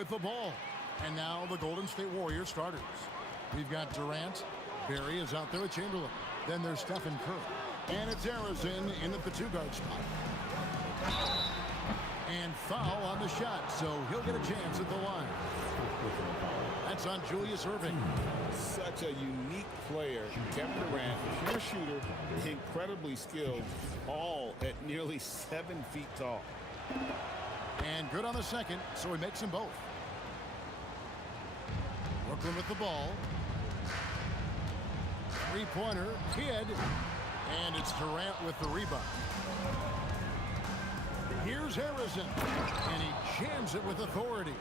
with the ball. And now the Golden State Warriors starters. We've got Durant. Barry is out there with Chamberlain. Then there's Stephen Curry. And it's Harrison in at the two-guard spot. And foul on the shot, so he'll get a chance at the line. That's on Julius Erving. Such a unique player. Kevin Durant, pure shooter, incredibly skilled, all at nearly 7 feet tall. And good on the second, so he makes them both. Brooklyn with the ball. Three-pointer, Kidd. And it's Durant with the rebound. Here's Harrison. And he jams it with authority.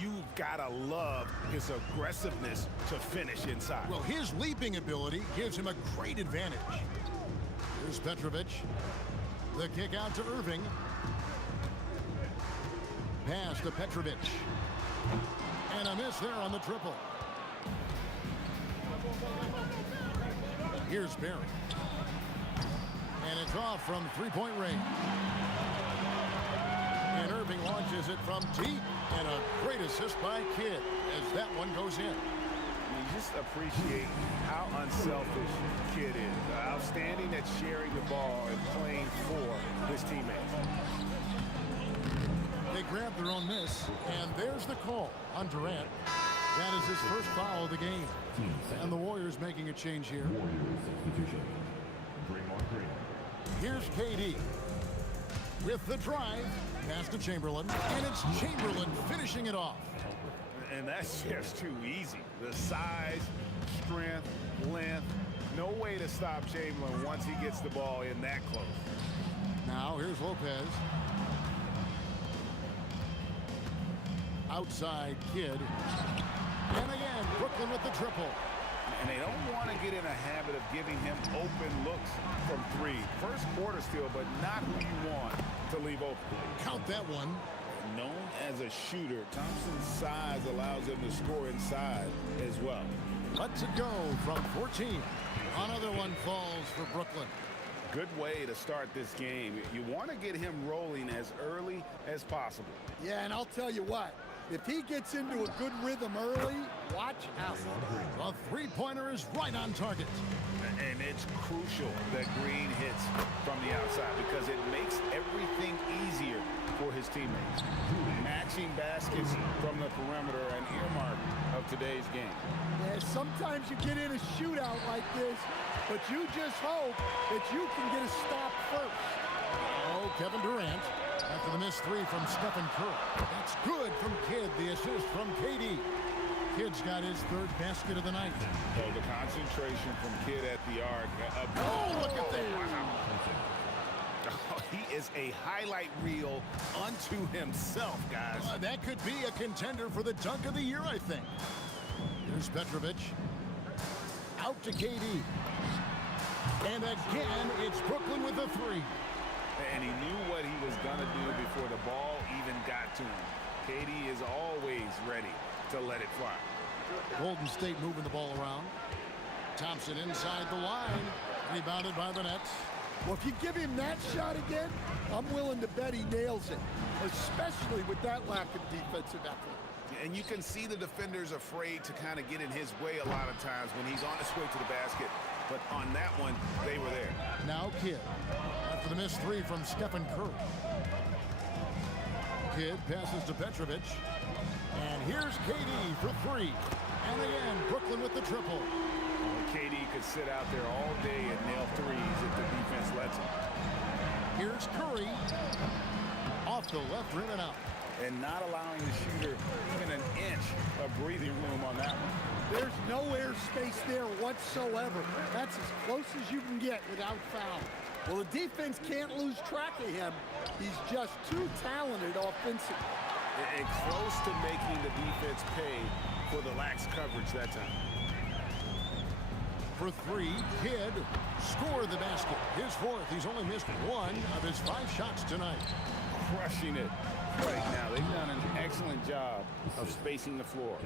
You gotta love his aggressiveness to finish inside. Well, his leaping ability gives him a great advantage. Here's Petrovic. The kick out to Irving. Pass to Petrovic. And a miss there on the triple. Here's Barry. And it's off from three-point range. And Irving launches it from deep. And a great assist by Kidd as that one goes in. You just appreciate how unselfish Kidd is. Outstanding at sharing the ball and playing for his teammates. They grab their own miss, and there's the call on Durant. That is his first foul of the game. And the Warriors making a change here. Here's KD with the drive. Pass to Chamberlain, and it's Chamberlain finishing it off. And that's just too easy. The size, strength, length, no way to stop Chamberlain once he gets the ball in that close. Now here's Lopez. Outside Kidd. And again, Brooklyn with the triple. And they don't want to get in a habit of giving him open looks from three. First quarter still, but not who you want to leave open. Count that one. Known as a shooter, Thompson's size allows him to score inside as well. Lets it go from 14. Another one falls for Brooklyn. Good way to start this game. You want to get him rolling as early as possible. Yeah, and I'll tell you what. If he gets into a good rhythm early, watch out. The three-pointer is right on target. And it's crucial that Green hits from the outside because it makes everything easier for his teammates. Matching baskets from the perimeter, an earmark of today's game. Yeah, sometimes you get in a shootout like this, but you just hope that you can get a stop first. Oh, Kevin Durant. After the missed three from Stephen Curry. That's good from Kidd. The assist from KD. Kidd's got his third basket of the night. So the concentration from Kidd at the arc. Oh, look at that. Wow. He is a highlight reel unto himself, guys. That could be a contender for the dunk of the year, I think. Here's Petrovic. Out to KD. And again, it's Brooklyn with a three. And he knew what he was going to do before the ball even got to him. KD is always ready to let it fly. Golden State moving the ball around. Thompson inside the line. Rebounded by the Nets. Well, if you give him that shot again, I'm willing to bet he nails it, especially with that lack of defensive effort. And you can see the defenders afraid to kind of get in his way a lot of times when he's on his way to the basket. But on that one, they were there. Now Kidd. After the missed three from Stephen Curry. Kidd passes to Petrovic. And here's KD for three. And again, Brooklyn with the triple. KD could sit out there all day and nail threes if the defense lets him. Here's Curry. Off the left rim and out. And not allowing the shooter even an inch of breathing room on that one. There's no airspace there whatsoever. That's as close as you can get without foul. Well, the defense can't lose track of him. He's just too talented offensively. And close to making the defense pay for the lax coverage that time. For three, Kidd scored the basket. His fourth. He's only missed one of his 5 shots tonight. Crushing it right now. They've done an excellent job of spacing the floor.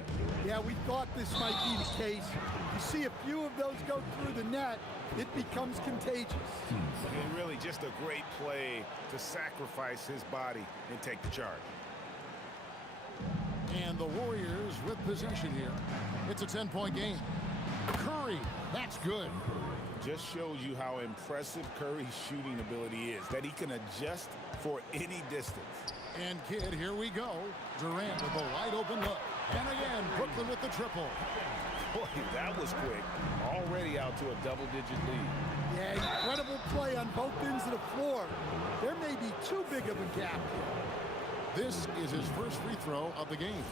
Yeah, we thought this might be the case. You see a few of those go through the net, it becomes contagious. And really just a great play to sacrifice his body and take the charge. And the Warriors with possession here. It's a 10-point game. Curry, that's good. Just shows you how impressive Curry's shooting ability is, that he can adjust for any distance. And Kidd, here we go. Durant with a wide open look. And again, Brooklyn with the triple. Boy, that was quick. Already out to a double-digit lead. Yeah, incredible play on both ends of the floor. There may be too big of a gap here. This is his first free throw of the game.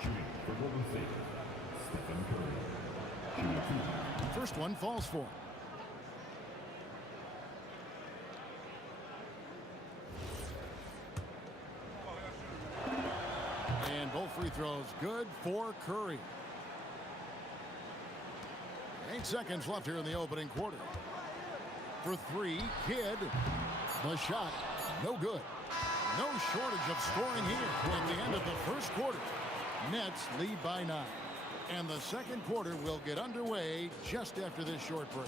Shooting for Golden State, Stephen Curry. Shooting 2. First one falls for him. And both free throws good for Curry. 8 seconds left here in the opening quarter. For three, Kidd. The shot, no good. No shortage of scoring here at the end of the first quarter. Nets lead by 9. And the second quarter will get underway just after this short break.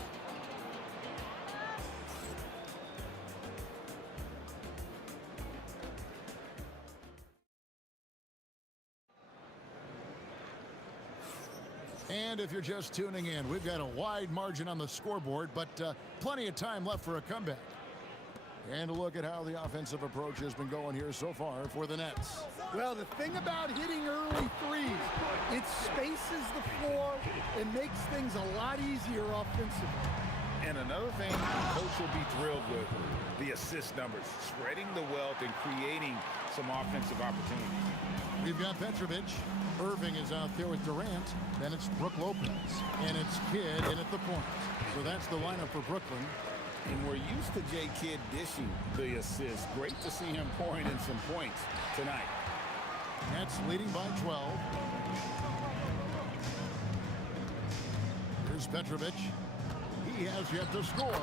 And if you're just tuning in, we've got a wide margin on the scoreboard, but plenty of time left for a comeback. And a look at how the offensive approach has been going here so far for the Nets. Well, the thing about hitting early threes, it spaces the floor and makes things a lot easier offensively. And another thing coach will be thrilled with, the assist numbers, spreading the wealth and creating some offensive opportunities. We've got Petrovic. Irving is out there with Durant. Then it's Brook Lopez. And it's Kidd in at the point. So that's the lineup for Brooklyn. And we're used to J. Kidd dishing the assist. Great to see him pouring in some points tonight. Nets leading by 12. Here's Petrovic. He has yet to score.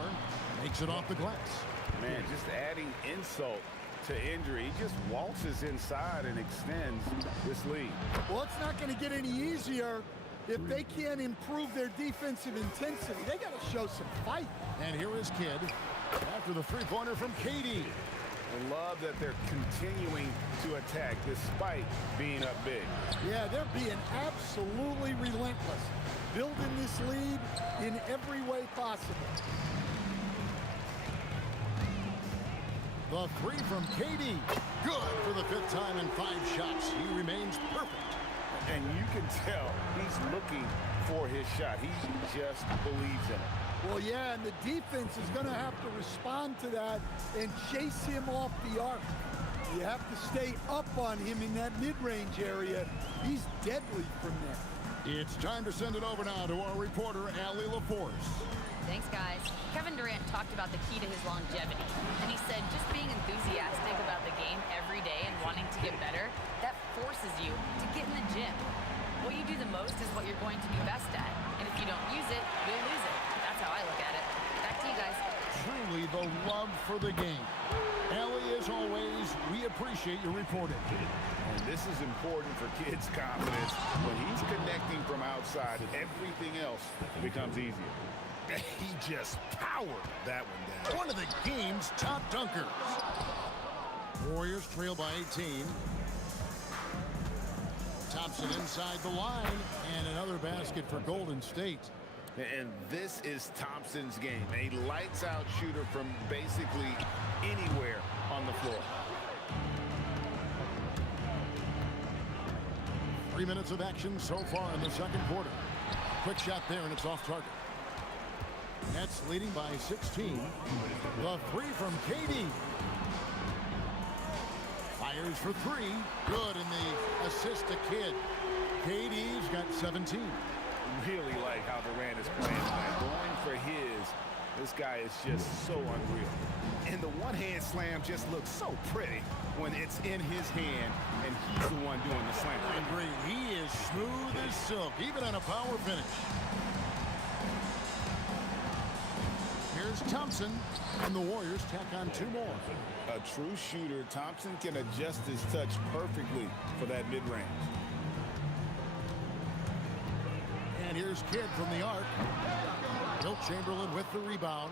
Makes it off the glass. Man, just adding insult to injury. He just waltzes inside and extends this lead. Well, it's not going to get any easier if they can't improve their defensive intensity. They got to show some fight. And here is Kidd after the three-pointer from KD. I love that they're continuing to attack despite being up big. Yeah, they're being absolutely relentless, building this lead in every way possible. The three from KD. Good for the 5th time in 5 shots. He remains perfect. And you can tell he's looking for his shot. He just believes in it. Well, yeah, and the defense is going to have to respond to that and chase him off the arc. You have to stay up on him in that mid-range area. He's deadly from there. It's time to send it over now to our reporter, Allie LaForce. Thanks, guys. Kevin Durant talked about the key to his longevity, and he said just being enthusiastic about the game every day and wanting to get better, that forces you to get in the gym. What you do the most is what you're going to be best at, and if you don't use it, you'll lose it. That's how I look at it. Back to you guys. Truly the love for the game. Allie, as always, we appreciate your reporting. And this is important for Kidd's confidence. When he's connecting from outside, everything else becomes easier. He just powered that one down. One of the game's top dunkers. Warriors trail by 18. Thompson inside the line, and another basket for Golden State. And this is Thompson's game. A lights-out shooter from basically anywhere on the floor. 3 minutes of action so far in the second quarter. Quick shot there, and it's off target. Nets leading by 16. The three from KD. Fires for three. Good, and the assist to Kidd. KD's got 17. Really like how Durant is playing tonight. Going for his. This guy is just so unreal. And the one-hand slam just looks so pretty when it's in his hand and he's the one doing the slam. I agree. He is smooth as silk, even on a power finish. Here's Thompson, and the Warriors tack on 2 more. A true shooter, Thompson can adjust his touch perfectly for that mid-range. And here's Kidd from the arc. Wilt Chamberlain with the rebound.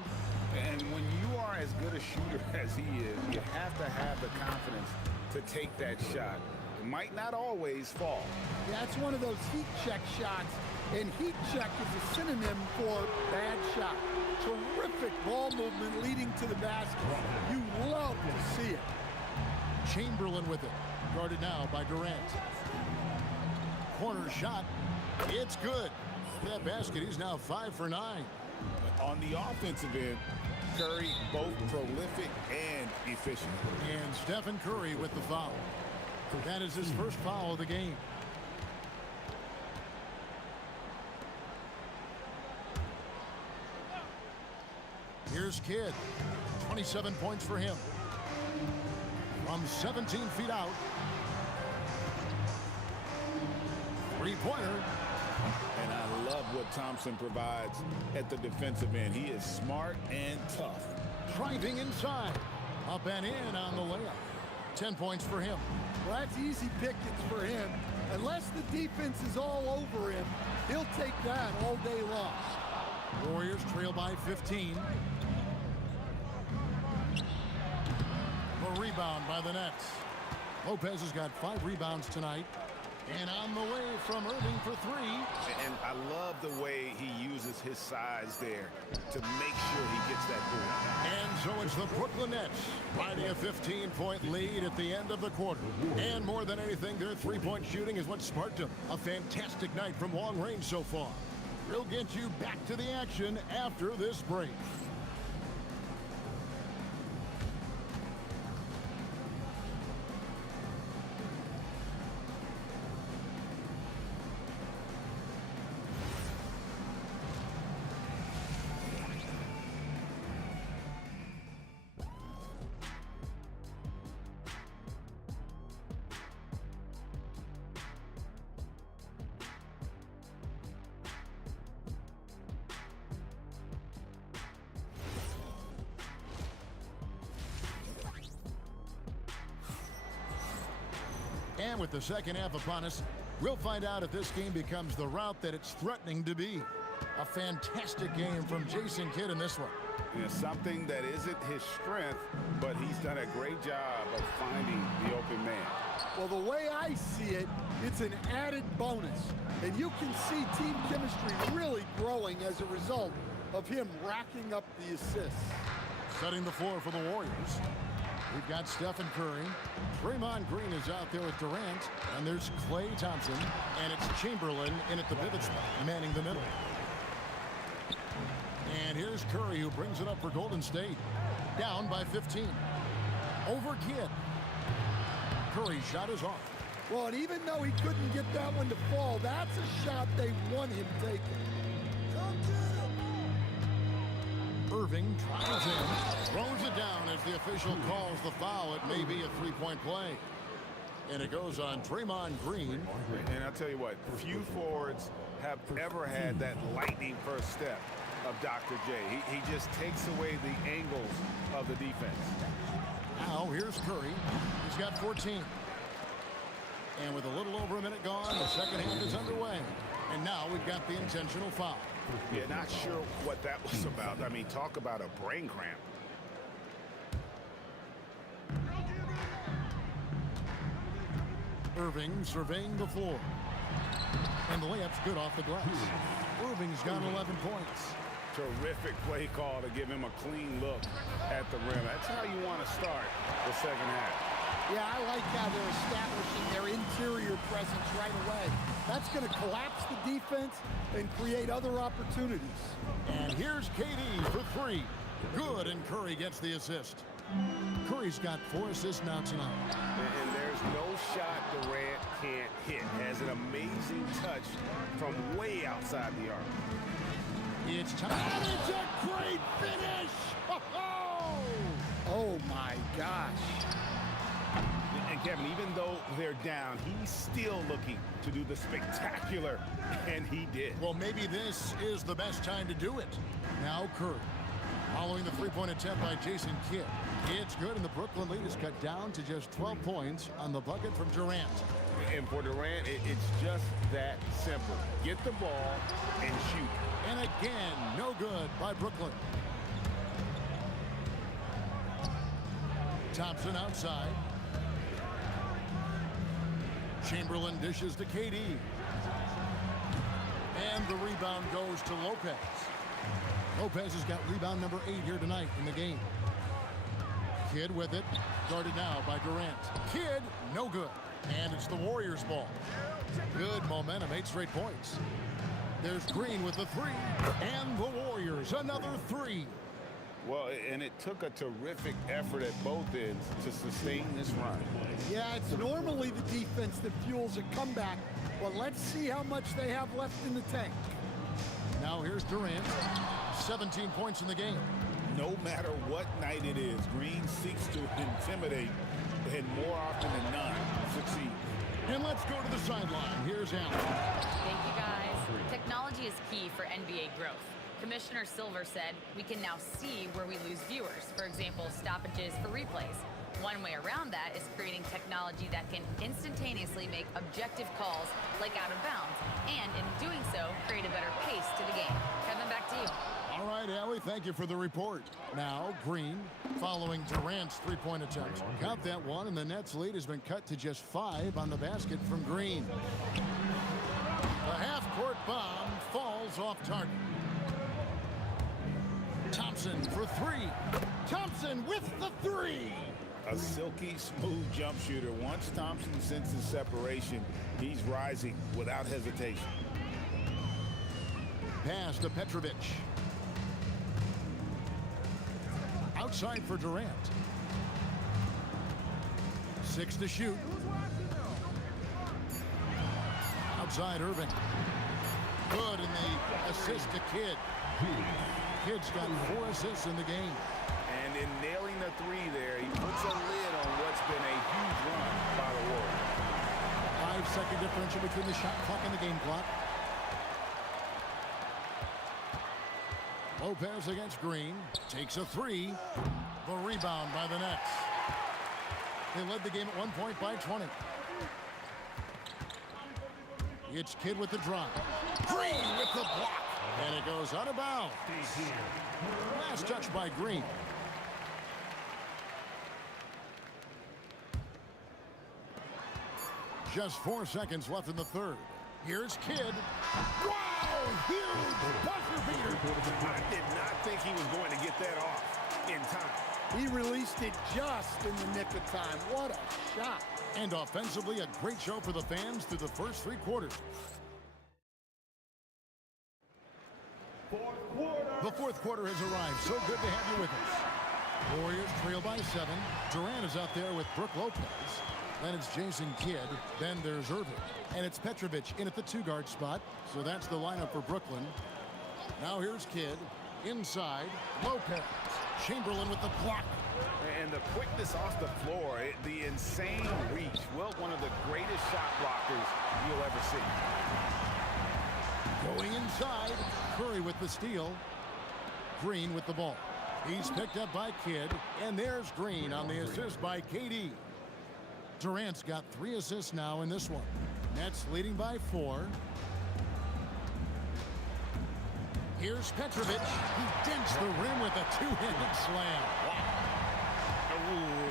And when you are as good a shooter as he is, you have to have the confidence to take that shot. might not always fall. Yeah, it's one of those heat check shots, and heat check is a synonym for bad shot. Terrific ball movement leading to the basket. You love to see it. Chamberlain with it. Guarded now by Durant. Corner shot. It's good. That basket, he's now 5 for 9. On the offensive end, Curry both prolific and efficient. And Stephen Curry with the foul. That is his first foul of the game. Here's Kidd. 27 points for him. From 17 feet out. Three-pointer. And I love what Thompson provides at the defensive end. He is smart and tough. Driving inside. Up and in on the layup. 10 points for him. Well, that's easy pickings for him. Unless the defense is all over him, he'll take that all day long. Warriors trail by 15. The rebound by the Nets. Lopez has got 5 rebounds tonight. And on the way from Irving for 3. And I love the way he uses his size there to make sure he gets that ball. And so it's the Brooklyn Nets riding a 15-point lead at the end of the quarter. And more than anything, their three-point shooting is what sparked them. A fantastic night from long range so far. We'll get you back to the action after this break. And with the second half upon us, we'll find out if this game becomes the route that it's threatening to be. A fantastic game from Jason Kidd in this one. You know, something that isn't his strength, but he's done a great job of finding the open man. Well, the way I see it, it's an added bonus. And you can see team chemistry really growing as a result of him racking up the assists. Setting the floor for the Warriors. We've got Stephen Curry. Draymond Green is out there with Durant. And there's Klay Thompson. And it's Chamberlain in at the pivot spot, manning the middle. And here's Curry, who brings it up for Golden State. Down by 15. Over Kidd. Curry's shot is off. Well, and even though he couldn't get that one to fall, that's a shot they want him taking. Irving tries in, throws it down as the official calls the foul. It may be a three-point play. And it goes on Draymond Green. And I'll tell you what, few forwards have ever had that lightning first step of Dr. J. He just takes away the angles of the defense. Now here's Curry. He's got 14. And with a little over a minute gone, the second half is underway. And now we've got the intentional foul. Yeah, not sure what that was about. I mean, talk about a brain cramp. Irving surveying the floor. And the layup's good off the glass. Irving's got 11 points. Terrific play call to give him a clean look at the rim. That's how you want to start the second half. Yeah, I like how they're establishing their interior presence right away. That's going to collapse the defense and create other opportunities. And here's KD for 3. Good, and Curry gets the assist. Curry's got 4 assists now tonight. And there's no shot Durant can't hit. Has an amazing touch from way outside the arc. It's time. And it's a great finish! Oh my gosh. And Kevin, even though they're down, he's still looking to do the spectacular, and he did. Well, maybe this is the best time to do it. Now Curry, following the three-point attempt by Jason Kidd. It's good, and the Brooklyn lead is cut down to just 12 points on the bucket from Durant. And for Durant, it's just that simple. Get the ball and shoot. And again, no good by Brooklyn. Thompson outside. Chamberlain dishes to KD. And the rebound goes to Lopez. Lopez has got rebound number 8 here tonight in the game. Kidd with it. Guarded now by Durant. Kidd, no good. And it's the Warriors' ball. Good momentum, 8 straight points. There's Green with the 3. And the Warriors, another 3. Well, and it took a terrific effort at both ends to sustain this run. Yeah, it's normally the defense that fuels a comeback. But let's see how much they have left in the tank. Now here's Durant. 17 points in the game. No matter what night it is, Green seeks to intimidate and more often than not succeed. And let's go to the sideline. Here's Allen. Thank you, guys. Technology is key for NBA growth. Commissioner Silver said we can now see where we lose viewers. For example, stoppages for replays. One way around that is creating technology that can instantaneously make objective calls like out of bounds, and in doing so, create a better pace to the game. Kevin, back to you. All right, Allie, thank you for the report. Now, Green, following Durant's three-point attempt. Count that one, and the Nets' lead has been cut to just 5 on the basket from Green. The half-court bomb falls off target. Thompson for 3. Thompson with the 3. A silky smooth jump shooter. Once Thompson senses separation, he's rising without hesitation. Pass to Petrovic. Outside for Durant. 6 to shoot. Outside Irving. Good, and the assist to Kidd. Kidd's got 4 assists in the game. And in nailing the 3 there, he puts a lid on what's been a huge run by the Warriors. 5-second differential between the shot clock and the game clock. Lopez against Green. Takes a 3. The rebound by the Nets. They led the game at 1 point by 20. It's Kidd with the drive. Green with the block. And it goes out of bounds. Last touch by Green. Just 4 seconds left in the third. Here's Kidd. Wow! Huge buzzer beater. I did not think he was going to get that off in time. He released it just in the nick of time. What a shot. And offensively, a great show for the fans through the first 3 quarters. The fourth quarter has arrived. So good to have you with us. Warriors trail by 7. Durant is out there with Brook Lopez. Then it's Jason Kidd. Then there's Irving. And it's Petrovic in at the 2-guard spot. So that's the lineup for Brooklyn. Now here's Kidd. Inside, Lopez. Chamberlain with the block. And the quickness off the floor, the insane reach. Well, one of the greatest shot blockers you'll ever see. Going inside, Curry with the steal. Green with the ball. He's picked up by Kidd, and there's Green on the assist by KD. Durant's got 3 assists now in this one. Nets leading by 4. Here's Petrovic. He dents the rim with a 2-handed slam. Ooh.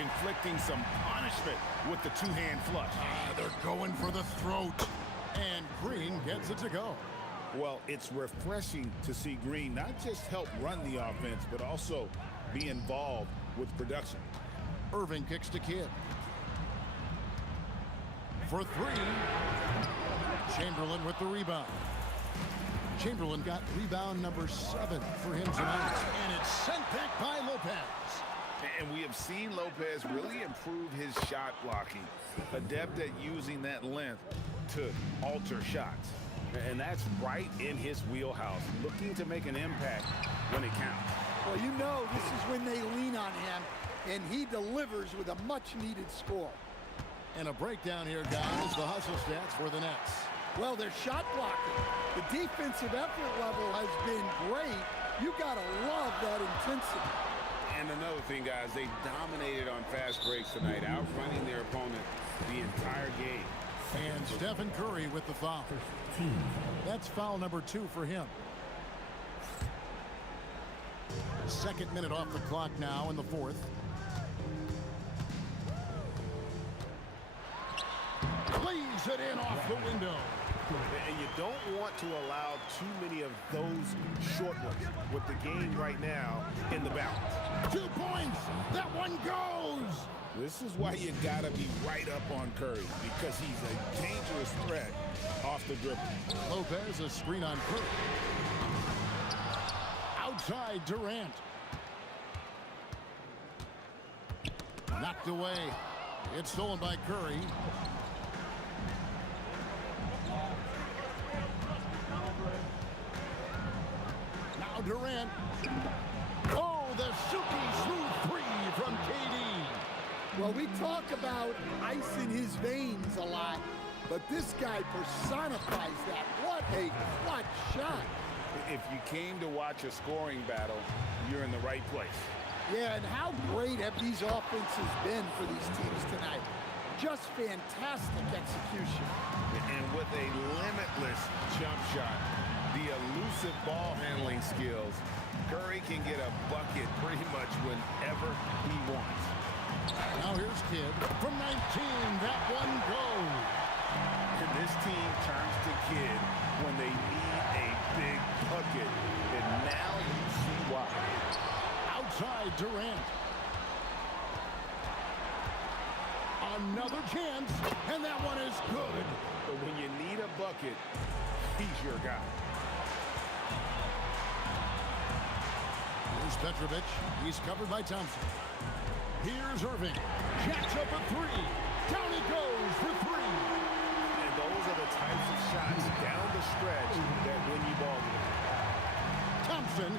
Inflicting some punishment with the 2-hand flush. They're going for the throat. And Green gets it to go. Well, it's refreshing to see Green not just help run the offense, but also be involved with production. Irving kicks to Kidd. For 3. Chamberlain with the rebound. Chamberlain got rebound number 7 for him tonight. And it's sent back by Lopez. And we have seen Lopez really improve his shot blocking. Adept at using that length to alter shots. And that's right in his wheelhouse. Looking to make an impact when it counts. Well, you know this is when they lean on him, and he delivers with a much-needed score. And a breakdown here, guys. The hustle stats for the Nets. Well, their shot blocking. The defensive effort level has been great. You got to love that intensity. And another thing, guys, they dominated on fast breaks tonight, outrunning their opponent the entire game. And Stephen Curry with the foul. That's foul number 2 for him. 2nd minute off the clock now in the 4th. Lays it in off the window. And you don't want to allow too many of those short ones with the game right now in the balance. 2 points. That one goes. This is why you gotta be right up on Curry, because he's a dangerous threat off the dribble. Lopez, a screen on Curry. Outside Durant. Knocked away. It's stolen by Curry. Now Durant. Oh, the silky smooth three from KD. Well, we talk about ice in his veins a lot, but this guy personifies that. What a clutch shot. If you came to watch a scoring battle, you're in the right place. Yeah, and how great have these offenses been for these teams tonight? Just fantastic execution. And with a limitless jump shot, the elusive ball handling skills, Curry can get a bucket pretty much whenever he wants. Now here's Kidd from 19. That one goes. And this team turns to Kidd when they need a big bucket. And now you see why. Outside Durant. Another chance, and that one is good. But when you need a bucket, he's your guy. Here's Petrovic. He's covered by Thompson. Here's Irving. Jacks up a three. Down he goes for three. And those are the types of shots down the stretch that win you ball games. Thompson.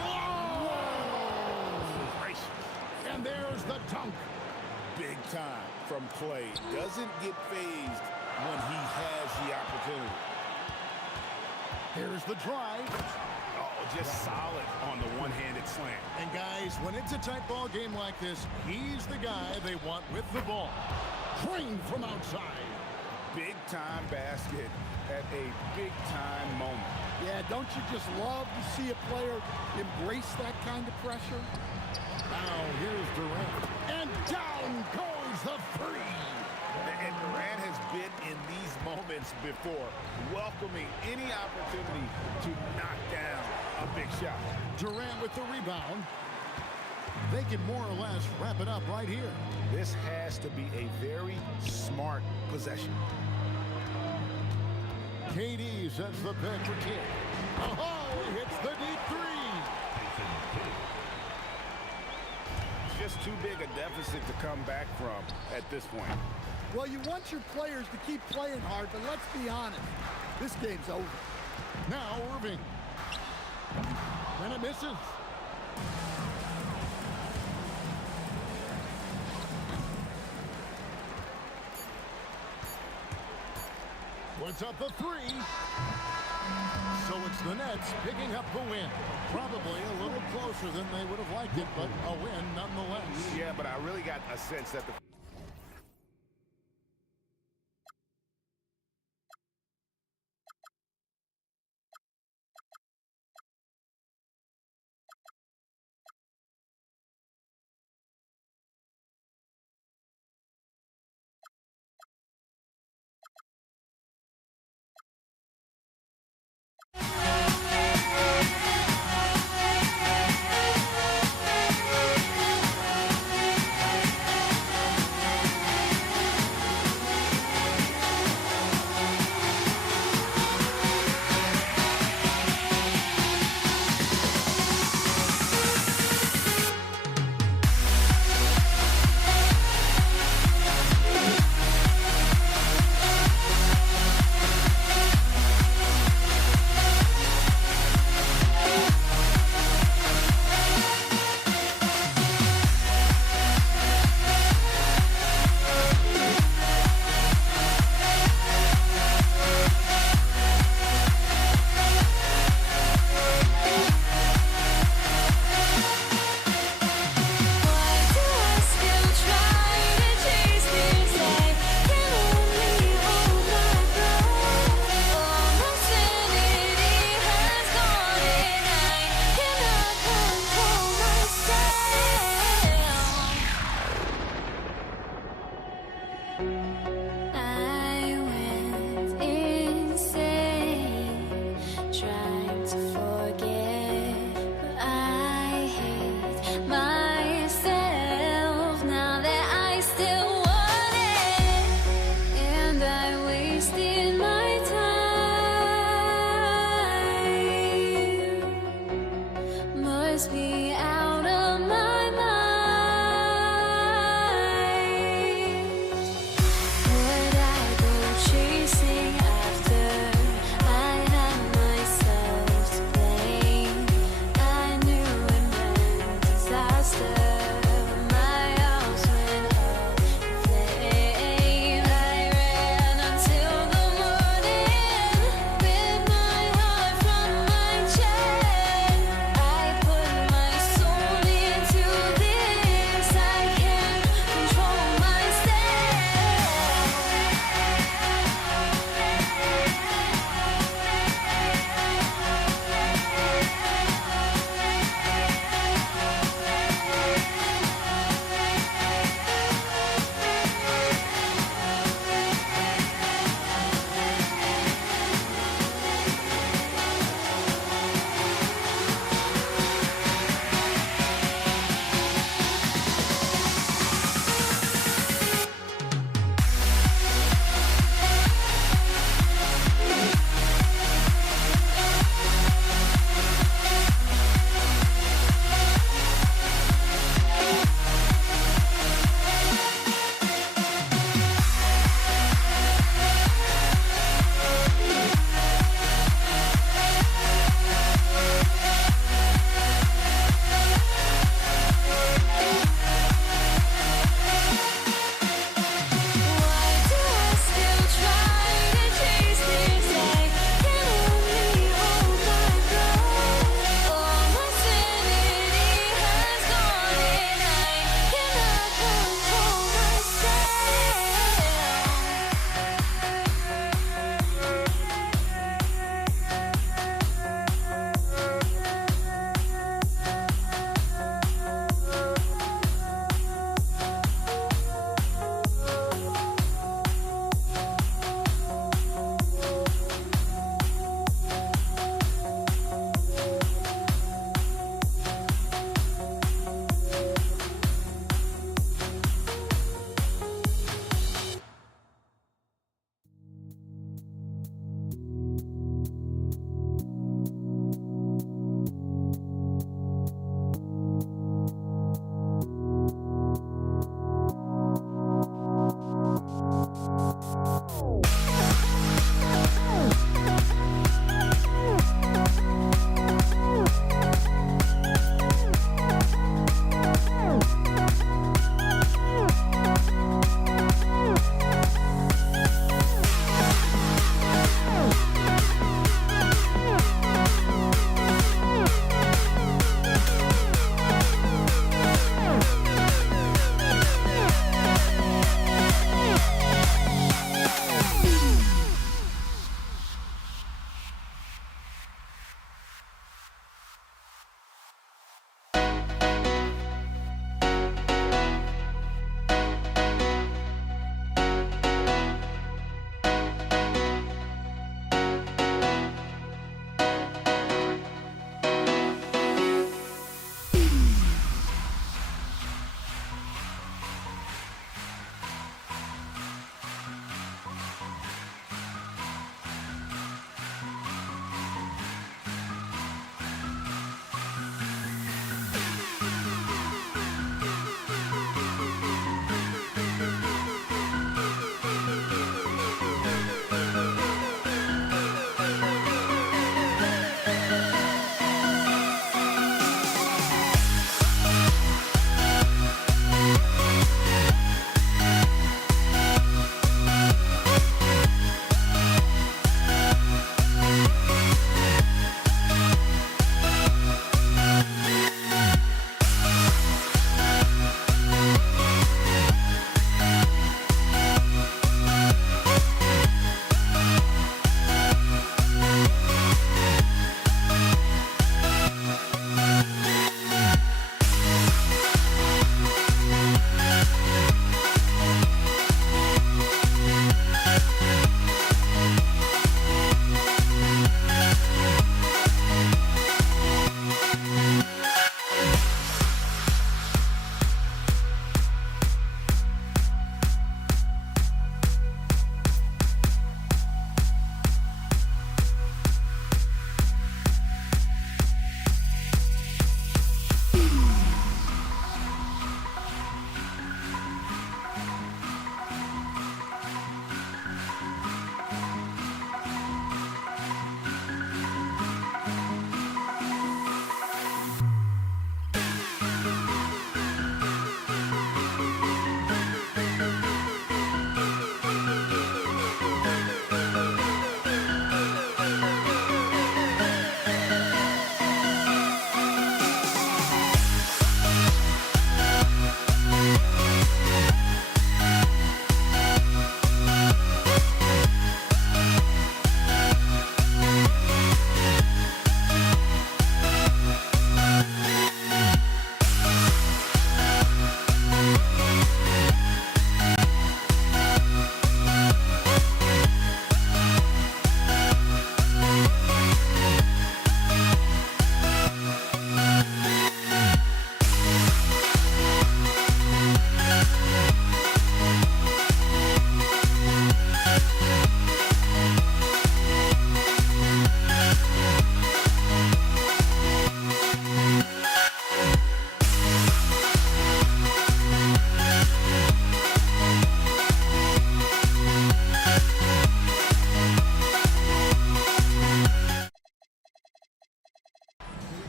Whoa! And there's the dunk. Big time from Clay. Doesn't get phased when he has the opportunity. Here's the drive. Oh, just solid on the one-handed slam. And guys, when it's a tight ball game like this, he's the guy they want with the ball. Trained from outside. Big-time basket at a big-time moment. Yeah, don't you just love to see a player embrace that kind of pressure? Now here's Durant. And down goes the three. And Durant has been in these moments before, welcoming any opportunity to knock down a big shot. Durant with the rebound. They can more or less wrap it up right here. This has to be a very smart possession. KD sets the pick for Kidd. Oh, he hits the deep three. Just too big a deficit to come back from at this point. Well, you want your players to keep playing hard, but let's be honest. This game's over. Now Irving. And it misses. Puts up the three. So it's the Nets picking up the win. Probably a little closer than they would have liked it, but a win nonetheless. Yeah, but I really got a sense that the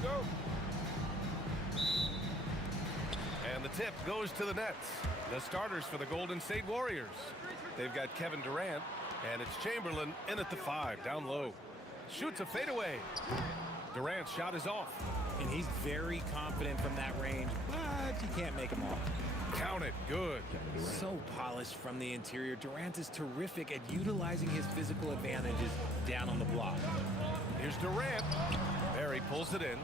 go. And the tip goes to the Nets. The starters for the Golden State Warriors. They've got Kevin Durant, and it's Chamberlain in at the 5, down low. Shoots a fadeaway. Durant's shot is off. And he's very confident from that range, but you can't make him off. Count it, good. So polished from the interior. Durant is terrific at utilizing his physical advantages down on the block. Here's Durant. Barry pulls it in.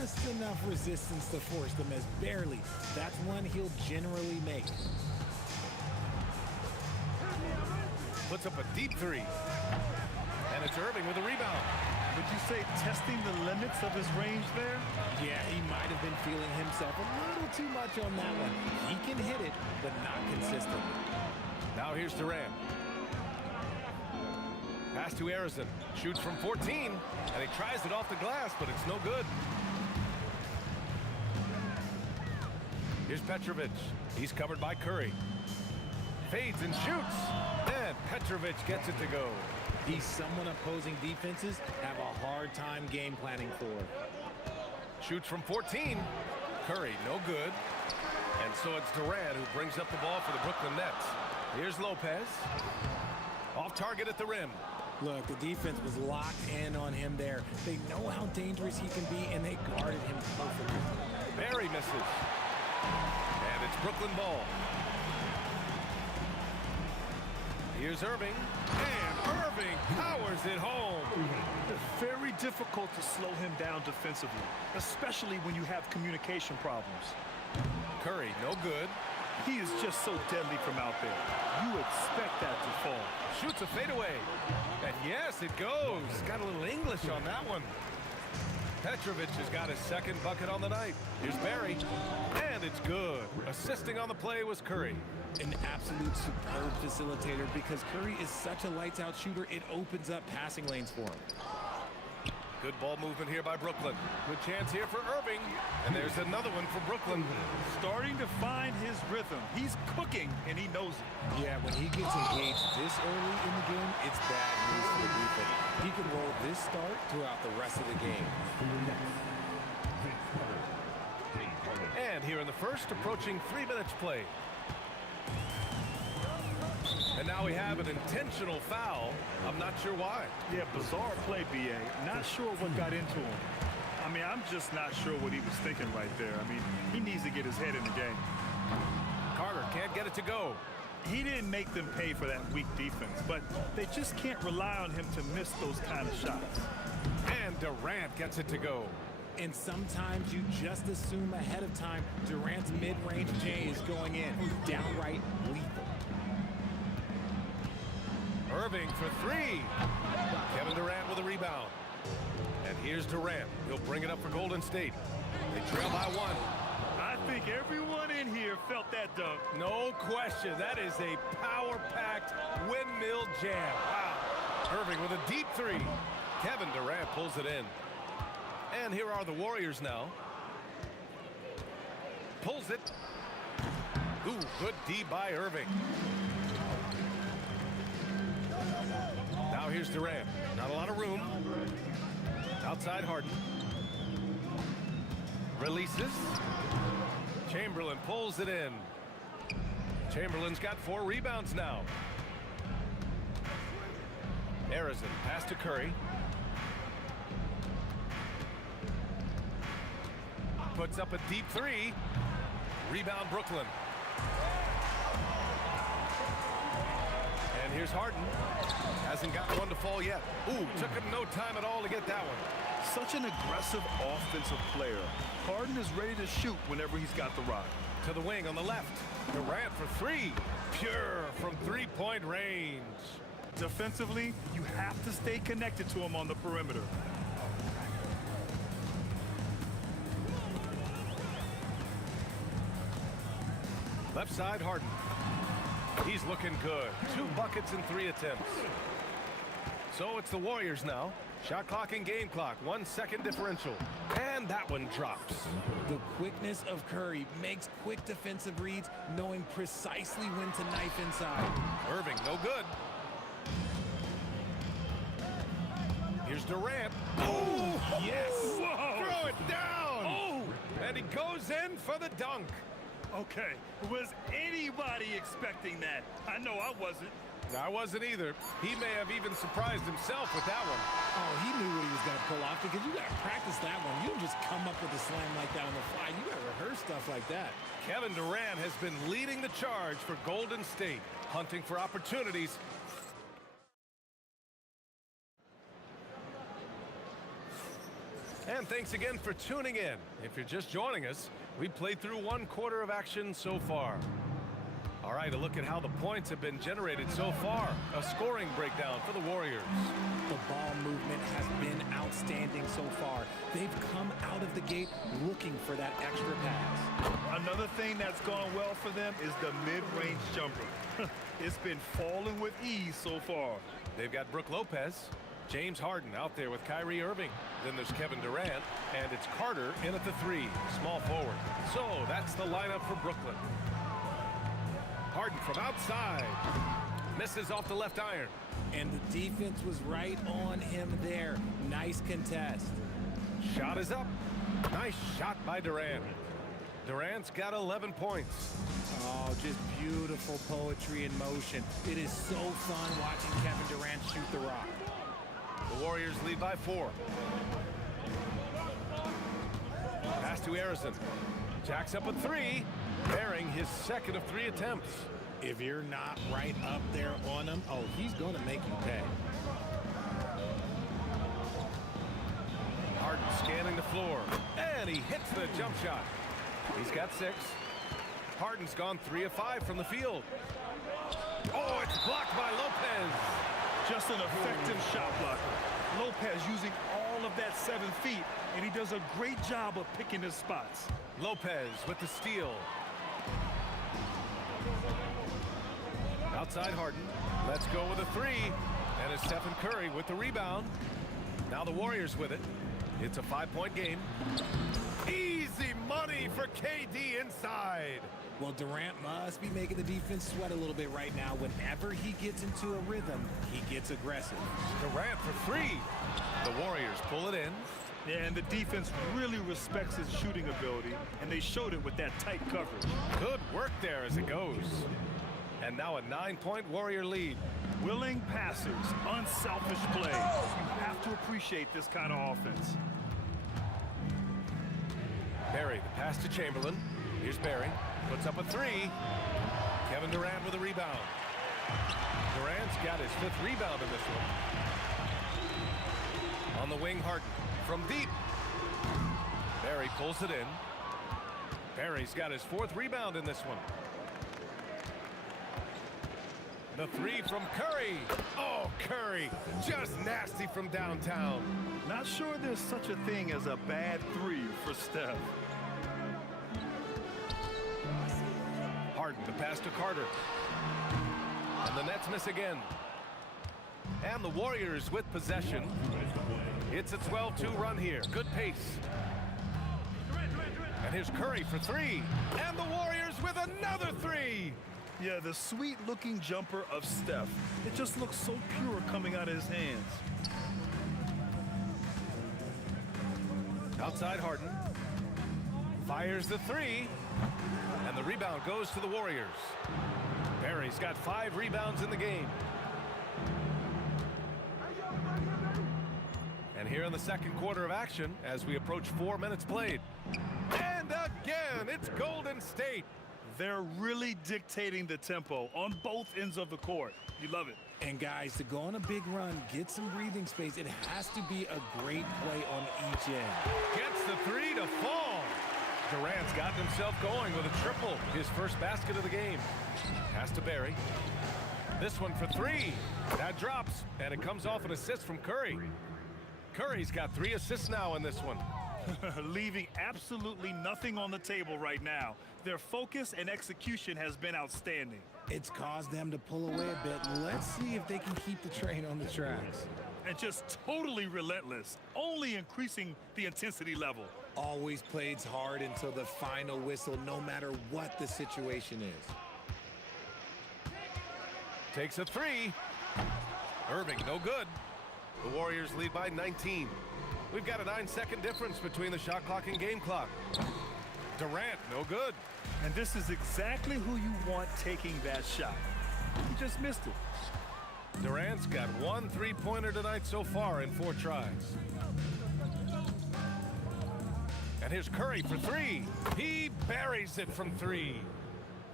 Just enough resistance to force the miss. Barely. That's one he'll generally make. Puts up a deep 3. And it's Irving with a rebound. Would you say testing the limits of his range there? Yeah, he might have been feeling himself a little too much on that one. He can hit it, but not consistently. Now here's Durant. Pass to Harrison. Shoots from 14, and he tries it off the glass, but it's no good. Here's Petrovic. He's covered by Curry. Fades and shoots. And Petrovic gets it to go. He's someone opposing defenses have a hard time game planning for. Shoots from 14. Curry, no good. And so it's Durant who brings up the ball for the Brooklyn Nets. Here's Lopez. Off target at the rim. Look, the defense was locked in on him there. They know how dangerous he can be, and they guarded him perfectly. Barry misses. And it's Brooklyn ball. Here's Irving. And Irving powers it home. Very difficult to slow him down defensively, especially when you have communication problems. Curry, no good. He is just so deadly from out there. You expect that to fall. Shoots a fadeaway. And yes, it goes. Got a little English on that one. Petrovic has got his second bucket on the night. Here's Barry. And it's good. Assisting on the play was Curry. An absolute superb facilitator because Curry is such a lights-out shooter, it opens up passing lanes for him. Good ball movement here by Brooklyn. Good chance here for Irving. And there's another one for Brooklyn. Starting to find his rhythm. He's cooking, and he knows it. Yeah, when he gets engaged this early in the game, it's bad news for the defense. He can roll this start throughout the rest of the game. And here in the first, approaching 3 minutes play. And now we have an intentional foul. I'm not sure why. Yeah, bizarre play, B.A. Not sure what got into him. I mean, I'm just not sure what he was thinking right there. I mean, he needs to get his head in the game. Carter can't get it to go. He didn't make them pay for that weak defense, but they just can't rely on him to miss those kind of shots. And Durant gets it to go. And sometimes you just assume ahead of time Durant's mid-range J is going in. Downright lethal. Irving for 3. Kevin Durant with a rebound. And here's Durant. He'll bring it up for Golden State. They trail by 1. I think everyone in here felt that dunk. No question. That is a power-packed windmill jam. Wow. Irving with a deep 3. Kevin Durant pulls it in. And here are the Warriors now. Pulls it. Ooh, good D by Irving. Now here's Durant. Not a lot of room. Outside Harden. Releases. Chamberlain pulls it in. Chamberlain's got 4 rebounds now. Harrison pass to Curry. Puts up a deep 3. Rebound Brooklyn. And here's Harden. Hasn't got one to fall yet. Ooh, took him no time at all to get that one. Such an aggressive offensive player. Harden is ready to shoot whenever he's got the rock. To the wing on the left. Durant for 3. Pure from 3-point range. Defensively, you have to stay connected to him on the perimeter. Left side, Harden. He's looking good. 2 buckets in 3 attempts. So it's the Warriors now. Shot clock and game clock. 1 second differential. And that one drops. The quickness of Curry makes quick defensive reads, knowing precisely when to knife inside. Irving, no good. Here's Durant. Oh, Yes. Whoa! Fires in for the dunk. Okay, was anybody expecting that? I know I wasn't. I wasn't either. He may have even surprised himself with that one. Oh, he knew what he was going to pull off because you got to practice that one. You don't just come up with a slam like that on the fly. You got to rehearse stuff like that. Kevin Durant has been leading the charge for Golden State, hunting for opportunities. And thanks again for tuning in. If you're just joining us, we played through 1 quarter of action so far. All right, a look at how the points have been generated so far. A scoring breakdown for the Warriors. The ball movement has been outstanding so far. They've come out of the gate looking for that extra pass. Another thing that's gone well for them is the mid-range jumper. It's been falling with ease so far. They've got Brook Lopez, James Harden out there with Kyrie Irving. Then there's Kevin Durant, and it's Carter in at the 3, small forward. So that's the lineup for Brooklyn. Harden from outside. Misses off the left iron. And the defense was right on him there. Nice contest. Shot is up. Nice shot by Durant. Durant's got 11 points. Oh, just beautiful poetry in motion. It is so fun watching Kevin Durant shoot the rock. The Warriors lead by 4. Pass to Harrison. Jacks up a 3, bearing his second of 3 attempts. If you're not right up there on him, oh, he's going to make you pay. Harden scanning the floor, and he hits the jump shot. He's got 6. Harden's gone 3 of 5 from the field. Oh, it's blocked by Lopez. Just an effective shot blocker. Lopez using all of that 7 feet, and he does a great job of picking his spots. Lopez with the steal. Outside Harden. Let's go with a 3. And it's Stephen Curry with the rebound. Now the Warriors with it. It's a 5-point game. Easy money for KD inside. Well, Durant must be making the defense sweat a little bit right now. Whenever he gets into a rhythm, he gets aggressive. Durant for 3. The Warriors pull it in. Yeah, and the defense really respects his shooting ability, and they showed it with that tight coverage. Good work there as it goes. And now a 9-point Warrior lead. Willing passers, unselfish play. You have to appreciate this kind of offense. Barry, the pass to Chamberlain. Here's Barry. Puts up a 3. Kevin Durant with a rebound. Durant's got his 5th rebound in this one. On the wing, Harden. From deep. Barry pulls it in. Barry's got his 4th rebound in this one. The 3 from Curry. Oh, Curry. Just nasty from downtown. Not sure there's such a thing as a bad 3 for Steph. Harden, the pass to Carter. And the Nets miss again. And the Warriors with possession. It's a 12-2 run here. Good pace. And here's Curry for 3. And the Warriors with another 3. Yeah, the sweet-looking jumper of Steph. It just looks so pure coming out of his hands. Outside Harden. Fires the 3. And the rebound goes to the Warriors. Barry's got 5 rebounds in the game. And here in the 2nd quarter of action, as we approach 4 minutes played. And again, it's Golden State. They're really dictating the tempo on both ends of the court. You love it. And guys, to go on a big run, get some breathing space, it has to be a great play on each end. Gets the 3 to fall. Durant's gotten himself going with a triple, his first basket of the game. Pass to Barry. This one for 3. That drops, and it comes off an assist from Curry. Curry's got 3 assists now in this one. Leaving absolutely nothing on the table right now. Their focus and execution has been outstanding. It's caused them to pull away a bit. Let's see if they can keep the train on the tracks. And just totally relentless, only increasing the intensity level. Always plays hard until the final whistle, no matter what the situation is. Takes a 3. Irving, no good. The Warriors lead by 19. We've got a 9-second difference between the shot clock and game clock. Durant, no good. And this is exactly who you want taking that shot. He just missed it. Durant's got 1 3-pointer tonight so far in 4 tries. And here's Curry for 3. He buries it from 3.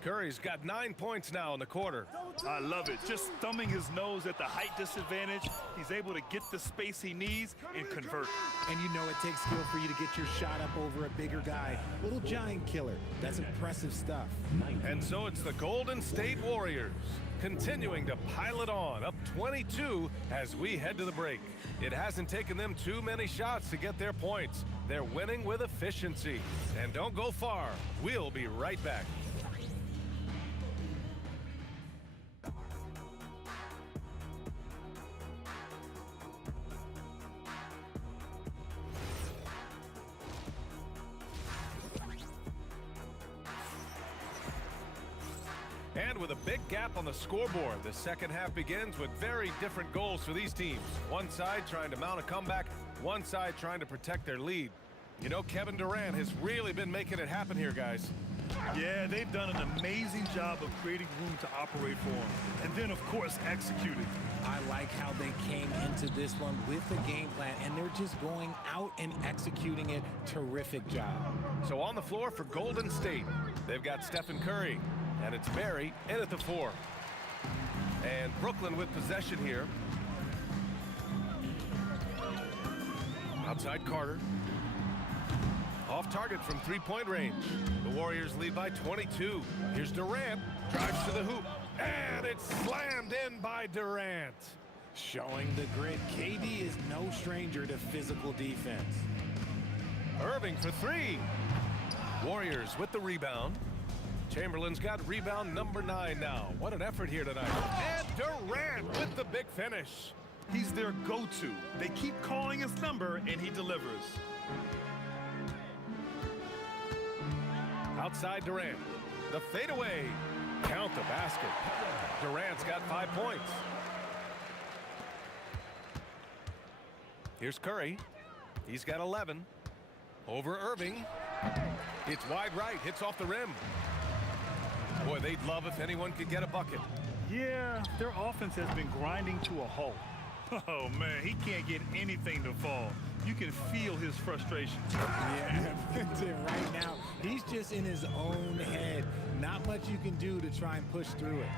Curry's got 9 points now in the quarter. I love it. Just thumbing his nose at the height disadvantage. He's able to get the space he needs and convert. And you know it takes skill for you to get your shot up over a bigger guy. Little giant killer. That's impressive stuff. And so it's the Golden State Warriors continuing to pile it on, up 22 as we head to the break. It hasn't taken them too many shots to get their points. They're winning with efficiency. And don't go far. We'll be right back. And with a big gap on the scoreboard, the second half begins with very different goals for these teams. One side trying to mount a comeback, one side trying to protect their lead. You know, Kevin Durant has really been making it happen here, guys. Yeah, they've done an amazing job of creating room to operate for him. And then, of course, executing. I like how they came into this one with the game plan, and they're just going out and executing it. Terrific job. So on the floor for Golden State, they've got Stephen Curry. And it's Barry in at the 4. And Brooklyn with possession here. Outside Carter. Off target from 3-point range. The Warriors lead by 22. Here's Durant. Drives to the hoop. And it's slammed in by Durant. Showing the grit, KD is no stranger to physical defense. Irving for 3. Warriors with the rebound. Chamberlain's got rebound number 9 now. What an effort here tonight. And Durant with the big finish. He's their go-to. They keep calling his number, and he delivers. Outside Durant. The fadeaway. Count the basket. Durant's got 5 points. Here's Curry. He's got 11. Over Irving. It's wide right. Hits off the rim. Boy, they'd love if anyone could get a bucket. Yeah, their offense has been grinding to a halt. Oh, man, he can't get anything to fall. You can feel his frustration. Yeah, right now, he's just in his own head. Not much you can do to try and push through it.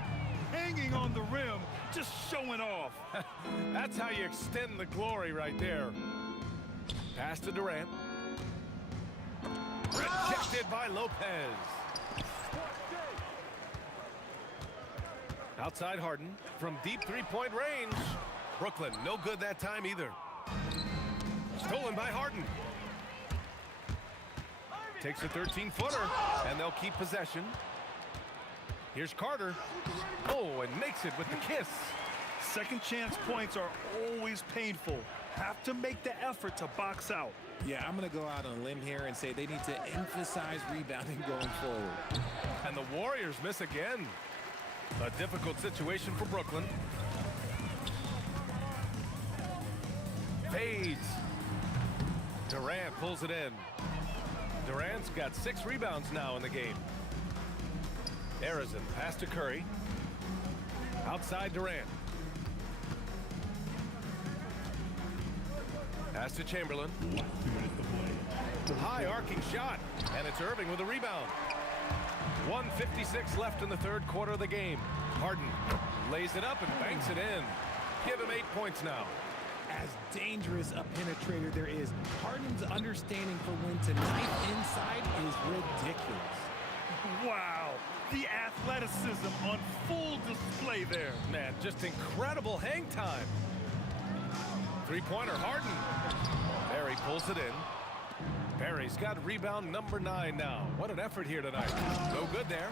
Hanging on the rim, just showing off. That's how you extend the glory right there. Pass to Durant. Rejected by Lopez. Outside Harden from deep 3-point range. Brooklyn, no good that time either. Stolen by Harden. Takes a 13-footer, and they'll keep possession. Here's Carter. Oh, and makes it with the kiss. Second chance points are always painful. Have to make the effort to box out. Yeah, I'm going to go out on a limb here and say they need to emphasize rebounding going forward. And the Warriors miss again. A difficult situation for Brooklyn. Fades. Durant pulls it in. Durant's got 6 rebounds now in the game. Arizin pass to Curry. Outside Durant. Pass to Chamberlain. High arcing shot. And it's Irving with a rebound. 1:56 left in the third quarter of the game. Harden lays it up and banks it in. Give him 8 points now. As dangerous a penetrator there is, Harden's understanding for when to knife inside is ridiculous. Wow, the athleticism on full display there. Man, just incredible hang time. 3-pointer, Harden. Barry pulls it in. Barry's got rebound number 9 now. What an effort here tonight. No good there.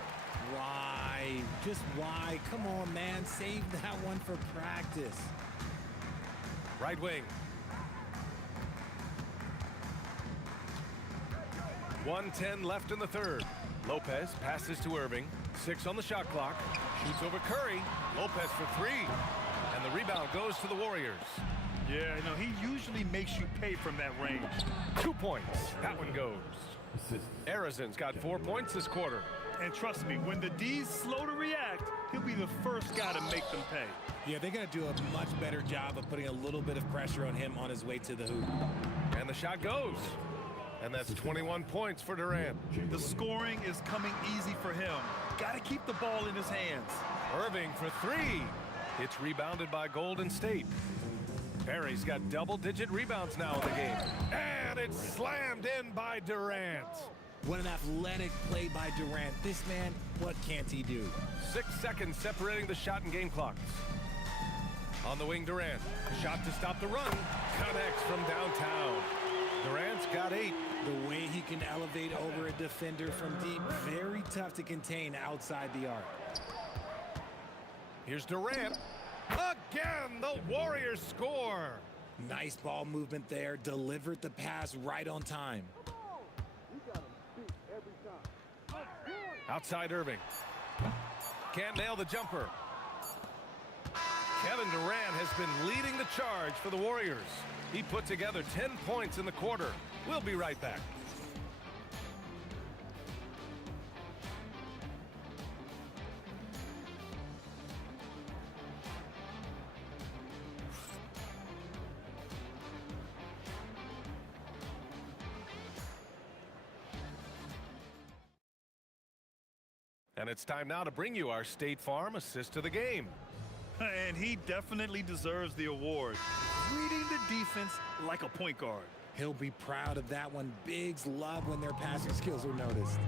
Why? Just why? Come on, man. Save that one for practice. Right wing. 1:10 left in the third. Lopez passes to Irving. 6 on the shot clock. Shoots over Curry. Lopez for 3. And the rebound goes to the Warriors. Yeah, he usually makes you pay from that range. 2 points. That one goes. Assist. Arizon's got 4 points this quarter. And trust me, when the D's slow to react, he'll be the first guy to make them pay. Yeah, they're going to do a much better job of putting a little bit of pressure on him on his way to the hoop. And the shot goes. And that's 21 points for Durant. The scoring is coming easy for him. Got to keep the ball in his hands. Irving for three. It's rebounded by Golden State. Perry's got double-digit rebounds now in the game. And it's slammed in by Durant. What an athletic play by Durant. This man, what can't he do? 6 seconds separating the shot and game clocks. On the wing, Durant. Shot to stop the run. Connects from downtown. Durant's got 8. The way he can elevate over a defender from deep, very tough to contain outside the arc. Here's Durant. Again, the Warriors score. Nice ball movement there. Delivered the pass right on time. Outside Irving. Can't nail the jumper. Kevin Durant has been leading the charge for the Warriors. He put together 10 points in the quarter. We'll be right back. And it's time now to bring you our State Farm assist to the game. And he definitely deserves the award. Reading the defense like a point guard. He'll be proud of that one. Bigs love when their passing skills are noticed.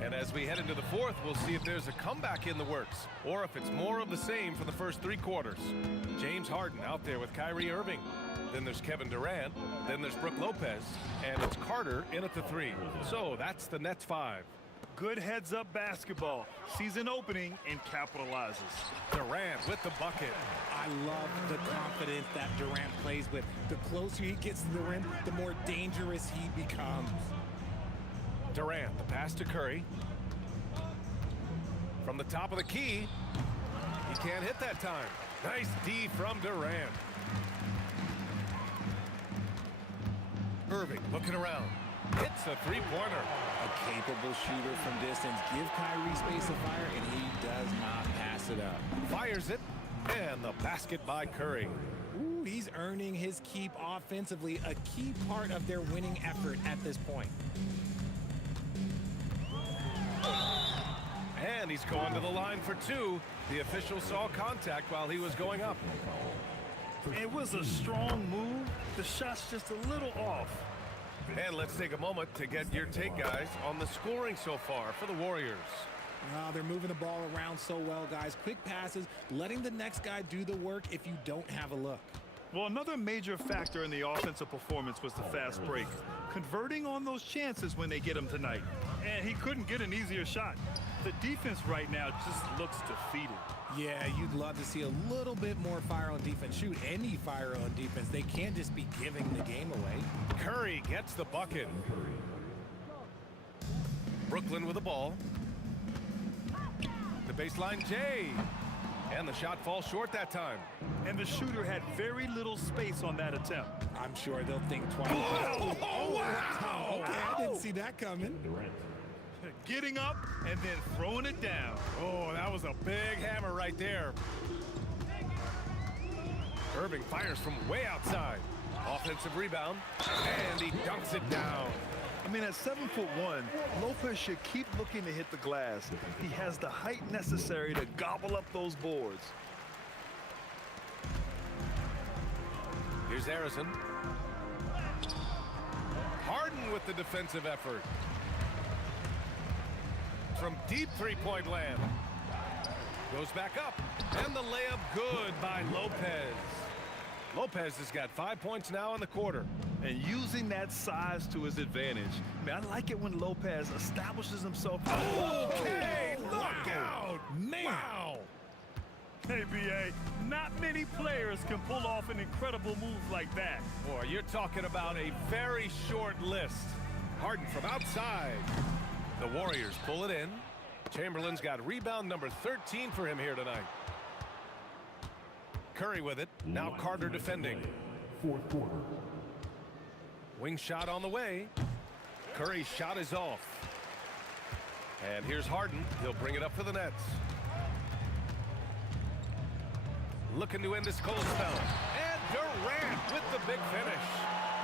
And as we head into the fourth, we'll see if there's a comeback in the works or if it's more of the same for the first 3 quarters. James Harden out there with Kyrie Irving. Then there's Kevin Durant. Then there's Brook Lopez. And it's Carter in at the 3. So that's the Nets 5. Good heads-up basketball. Sees an opening and capitalizes. Durant with the bucket. I love the confidence that Durant plays with. The closer he gets to the rim, the more dangerous he becomes. Durant, the pass to Curry. From the top of the key. He can't hit that time. Nice D from Durant. Irving looking around. Hits a 3-pointer. A capable shooter from distance. Give Kyrie space to fire, and he does not pass it up. Fires it, and the basket by Curry. Ooh, he's earning his keep offensively, a key part of their winning effort at this point. And he's going to the line for 2. The official saw contact while he was going up. It was a strong move. The shot's just a little off. And let's take a moment to get your take, guys, on the scoring so far for the Warriors. They're moving the ball around so well, guys. Quick passes, letting the next guy do the work if you don't have a look. Well, another major factor in the offensive performance was the fast break. Converting on those chances when they get them tonight. And he couldn't get an easier shot. The defense right now just looks defeated. Yeah, you'd love to see a little bit more fire on defense. Shoot, any fire on defense. They can't just be giving the game away. Curry gets the bucket. Brooklyn with the ball. The baseline, Jay. And the shot falls short that time. And the shooter had very little space on that attempt. I'm sure they'll think twice. Oh, wow! Okay, I didn't see that coming. Getting up and then throwing it down. Oh, that was a big hammer right there. Irving fires from way outside. Offensive rebound, and he dunks it down. I mean, at 7'1", Lopez should keep looking to hit the glass. He has the height necessary to gobble up those boards. Here's Harrison. Harden with the defensive effort. From deep 3-point land. Goes back up. And the layup good by Lopez. Lopez has got 5 points now in the quarter. And using that size to his advantage. Man, I like it when Lopez establishes himself. Okay, look out! Man. Wow! Hey, B.A., not many players can pull off an incredible move like that. Boy, you're talking about a very short list. Harden from outside. The Warriors pull it in. Chamberlain's got rebound number 13 for him here tonight. Curry with it. Now Carter defending. Fourth quarter. Wing shot on the way. Curry's shot is off. And here's Harden. He'll bring it up for the Nets. Looking to end this cold spell. And Durant with the big finish.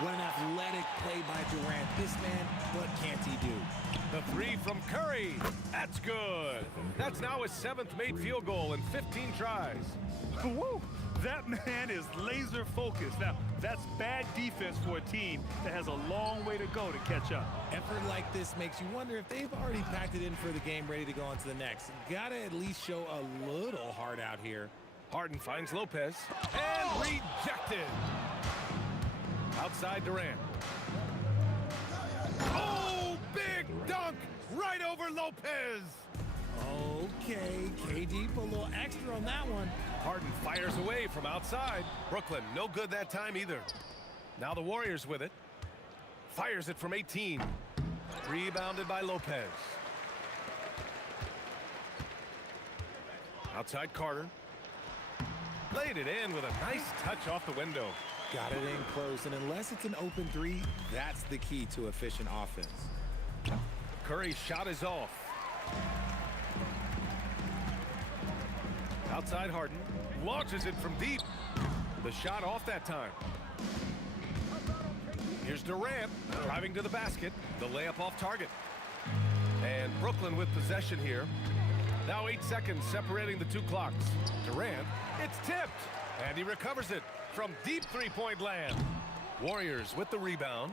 What an athletic play by Durant. This man, what can't he do? The three from Curry. That's good. That's now his 7th made field goal in 15 tries. Woo! That man is laser focused. Now, that's bad defense for a team that has a long way to go to catch up. Effort like this makes you wonder if they've already packed it in for the game, ready to go on to the next. Gotta at least show a little heart out here. Harden finds Lopez. And rejected. Outside Durant. Oh, big dunk right over Lopez. Okay, KD put a little extra on that one. Harden fires away from outside. Brooklyn, no good that time either. Now the Warriors with it. Fires it from 18. Rebounded by Lopez. Outside Carter. Laid it in with a nice touch off the window. Got it in close, and unless it's an open three, that's the key to efficient offense. Curry's shot is off. Outside Harden. Launches it from deep. The shot off that time. Here's Durant driving to the basket. The layup off target. And Brooklyn with possession here. Now 8 seconds separating the two clocks. Durant, it's tipped. And he recovers it from deep three-point land. Warriors with the rebound.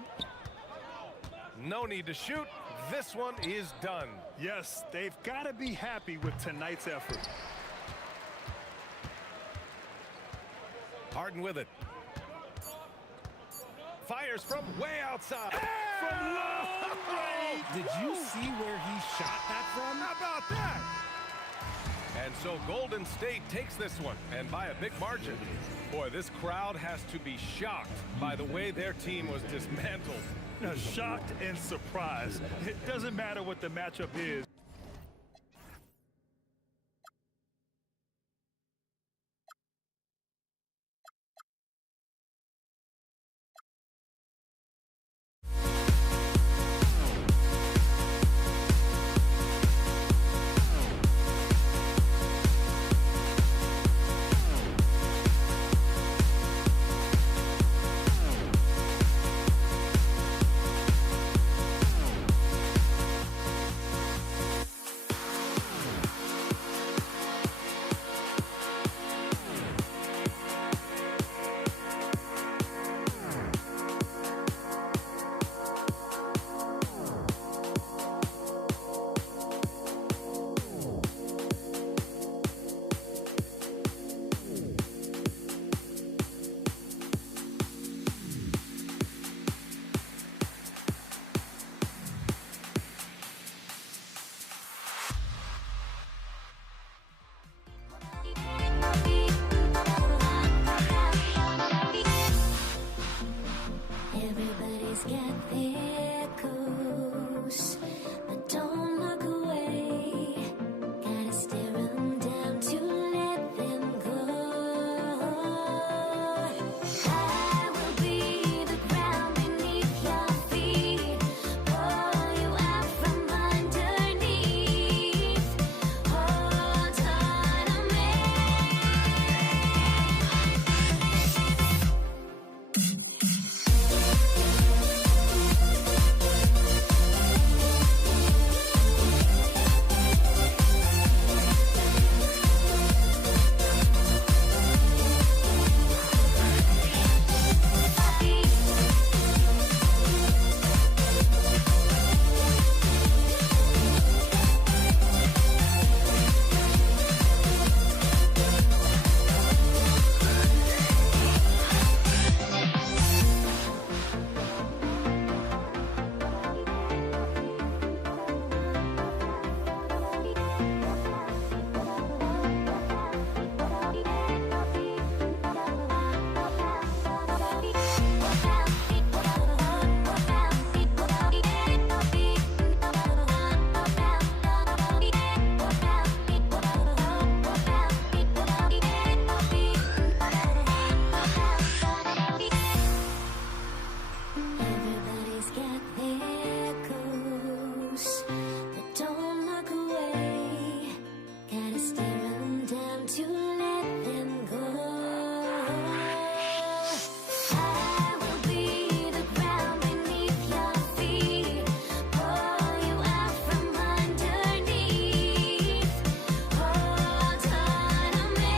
No need to shoot. This one is done. Yes, they've got to be happy with tonight's effort. Harden with it. Fires from way outside. From long range. Did you see where he shot that from? How about that? And so Golden State takes this one, and by a big margin. Boy, this crowd has to be shocked by the way their team was dismantled. Shocked and surprised. It doesn't matter what the matchup is. Everybody's got their coast, but don't look away. Gotta stare 'em down to let them go. I will be the ground beneath your feet, pull you out from underneath. Hold on to me. always get there goes, but don't look away. Gotta stare 'em down to let them go. I will be the ground beneath your feet, pull you out from underneath. Hold on to me.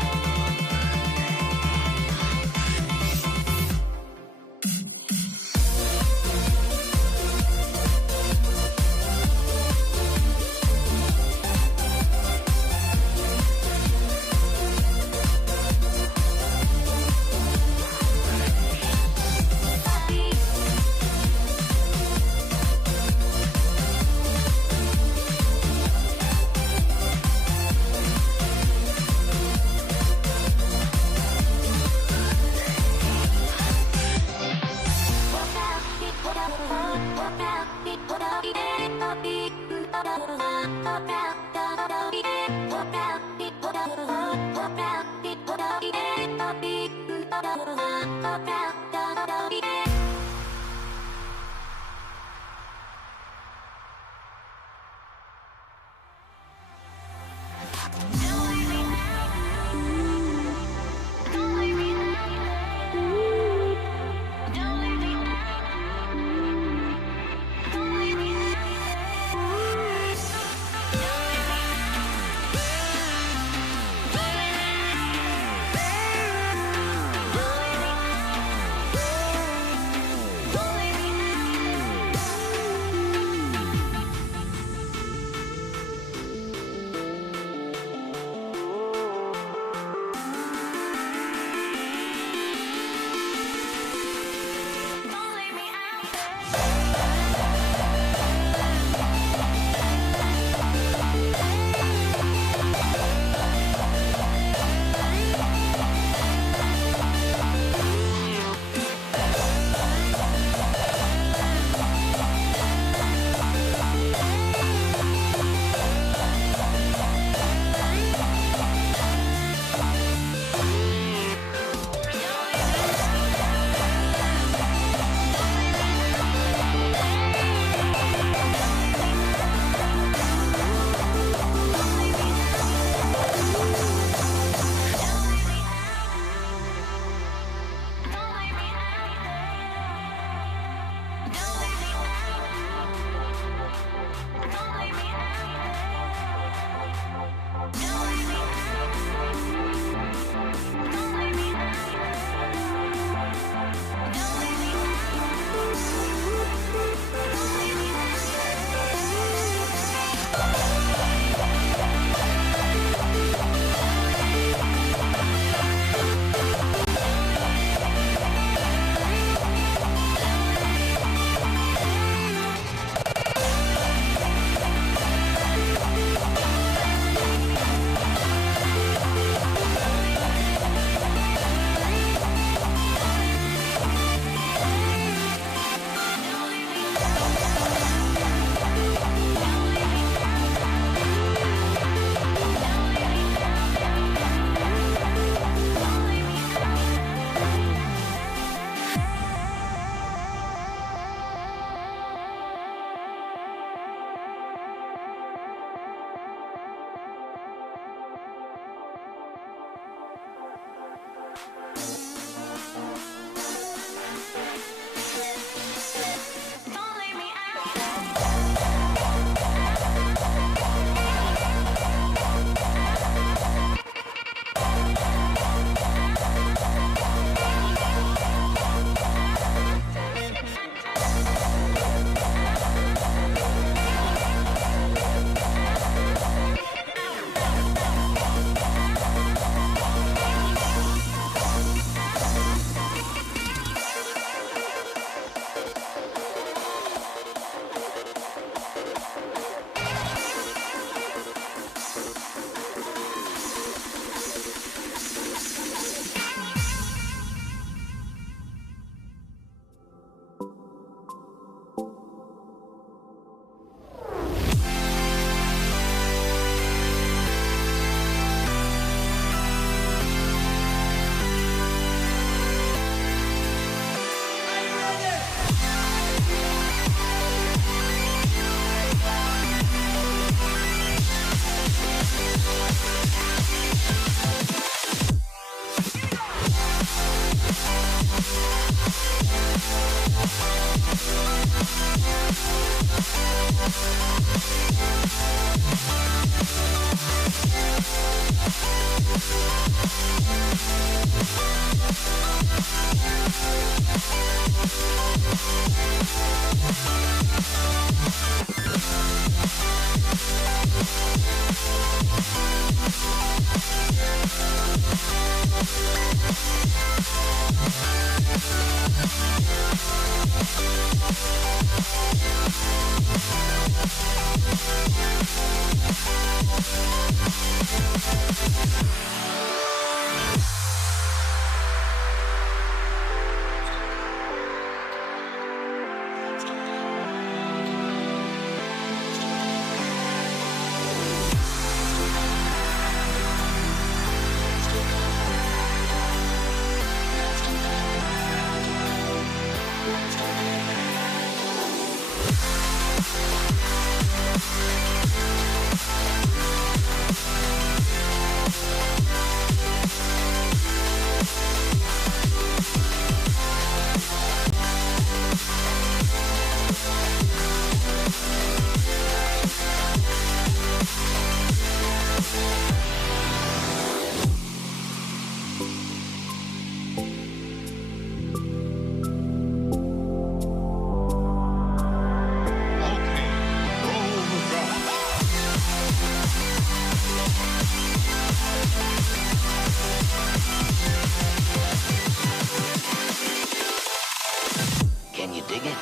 Can you dig it?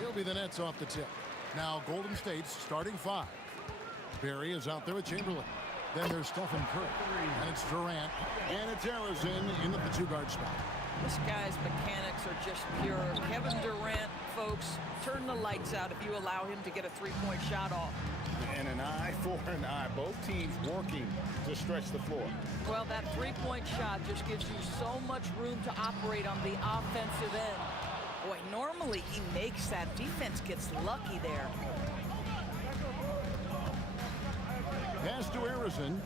He'll be the Nets off the tip. Now Golden State's starting 5. Barry is out there with Chamberlain. Then there's Stephen Curry. And it's Durant. And it's Arizin in at the 2-guard spot. This guy's mechanics are just pure. Kevin Durant, folks, turn the lights out if you allow him to get a 3-point shot off. And an eye for an eye. Both teams working to stretch the floor. Well, that 3-point shot just gives you so much room to operate on the offensive end. Boy, normally he makes that. Defense gets lucky there. Pass to Arizin.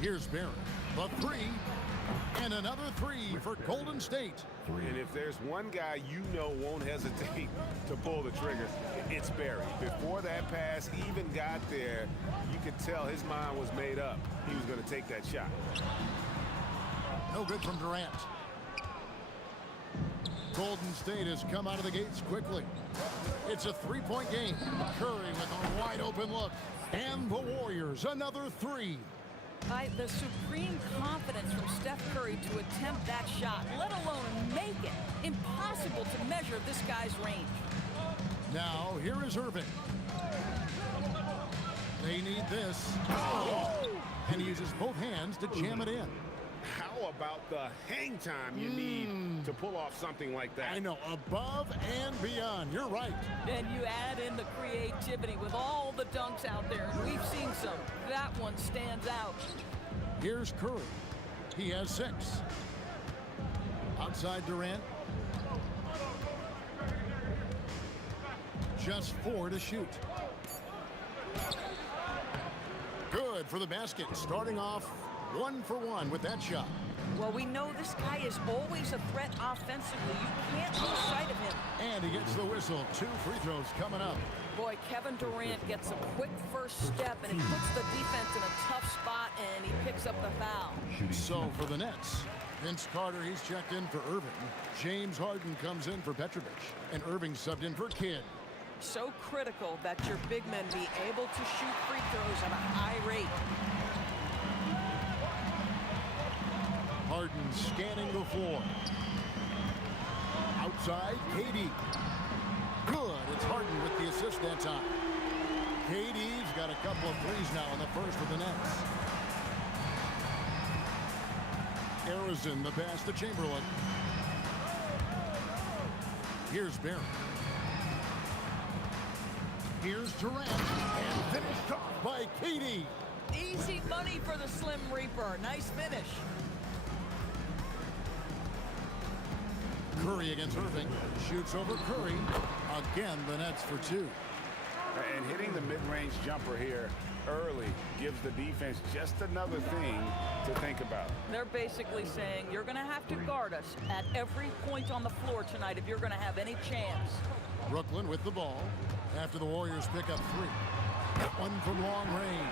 Here's Barry. The 3. And another 3 for Golden State. And if there's one guy you know won't hesitate to pull the trigger, it's Barry. Before that pass even got there, you could tell his mind was made up. He was going to take that shot. No good from Durant. Golden State has come out of the gates quickly. It's a 3-point game. Curry with a wide open look. And the Warriors, another 3. By the supreme confidence from Steph Curry to attempt that shot, let alone make it. Impossible to measure this guy's range. Now, here is Irving. They need this. Oh! And he uses both hands to jam it in. How about the hang time you need to pull off something like that? I know, above and beyond. You're right. And you add in the creativity with all the dunks out there, and we've seen some. That one stands out. Here's Curry. He has 6. Outside Durant. Just 4 to shoot. Good for the basket. Starting off 1 for 1 with that shot. Well, we know this guy is always a threat offensively. You can't lose sight of him. And he gets the whistle. 2 free throws coming up. Boy, Kevin Durant gets a quick first step, and he puts the defense in a tough spot, and he picks up the foul. So for the Nets, Vince Carter, he's checked in for Irving. James Harden comes in for Petrovic. And Irving subbed in for Kidd. So critical that your big men be able to shoot free throws at a high rate. Harden scanning the floor. Outside, KD. Good. It's Harden with the assist that time. KD's got a couple of threes now in the first for the Nets. Arizin, the pass to Chamberlain. Here's Barry. Here's Durant. And finished off by KD. Easy money for the Slim Reaper. Nice finish. Curry against Irving. Shoots over Curry. Again, the Nets for 2. And hitting the mid-range jumper here early gives the defense just another thing to think about. They're basically saying you're going to have to guard us at every point on the floor tonight if you're going to have any chance. Brooklyn with the ball after the Warriors pick up 3. One from long range.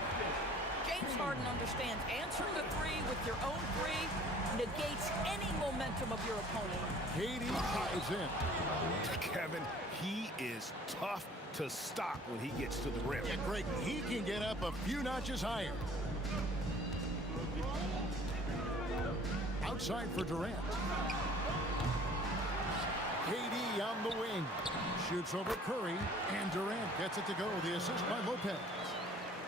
James Harden understands answering a three with your own three negates any momentum of your opponent. KD ties in. Kevin, he is tough to stop when he gets to the rim. Yeah, Greg, he can get up a few notches higher. Outside for Durant. KD on the wing. Shoots over Curry, and Durant gets it to go. The assist by Lopez.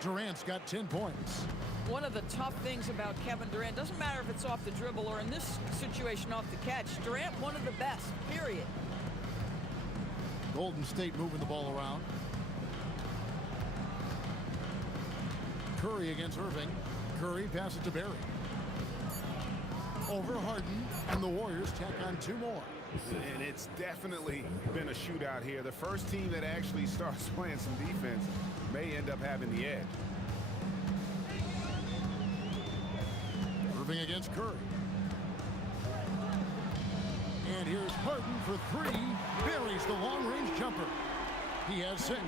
Durant's got 10 points. One of the tough things about Kevin Durant, doesn't matter if it's off the dribble or in this situation off the catch, Durant one of the best, period. Golden State moving the ball around. Curry against Irving. Curry passes to Barry. Over Harden, and the Warriors tack on 2 more. And it's definitely been a shootout here. The first team that actually starts playing some defense may end up having the edge. Irving against Curry. And here's Harden for 3. Buries the long-range jumper. He has 6.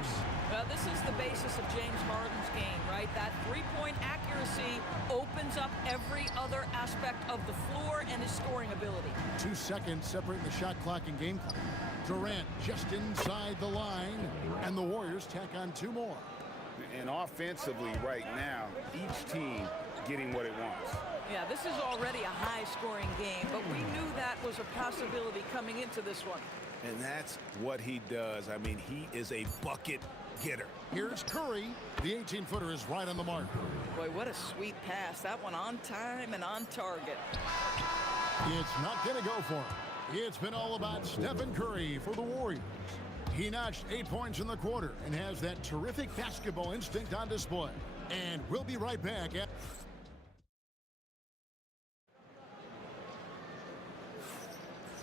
This is the basis of James Harden's game, right? That three-point accuracy opens up every other aspect of the floor and his scoring ability. 2 seconds separating the shot clock and game clock. Durant just inside the line, and the Warriors tack on 2 more. And offensively right now, each team getting what it wants. Yeah, this is already a high-scoring game, but we knew that was a possibility coming into this one. And that's what he does. I mean, he is a bucket getter. Here's Curry. The 18-footer is right on the mark. Boy, what a sweet pass. That one on time and on target. It's not going to go for him. It's been all about Stephen Curry for the Warriors. He notched 8 points in the quarter and has that terrific basketball instinct on display. And we'll be right back.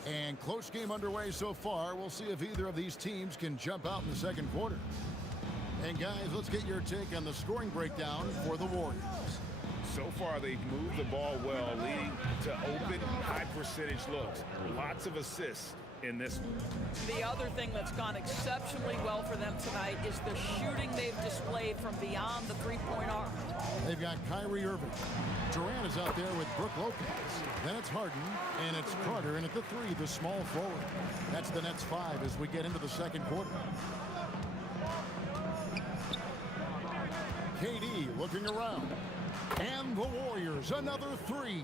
And close game underway so far. We'll see if either of these teams can jump out in the second quarter. And guys, let's get your take on the scoring breakdown for the Warriors. So far, they've moved the ball well, leading to open, high-percentage looks. Lots of assists in this one. The other thing that's gone exceptionally well for them tonight is the shooting they've displayed from beyond the three-point arc. They've got Kyrie Irving. Durant is out there with Brook Lopez. Then it's Harden, and it's Carter, and at the 3, the small forward. That's the Nets 5 as we get into the second quarter. KD looking around. And the Warriors, another 3.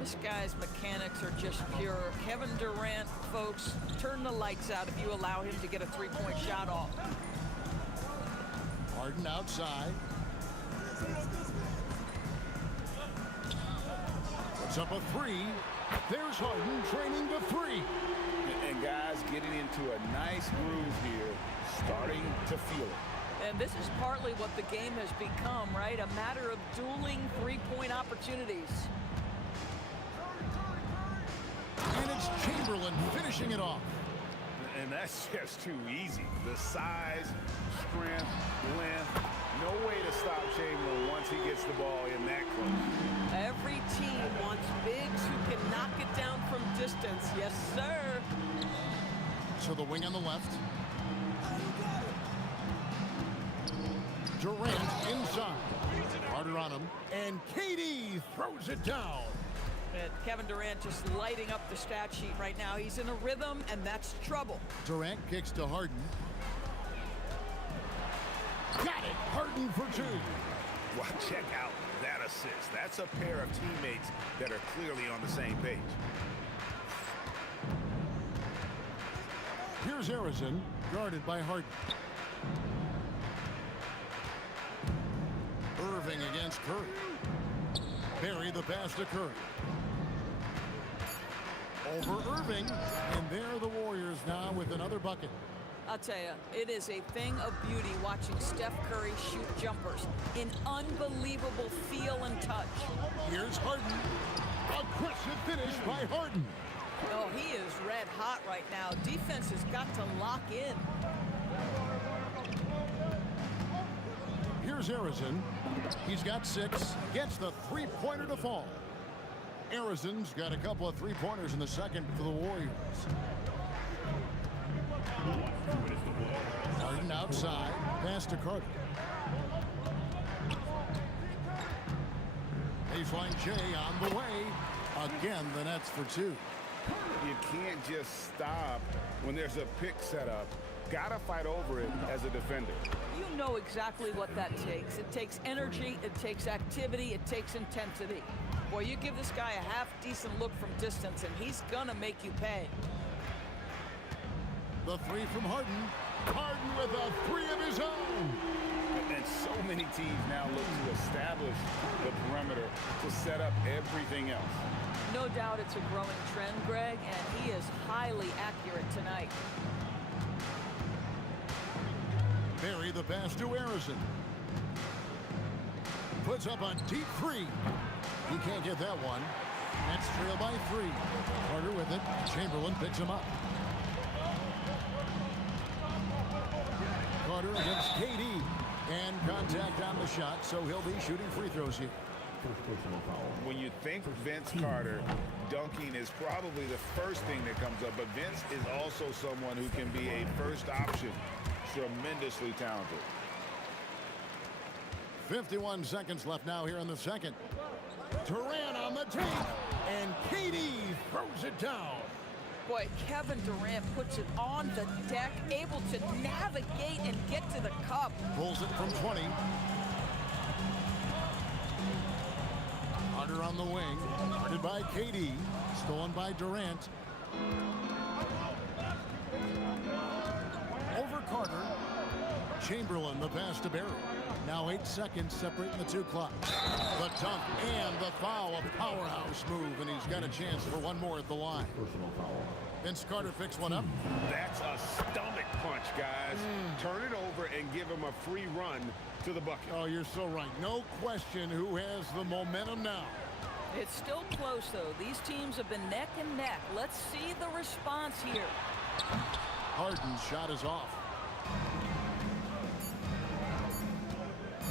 This guy's mechanics are just pure. Kevin Durant, folks, turn the lights out if you allow him to get a three-point shot off. Harden outside. Puts up a 3. There's Harden training the 3. And guys getting into a nice groove here, starting to feel it. And this is partly what the game has become, right? A matter of dueling three-point opportunities. And it's Chamberlain finishing it off. And that's just too easy. The size, strength, length, no way to stop Chamberlain once he gets the ball in that close. Every team wants bigs who can knock it down from distance. Yes, sir. So the wing on the left. Durant inside. Carter on him. And KD throws it down. And Kevin Durant just lighting up the stat sheet right now. He's in a rhythm, and that's trouble. Durant kicks to Harden. Got it. Harden for 2. Well, check out that assist. That's a pair of teammates that are clearly on the same page. Here's Harrison, guarded by Harden. Irving against Curry. Barry the pass to Curry. Over Irving, and there are the Warriors now with another bucket. I'll tell you, it is a thing of beauty watching Steph Curry shoot jumpers. An unbelievable feel and touch. Here's Harden. Aggressive finish by Harden. Oh, he is red hot right now. Defense has got to lock in. Here's Here's Arizin. He's got 6. Gets the three-pointer to fall. Arizin's got a couple of three-pointers in the second for the Warriors. Harden outside. Pass to Carter. Baseline J on the way. Again, the Nets for 2. You can't just stop when there's a pick set up. Gotta fight over it as a defender. You know exactly what that takes. It takes energy, it takes activity, it takes intensity. Boy, you give this guy a half-decent look from distance, and he's gonna make you pay. The 3 from Harden. Harden with a 3 of his own. And so many teams now look to establish the perimeter to set up everything else. No doubt it's a growing trend, Greg, and he is highly accurate tonight. Barry the pass to Arizin. Puts up a deep 3. He can't get that one. Nets trail by 3. Carter with it. Chamberlain picks him up. Carter against KD. And contact on the shot, so he'll be shooting free throws here. When you think Vince Carter, dunking is probably the first thing that comes up, but Vince is also someone who can be a first option. Tremendously talented. 51 seconds left now here in the second. Durant on the take, and KD throws it down. Boy, Kevin Durant puts it on the deck, able to navigate and get to the cup. Pulls it from 20. Carter on the wing, guarded by KD, stolen by Durant. Over Carter. Chamberlain, the pass to Barry. Now 8 seconds separating the 2 clocks. The dunk and the foul, a powerhouse move, and he's got a chance for one more at the line. Vince Carter picks one up. That's a stomach punch, guys. Turn it over and give him a free run to the bucket. Oh, you're so right. No question who has the momentum now. It's still close, though. These teams have been neck and neck. Let's see the response here. Harden's shot is off.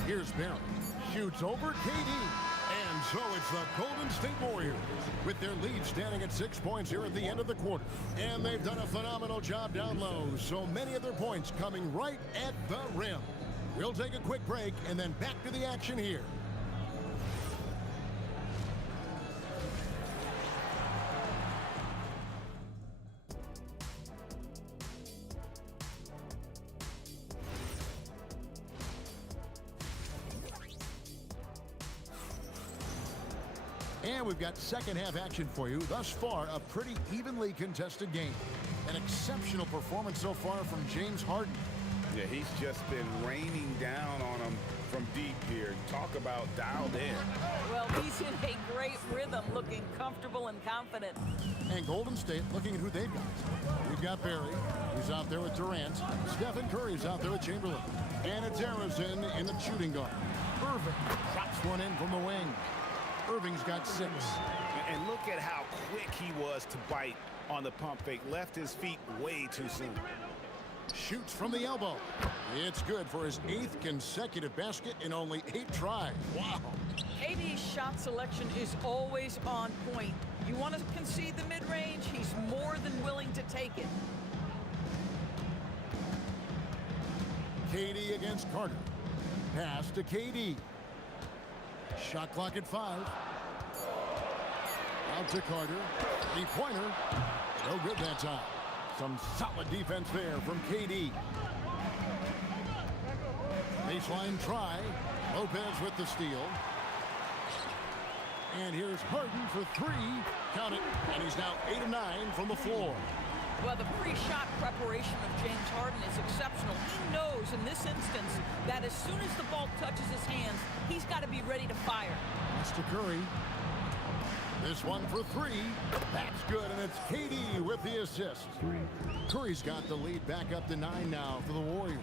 Here's Barry. Shoots over KD. And so it's the Golden State Warriors with their lead standing at 6 points here at the end of the quarter. And they've done a phenomenal job down low. So many of their points coming right at the rim. We'll take a quick break and then back to the action here. And we've got second half action for you. Thus far, a pretty evenly contested game. An exceptional performance so far from James Harden. Yeah, he's just been raining down on him from deep here. Talk about dialed in. Well, he's in a great rhythm, looking comfortable and confident. And Golden State looking at who they've got. We've got Barry, who's out there with Durant. Stephen Curry's out there with Chamberlain. And it's Arizin in the shooting guard. Irving drops one in from the wing. Irving's got 6. And look at how quick he was to bite on the pump fake. Left his feet way too soon. Shoots from the elbow. It's good for his 8th consecutive basket in only 8 tries. Wow. KD's shot selection is always on point. You want to concede the mid-range, he's more than willing to take it. KD against Carter. Pass to KD. Shot clock at 5. Out to Carter. 3-pointer. No good that time. Some solid defense there from KD. Baseline try. Lopez with the steal. And here's Harden for 3. Count it. And he's now 8 of 9 from the floor. Well, the pre-shot preparation of James Harden is exceptional. He knows in this instance that as soon as the ball touches his hands, he's got to be ready to fire. That's to Curry. This one for 3. That's good, and it's KD with the assist. Curry's got the lead back up to 9 now for the Warriors.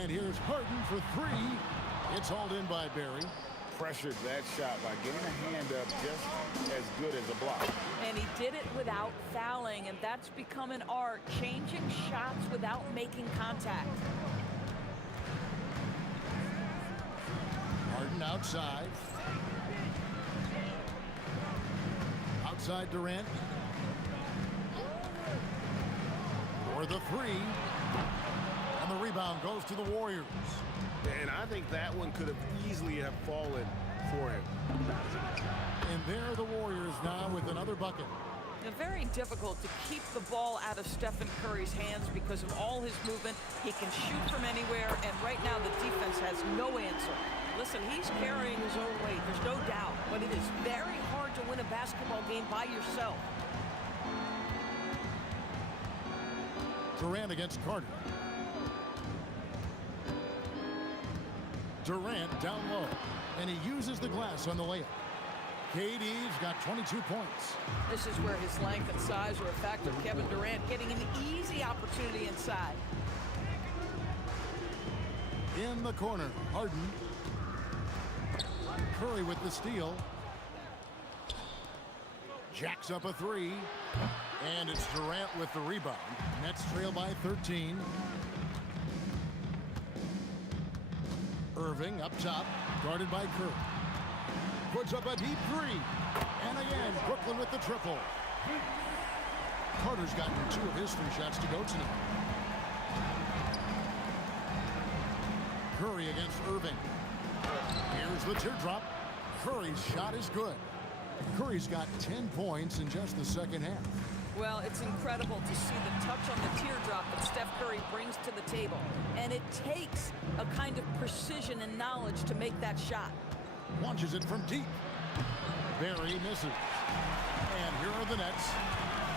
And here's Harden for 3. It's hauled in by Barry. Pressured that shot by getting a hand up just as good as a block. And he did it without fouling, and that's become an art, changing shots without making contact. Harden outside. Outside Durant. For the three. And the rebound goes to the Warriors. And I think that one could have easily have fallen for him. And there the Warriors now with another bucket. Very difficult to keep the ball out of Stephen Curry's hands because of all his movement. He can shoot from anywhere, and right now the defense has no answer. Listen, he's carrying his own weight, there's no doubt, but it is very hard to win a basketball game by yourself. Durant against Carter. Durant down low, and he uses the glass on the layup. KD's got 22 points. This is where his length and size are a factor. Kevin Durant getting an easy opportunity inside. In the corner, Harden. Curry with the steal. Jacks up a three. And it's Durant with the rebound. Nets trail by 13. Irving up top, guarded by Curry. Puts up a deep three. And again, Brooklyn with the triple. Carter's gotten 2 of his 3 shots to go tonight. Curry against Irving. Here's the teardrop. Curry's shot is good. Curry's got 10 points in just the second half. Well, it's incredible to see the touch on the teardrop that Steph Curry brings to the table. And it takes a kind of precision and knowledge to make that shot. Launches it from deep. Barry misses. And here are the Nets,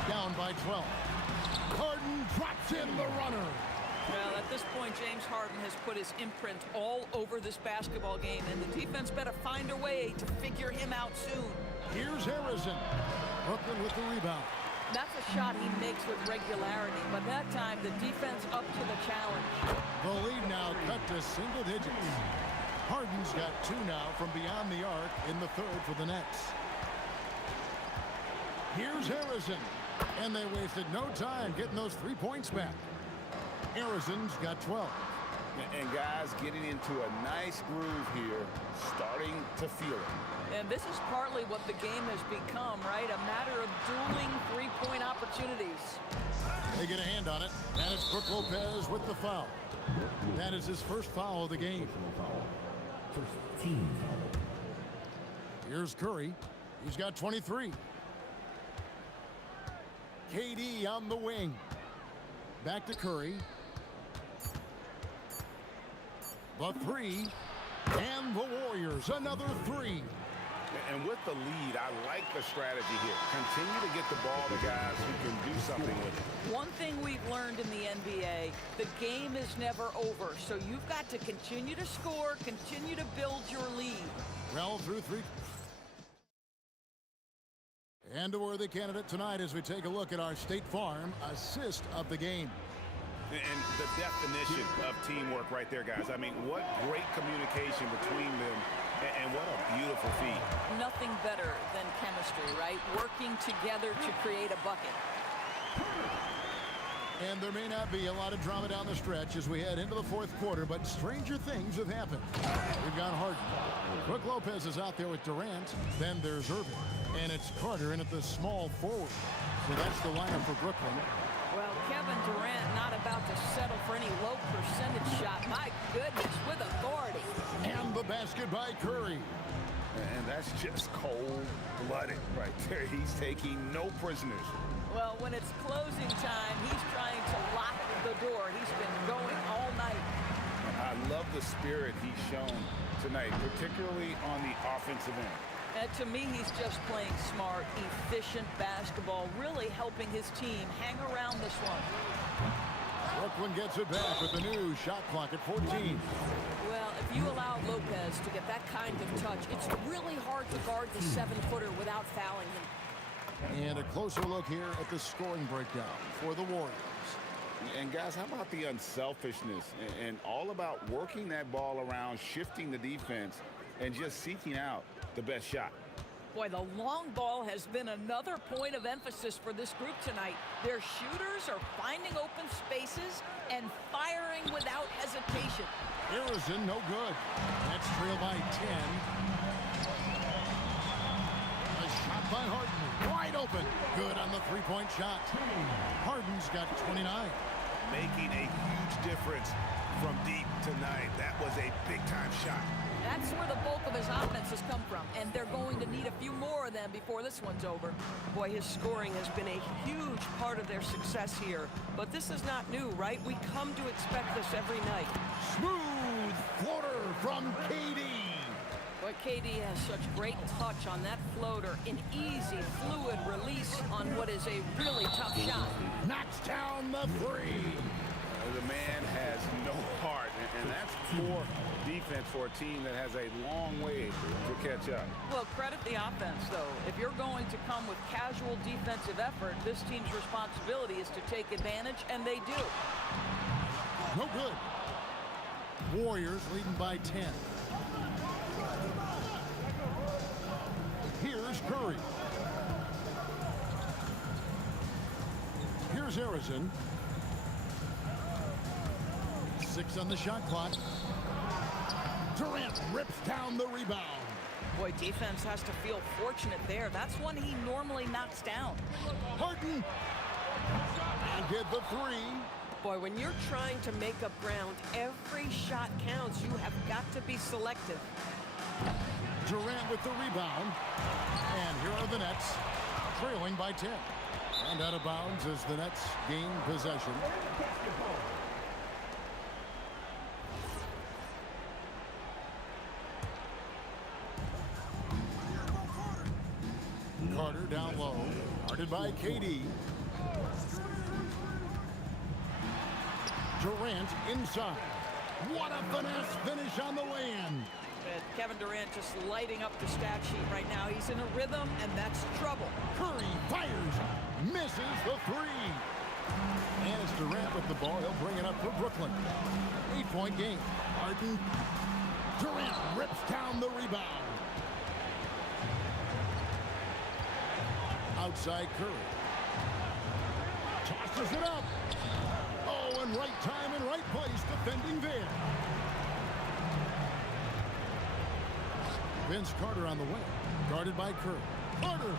down by 12. Harden drops in the runner. Well, at this point, James Harden has put his imprint all over this basketball game, and the defense better find a way to figure him out soon. Here's Harrison. Brooklyn with the rebound. That's a shot he makes with regularity, but that time the defense up to the challenge. The lead now cut to single digits. Harden's got 2 now from beyond the arc in the third for the Nets. Here's Harrison. And they wasted no time getting those 3 points back. Harrison's got 12. And guys getting into a nice groove here, starting to feel it. And this is partly what the game has become, right? A matter of dueling 3-point opportunities. They get a hand on it. And it's Brook Lopez with the foul. That is his first foul of the game. First team foul. Here's Curry. He's got 23. KD on the wing. Back to Curry. The three. And the Warriors, another 3. And with the lead, I like the strategy here. Continue to get the ball to guys who can do something with it. One thing we've learned in the NBA, the game is never over. So you've got to continue to score, continue to build your lead. Well through 3. And a worthy candidate tonight as we take a look at our State Farm assist of the game. And the definition of teamwork right there, guys. I mean, what great communication between them, and what a beautiful feat. Nothing better than chemistry, right? Working together to create a bucket. And there may not be a lot of drama down the stretch as we head into the fourth quarter, but stranger things have happened. We've got Harden. Brook Lopez is out there with Durant. Then there's Irving. And it's Carter in at the small forward. So that's the lineup for Brooklyn. Well, Kevin Durant not about to settle for any low percentage shot. My goodness, with authority. And the basket by Curry. And that's just cold-blooded right there. He's taking no prisoners. Well, when it's closing time, he's trying to lock the door. He's been going all night. I love the spirit he's shown tonight, particularly on the offensive end. To me, he's just playing smart, efficient basketball, really helping his team hang around this one. Brooklyn gets it back with the new shot clock at 14. Well, if you allow Lopez to get that kind of touch, it's really hard to guard the 7-footer without fouling him. And a closer look here at the scoring breakdown for the Warriors. And guys, how about the unselfishness and all about working that ball around, shifting the defense, and just seeking out the best shot. Boy, the long ball has been another point of emphasis for this group tonight. Their shooters are finding open spaces. and firing without hesitation. Harrison, no good. Nets trail by 10. A shot by Harden. Wide open. Good on the three-point shot. Harden's got 29. Making a huge difference from deep tonight. That was a big-time shot. That's where the bulk of his offense has come from, and they're going to need a few more of them before this one's over. Boy, his scoring has been a huge part of their success here. But this is not new, right? We come to expect this every night. Smooth floater from KD. But KD has such great touch on that floater. An easy, fluid release on what is a really tough shot. Knocks down the three. The man has no heart, and that's poor defense for a team that has a long way to catch up. Well, credit the offense, though. If you're going to come with casual defensive effort, this team's responsibility is to take advantage, and they do. No good. Warriors leading by 10. Here's Curry. Here's Harrison. 6 on the shot clock. Durant rips down the rebound. Boy, defense has to feel fortunate there. That's one he normally knocks down. Harden. And get the three. Boy, when you're trying to make up ground, every shot counts. You have got to be selective. Durant with the rebound. And here are the Nets, trailing by 10. And out of bounds as the Nets gain possession. Carter down low, guarded by KD. Durant inside. What a finesse finish on the way-in. Kevin Durant just lighting up the stat sheet right now. He's in a rhythm, and that's trouble. Curry fires, misses the three. And it's Durant with the ball. He'll bring it up for Brooklyn. 8-point game. Harden. Durant rips down the rebound. Outside Curry. Tosses it up. Oh, and right time and right place defending there. Vince Carter on the wing, guarded by Curry. Carter.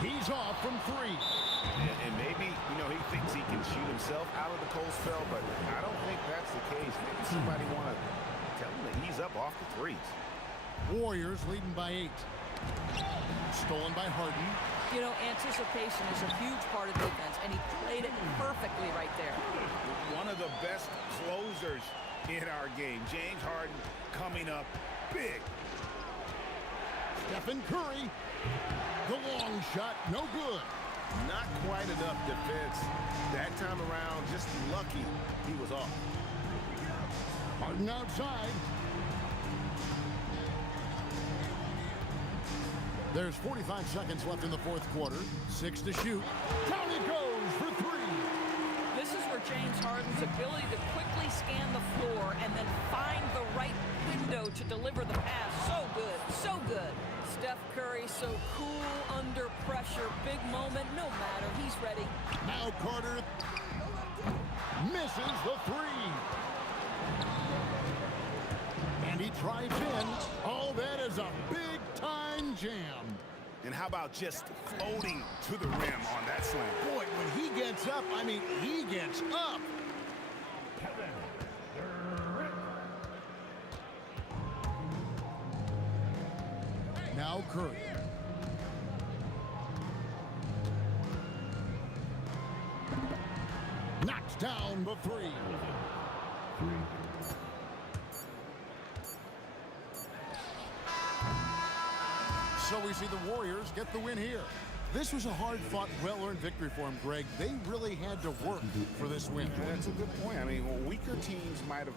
He's off from three. And maybe, he thinks he can shoot himself out of the cold spell, but I don't think that's the case. Maybe somebody want to tell him to ease up off the threes. Warriors leading by 8. Stolen by Harden. Anticipation is a huge part of defense, and he played it perfectly right there. One of the best closers in our game. James Harden coming up big. Stephen Curry. The long shot, no good. Not quite enough defense. That time around, just lucky he was off. Harden outside. There's 45 seconds left in the fourth quarter. 6 to shoot. Down he goes for 3. This is where James Harden's ability to quickly scan the floor and then find the right window to deliver the pass. So good, so good. Steph Curry so cool under pressure. Big moment, no matter. He's ready. Now Carter misses the 3. And he drives in. Oh, that is a big-time jam. And how about just floating to the rim on that slam? Boy, when he gets up, he gets up. Now Curry. Knocks down the 3. So we see the Warriors get the win here. This was a hard-fought, well-earned victory for them, Greg. They really had to work for this win. That's a good point. Weaker teams might have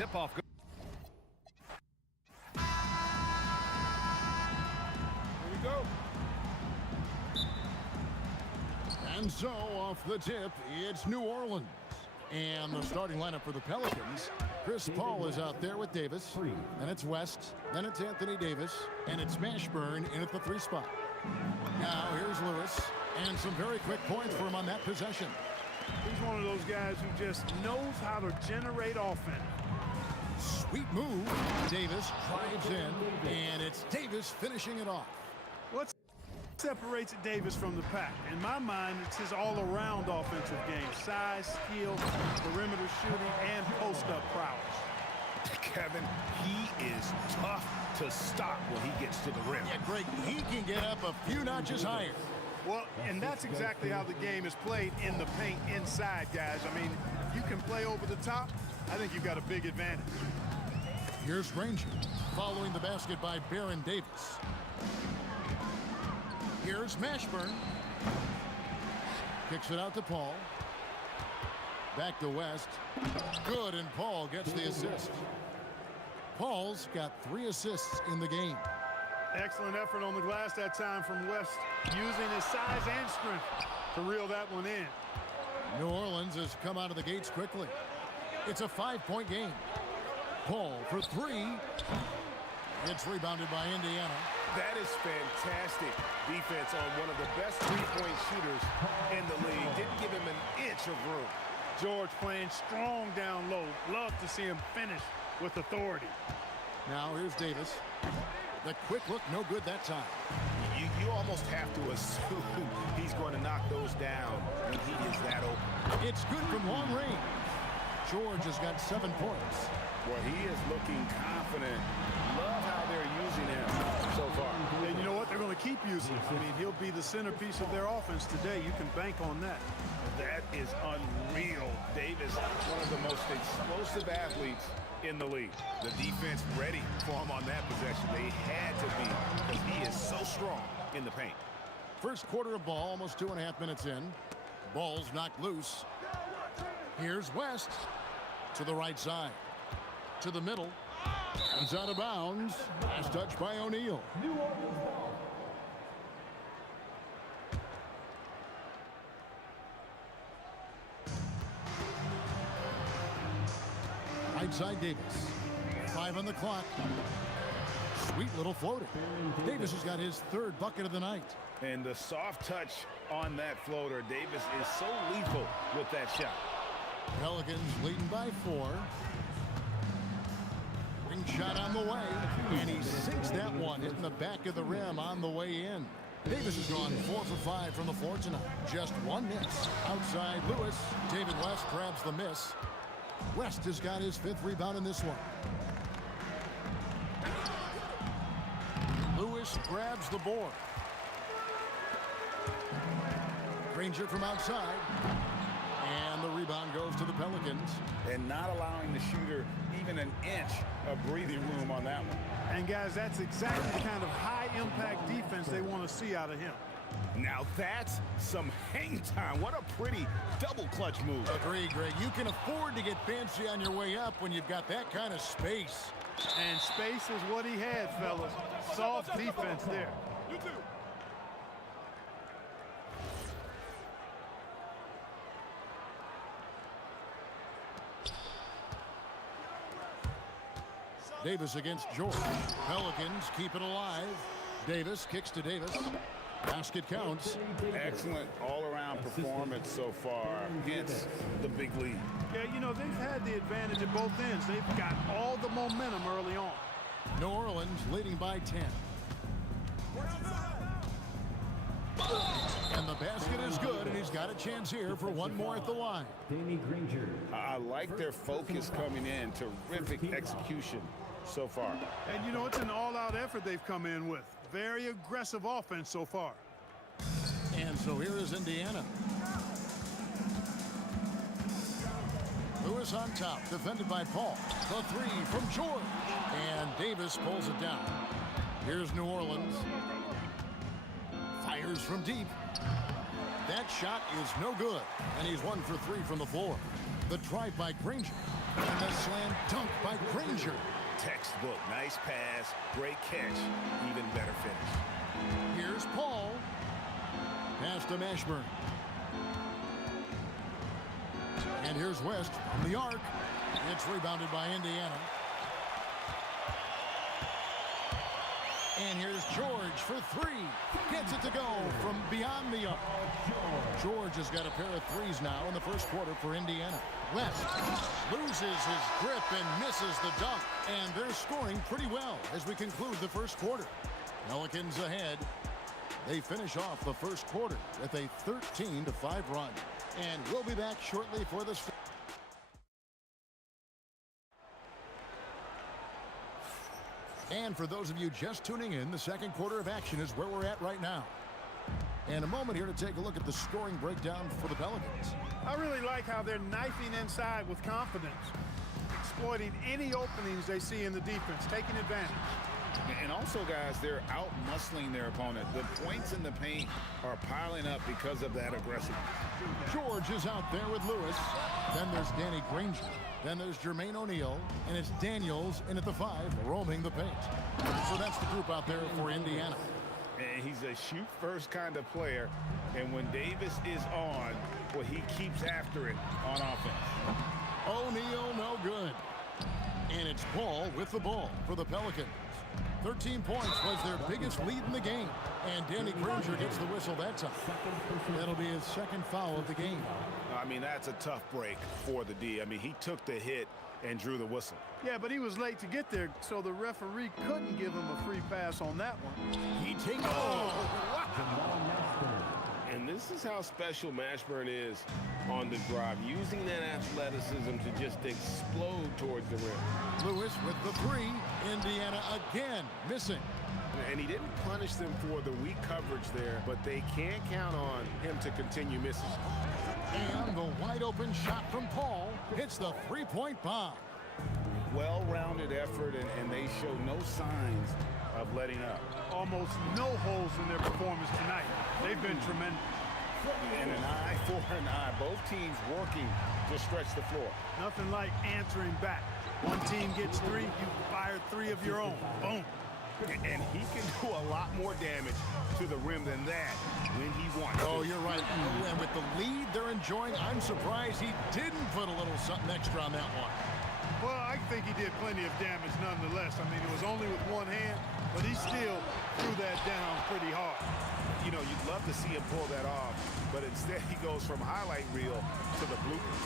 tip-off. Here we go. And so, off the tip, it's New Orleans. And the starting lineup for the Pelicans, Chris Paul is out there with Davis. Then it's West. Then it's Anthony Davis. And it's Mashburn in at the 3 spot. Now, here's Lewis. And some very quick points for him on that possession. He's one of those guys who just knows how to generate offense. Sweet move. Davis drives in. And it's Davis finishing it off. What separates Davis from the pack? In my mind, it's his all-around offensive game. Size, skill, perimeter shooting, and post-up prowess. Kevin, he is tough to stop when he gets to the rim. Yeah, Greg, he can get up a few notches higher. Well, and that's exactly how the game is played in the paint inside, guys. I mean, if you can play over the top, I think you've got a big advantage. Here's Granger, following the basket by Baron Davis. Here's Mashburn. Kicks it out to Paul. Back to West. Good, and Paul gets the assist. Paul's got 3 assists in the game. Excellent effort on the glass that time from West, using his size and strength to reel that one in. New Orleans has come out of the gates quickly. It's a 5-point game. Paul for 3. It's rebounded by Indiana. That is fantastic defense on one of the best three-point shooters in the league. Didn't give him an inch of room. George playing strong down low. Love to see him finish with authority. Now here's Davis. The quick look, no good that time. You almost have to assume he's going to knock those down when he is that open. It's good from long range. George has got 7 points. Well, he is looking confident. Love how they're using him so far. And you know what? They're going to keep using him. I mean, he'll be the centerpiece of their offense today. You can bank on that. That is unreal. Davis, one of the most explosive athletes in the league. The defense ready for him on that possession. They had to be, because he is so strong in the paint. First quarter of ball, almost 2.5 minutes in. Ball's knocked loose. Here's West to the right side. To the middle. It's out of bounds. Last touch by O'Neal. Right side Davis. 5 on the clock. Sweet little floater. Davis has got his 3rd bucket of the night. And the soft touch on that floater. Davis is so lethal with that shot. Pelicans leading by 4. Ring shot on the way, and he sinks that one, hitting the back of the rim on the way in. Davis has gone 4 for 5 from the floor tonight. Just 1 miss. Outside Lewis. David West grabs the miss. West has got his 5th rebound in this one. Lewis grabs the board. Granger from outside. And the rebound goes to the Pelicans. And not allowing the shooter even an inch of breathing room on that one. And guys, that's exactly the kind of high-impact defense they want to see out of him. Now that's some hang time. What a pretty double clutch move. Agree, Greg. You can afford to get fancy on your way up when you've got that kind of space. And space is what he had, fellas. Soft defense there. You too. Davis against George. Pelicans keep it alive. Davis kicks to Davis. Basket counts. Excellent all-around performance so far. Hence the big lead. Yeah, you know, they've had the advantage at both ends. They've got all the momentum early on. New Orleans leading by 10. And the basket is good, and he's got a chance here for one more at the line. I like their focus coming in. Terrific execution so far. And, you know, it's an all-out effort they've come in with. Very aggressive offense so far. And so here is Indiana. Lewis on top, defended by Paul. The 3 from George. And Davis pulls it down. Here's New Orleans. Fires from deep. That shot is no good. And he's 1 for 3 from the floor. The drive by Granger. And the slam dunk by Nice pass, great catch, even better finish. Here's Paul. Pass to Mashburn. And here's West from the arc. It's rebounded by Indiana. And here's George for three. Gets it to go from beyond the arc. George has got a pair of threes now in the first quarter for Indiana. West loses his grip and misses the dunk. And they're scoring pretty well as we conclude the first quarter. Pelicans ahead. They finish off the first quarter with a 13-5 run. And we'll be back shortly for this. And for those of you just tuning in, the second quarter of action is where we're at right now. And a moment here to take a look at the scoring breakdown for the Pelicans. I really like how they're knifing inside with confidence, exploiting any openings they see in the defense, taking advantage. And also, guys, they're out-muscling their opponent. The points in the paint are piling up because of that aggression. George is out there with Lewis. Then there's Danny Granger. Then there's Jermaine O'Neal. And it's Daniels in at the 5, roaming the paint. So that's the group out there for Indiana. And he's a shoot-first kind of player. And when Davis is on, well, he keeps after it on offense. O'Neal, no good. And it's Paul with the ball for the Pelicans. 13 points was their biggest lead in the game. And Danny Granger gets the whistle that time. That'll be his second foul of the game. I mean, that's a tough break for the D. I mean, he took the hit and drew the whistle. Yeah, but he was late to get there, so the referee couldn't give him a free pass on that one. He takes And this is how special Mashburn is on the drive, using that athleticism to just explode towards the rim. Lewis with the 3. Indiana again missing. And he didn't punish them for the weak coverage there, but they can't count on him to continue missing. And the wide open shot from Paul hits the three-point bomb. Well-rounded effort, and they show no signs of letting up. Almost no holes in their performance tonight. They've been tremendous. And an eye for an eye. Both teams working to stretch the floor. Nothing like answering back. One team gets 3, you fire 3 of your own. Boom. And he can do a lot more damage to the rim than that when he wants. Oh, you're right. And with the lead they're enjoying, I'm surprised he didn't put a little something extra on that one. Well, I think he did plenty of damage nonetheless. I mean, it was only with one hand, but he still threw that down pretty hard. You know, you'd love to see him pull that off, but instead he goes from highlight reel to the bloopers.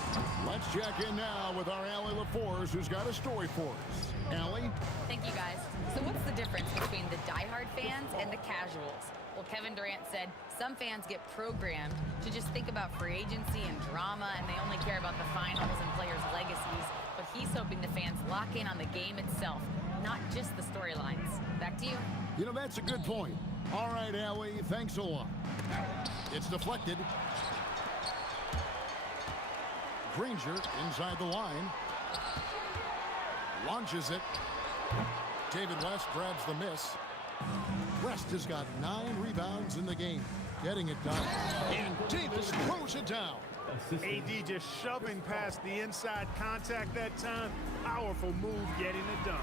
Let's check in now with our Allie LaForce, who's got a story for us. Allie? Thank you, guys. So what's the difference between the diehard fans and the casuals? Well, Kevin Durant said some fans get programmed to just think about free agency and drama, and they only care about the finals and players' legacies. But he's hoping the fans lock in on the game itself, not just the storylines. Back to you. You know, that's a good point. All right, Allie, thanks a lot. It's deflected. Granger inside the line. Launches it. David West grabs the miss. West has got 9 rebounds in the game. Getting it done. And Davis throws it down. AD just shoving past the inside contact that time. Powerful move getting it done.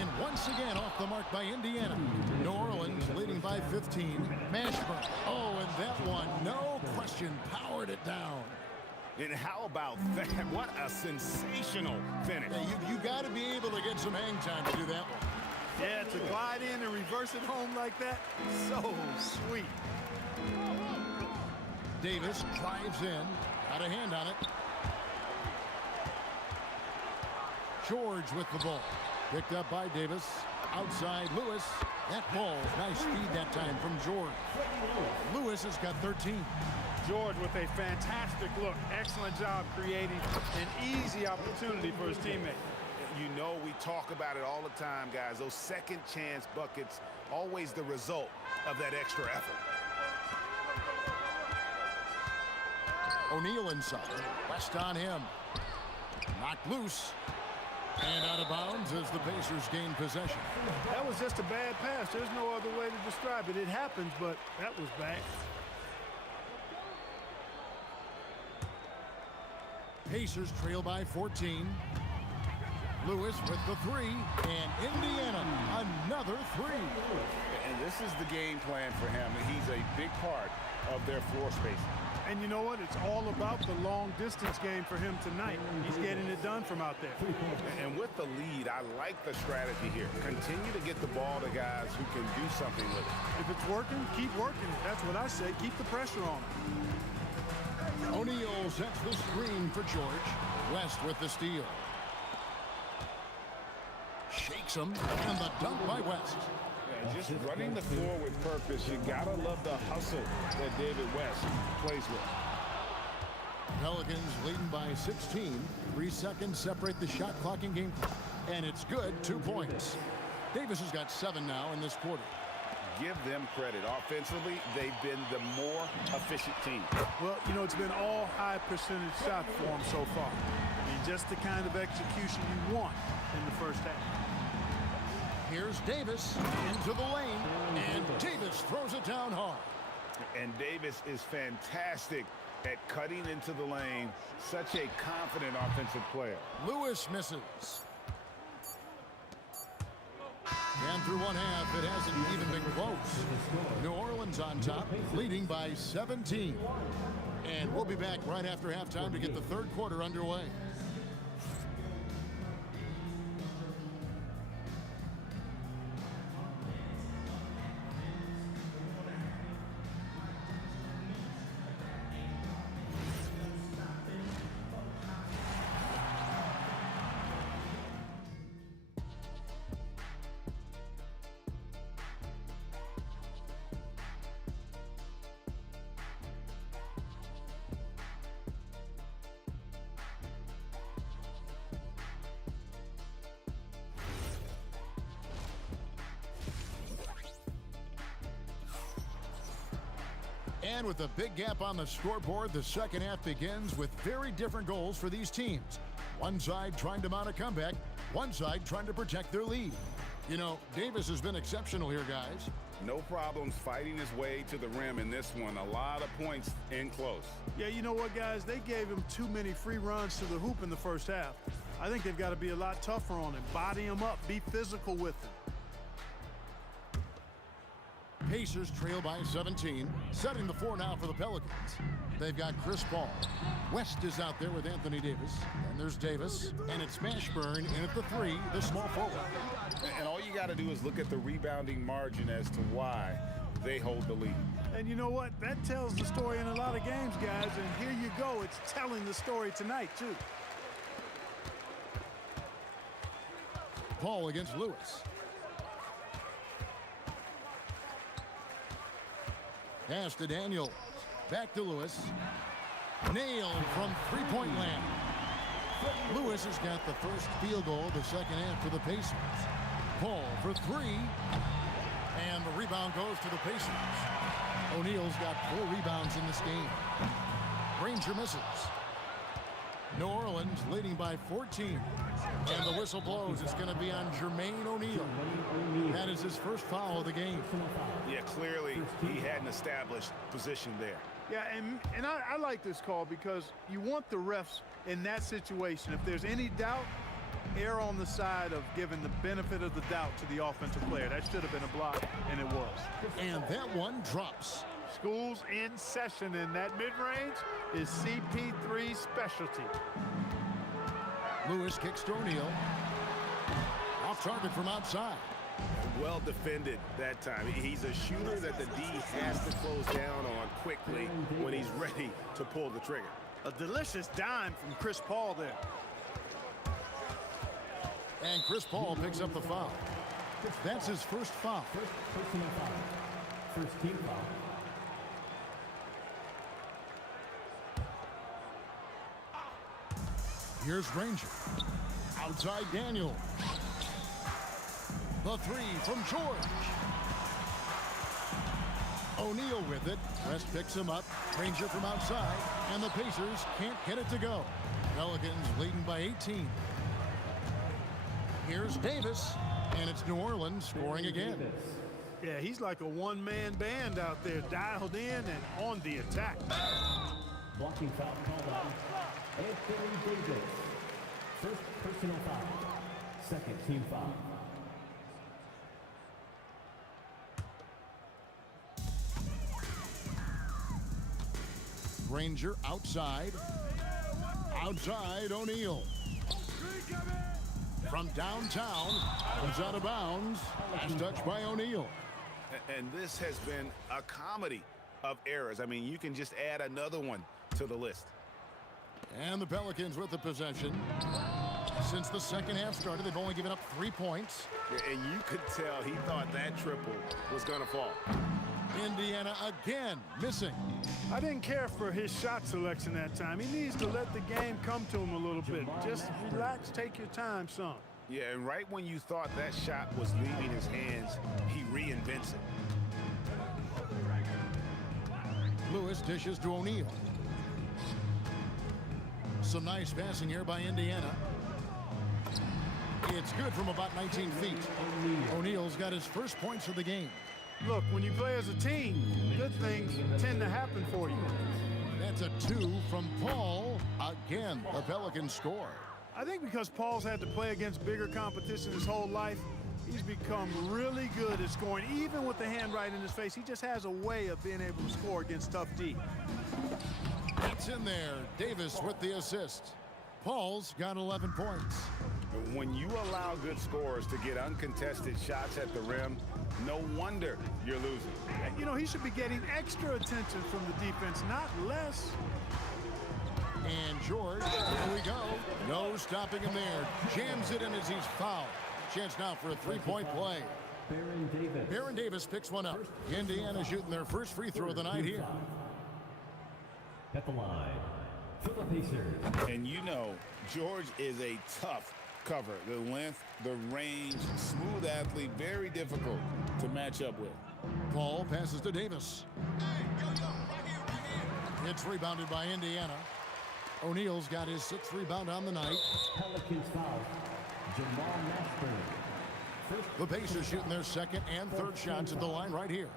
And once again off the mark by Indiana. New Orleans leading by 15. Mashburn. Oh, and that one, no question, powered it down. And how about that? What a sensational finish. Yeah, you got to be able to get some hang time to do that one. Yeah, to glide in and reverse it home like that, so sweet. Davis drives in, got a hand on it. George with the ball. Picked up by Davis. Outside Lewis. That ball, nice speed that time from George. Lewis has got 13. George with a fantastic look. Excellent job creating an easy opportunity for his teammate. You know, we talk about it all the time, guys. Those second chance buckets, always the result of that extra effort. O'Neal inside. West on him. Knocked loose. And out of bounds as the Pacers gain possession. That was just a bad pass. There's no other way to describe it. It happens, but that was bad. Pacers trail by 14. Lewis with the three, and Indiana another three. And this is the game plan for him. He's a big part of their floor space. And you know what? It's all about the long distance game for him tonight. He's getting it done from out there. And with the lead, I like the strategy here. Continue to get the ball to guys who can do something with it. If it's working, keep working it. That's what I say. Keep the pressure on him. O'Neal sets the screen for George. West with the steal. Shakes him, and the dunk by West. Just running the floor with purpose. You gotta love the hustle that David West plays with. Pelicans leading by 16. 3 seconds separate the shot clock in game clock. And it's good, 2 points. Davis has got 7 now in this quarter. Give them credit. Offensively, they've been the more efficient team. Well, you know, it's been all high percentage shots for them so far. I mean, just the kind of execution you want in the first half. Here's Davis into the lane, and Davis throws it down hard. And Davis is fantastic at cutting into the lane. Such a confident offensive player. Lewis misses. And through one half, it hasn't even been close. New Orleans on top, leading by 17. And we'll be back right after halftime to get the third quarter underway. And with a big gap on the scoreboard, the second half begins with very different goals for these teams. One side trying to mount a comeback, one side trying to protect their lead. You know, Davis has been exceptional here, guys. No problems fighting his way to the rim in this one. A lot of points in close. Yeah, you know what, guys? They gave him too many free runs to the hoop in the first half. I think they've got to be a lot tougher on him. Body him up. Be physical with him. Pacers trail by 17, setting the floor now for the Pelicans. They've got Chris Paul. West is out there with Anthony Davis. And there's Davis. And it's Mashburn in at the three, the small forward. And all you got to do is look at the rebounding margin as to why they hold the lead. And you know what? That tells the story in a lot of games, guys. And here you go. It's telling the story tonight, too. Paul against Lewis. Pass to Daniel. Back to Lewis. Nailed from three-point land. Lewis has got the first field goal of the second half for the Pacers. Paul for three. And the rebound goes to the Pacers. O'Neal's got 4 rebounds in this game. Granger misses. New Orleans leading by 14. And the whistle blows. It's going to be on Jermaine O'Neal. That is his first foul of the game. Yeah, clearly he had an established position there. Yeah, and I like this call because you want the refs in that situation. If there's any doubt, err on the side of giving the benefit of the doubt to the offensive player. That should have been a block, and it was. And that one drops. School's in session, and that mid-range is CP3's specialty. Lewis kicks to O'Neal. Off target from outside. Well defended that time. He's a shooter that the D has to close down on quickly when he's ready to pull the trigger. A delicious dime from Chris Paul there. And Chris Paul picks up the foul. That's his first foul. Personal foul. First team foul. Here's Granger. Outside Daniel. The three from George. O'Neal with it. West picks him up. Granger from outside. And the Pacers can't get it to go. Pelicans leading by 18. Here's Davis. And it's New Orleans scoring again. Yeah, he's like a one-man band out there, dialed in and on the attack. Blocking foul called on Anthony Davis. First personal foul. Second team foul. Granger outside. Outside O'Neal. From downtown, comes out of bounds. Last touch by O'Neal. And this has been a comedy of errors. I mean, you can just add another one to the list. And the Pelicans with the possession. Since the second half started, they've only given up 3 points. And you could tell he thought that triple was going to fall. Indiana again missing. I didn't care for his shot selection that time. He needs to let the game come to him a little bit. Just relax, take your time, son. Yeah, and right when you thought that shot was leaving his hands, he reinvents it. Lewis dishes to O'Neal. Some nice passing here by Indiana. It's good from about 19 feet. O'Neal's got his first points of the game. Look, when you play as a team, good things tend to happen for you. That's a 2 from Paul. Again, the Pelicans score. I think because Paul's had to play against bigger competition his whole life, he's become really good at scoring. Even with the hand right in his face, he just has a way of being able to score against tough D. It's in there. Davis with the assist. Paul's got 11 points. When you allow good scorers to get uncontested shots at the rim, no wonder you're losing. You know, he should be getting extra attention from the defense, not less. And George, here we go. No stopping him there. Jams it in as he's fouled. Chance now for a three-point play. Baron Davis picks one up. Indiana shooting their first free throw of the night here. At the line, for the Pacers. And you know, George is a tough cover. The length, the range, smooth athlete, very difficult to match up with. Paul passes to Davis. It's rebounded by Indiana. O'Neal's got his 6th rebound on the night. Pelicans foul. Jamal Mashburn. The Pacers shooting their second and third shots at the line right here.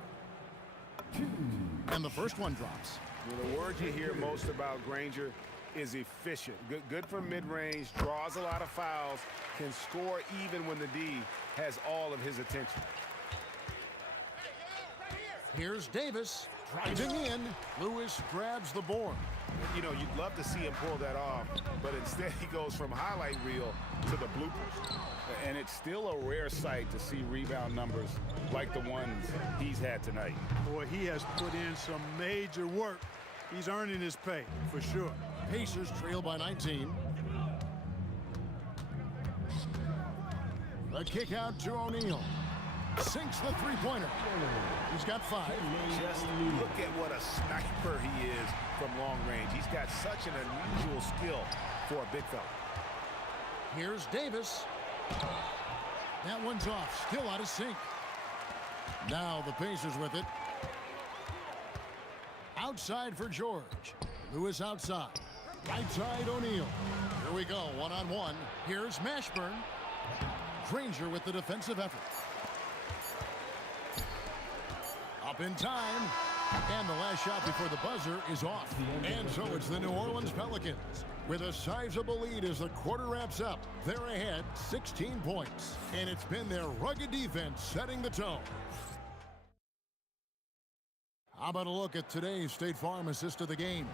And the first one drops. Well, the word you hear most about Granger is efficient. Good from mid-range, draws a lot of fouls, can score even when the D has all of his attention. Here's Davis driving in. Lewis grabs the board. You know, you'd love to see him pull that off, but instead he goes from highlight reel to the bloopers. And it's still a rare sight to see rebound numbers like the ones he's had tonight. Boy, he has put in some major work. He's earning his pay, for sure. Pacers trail by 19. The kick out to O'Neal. Sinks the three-pointer. He's got 5. Just look at what a sniper he is from long range. He's got such an unusual skill for a big fella. Here's Davis. That one's off. Still out of sync. Now the Pacers with it. Outside for George. Lewis outside. Right side O'Neal. Here we go, one-on-one. Here's Mashburn. Granger with the defensive effort. Up in time. And the last shot before the buzzer is off. And so it's the New Orleans Pelicans with a sizable lead as the quarter wraps up. They're ahead 16 points. And it's been their rugged defense setting the tone. How about a look at today's State Farm assist of the game?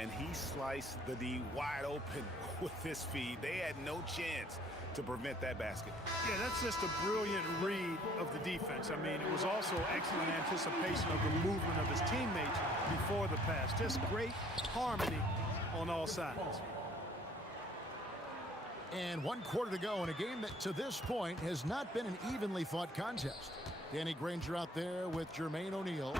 And he sliced the D wide open with his feed. They had no chance to prevent that basket. Yeah, that's just a brilliant read of the defense. I mean, it was also excellent anticipation of the movement of his teammates before the pass. Just great harmony on all sides. And 1 quarter to go in a game that to this point has not been an evenly fought contest. Danny Granger out there with Jermaine O'Neal.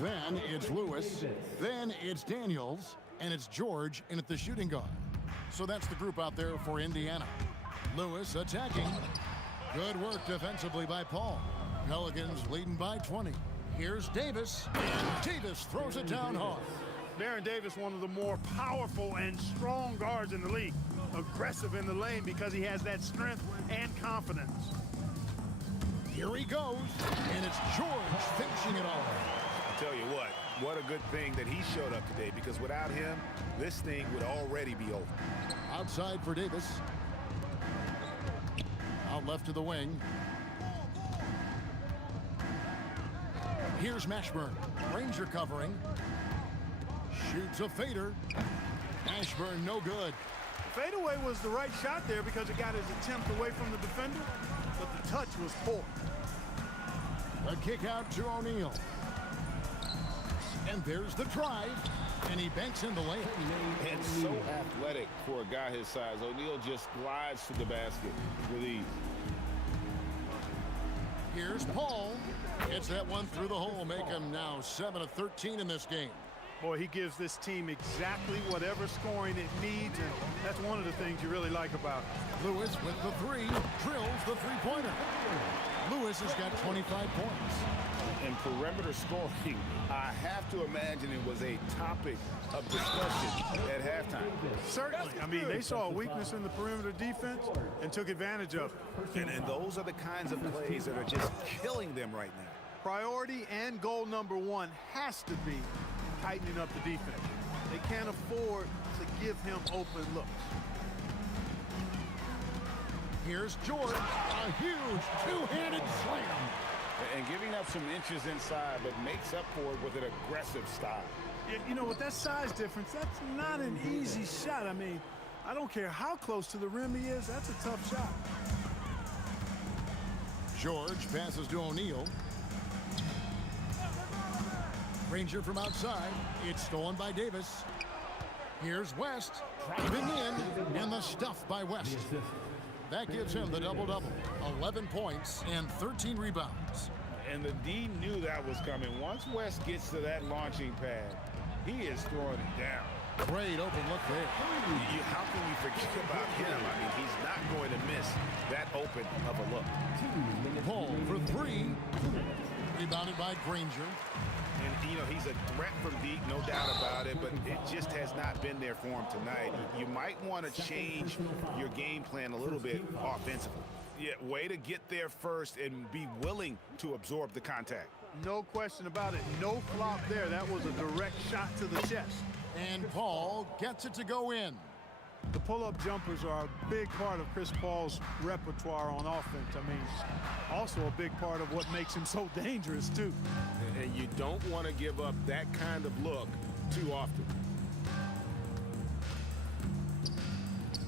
Then it's Lewis. Then it's Daniels. And it's George in at the shooting guard. So that's the group out there for Indiana. Lewis attacking. Good work defensively by Paul. Pelicans leading by 20. Here's Davis. And Davis throws it down hard. Baron Davis, one of the more powerful and strong guards in the league. Aggressive in the lane because he has that strength and confidence. Here he goes, and it's George finishing it off. I'll tell you what a good thing that he showed up today, because without him, this thing would already be over. Outside for Davis. out left to the wing. Here's Mashburn. Ranger covering. Shoots a fader. Mashburn no good. Fadeaway was the right shot there because it got his attempt away from the defender, but the touch was poor. A kick out to O'Neal. And there's the drive. And he banks in the lane. And so athletic for a guy his size. O'Neal just glides to the basket with ease. Here's Paul. Gets that one through the hole. Make him now 7 of 13 in this game. Boy, he gives this team exactly whatever scoring it needs, and that's one of the things you really like about him. Lewis with the three. Drills the three-pointer. Lewis has got 25 points. And perimeter scoring, I have to imagine it was a topic of discussion at halftime. Certainly. I mean, they saw a weakness in the perimeter defense and took advantage of it. And those are the kinds of plays that are just killing them right now. Priority and goal number one has to be tightening up the defense. They can't afford to give him open looks. Here's George. A huge two-handed slam. And giving up some inches inside, but makes up for it with an aggressive style. You know, with that size difference, that's not an easy shot. I mean, I don't care how close to the rim he is, that's a tough shot. George passes to O'Neal. Ranger from outside. It's stolen by Davis. Here's West. Driving in, and the stuff by West. That gives him the double-double. 11 points and 13 rebounds. And the D knew that was coming. Once West gets to that launching pad, he is throwing it down. Great open look there. How can we forget about him? I mean, he's not going to miss that open of a look. Paul for three. Rebounded by Granger. And, you know, he's a threat from deep, no doubt about it, but it just has not been there for him tonight. You might want to change your game plan a little bit offensively. Yeah, way to get there first and be willing to absorb the contact. No question about it. No flop there. That was a direct shot to the chest. And Paul gets it to go in. The pull-up jumpers are a big part of Chris Paul's repertoire on offense. I mean, also a big part of what makes him so dangerous, too. And you don't want to give up that kind of look too often.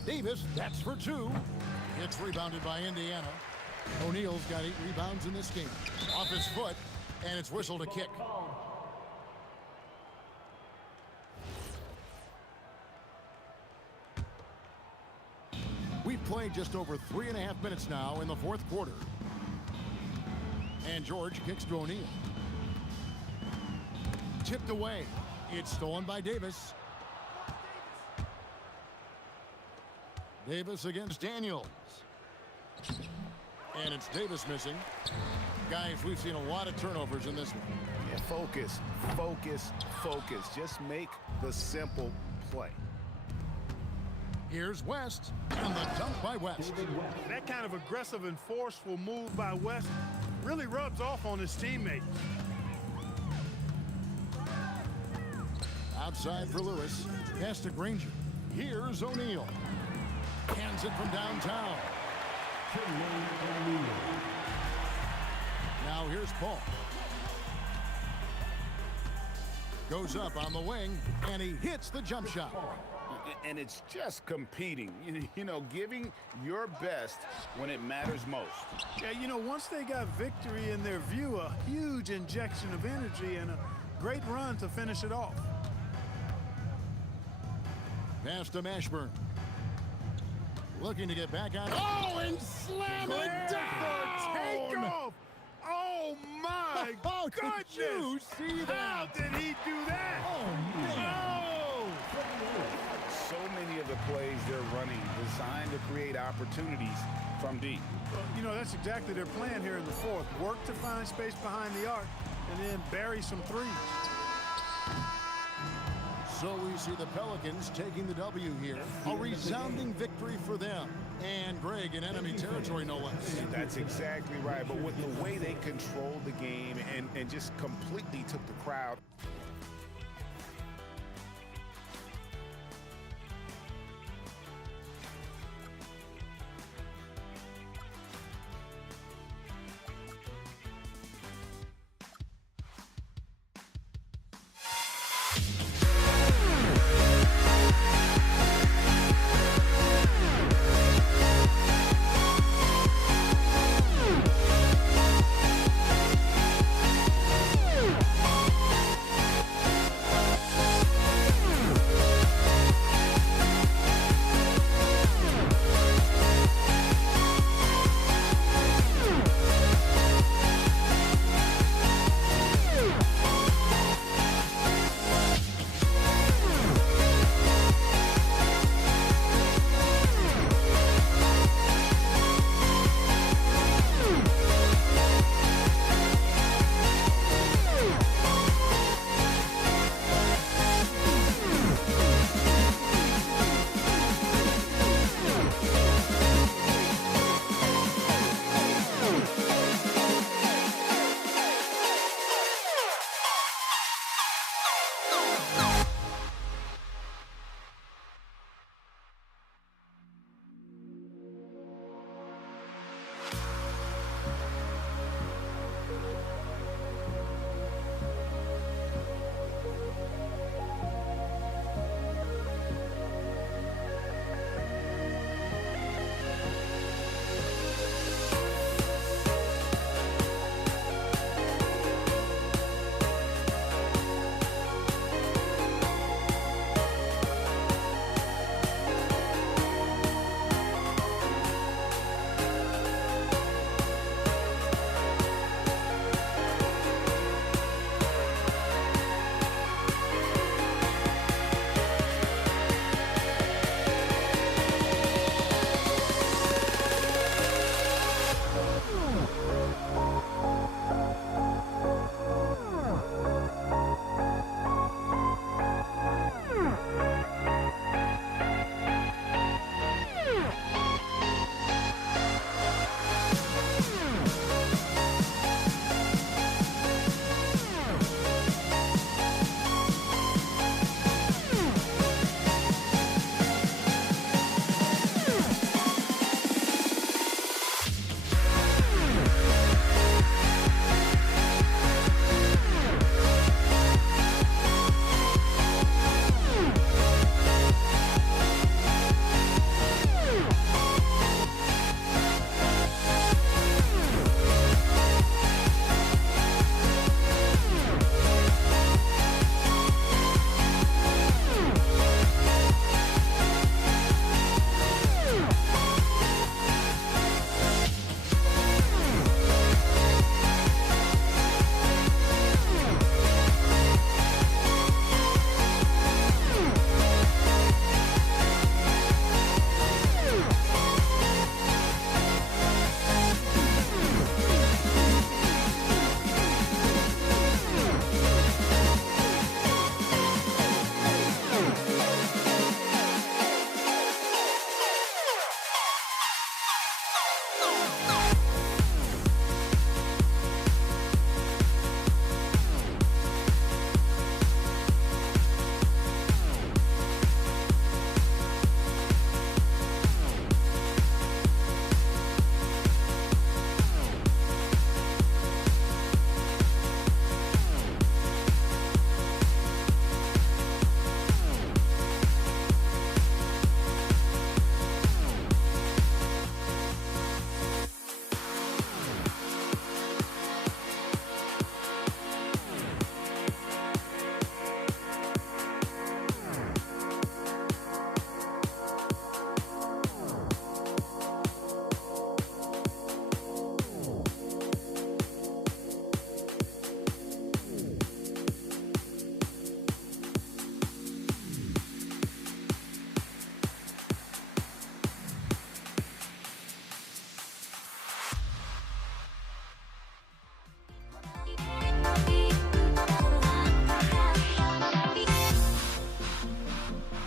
Davis, that's for two. It's rebounded by Indiana. O'Neal's got 8 rebounds in this game. Off his foot, and it's whistled a kick. We've played just over 3.5 minutes now in the fourth quarter. And George kicks to O'Neal. Tipped away. It's stolen by Davis. Davis against Daniels. And it's Davis missing. Guys, we've seen a lot of turnovers in this one. Yeah, focus, focus, focus. Just make the simple play. Here's West, and the dunk by West. That kind of aggressive and forceful move by West really rubs off on his teammates. Outside for Lewis. Pass to Granger. Here's O'Neal. Hands it from downtown. Now here's Paul. Goes up on the wing, and he hits the jump shot. And it's just competing, you know, giving your best when it matters most. Yeah, you know, once they got victory in their view, a huge injection of energy and a great run to finish it off. Pass to Mashburn. Looking to get back on. Oh, and slam it down! Takeoff! Oh, my goodness! Did you see that? How did he do that? Oh, man. Oh! So many of the plays they're running designed to create opportunities from deep. Well, you know, that's exactly their plan here in the fourth. Work to find space behind the arc and then bury some threes. So we see the Pelicans taking the W here. A resounding victory for them. And Greg in enemy territory, no less. That's exactly right. But with the way they controlled the game and just completely took the crowd.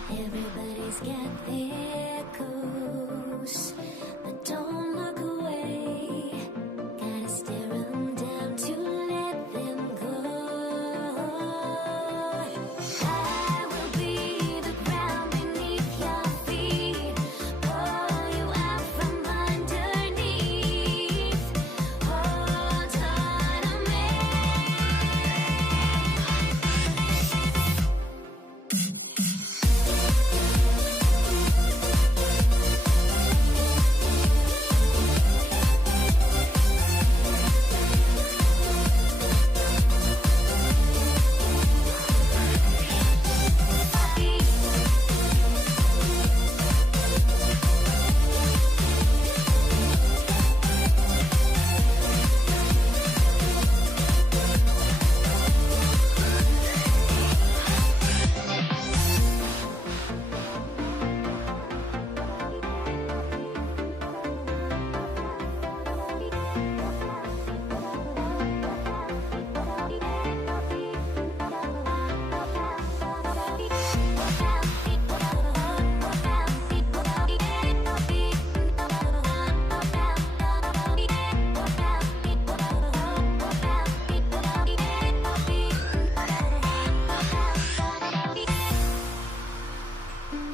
Everybody's got their goals, but don't look away. Gotta stare 'em down to let them go. I will be the ground beneath your feet, pull you out from underneath. Hold on to me.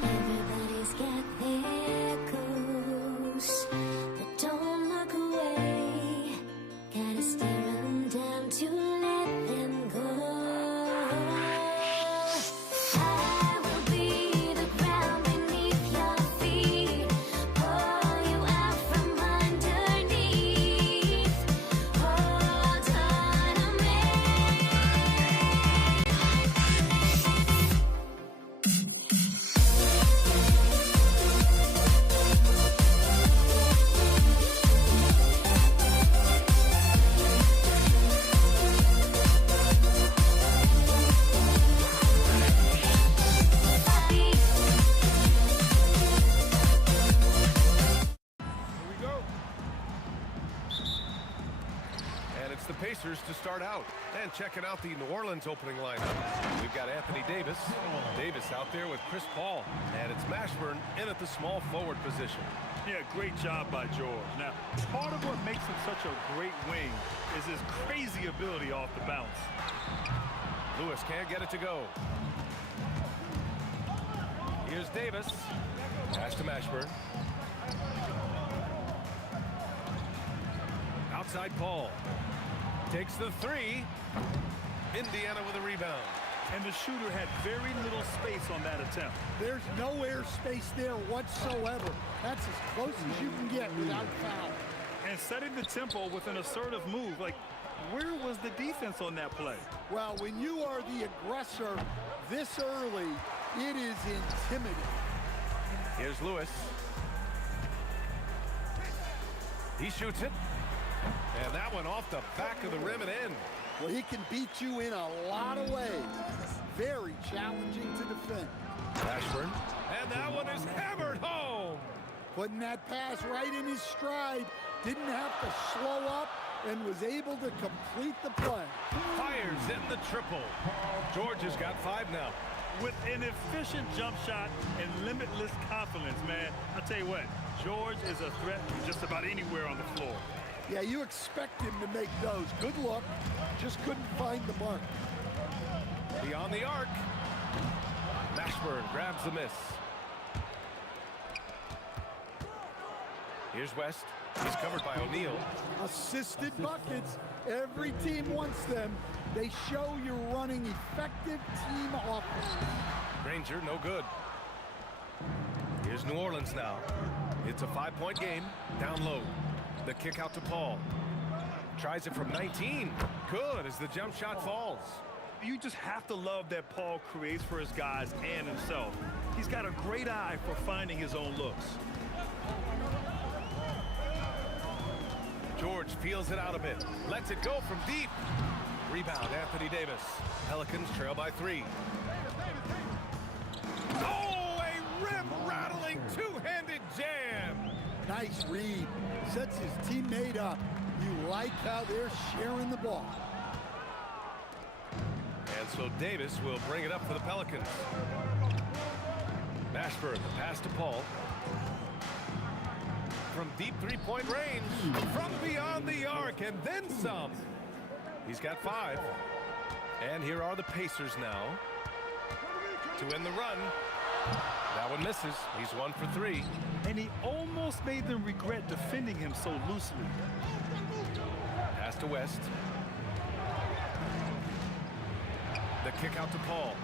Everybody's got their goals, but don't look away. Gotta stare 'em down to let them go. I will be the ground beneath your feet, pull you out from underneath. Hold on to me. And it's the Pacers to start out. And checking out the New Orleans opening lineup. We've got Anthony Davis. Davis out there with Chris Paul. And it's Mashburn in at the small forward position. Yeah, great job by George. Now, part of what makes him such a great wing is his crazy ability off the bounce. Lewis can't get it to go. Here's Davis. Pass to Mashburn. Outside Paul. Takes the three. Indiana with a rebound. And the shooter had very little space on that attempt. There's no air space there whatsoever. That's as close as you can get without foul. And setting the tempo with an assertive move. Like, where was the defense on that play? Well, when you are the aggressor this early, it is intimidating. Here's Lewis. He shoots it. And that one off the back of the rim and in. Well, he can beat you in a lot of ways. Very challenging to defend. Mashburn. And that one is hammered home. Putting that pass right in his stride. Didn't have to slow up and was able to complete the play. Fires in the triple. George has got 5 now. with an efficient jump shot and limitless confidence, man. I'll tell you what, George is a threat from just about anywhere on the floor. Yeah, you expect him to make those. Good luck. Just couldn't find the mark. Beyond the arc. Mashburn grabs the miss. Here's West. He's covered by O'Neal. Assisted buckets. Every team wants them. They show you're running effective team offense. Granger, no good. Here's New Orleans now. It's a 5-point game. Down low. The kick out to Paul. Tries it from 19. Good as the jump shot falls. You just have to love that Paul creates for his guys and himself. He's got a great eye for finding his own looks. George feels it out a bit. Lets it go from deep. Rebound, Anthony Davis. Pelicans trail by 3. Oh, a rim-rattling two-handed jam. Nice read. Sets his teammate up. You like how they're sharing the ball. And so Davis will bring it up for the Pelicans. Mashburn, the pass to Paul. From deep three-point range, from beyond the arc, and then some. He's got 5. And here are the Pacers now to end the run. That one misses. He's 1 for 3. And he almost made them regret defending him so loosely. Pass to West. The kick out to Paul.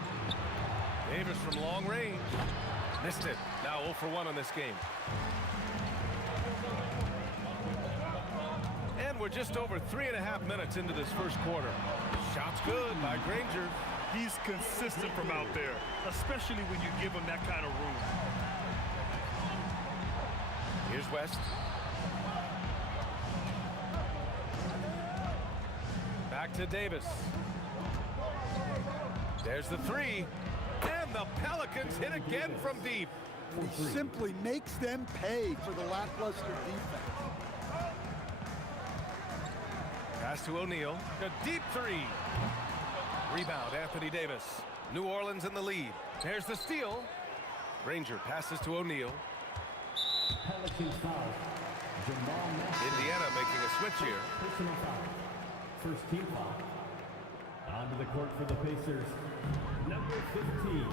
Davis from long range. Missed it. Now 0 for 1 on this game. And we're just over 3.5 minutes into this first quarter. Shot's good by Granger. He's consistent from out there, especially when you give him that kind of room. Here's West. Back to Davis. There's the 3. And the Pelicans hit again from deep. He simply makes them pay for the lackluster defense. Pass to O'Neal. A deep 3. Rebound, Anthony Davis. New Orleans in the lead. There's the steal. Granger passes to O'Neal. Indiana making a switch here. Personal foul. First team foul. Onto the court for the Pacers. Number 15,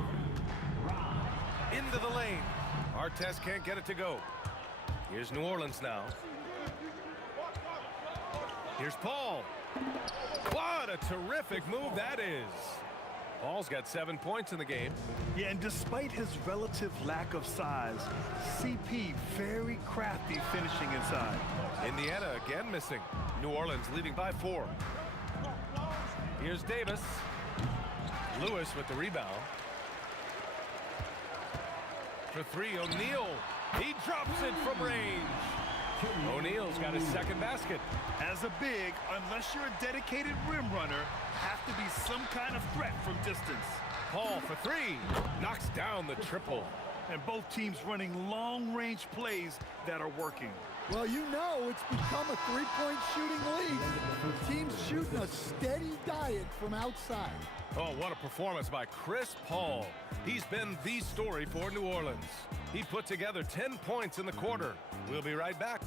Ron. Into the lane. Artest can't get it to go. Here's New Orleans now. Here's Paul. What a terrific move that is. Paul's got 7 points in the game. Yeah, and despite his relative lack of size, CP very crafty finishing inside. Indiana again missing. New Orleans leading by 4. Here's Davis. Lewis with the rebound. For 3, O'Neal. He drops it from range. O'Neal's got his second basket. As a big, unless you're a dedicated rim runner, have to be some kind of threat from distance. Paul for 3. Knocks down the triple. And both teams running long-range plays that are working. Well, you know it's become a three-point shooting league. Teams shooting a steady diet from outside. Oh, what a performance by Chris Paul. He's been the story for New Orleans. He put together 10 points in the quarter. We'll be right back.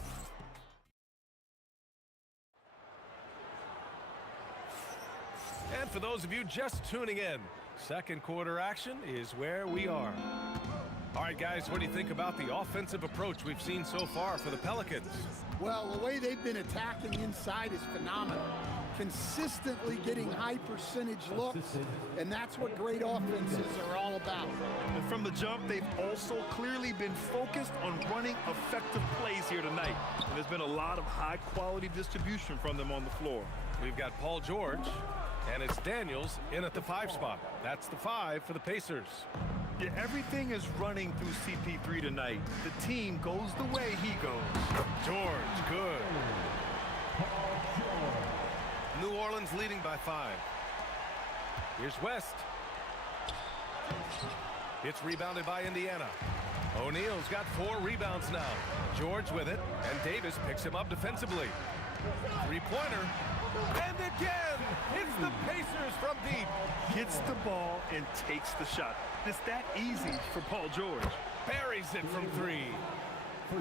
And for those of you just tuning in, second quarter action is where we are. All right, guys, what do you think about the offensive approach we've seen so far for the Pelicans? Well, the way they've been attacking inside is phenomenal. Consistently getting high percentage looks, and that's what great offenses are all about. And from the jump, they've also clearly been focused on running effective plays here tonight. And there's been a lot of high-quality distribution from them on the floor. We've got Paul George, and it's Daniels in at the 5 spot. That's the 5 for the Pacers. Yeah, everything is running through CP3 tonight. The team goes the way he goes. George, good. New Orleans leading by 5. Here's West. It's rebounded by Indiana. O'Neal's got 4 rebounds now. George with it, and Davis picks him up defensively. Three-pointer. And again, it's the Pacers from deep. Gets the ball and takes the shot. It's that easy for Paul George. Buries it from three.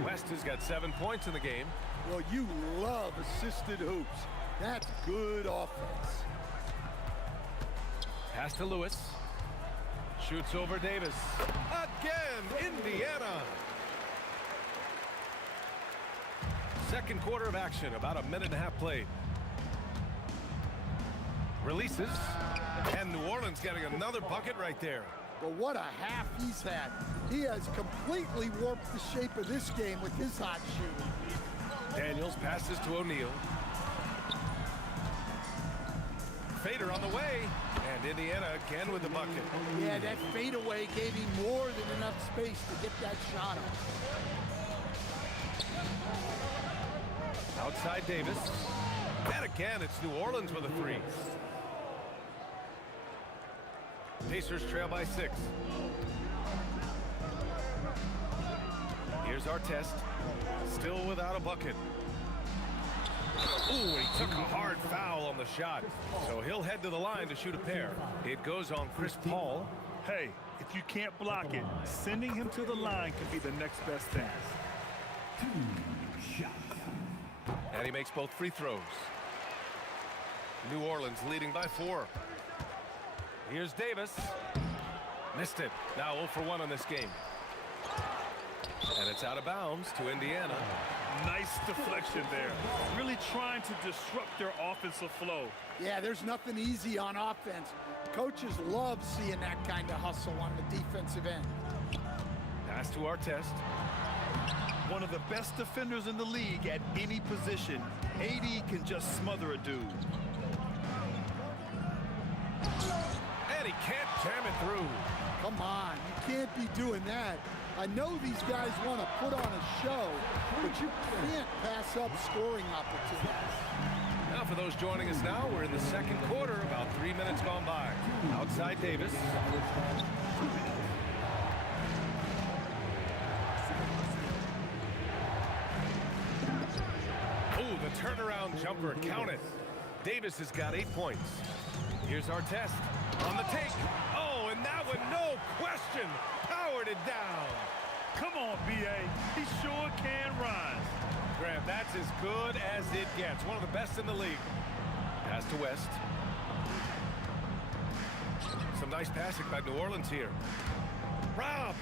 West has got 7 points in the game. Well, you love assisted hoops. That's good offense. Pass to Lewis. Shoots over Davis. Again, Indiana. Second quarter of action, about a minute and a half played. Releases, and New Orleans getting another bucket right there. But what a half he's had. He has completely warped the shape of this game with his hot shooting. Daniels passes to O'Neal. Fader on the way, and Indiana again with the bucket. Yeah, that fadeaway gave him more than enough space to get that shot up. Outside Davis. And again, it's New Orleans with a three. Pacers trail by 6. Here's Artest. Still without a bucket. Ooh, he took a hard foul on the shot. So he'll head to the line to shoot a pair. It goes on Chris Paul. Hey, if you can't block it, sending him to the line can be the next best thing. 2 shots. And he makes both free throws. New Orleans leading by 4. Here's Davis. Missed it. Now 0 for 1 on this game. And it's out of bounds to Indiana. Nice deflection there. Really trying to disrupt their offensive flow. Yeah, there's nothing easy on offense. Coaches love seeing that kind of hustle on the defensive end. Pass to Artest. One of the best defenders in the league at any position. AD can just smother a dude. And he can't jam it through. Come on, you can't be doing that. I know these guys want to put on a show, but you can't pass up scoring opportunities. Now for those joining us now, we're in the second quarter, about 3 minutes gone by. Outside Davis. Oh, the turnaround jumper, count it. Davis has got 8 points. Here's Artest on the take. Oh, and that one, no question, powered it down. Come on, B.A. He sure can rise. Graham, that's as good as it gets. One of the best in the league. Pass to West. Some nice passing by New Orleans here. Rob.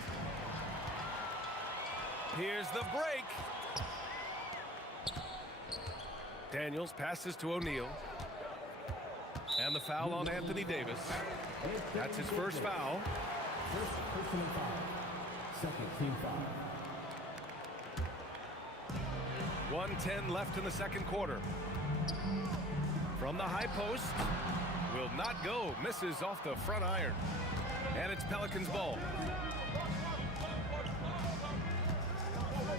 Here's the break. Daniels passes to O'Neal. And the foul on Anthony Davis. That's his first foul. First personal foul. Second team foul. 1:10 left in the second quarter. From the high post. Will not go. Misses off the front iron. And it's Pelicans ball.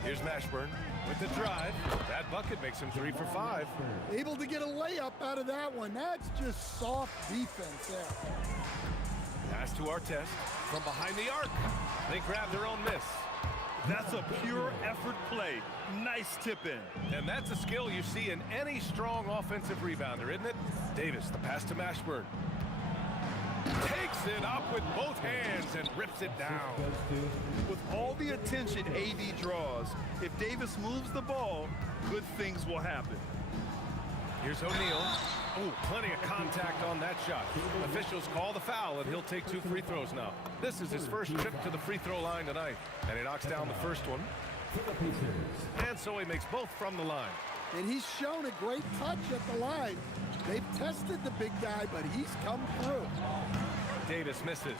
Here's Mashburn with the drive. That bucket makes him 3 for 5. Able to get a layup out of that one. That's just soft defense there. Pass to Artest from behind the arc. They grab their own miss. That's a pure effort play. Nice tip in. And that's a skill you see in any strong offensive rebounder, isn't it? Davis, the pass to Mashburn. Takes it up with both hands and rips it down. With all the attention AD draws, if Davis moves the ball, good things will happen. Here's O'Neal. Oh, plenty of contact on that shot. Officials call the foul, and he'll take 2 free throws now. This is his first trip to the free throw line tonight. And he knocks down the first one. And so he makes both from the line. And he's shown a great touch at the line. They've tested the big guy, but he's come through. Davis misses.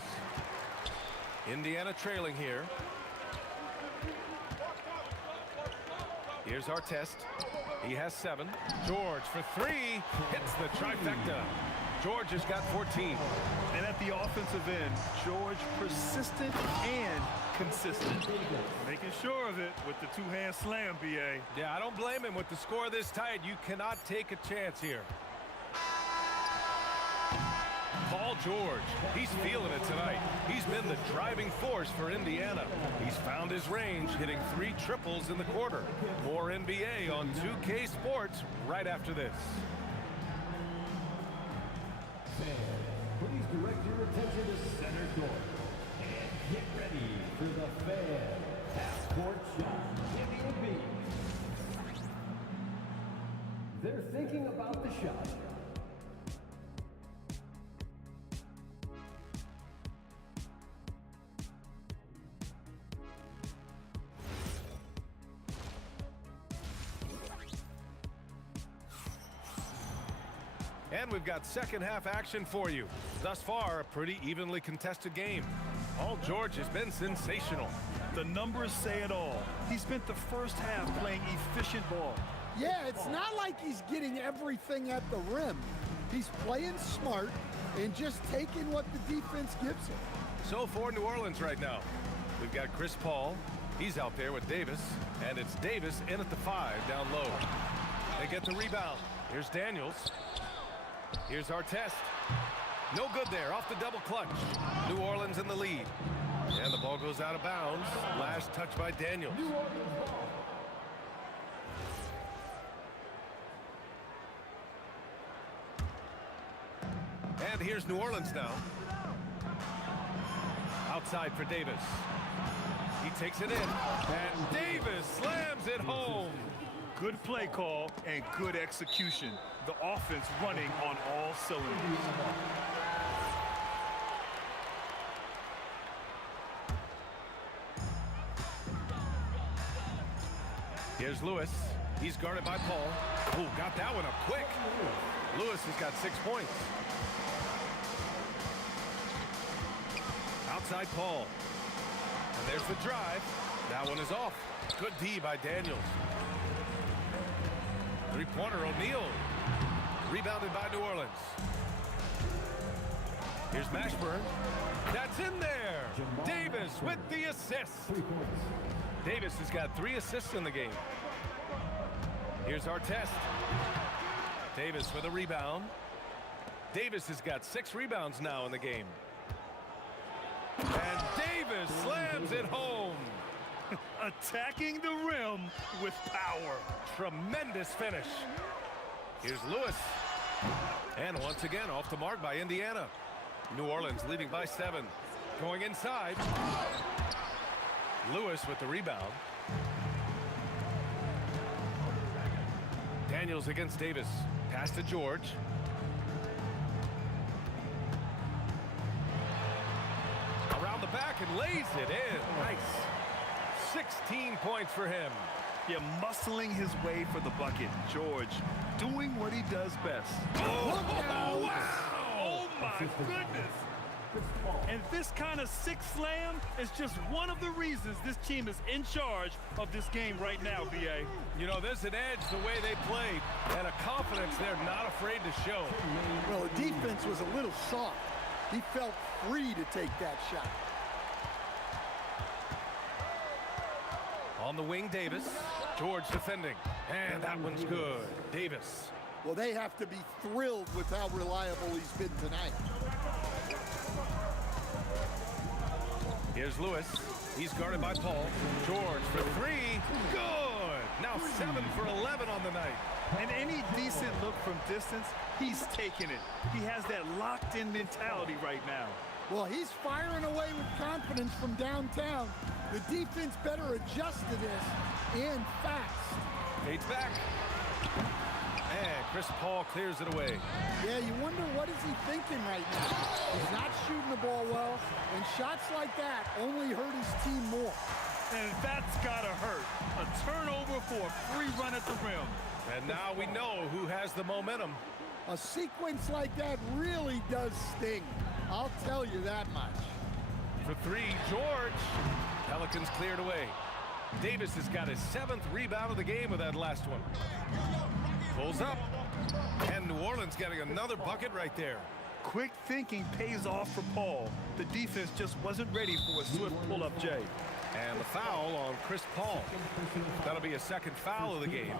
Indiana trailing here. Here's Artest. He has 7. George for 3. Hits the trifecta. George has got 14. And at the offensive end, George persistent and consistent. Making sure of it with the 2-hand slam, B.A. Yeah, I don't blame him. With the score this tight, you cannot take a chance here. Paul George. He's feeling it tonight. He's been the driving force for Indiana. He's found his range, hitting 3 triples in the quarter. More NBA on 2K Sports right after this. Please direct your attention to center court. And get ready for the fan half-court shot. NBA. They're thinking about the shot. And we've got second half action for you. Thus far, a pretty evenly contested game. Paul George has been sensational. The numbers say it all. He spent the first half playing efficient ball. Yeah, it's not like he's getting everything at the rim. He's playing smart and just taking what the defense gives him. So for New Orleans right now, we've got Chris Paul. He's out there with Davis, and it's Davis in at the 5 down low. They get the rebound. Here's Daniels. Here's Artest. No good there, off the double clutch. New Orleans in the lead. And the ball goes out of bounds. Last touch by Daniels. And here's New Orleans now. Outside for Davis. He takes it in. And Davis slams it home. Good play call and good execution. The offense running on all cylinders. Here's Lewis. He's guarded by Paul. Oh, got that one up quick. Lewis has got 6 points. Outside Paul. And there's the drive. That one is off. Good D by Daniels. Three-pointer O'Neal. Rebounded by New Orleans. Here's Mashburn. That's in there. Davis with the assist. Davis has got 3 assists in the game. Here's Artest. Davis with a rebound. Davis has got 6 rebounds now in the game. And Davis slams it home. Attacking the rim with power. Tremendous finish. Here's Lewis. And once again, off the mark by Indiana. New Orleans leading by 7. Going inside. Lewis with the rebound. Daniels against Davis. Pass to George. Around the back and lays it in. Nice. 16 points for him. Yeah, muscling his way for the bucket. George doing what he does best. Oh, wow. Oh my goodness. And this kind of sick slam is just one of the reasons this team is in charge of this game right now, B.A. You know, there's an edge the way they played and a confidence they're not afraid to show. Well, the defense was a little soft. He felt free to take that shot. On the wing, Davis. George defending. And that one's good. Davis. Well, they have to be thrilled with how reliable he's been tonight. Here's Lewis. He's guarded by Paul. George for 3. Good. Now 7 for 11 on the night. And any decent look from distance, he's taking it. He has that locked-in mentality right now. Well, he's firing away with confidence from downtown. The defense better adjust to this, and fast. Fades back. And Chris Paul clears it away. Yeah, you wonder what is he thinking right now. He's not shooting the ball well, and shots like that only hurt his team more. And that's gotta hurt. A turnover for a free run at the rim. And now we know who has the momentum. A sequence like that really does sting. I'll tell you that much. For 3, George. Pelicans cleared away. Davis has got his 7th rebound of the game with that last one. Pulls up. And New Orleans getting another bucket right there. Quick thinking pays off for Paul. The defense just wasn't ready for a swift pull-up Jay. And the foul on Chris Paul. That'll be a 2nd foul of the game.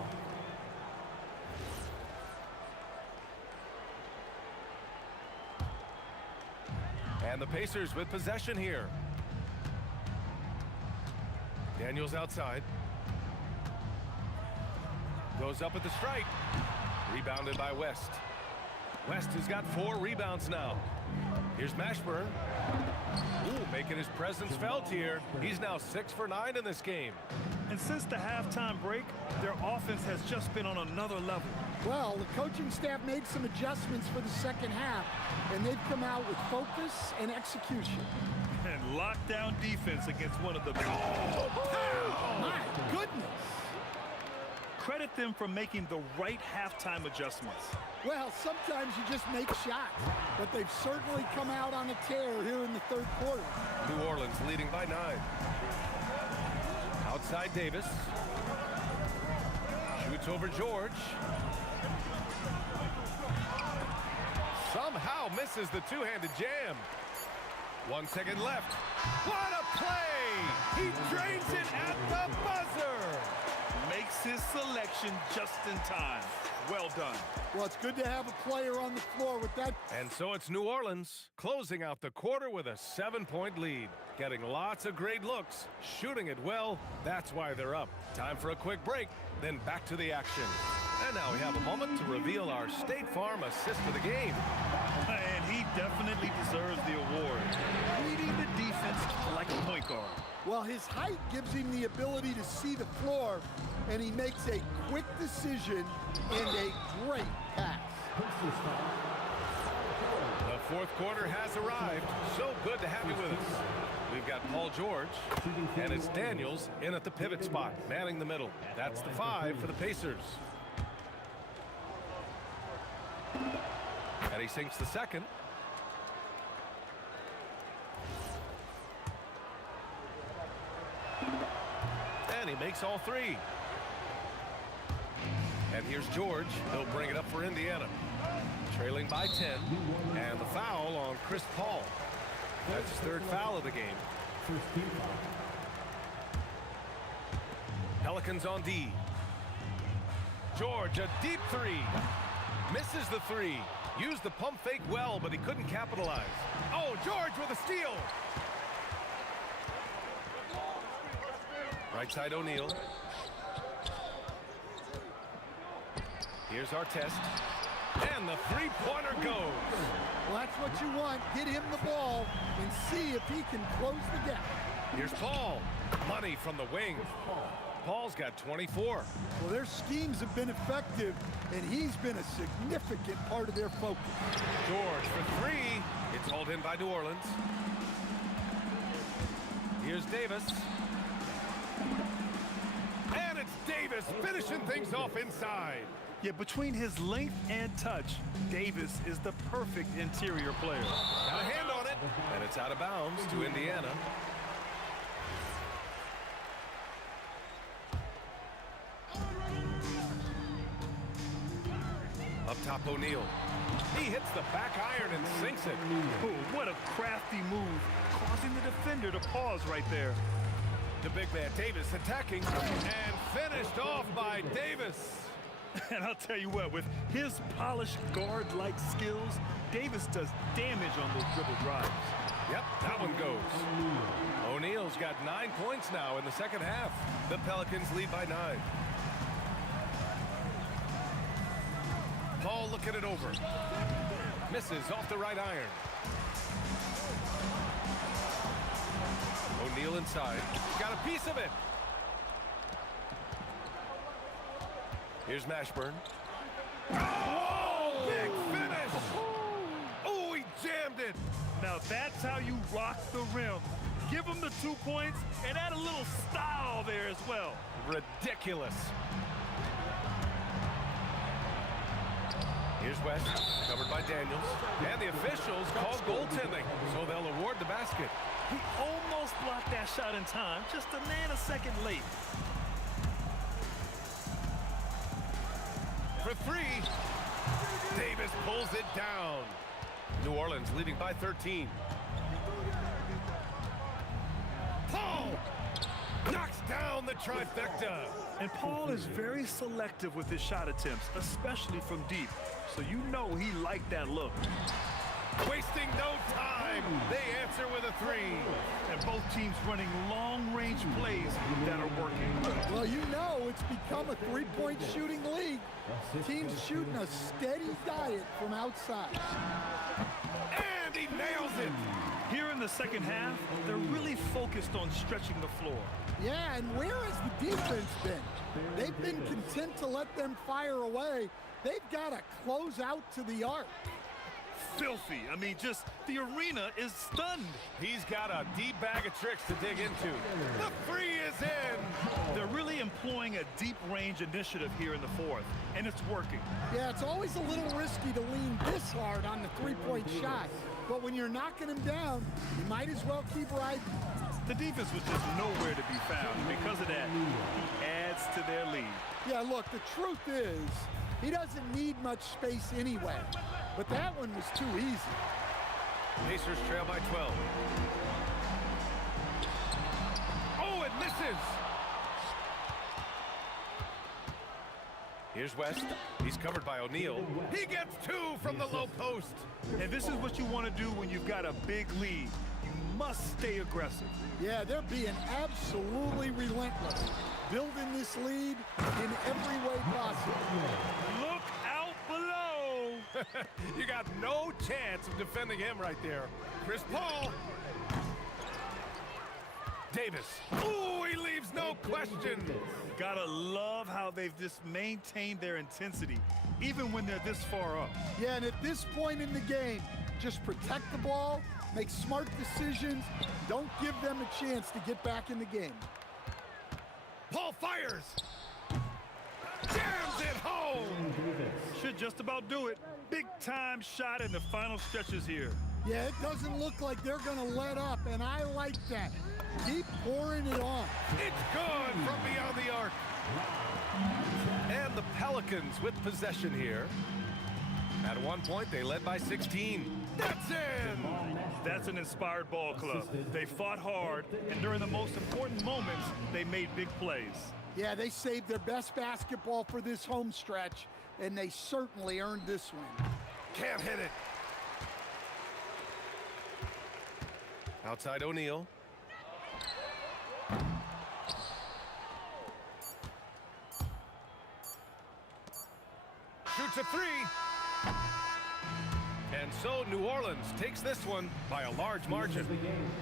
And the Pacers with possession here. Daniels outside. Goes up at the stripe. Rebounded by West. West has got 4 rebounds now. Here's Mashburn. Ooh, making his presence felt here. He's now 6 for 9 in this game. And since the halftime break, their offense has just been on another level. Well, the coaching staff made some adjustments for the second half, and they've come out with focus and execution. And lockdown defense against one of the... My goodness! Credit them for making the right halftime adjustments. Well, sometimes you just make shots, but they've certainly come out on a tear here in the third quarter. New Orleans leading by 9. Outside Davis. Shoots over George. Somehow misses the two-handed jam. 1 second left. What a play! He drains it at the buzzer! Makes his selection just in time. Well done. Well, it's good to have a player on the floor with that. And so it's New Orleans closing out the quarter with a 7-point lead. Getting lots of great looks, shooting it well. That's why they're up. Time for a quick break, then back to the action. And now we have a moment to reveal our State Farm assist of the game. And he definitely deserves the award. Leading the defense like a point guard. Well, his height gives him the ability to see the floor, and he makes a quick decision and a great pass. The fourth quarter has arrived. So good to have you with us. We've got Paul George, and it's Daniels in at the pivot spot, manning the middle. That's the 5 for the Pacers. And he sinks the second. And he makes all 3. And here's George. He'll bring it up for Indiana. Trailing by 10. And the foul on Chris Paul. That's his 3rd foul of the game. Pelicans on D. George, a deep 3. Misses the 3. Used the pump fake well, but he couldn't capitalize. Oh, George with a steal. Right side O'Neal. Here's Artest. And the 3-pointer goes. Well, that's what you want. Get him the ball and see if he can close the gap. Here's Paul. Money from the wing. Paul's got 24. Well, their schemes have been effective, and he's been a significant part of their focus. George for 3. It's hauled in by New Orleans. Here's Davis. And it's Davis finishing things off inside. Yeah, between his length and touch, Davis is the perfect interior player. Got a hand on it, and it's out of bounds to Indiana. Up top, O'Neal. He hits the back iron and sinks it. Oh, what a crafty move, causing the defender to pause right there. The big man Davis attacking and finished off by Davis. And I'll tell you what, with his polished guard-like skills, Davis does damage on those dribble drives. Yep, that one goes. O'Neal's got 9 points now in the second half. The Pelicans lead by 9. Paul looking it over. Misses off the right iron. O'Neal inside. Got a piece of it. Here's Mashburn. Oh, big finish. Oh, he jammed it. Now that's how you rock the rim. Give him the 2 points and add a little style there as well. Ridiculous. Here's West, covered by Daniels. And the officials call goaltending, so they'll award the basket. He almost blocked that shot in time, just a nanosecond late. For 3, Davis pulls it down. New Orleans leading by 13. Paul knocks down the trifecta. And Paul is very selective with his shot attempts, especially from deep. So you know he liked that look. Wasting no time. They answer with a three. And both teams running long-range plays that are working. Well, you know it's become a three-point shooting league. Teams shooting a steady diet from outside. And he nails it. Here in the second half, they're really focused on stretching the floor. Yeah, and where has the defense been? They've been content to let them fire away. They've got to close out to the arc. Filthy. I mean, just the arena is stunned. He's got a deep bag of tricks to dig into. The three is in. They're really employing a deep-range initiative here in the fourth, and it's working. Yeah, it's always a little risky to lean this hard on the three-point shot. But when you're knocking him down, you might as well keep riding. The defense was just nowhere to be found. Because of that, he adds to their lead. Yeah, look, the truth is, he doesn't need much space anyway. But that one was too easy. Pacers trail by 12. Oh, it misses! Here's West. He's covered by O'Neal. He gets two from the low post. And this is what you want to do when you've got a big lead. You must stay aggressive. Yeah, they're being absolutely relentless. Building this lead in every way possible. Look out below! You got no chance of defending him right there. Chris Paul. Davis. Ooh, he leaves no question. Gotta love how they've just maintained their intensity, even when they're this far up. Yeah, and at this point in the game, just protect the ball, make smart decisions, don't give them a chance to get back in the game. Paul fires. Jams it home. Should just about do it. Big time shot in the final stretches here. Yeah, it doesn't look like they're going to let up, and I like that. Keep pouring it on. It's good from beyond the arc. And the Pelicans with possession here. At one point, they led by 16. That's in! That's an inspired ball club. They fought hard, and during the most important moments, they made big plays. Yeah, they saved their best basketball for this home stretch, and they certainly earned this one. Can't hit it. Outside O'Neal. Shoots a three. And so New Orleans takes this one by a large margin.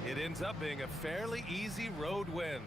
It ends up being a fairly easy road win.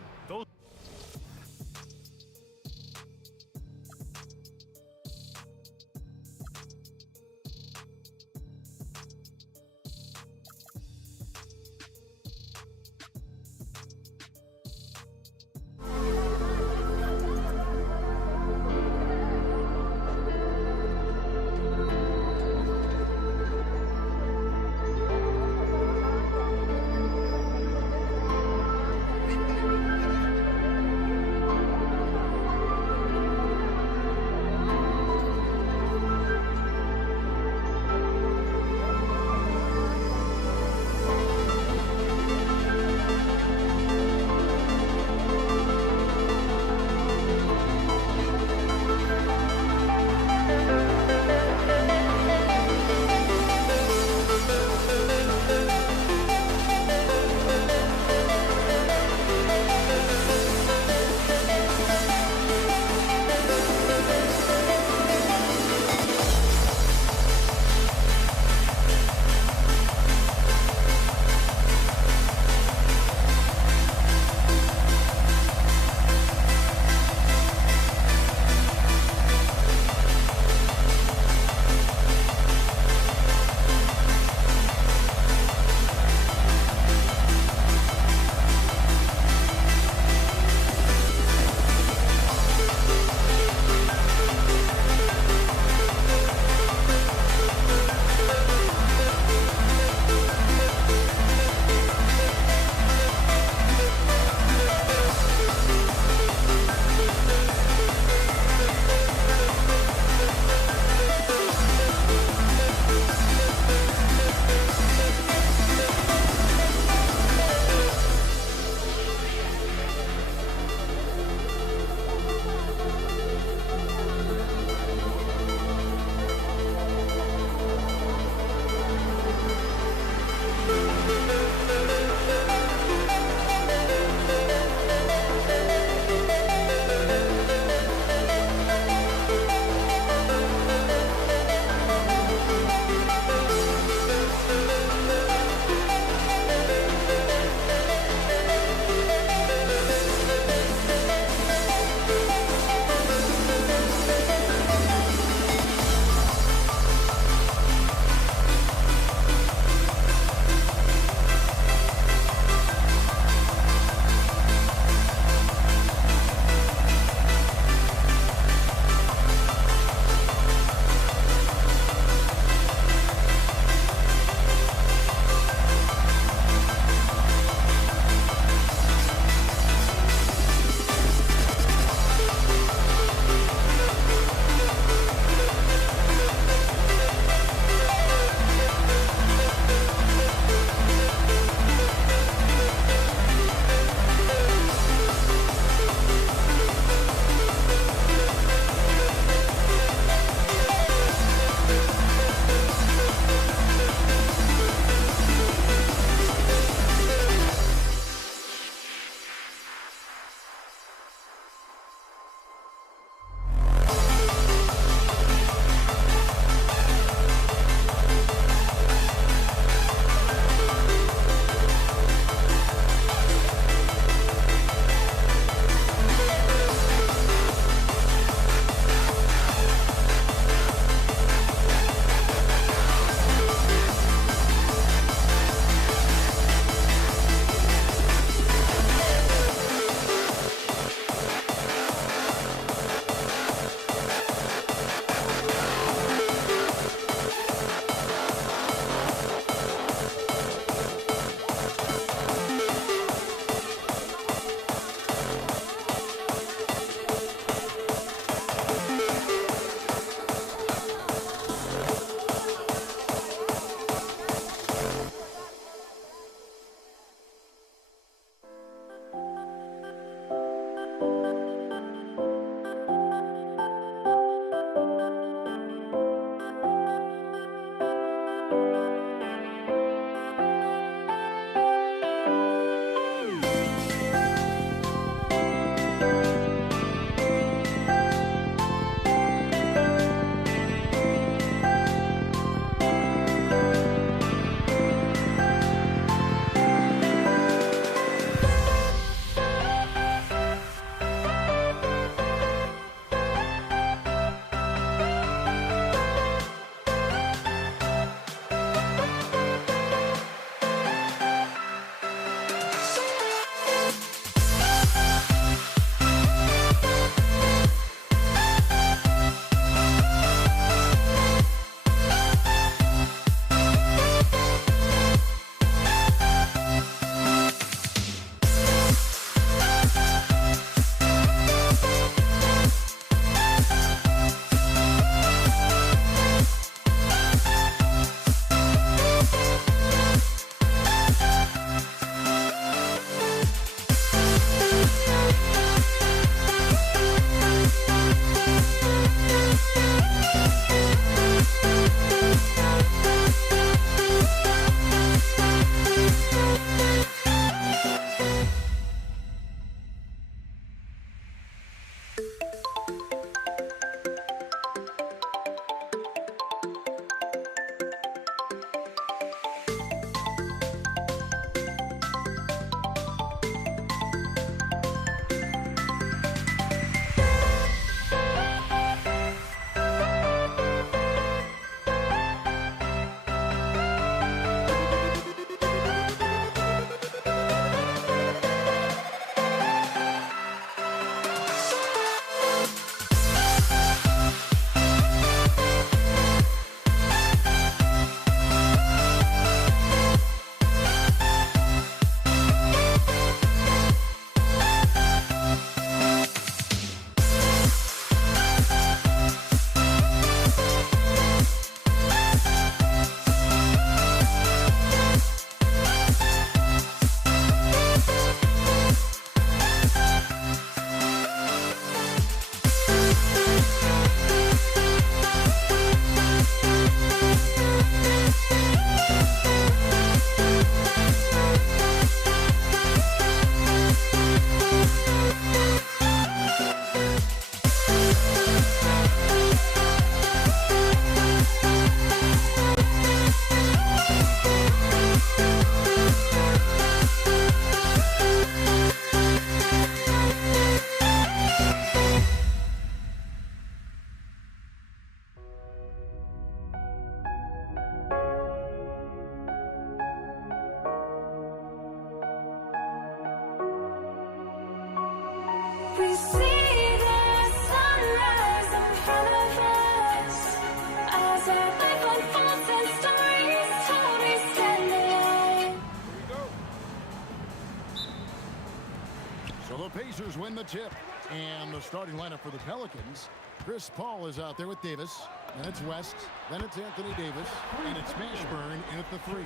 the tip. And the starting lineup for the Pelicans. Chris Paul is out there with Davis. Then it's West. Then it's Anthony Davis. And it's Mashburn in at the 3.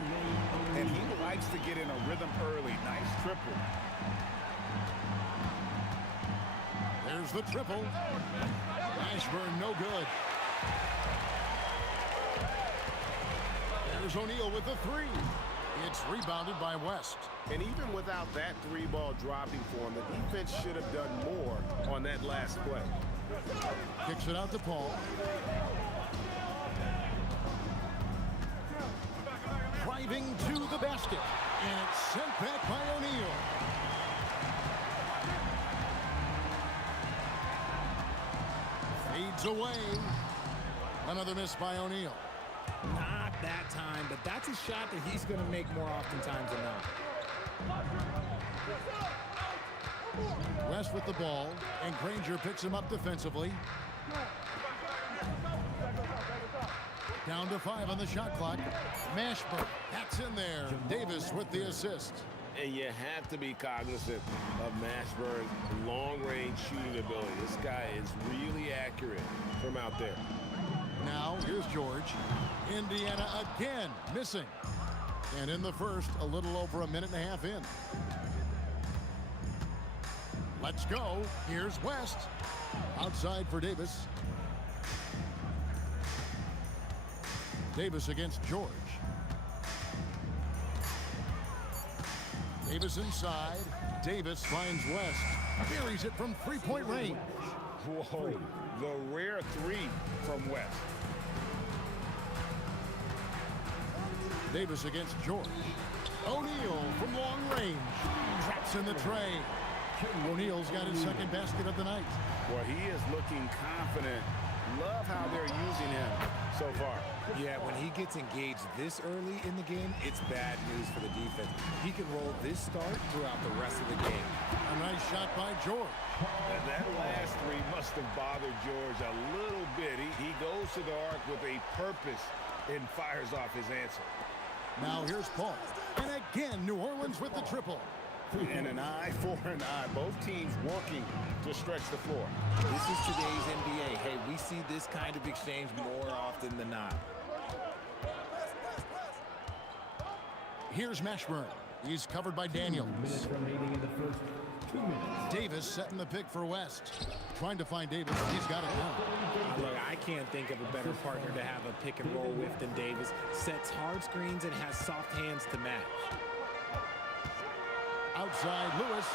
And he likes to get in a rhythm early. Nice triple. There's the triple. Mashburn no good. There's O'Neal with the 3. It's rebounded by West. And even without that 3-ball dropping for him, the defense should have done more on that last play. Kicks it out to Paul. Driving to the basket. And it's sent back by O'Neal. Fades away. Another miss by O'Neal. Not that time, but that's a shot that he's going to make more oftentimes than not. West with the ball, and Granger picks him up defensively. Down to 5 on the shot clock. Mashburn, that's in there. Davis with the assist. And you have to be cognizant of Mashburn's long-range shooting ability. This guy is really accurate from out there. Now, here's George. Indiana again missing. And in the first, a little over a minute and a half in. Let's go. Here's West. Outside for Davis. Davis against George. Davis inside. Davis finds West. Buries it from three-point range. Whoa, the rare 3 from West. Davis against George. O'Neal from long range. Drops in the tray. O'Neal's got his second basket of the night. Well, he is looking confident. Love how they're using him so far. Yeah, when he gets engaged this early in the game, it's bad news for the defense. He can roll this start throughout the rest of the game. A nice shot by George. And that last 3 must have bothered George a little bit. He goes to the arc with a purpose and fires off his answer. Now here's Paul. And again, New Orleans with the triple. And an eye for an eye. Both teams working to stretch the floor. This is today's NBA. Hey, we see this kind of exchange more often than not. Here's Mashburn. He's covered by Daniels. Minutes remaining in the first 2 minutes. Davis setting the pick for West. Trying to find Davis. He's got it now. Look, I can't think of a better partner to have a pick and roll with than Davis. Sets hard screens and has soft hands to match. Outside Lewis.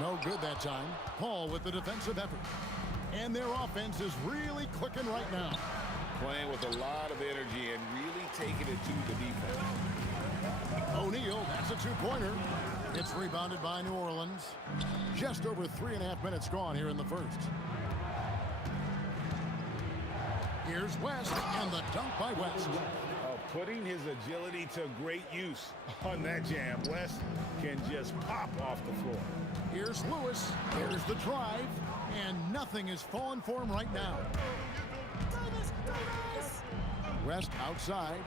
No good that time. Paul with the defensive effort. And their offense is really clicking right now. Playing with a lot of energy and really taking it to the defense. O'Neal, that's a 2-pointer. It's rebounded by New Orleans. Just over 3.5 minutes gone here in the first. Here's West, and the dunk by West. Putting his agility to great use on that jam. West can just pop off the floor. Here's Lewis. Here's the drive. And nothing is falling for him right now. West outside.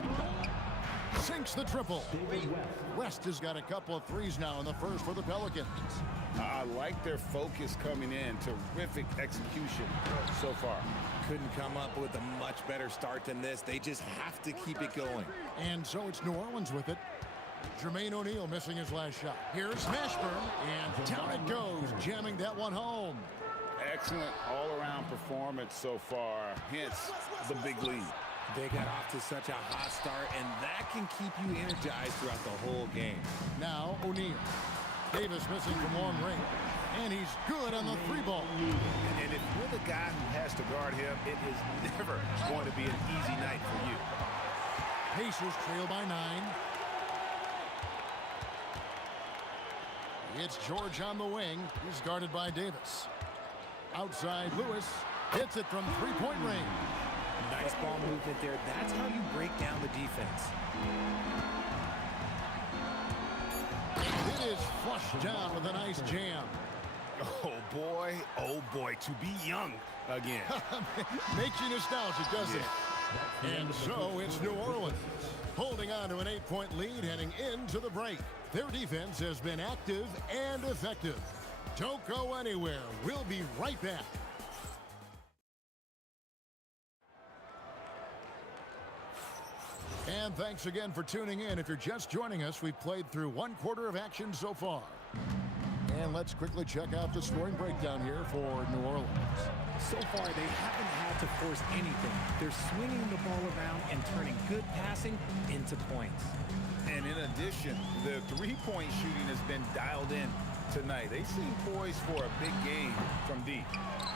Sinks the triple. West has got a couple of threes now in the first for the Pelicans. I like their focus coming in. Terrific execution so far. Couldn't come up with a much better start than this. They just have to keep it going. And so it's New Orleans with it. Jermaine O'Neal missing his last shot. Here's Mashburn, and down it goes, jamming that one home. Excellent all-around performance so far, hence the big lead. They got off to such a hot start, and that can keep you energized throughout the whole game. Now O'Neal. Davis missing from long range. And he's good on the 3-ball. And if you're the guy who has to guard him, it is never going to be an easy night for you. Pacers trail by 9. It's George on the wing. He's guarded by Davis. Outside Lewis. Hits it from 3-point range. Nice ball movement there. That's how you break down the defense. It is flushed down with a nice jam. Oh boy, to be young again. Makes you nostalgic, doesn't it? And so it's New Orleans holding on to an 8-point lead heading into the break. Their defense has been active and effective. Don't go anywhere. We'll be right back. And thanks again for tuning in. If you're just joining us, we've played through 1 quarter of action so far. And let's quickly check out the scoring breakdown here for New Orleans. So far, they haven't had to force anything. They're swinging the ball around and turning good passing into points. And in addition, the three-point shooting has been dialed in tonight. They seem poised for a big game from deep.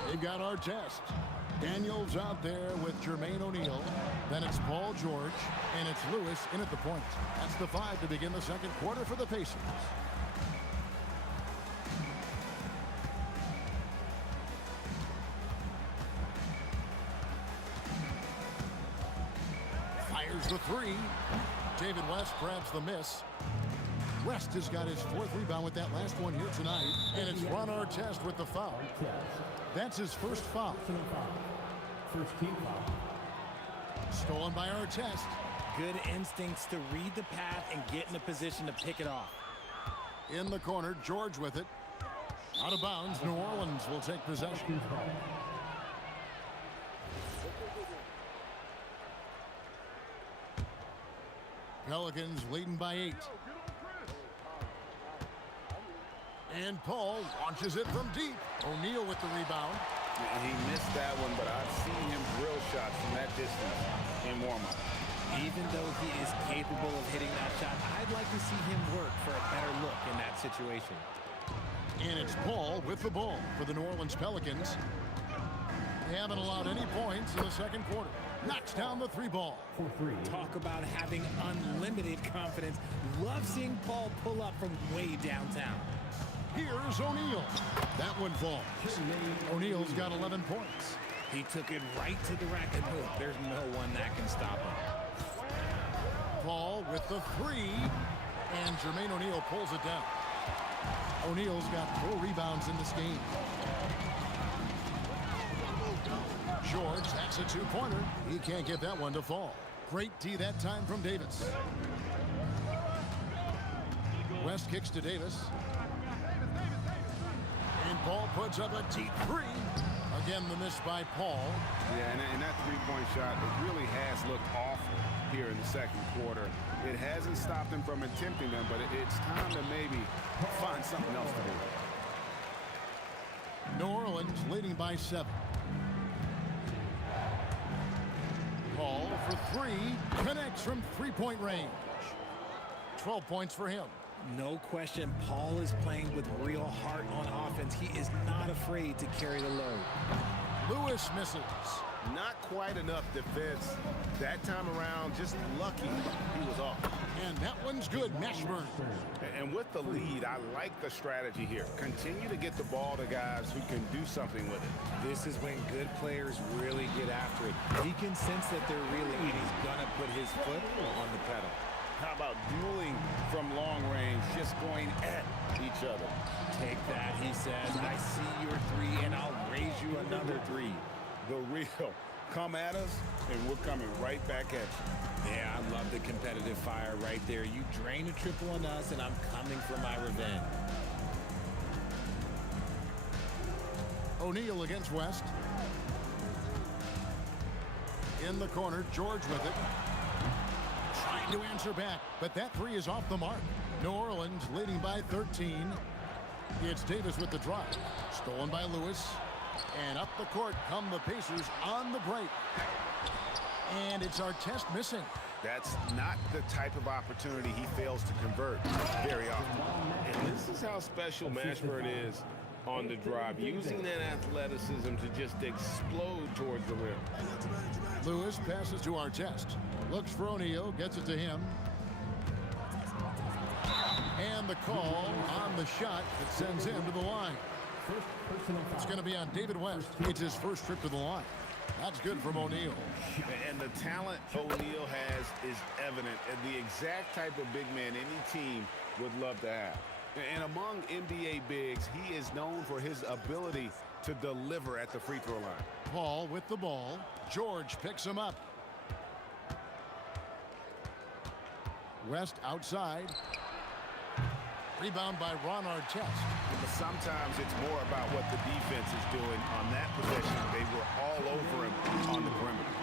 They've got our test. Daniels out there with Jermaine O'Neal. Then it's Paul George, and it's Lewis in at the point. That's the 5 to begin the second quarter for the Pacers. Fires the 3. David West grabs the miss. West has got his 4th rebound with that last one here tonight. And it's Ron Artest with the foul. That's his first foul. First team foul. Stolen by Artest. Good instincts to read the path and get in a position to pick it off. In the corner, George with it. Out of bounds, New Orleans will take possession. Pelicans leading by 8. And Paul launches it from deep. O'Neal with the rebound. He missed that one, but I've seen him drill shots from that distance in warm-up. Even though he is capable of hitting that shot, I'd like to see him work for a better look in that situation. And it's Paul with the ball for the New Orleans Pelicans. They haven't allowed any points in the second quarter. Knocks down the 3 ball. Talk about having unlimited confidence. Love seeing Paul pull up from way downtown. Here's O'Neal. That one falls. O'Neal's got 11 points. He took it right to the rack and hoop. There's no one that can stop him. Paul with the 3. And Jermaine O'Neal pulls it down. O'Neal's got 4 rebounds in this game. George, that's a 2-pointer. He can't get that one to fall. Great D that time from Davis. West kicks to Davis. And Paul puts up a deep 3. Again, the miss by Paul. Yeah, and that 3-point shot, it really has looked awful here in the second quarter. It hasn't stopped him from attempting them, but it's time to maybe find something else to do. New Orleans leading by 7. Paul for 3. Connects from 3-point range. 12 points for him. No question, Paul is playing with real heart on offense. He is not afraid to carry the load. Lewis misses. Not quite enough defense that time around. Just lucky he was off. And that one's good. Mashburn. And with the lead, I like the strategy here. Continue to get the ball to guys who can do something with it. This is when good players really get after it. He can sense that they're reeling, and he's going to put his foot on the pedal. How about dueling from long range, just going at each other? Take that, he says. I see your 3, and I'll raise you another 3. The real. Come at us, and we're coming right back at you. Yeah, I love the competitive fire right there. You drain a triple on us, and I'm coming for my revenge. O'Neal against West. In the corner, George with it. Trying to answer back, but that 3 is off the mark. New Orleans leading by 13. It's Davis with the drive. Stolen by Lewis. And up the court come the Pacers on the break. And it's Artest missing. That's not the type of opportunity he fails to convert very often. And this is how special Mashburn is on the drive, using that athleticism to just explode towards the rim. Lewis passes to Artest. Looks for O'Neal, gets it to him. And the call on the shot that sends him to the line. It's going to be on David West. It's his first trip to the line. That's good from O'Neal. And the talent O'Neal has is evident, and the exact type of big man any team would love to have. And among NBA bigs, he is known for his ability to deliver at the free throw line. Paul with the ball. George picks him up. West outside. Rebound by Ron Artest. But sometimes it's more about what the defense is doing. On that possession, they were all over him on the perimeter.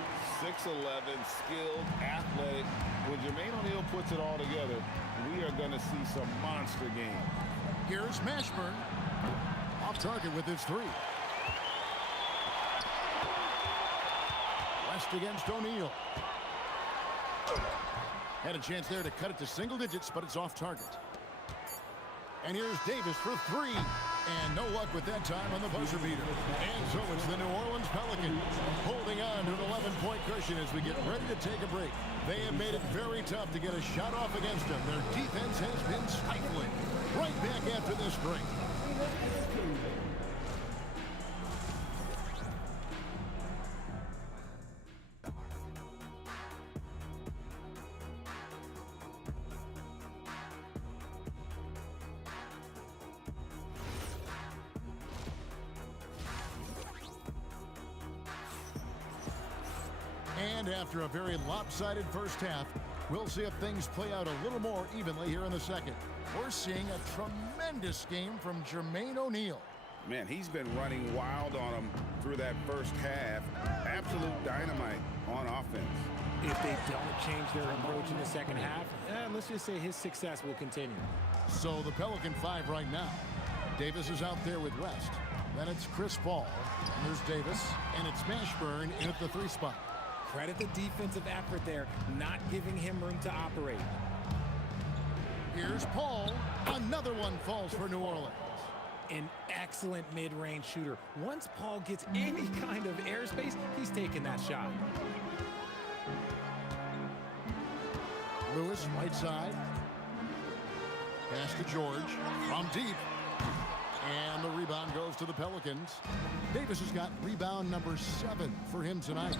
6'11", skilled, athletic. When Jermaine O'Neal puts it all together, we are going to see some monster games. Here's Mashburn. Off target with his three. West against O'Neal. Had a chance there to cut it to single digits, but it's off target. And here's Davis for three. And no luck with that time on the buzzer beater. And so it's the New Orleans Pelicans holding on to an 11-point cushion as we get ready to take a break. They have made it very tough to get a shot off against them. Their defense has been stifling. Right back after this break. And after a very lopsided first half, we'll see if things play out a little more evenly here in the second. We're seeing a tremendous game from Jermaine O'Neal. Man, he's been running wild on them through that first half. Absolute dynamite on offense. If they don't change their approach in the second half, let's just say his success will continue. So the Pelican 5 right now. Davis is out there with West. Then it's Chris Paul. And there's Davis. And it's Mashburn in at the 3 spot. Credit the defensive effort there, not giving him room to operate. Here's Paul. Another one falls for New Orleans. An excellent mid-range shooter. Once Paul gets any kind of airspace, he's taking that shot. Lewis, right side. Pass to George from deep. And the rebound goes to the Pelicans. Davis has got rebound number 7 for him tonight.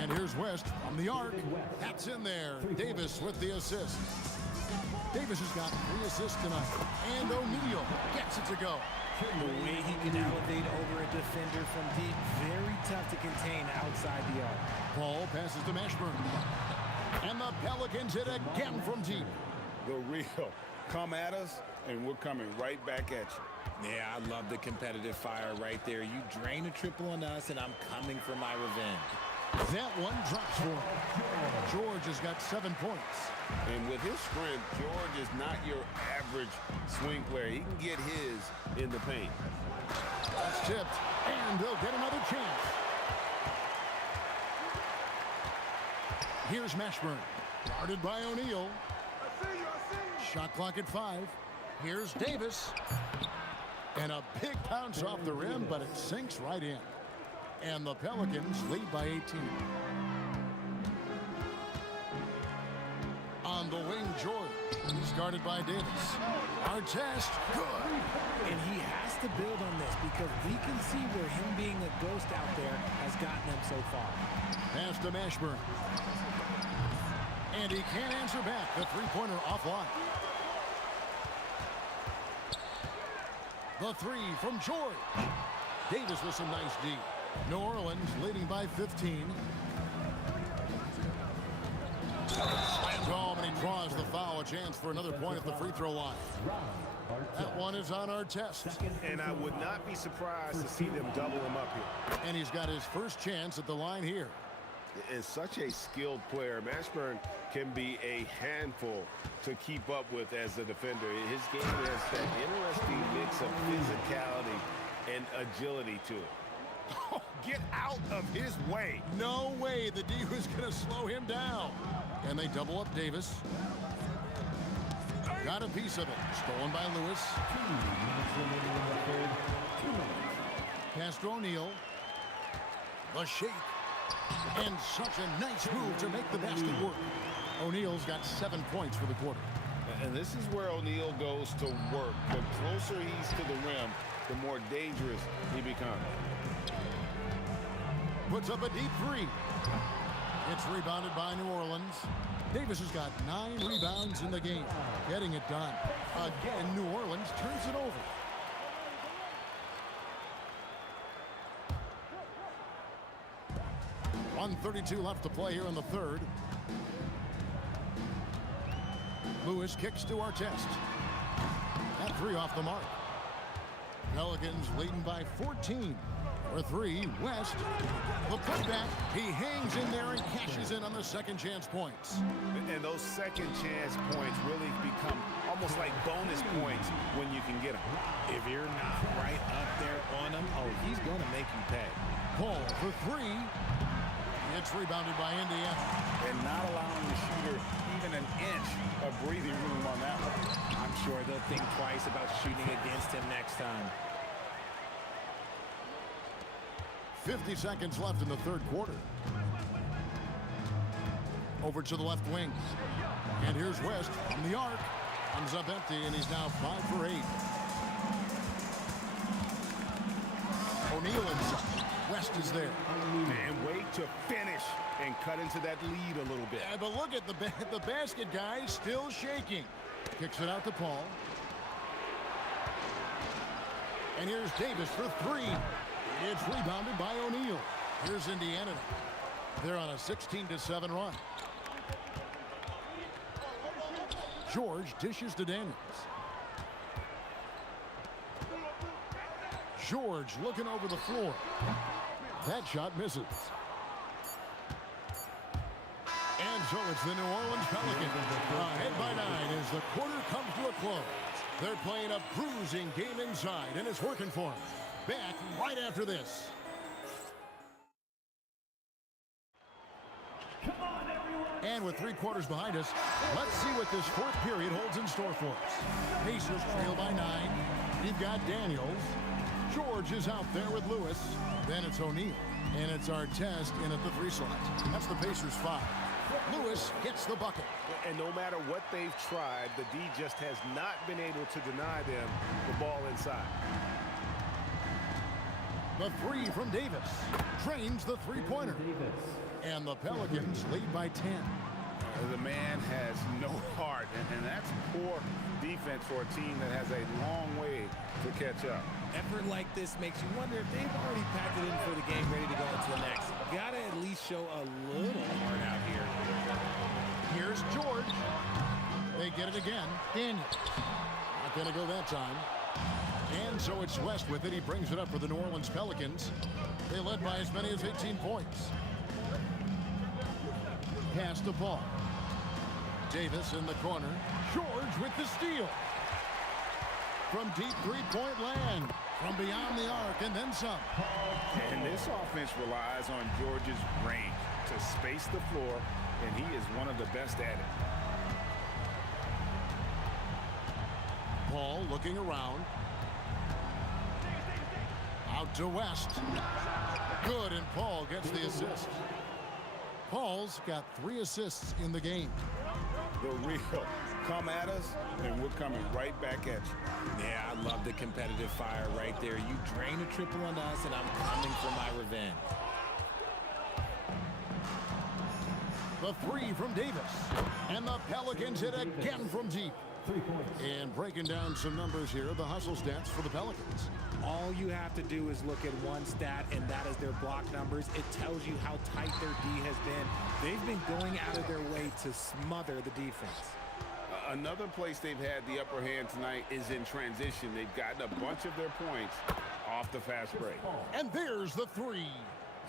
And here's West from the arc. That's in there. Davis with the assist. Davis has got 3 assists tonight. And O'Neal gets it to go. The way he can elevate over a defender from deep, very tough to contain outside the arc. Paul passes to Mashburn. And the Pelicans hit again from deep. The real. Come at us, and we're coming right back at you. Yeah, I love the competitive fire right there. You drain a triple on us, and I'm coming for my revenge. That one drops for him. George has got 7 points. And with his strength, George is not your average swing player. He can get his in the paint. That's tipped, and they'll get another chance. Here's Mashburn, guarded by O'Neal. Shot clock at 5. Here's Davis. And a big bounce off the rim, but it sinks right in. And the Pelicans lead by 18. On the wing, George. He's guarded by Davis. Artest, good. And he has to build on this because we can see where him being a ghost out there has gotten him so far. Pass to Mashburn. And he can't answer back. The three-pointer offline. The 3 from George. Davis with some nice D. New Orleans leading by 15. Slammed home, and he draws the foul. A chance for another point at the free throw line. That one is on Artest. And I would not be surprised to see them double him up here. And he's got his first chance at the line here. Is such a skilled player. Mashburn can be a handful to keep up with as a defender. His game has that interesting mix of physicality and agility to it. Oh, get out of his way. No way the D was going to slow him down. And they double up Davis. Got a piece of it. Stolen by Lewis. Pass to O'Neal. The shake. And such a nice move to make the basket work. O'Neal's got 7 points for the quarter. And this is where O'Neal goes to work. The closer he's to the rim, the more dangerous he becomes. Puts up a deep 3. It's rebounded by New Orleans. Davis has got 9 rebounds in the game. Getting it done. Again, New Orleans turns it over. .132 left to play here in the third. Lewis kicks to Artest. That three off the mark. Pelicans leading by 14. For three, West. The putback. He hangs in there and cashes in on the second chance points. And those second chance points really become almost like bonus points when you can get them. If you're not right up there on him, oh, he's going to make you pay. Paul for three. It's rebounded by Indiana. And not allowing the shooter even an inch of breathing room on that one. I'm sure they'll think twice about shooting against him next time. 50 seconds left in the third quarter. Over to the left wing. And here's West from the arc. Comes up empty, and he's now 5 for 8. O'Neal inside. West is there. And wait to finish and cut into that lead a little bit. Yeah, but look at the basket guy still shaking. Kicks it out to Paul. And here's Davis for three. It's rebounded by O'Neal. Here's Indiana. They're on a 16-7 run. George dishes to Daniels. George looking over the floor. That shot misses. And so it's the New Orleans Pelicans. Ahead by 9 as the quarter comes to a close. They're playing a bruising game inside, and it's working for them. Back right after this. And with 3 quarters behind us, let's see what this fourth period holds in store for us. Pacers trail by 9. You've got Daniels. George is out there with Lewis. Then it's O'Neal. And it's our test in at the 3 slot. That's the Pacers 5. Lewis gets the bucket. And no matter what they've tried, the D just has not been able to deny them the ball inside. The 3 from Davis drains the three-pointer. And the Pelicans lead by 10. The man has no heart, and that's poor defense for a team that has a long way to catch up. Effort like this makes you wonder if they've already packed it in for the game, ready to go into the next. Gotta at least show a little heart out here. Here's George. They get it again. Daniels. Not going to go that time. And so it's West with it. He brings it up for the New Orleans Pelicans. They led by as many as 18 points. Pass to Paul. Davis in the corner. George with the steal. From deep three-point land. From beyond the arc and then some. And this offense relies on George's range to space the floor, and he is one of the best at it. Paul looking around. Out to West. Good, and Paul gets the assist. Paul's got 3 assists in the game. The real come at us, and we're coming right back at you. Yeah, I love the competitive fire right there. You drain a triple on us, and I'm coming for my revenge. The 3 from Davis. And the Pelicans hit again from deep. 3 points. And breaking down some numbers here, the hustle stats for the Pelicans. All you have to do is look at one stat, and that is their block numbers. It tells you how tight their D has been. They've been going out of their way to smother the defense. Another place they've had the upper hand tonight is in transition. They've gotten a bunch of their points off the fast break. And there's the 3.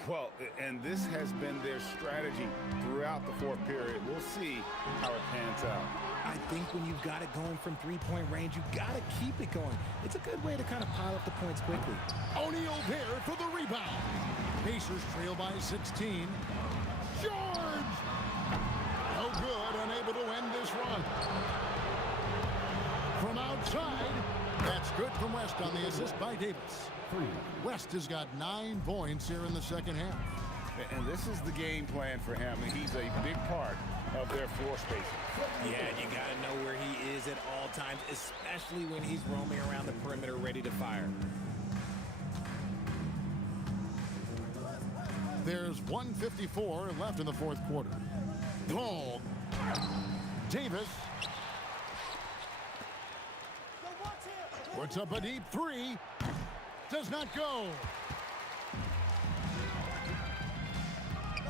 Well, and this has been their strategy throughout the fourth period. We'll see how it pans out. I think when you've got it going from three-point range, you've got to keep it going. It's a good way to kind of pile up the points quickly. O'Neal there for the rebound. Pacers trail by 16. George! No good, unable to end this run. From outside, that's good from West on the assist by Davis. West has got 9 points here in the second half. And this is the game plan for him, and he's a big part of their floor spacing. Yeah, you got to know where he is at all times, especially when he's roaming around the perimeter ready to fire. There's 1:54 left in the fourth quarter. Ball. Davis. Puts up a deep 3. Does not go.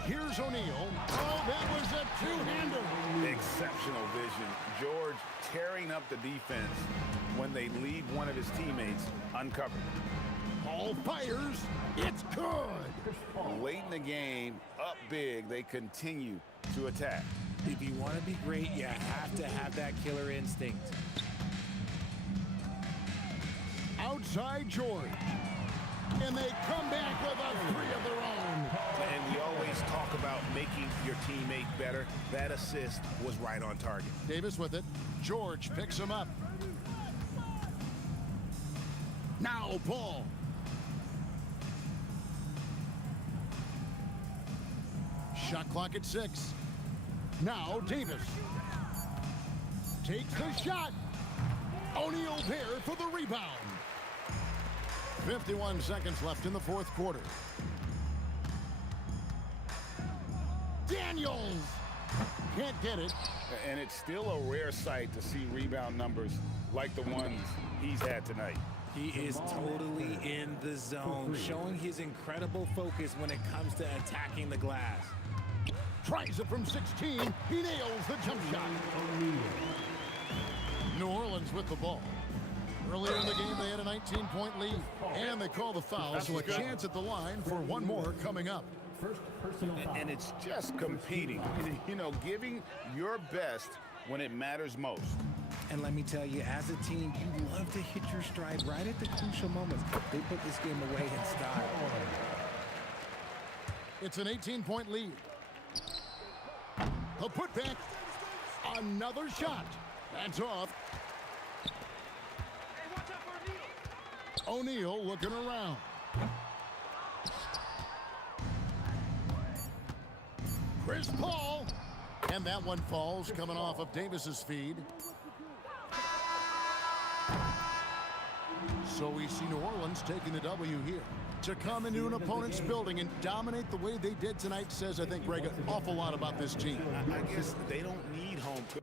Here's O'Neal. Oh, that was a two-hander. Exceptional vision. George tearing up the defense when they leave one of his teammates uncovered. Paul fires. It's good. Late in the game, up big, they continue to attack. If you want to be great, you have to have that killer instinct. Outside George. And they come back with a three of their own. And we always talk about making your teammate better. That assist was right on target. Davis with it. George picks him up. Now Paul. Shot clock at 6. Now Davis. Takes the shot. O'Neal there for the rebound. 51 seconds left in the fourth quarter. Daniels can't get it. And it's still a rare sight to see rebound numbers like the ones he's had tonight. He is totally in the zone, showing his incredible focus when it comes to attacking the glass. Tries it from 16. He nails the jump shot. New Orleans with the ball. Earlier in the game, they had a 19-point lead. And they call the foul, so a chance at the line for one more coming up. First personal foul. And it's just competing. You know, giving your best when it matters most. And let me tell you, as a team, you love to hit your stride right at the crucial moments. They put this game away in style. It's an 18-point lead. The putback. Another shot. That's off. O'Neal looking around. Chris Paul. And that one falls coming off of Davis's feed. So we see New Orleans taking the W here. To come into an opponent's building and dominate the way they did tonight says, I think, Greg, an awful lot about this team. I guess they don't need home court.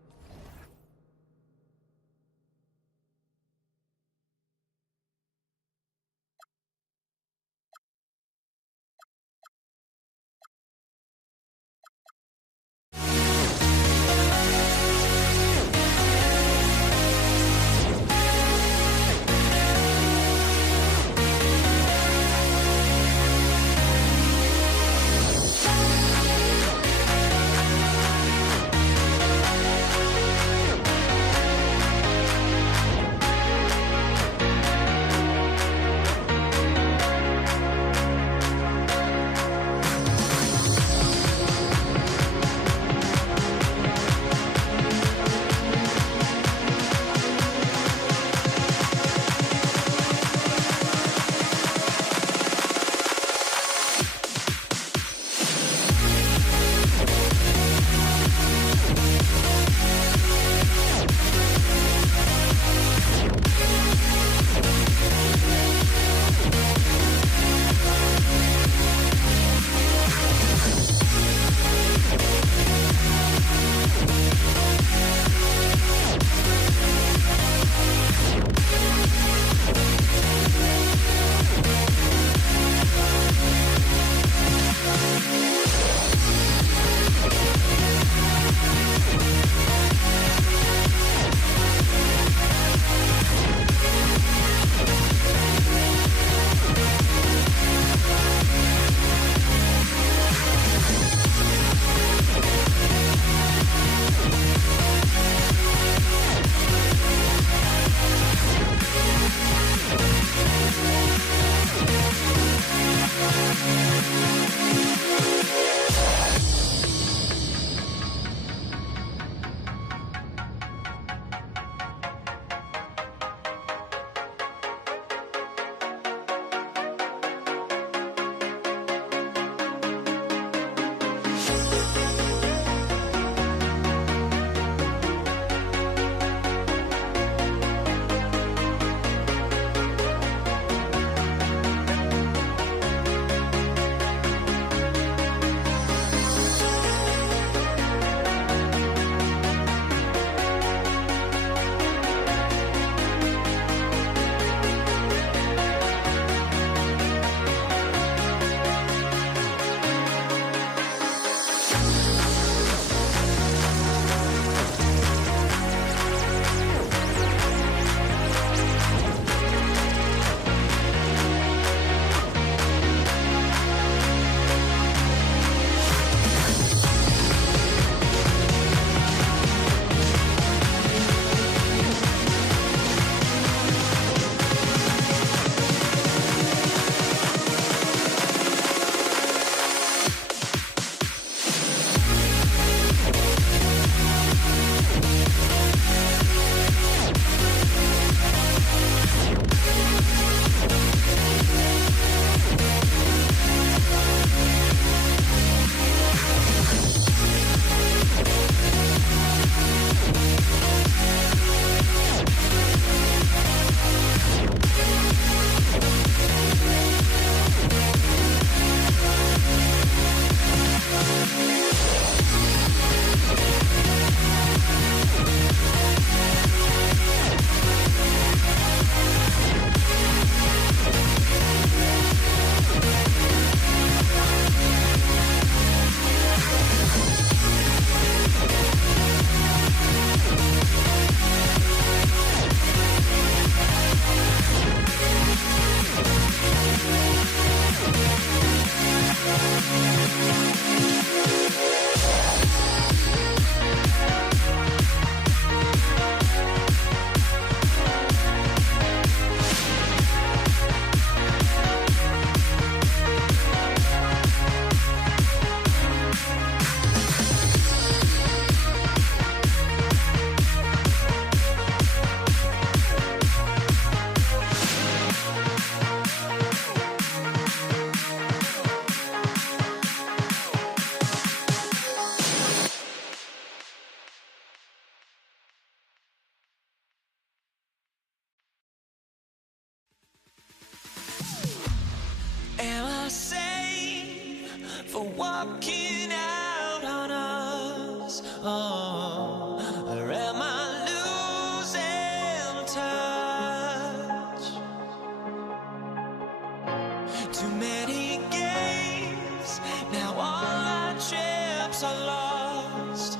walking out on us? Or am I losing touch? Too many games, now all our chips are lost.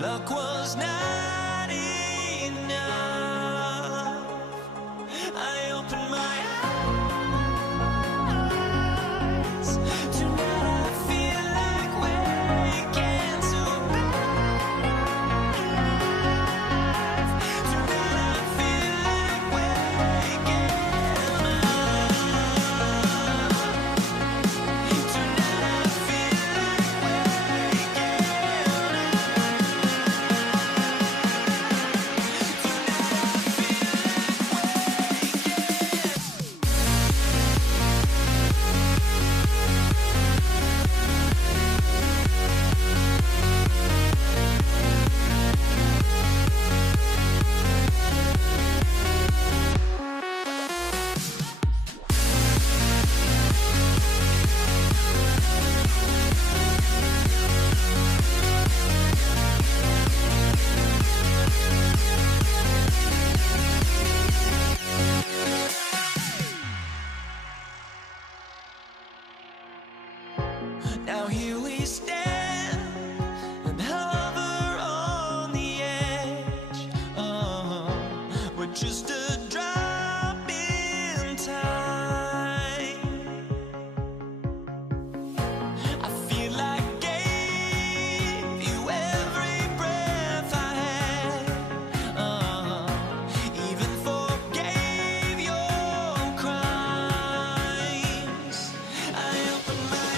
Luck was not enough. I opened my eyes. Tonight I feel like waking to a better life. Tonight I feel like waking up. Tonight I feel like waking Now here we stand and hover on the edge. We're just a drop in time. I feel like gave you every breath I had. Even forgave your crimes. I opened my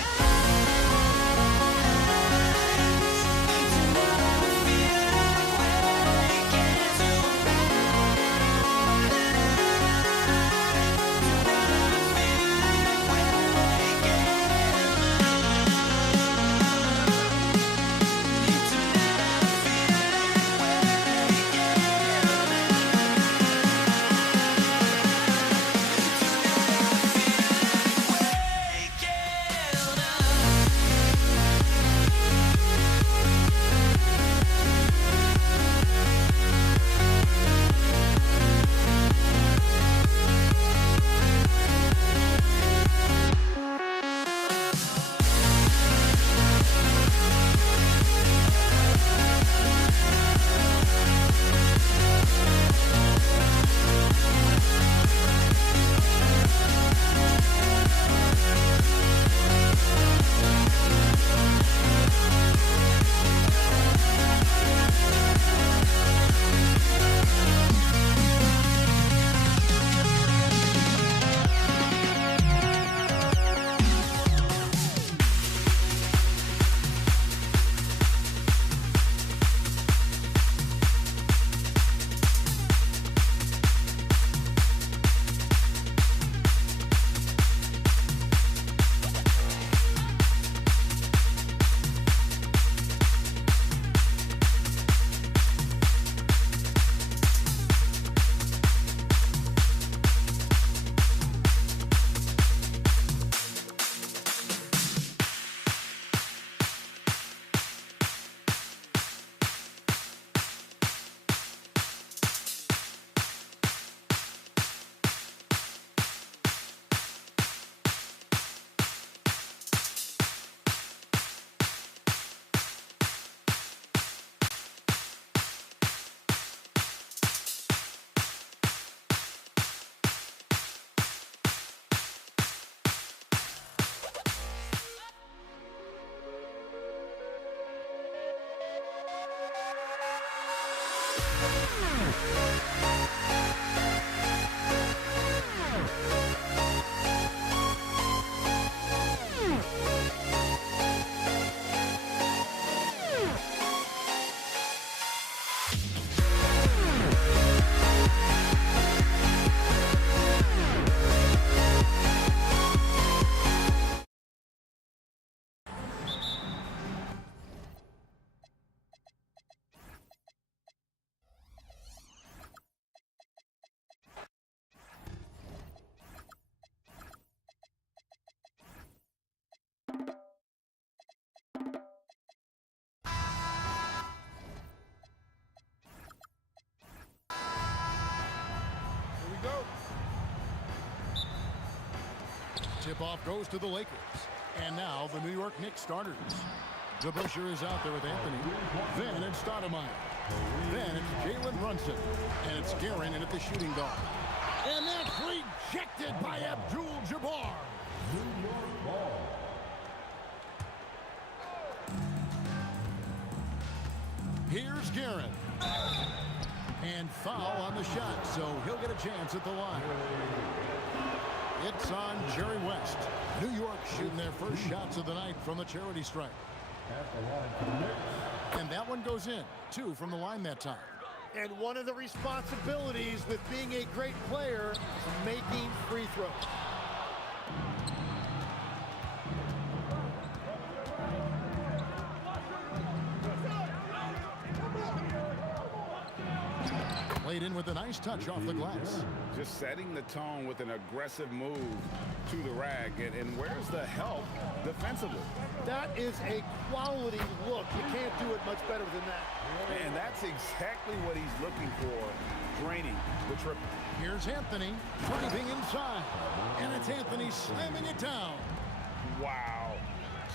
Tip-off goes to the Lakers. And now the New York Knicks starters. DeBusschere is out there with Anthony. Then it's Stoudemire. Then it's Jalen Brunson. And it's Guerin in at the shooting guard. And that's rejected by Abdul-Jabbar. New York ball. Here's Guerin. And foul on the shot, so he'll get a chance at the line. It's on Jerry West. New York shooting their first shots of the night from the charity stripe. And that one goes in. 2 from the line that time. And one of the responsibilities with being a great player is making free throws. Played in with a nice touch off the glass. Just setting the tone with an aggressive move to the rack. And where's the help defensively? That is a quality look. You can't do it much better than that. And that's exactly what he's looking for, draining the triple. Here's Anthony driving inside. And it's Anthony slamming it down. Wow.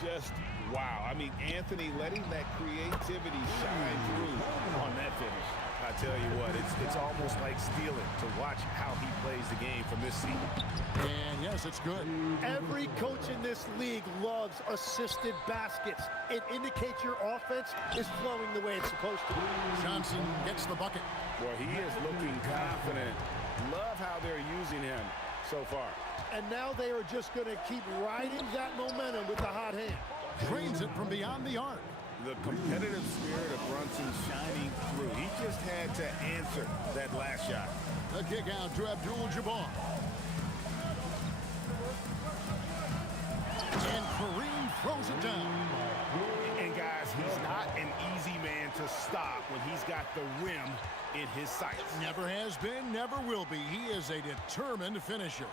Just wow. I mean, Anthony letting that creativity shine through on that finish. I tell you what, it's almost like stealing to watch how he plays the game from this seat. And yes, it's good. Every coach in this league loves assisted baskets. It indicates your offense is flowing the way it's supposed to. Johnson gets the bucket. Well, he is looking confident. Love how they're using him so far. And now they are just going to keep riding that momentum with the hot hand. Drains it from beyond the arc. The competitive spirit of Brunson shining through. He just had to answer that last shot. The kick out to Abdul-Jabbar. And Kareem throws it down. And guys, he's not an easy man to stop when he's got the rim in his sights. Never has been, never will be. He is a determined finisher.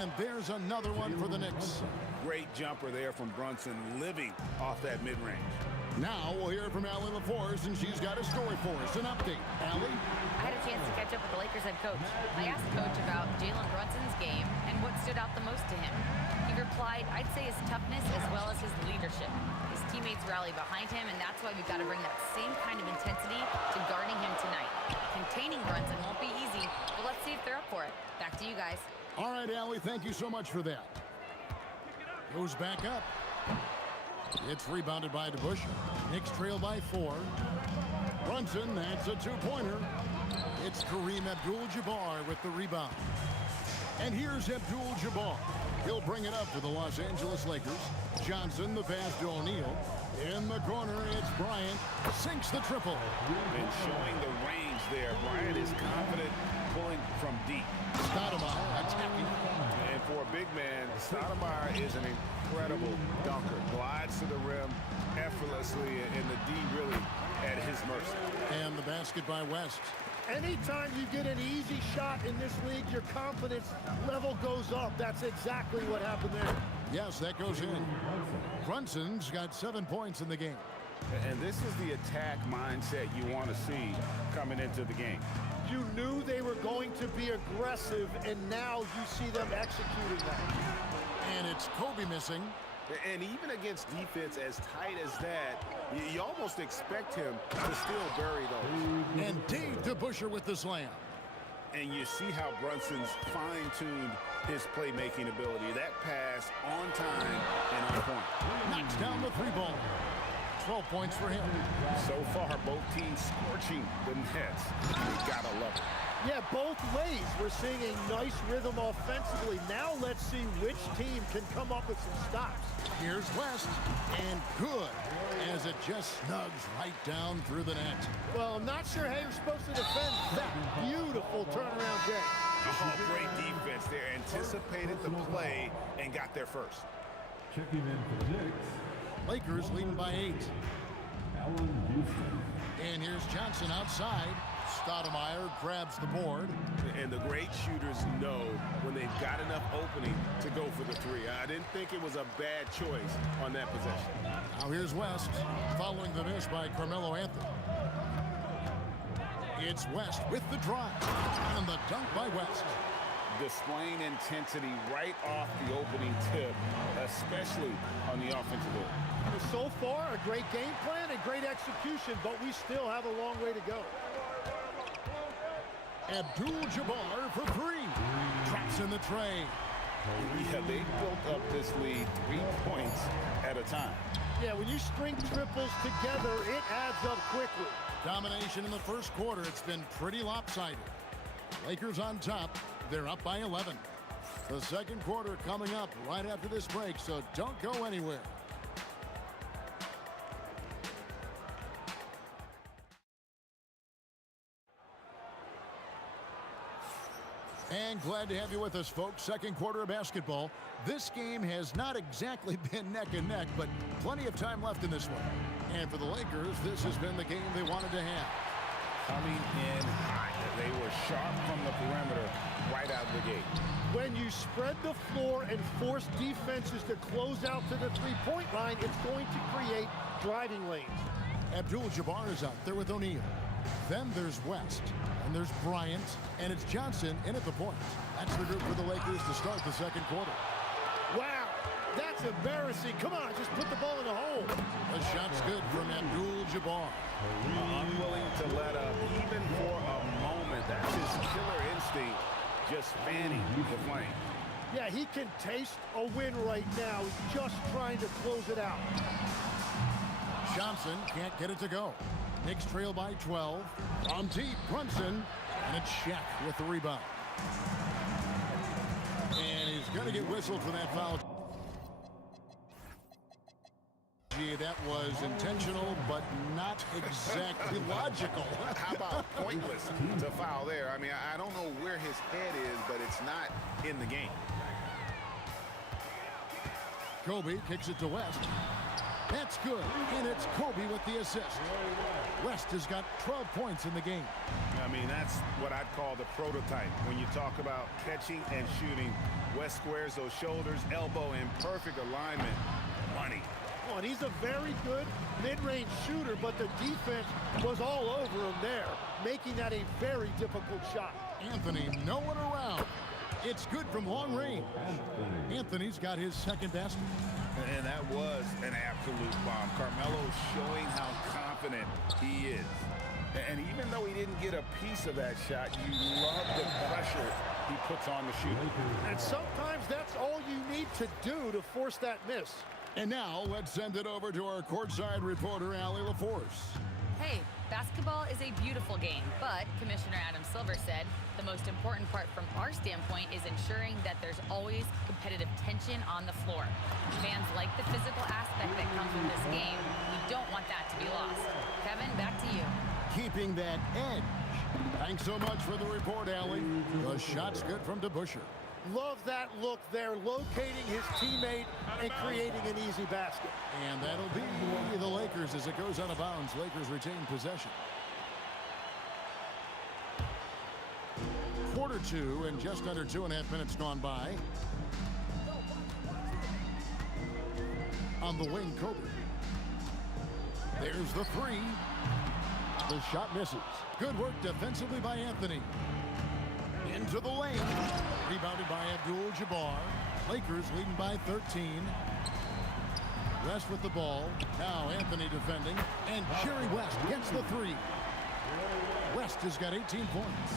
And there's another one for the Knicks. Great jumper there from Brunson, living off that mid-range. Now we'll hear from Allie LaForce, and she's got a story for us. An update. Allie? I had a chance to catch up with the Lakers head coach. I asked the coach about Jalen Brunson's game and what stood out the most to him. He replied, I'd say his toughness as well as his leadership. His teammates rally behind him, and that's why we've got to bring that same kind of intensity to guarding him tonight. Containing Brunson won't be easy, but let's see if they're up for it. Back to you guys. All right, Allie, thank you so much for that. Goes back up. It's rebounded by DeBusschere. Knicks trail by 4. Brunson, that's a 2-pointer. It's Kareem Abdul-Jabbar with the rebound. And here's Abdul-Jabbar. He'll bring it up for the Los Angeles Lakers. Johnson, the pass to O'Neal. In the corner, it's Bryant. Sinks the triple. And showing the range there. Bryant is confident pulling from deep. Stoudemire attacking. And for a big man, Stoudemire is an incredible dunker. Glides to the rim effortlessly, and the D really at his mercy. And the basket by West. Anytime you get an easy shot in this league, your confidence level goes up. That's exactly what happened there. Yes, that goes in. Brunson's got 7 points in the game. And this is the attack mindset you want to see coming into the game. You knew they were going to be aggressive, and now you see them executing that. And it's Kobe missing. And even against defense as tight as that, you almost expect him to still bury those. And Dave DeBusschere with the slam. And you see how Brunson's fine-tuned his playmaking ability. That pass on time and on point. Knocks down the 3-ball. 12 points for him. So far, both teams scorching the Nets. You gotta love it. Yeah, both ways. We're seeing a nice rhythm offensively. Now let's see which team can come up with some stops. Here's West, and good, as it just snugs right down through the net. Well, I'm not sure how you're supposed to defend that beautiful turnaround, Jay. Oh, great defense there. Anticipated the play and got there first. Checking in for the Knicks. Lakers leading by 8. Allen Houston. And here's Johnson outside. Stoudemire grabs the board. And the great shooters know when they've got enough opening to go for the 3. I didn't think it was a bad choice on that possession. Now here's West, following the miss by Carmelo Anthony. It's West with the drive, and the dunk by West. displaying intensity right off the opening tip, especially on the offensive end. So far, a great game plan and great execution, but we still have a long way to go. Abdul-Jabbar for three. Traps in the tray. Yeah, they built up this lead 3 points at a time. Yeah, when you string triples together, it adds up quickly. Domination in the first quarter. It's been pretty lopsided. Lakers on top. They're up by 11. The second quarter coming up right after this break, so don't go anywhere. And glad to have you with us, folks. Second quarter of basketball. This game has not exactly been neck and neck, but plenty of time left in this one. And for the Lakers, this has been the game they wanted to have. Coming in hot. They were sharp from the perimeter right out of the gate. When you spread the floor and force defenses to close out to the three-point line, it's going to create driving lanes. Abdul-Jabbar is out there with O'Neal. Then there's West, and there's Bryant, and it's Johnson in at the point. That's the group for the Lakers to start the second quarter. Wow, that's embarrassing. Come on, just put the ball in the hole. The shot's good from Abdul-Jabbar. Unwilling to let up even for a moment. That's his killer instinct, just fanning the flame. Yeah, he can taste a win right now. He's just trying to close it out. Johnson can't get it to go. Knicks trail by 12. From deep, Brunson, and it's Shaq with the rebound. And he's going to get whistled for that foul. Gee, that was intentional, but not exactly logical. How about pointless to foul there? I mean, I don't know where his head is, but it's not in the game. Kobe kicks it to West. That's good, and it's Kobe with the assist. West has got 12 points in the game. I mean, that's what I'd call the prototype. When you talk about catching and shooting, West squares those shoulders, elbow in perfect alignment. Money. Oh, and he's a very good mid-range shooter, but the defense was all over him there, making that a very difficult shot. Anthony, no one around. It's good from long range. Anthony's got his second basket. And that was an absolute bomb. Carmelo showing how confident he is. And even though he didn't get a piece of that shot, you love the pressure he puts on the shooter. And sometimes that's all you need to do to force that miss. And now let's send it over to our courtside reporter, Allie LaForce. Hey, basketball is a beautiful game, but Commissioner Adam Silver said the most important part from our standpoint is ensuring that there's always competitive tension on the floor. Fans like the physical aspect that comes with this game. We don't want that to be lost. Kevin, back to you. Keeping that edge. Thanks so much for the report, Allie. The shot's good from DeBusschere. Love that look there, locating his teammate and creating an easy basket. And that'll be the Lakers as it goes out of bounds. Lakers retain possession. Quarter two and just under 2.5 minutes gone by. On the wing, Kobe. There's the three. The shot misses. Good work defensively by Anthony. Into the lane. Rebounded by Abdul-Jabbar. Lakers leading by 13. West with the ball. Now Anthony defending. And Jerry West gets the three. West has got 18 points.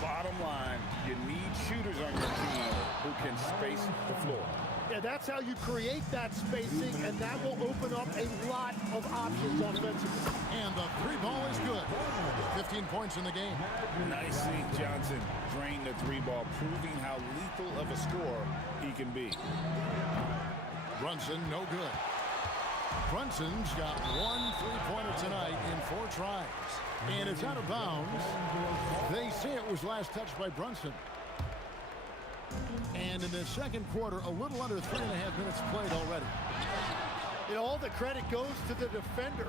Bottom line, you need shooters on your team who can space the floor. Yeah, that's how you create that spacing, and that will open up a lot of options offensively. And the three ball is good. 15 points in the game. Nicely, Johnson drained the three ball, proving how lethal of a scorer he can be. Brunson, no good. Brunson's got one three-pointer tonight in 4 tries. And it's out of bounds. They say it was last touched by Brunson. And in the second quarter, a little under 3.5 minutes played already. And all the credit goes to the defender.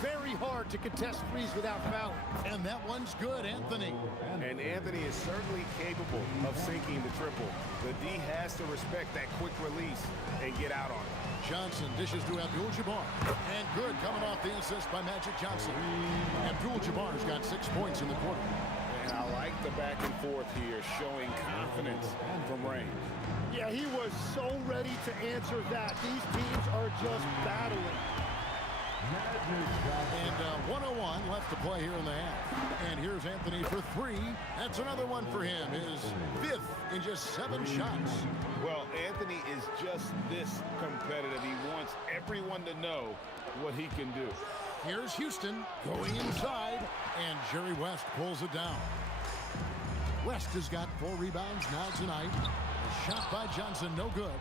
Very hard to contest threes without fouling. And that one's good, Anthony. And Anthony is certainly capable of sinking the triple. The D has to respect that quick release and get out on it. Johnson dishes to Abdul-Jabbar. And good coming off the assist by Magic Johnson. Abdul-Jabbar's got 6 points in the quarter. And I like the back and forth here, showing confidence from range. Yeah, he was so ready to answer that. These teams are just battling. And 1:01 left to play here in the half. And here's Anthony for three. That's another one for him. His fifth in just 7 shots. Well, Anthony is just this competitive. He wants everyone to know what he can do. Here's Houston going inside, and Jerry West pulls it down. West has got 4 rebounds now tonight. A shot by Johnson, no good.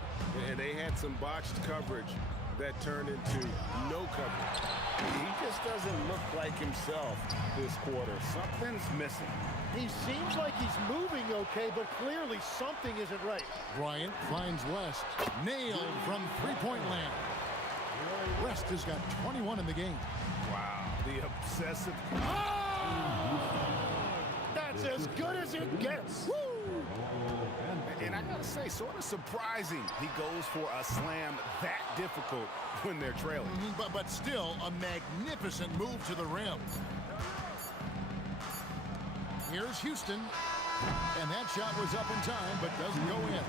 And they had some botched coverage that turned into no coverage. He just doesn't look like himself this quarter. Something's missing. He seems like he's moving okay, but clearly something isn't right. Bryant finds West. Nailed from three-point land. West has got 21 in the game. Wow, the obsessive. That's as good as it gets. Woo! And I gotta say, sort of surprising he goes for a slam that difficult when they're trailing. But still a magnificent move to the rim. Here's Houston. And that shot was up in time, but doesn't go in.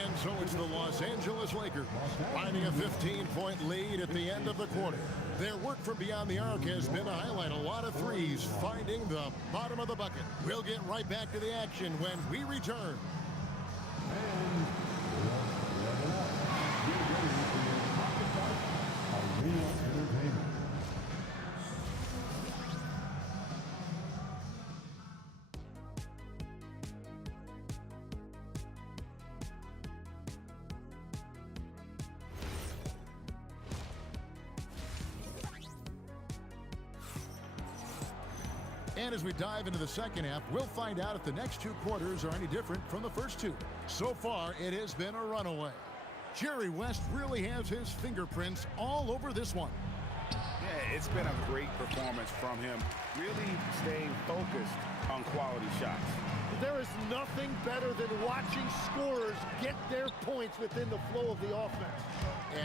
And so it's the Los Angeles Lakers finding a 15-point lead at the end of the quarter. Their work from beyond the arc has been to highlight a lot of threes, finding the bottom of the bucket. We'll get right back to the action when we return. And as we dive into the second half, we'll find out if the next 2 quarters are any different from the first 2. So far, it has been a runaway. Jerry West really has his fingerprints all over this one. Yeah, it's been a great performance from him, really staying focused on quality shots. There is nothing better than watching scorers get their points within the flow of the offense.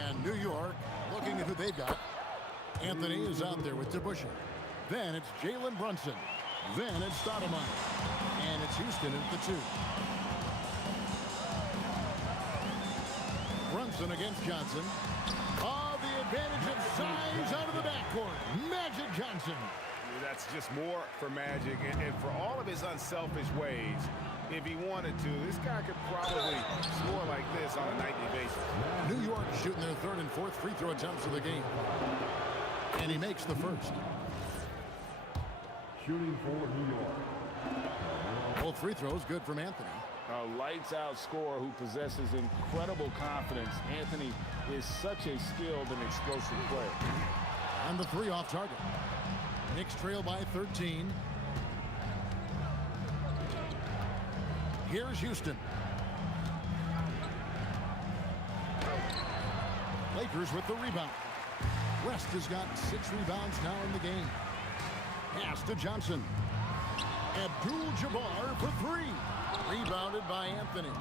And New York, looking at who they've got. Anthony is out there with DeBusschere. Then it's Jalen Brunson. Then it's Stoudemire. And it's Houston at the 2. Brunson against Johnson. Oh, the advantage of size out of the backcourt. Magic Johnson. That's just more for Magic. And for all of his unselfish ways, if he wanted to, this guy could probably score like this on a nightly basis. New York shooting their 3rd and 4th free throw attempts of the game. And he makes the first. Shooting for New York. Both free throws good from Anthony. A lights-out scorer who possesses incredible confidence. Anthony is such a skilled and explosive player. And the 3 off target. Knicks trail by 13. Here's Houston. Lakers with the rebound. West has got 6 rebounds now in the game. Pass to Johnson. Abdul-Jabbar for 3. Rebounded by Anthony.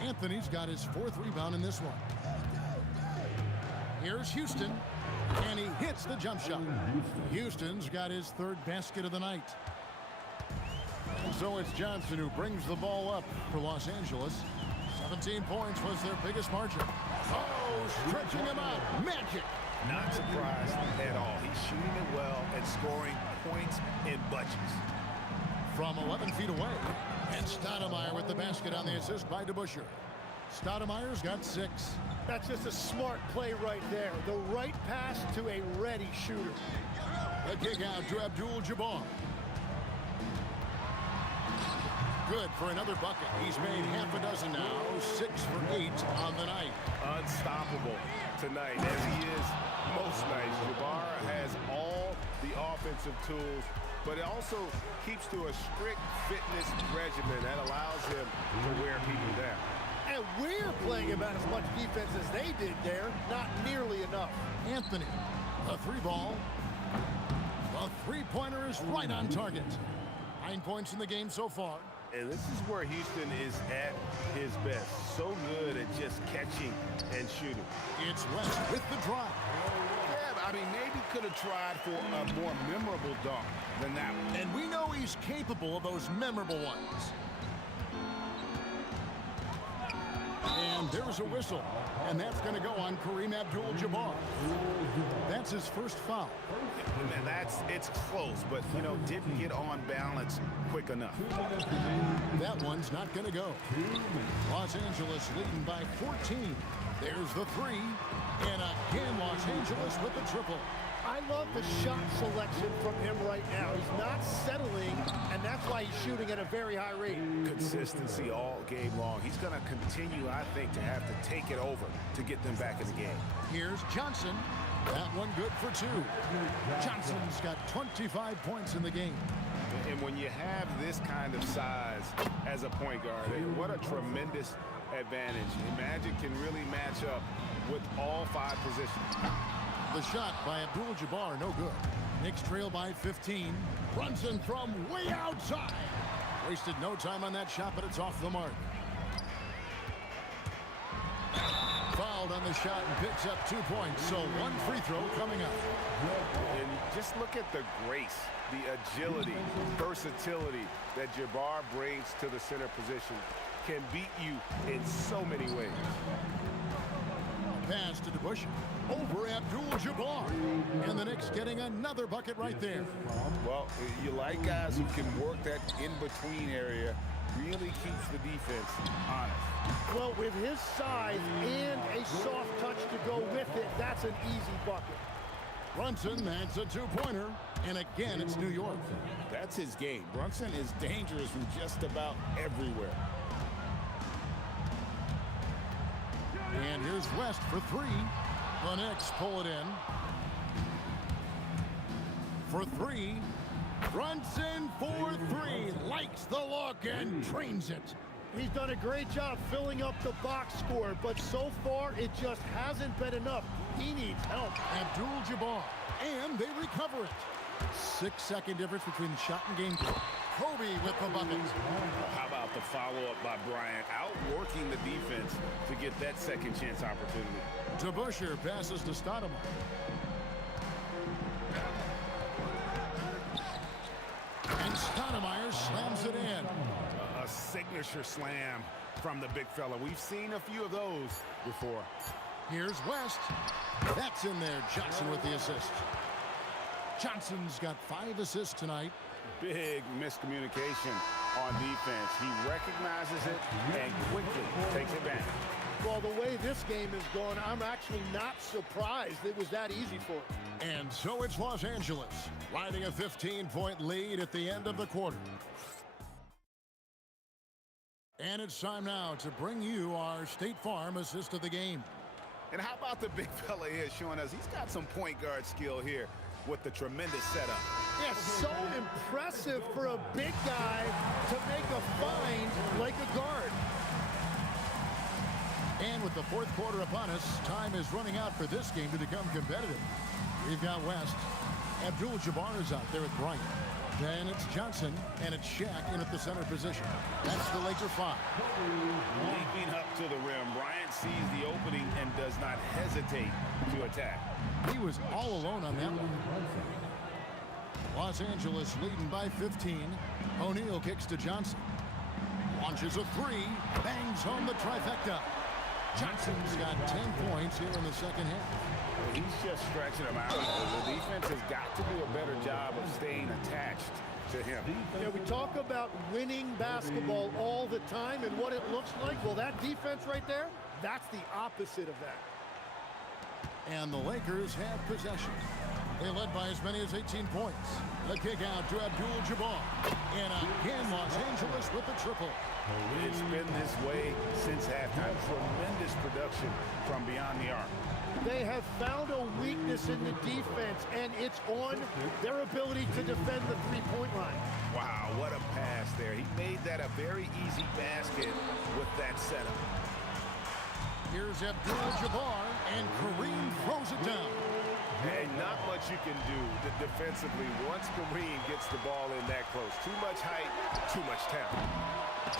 Anthony's got his 4th rebound in this one. Here's Houston. And he hits the jump shot. Houston's got his 3rd basket of the night. And so it's Johnson who brings the ball up for Los Angeles. 17 points was their biggest margin. Oh, stretching him out. Magic. Not surprised at all. He's shooting it well and scoring points in bunches. From 11 feet away. And Stoudemire with the basket on the assist by DeBusschere. Stoudemire's got 6. That's just a smart play right there. The right pass to a ready shooter. The kick out to Abdul-Jabbar. Good for another bucket. He's made half a dozen now. 6 for 8 on the night. Unstoppable tonight, as he is most nights. Jabbar has all the offensive tools, but it also keeps to a strict fitness regimen that allows him to wear people down. And we're playing about as much defense as they did there. Not nearly enough. Anthony, a 3 ball. The 3-pointer is right on target. 9 points in the game so far. And this is where Houston is at his best. So good at just catching and shooting. It's West with the drive. Yeah, I mean, maybe could have tried for a more memorable dunk than that one. And we know he's capable of those memorable ones. And there's a whistle. And that's going to go on Kareem Abdul-Jabbar. That's his first foul. And it's close, but, you know, didn't get on balance quick enough. That one's not going to go. Los Angeles leading by 14. There's the three. And again, Los Angeles with the triple. I love the shot selection from him right now. He's not settling, and that's why he's shooting at a very high rate. Consistency all game long. He's going to continue, I think, to have to take it over to get them back in the game. Here's Johnson. That one good for two. Johnson's got 25 points in the game. And when you have this kind of size as a point guard, what a tremendous advantage. And Magic can really match up with all five positions. The shot by Abdul-Jabbar, no good. Knicks trail by 15. Brunson from way outside. Wasted no time on that shot, but it's off the mark. Fouled on the shot and picks up 2 points. So one free throw coming up. And just look at the grace, the agility, versatility that Jabbar brings to the center position. Can beat you in so many ways. Pass to DeBusschere. Over Abdul-Jabbar. And the Knicks getting another bucket right there. Well, you like guys who can work that in-between area. Really keeps the defense honest. Well, with his size and a soft touch to go with it, that's an easy bucket. Brunson, that's a two-pointer. And again, it's New York. That's his game. Brunson is dangerous from just about everywhere. And here's West for three. The Knicks pull it in. For three. Brunson for three. Likes the look and trains it. He's done a great job filling up the box score, but so far it just hasn't been enough. He needs help. Abdul-Jabbar. And they recover it. 6-second difference between the shot and game clock. Kobe with the bucket. How about the follow-up by Bryant, outworking the defense to get that second chance opportunity. DeBusschere passes to Stoudemire. And Stoudemire slams it in. A signature slam from the big fella. We've seen a few of those before. Here's West. That's in there. Johnson with the assist. Johnson's got 5 assists tonight. Big miscommunication on defense. He recognizes it and quickly takes advantage. Well, the way this game is going, I'm actually not surprised it was that easy for him. And so it's Los Angeles, riding a 15-point lead at the end of the quarter. And it's time now to bring you our State Farm assist of the game. And how about the big fella here showing us he's got some point guard skill here with the tremendous setup. Yeah, so impressive for a big guy to make a find like a guard. And with the fourth quarter upon us, time is running out for this game to become competitive. We've got West. Abdul-Jabbar is out there with Bryant. Then it's Johnson, and it's Shaq in at the center position. That's the Laker 5. Leaping up to the rim, Bryant sees the opening and does not hesitate to attack. He was all alone on that one. Los Angeles leading by 15. O'Neal kicks to Johnson. Launches a three. Bangs home the trifecta. Johnson's got 10 points here in the second half. He's just stretching them out. The defense has got to do a better job of staying attached to him. Yeah, we talk about winning basketball all the time and what it looks like. Well, that defense right there, that's the opposite of that. And the Lakers have possession. They led by as many as 18 points. The kick out to Abdul-Jabbar. And again, Los Angeles with the triple. It's been this way since halftime. Tremendous production from beyond the arc. They have found a weakness in the defense, and it's on their ability to defend the three-point line. Wow, what a pass there. He made that a very easy basket with that setup. Here's Abdul-Jabbar, and Kareem throws it down. And not much you can do defensively once Kareem gets the ball in that close. Too much height, too much talent.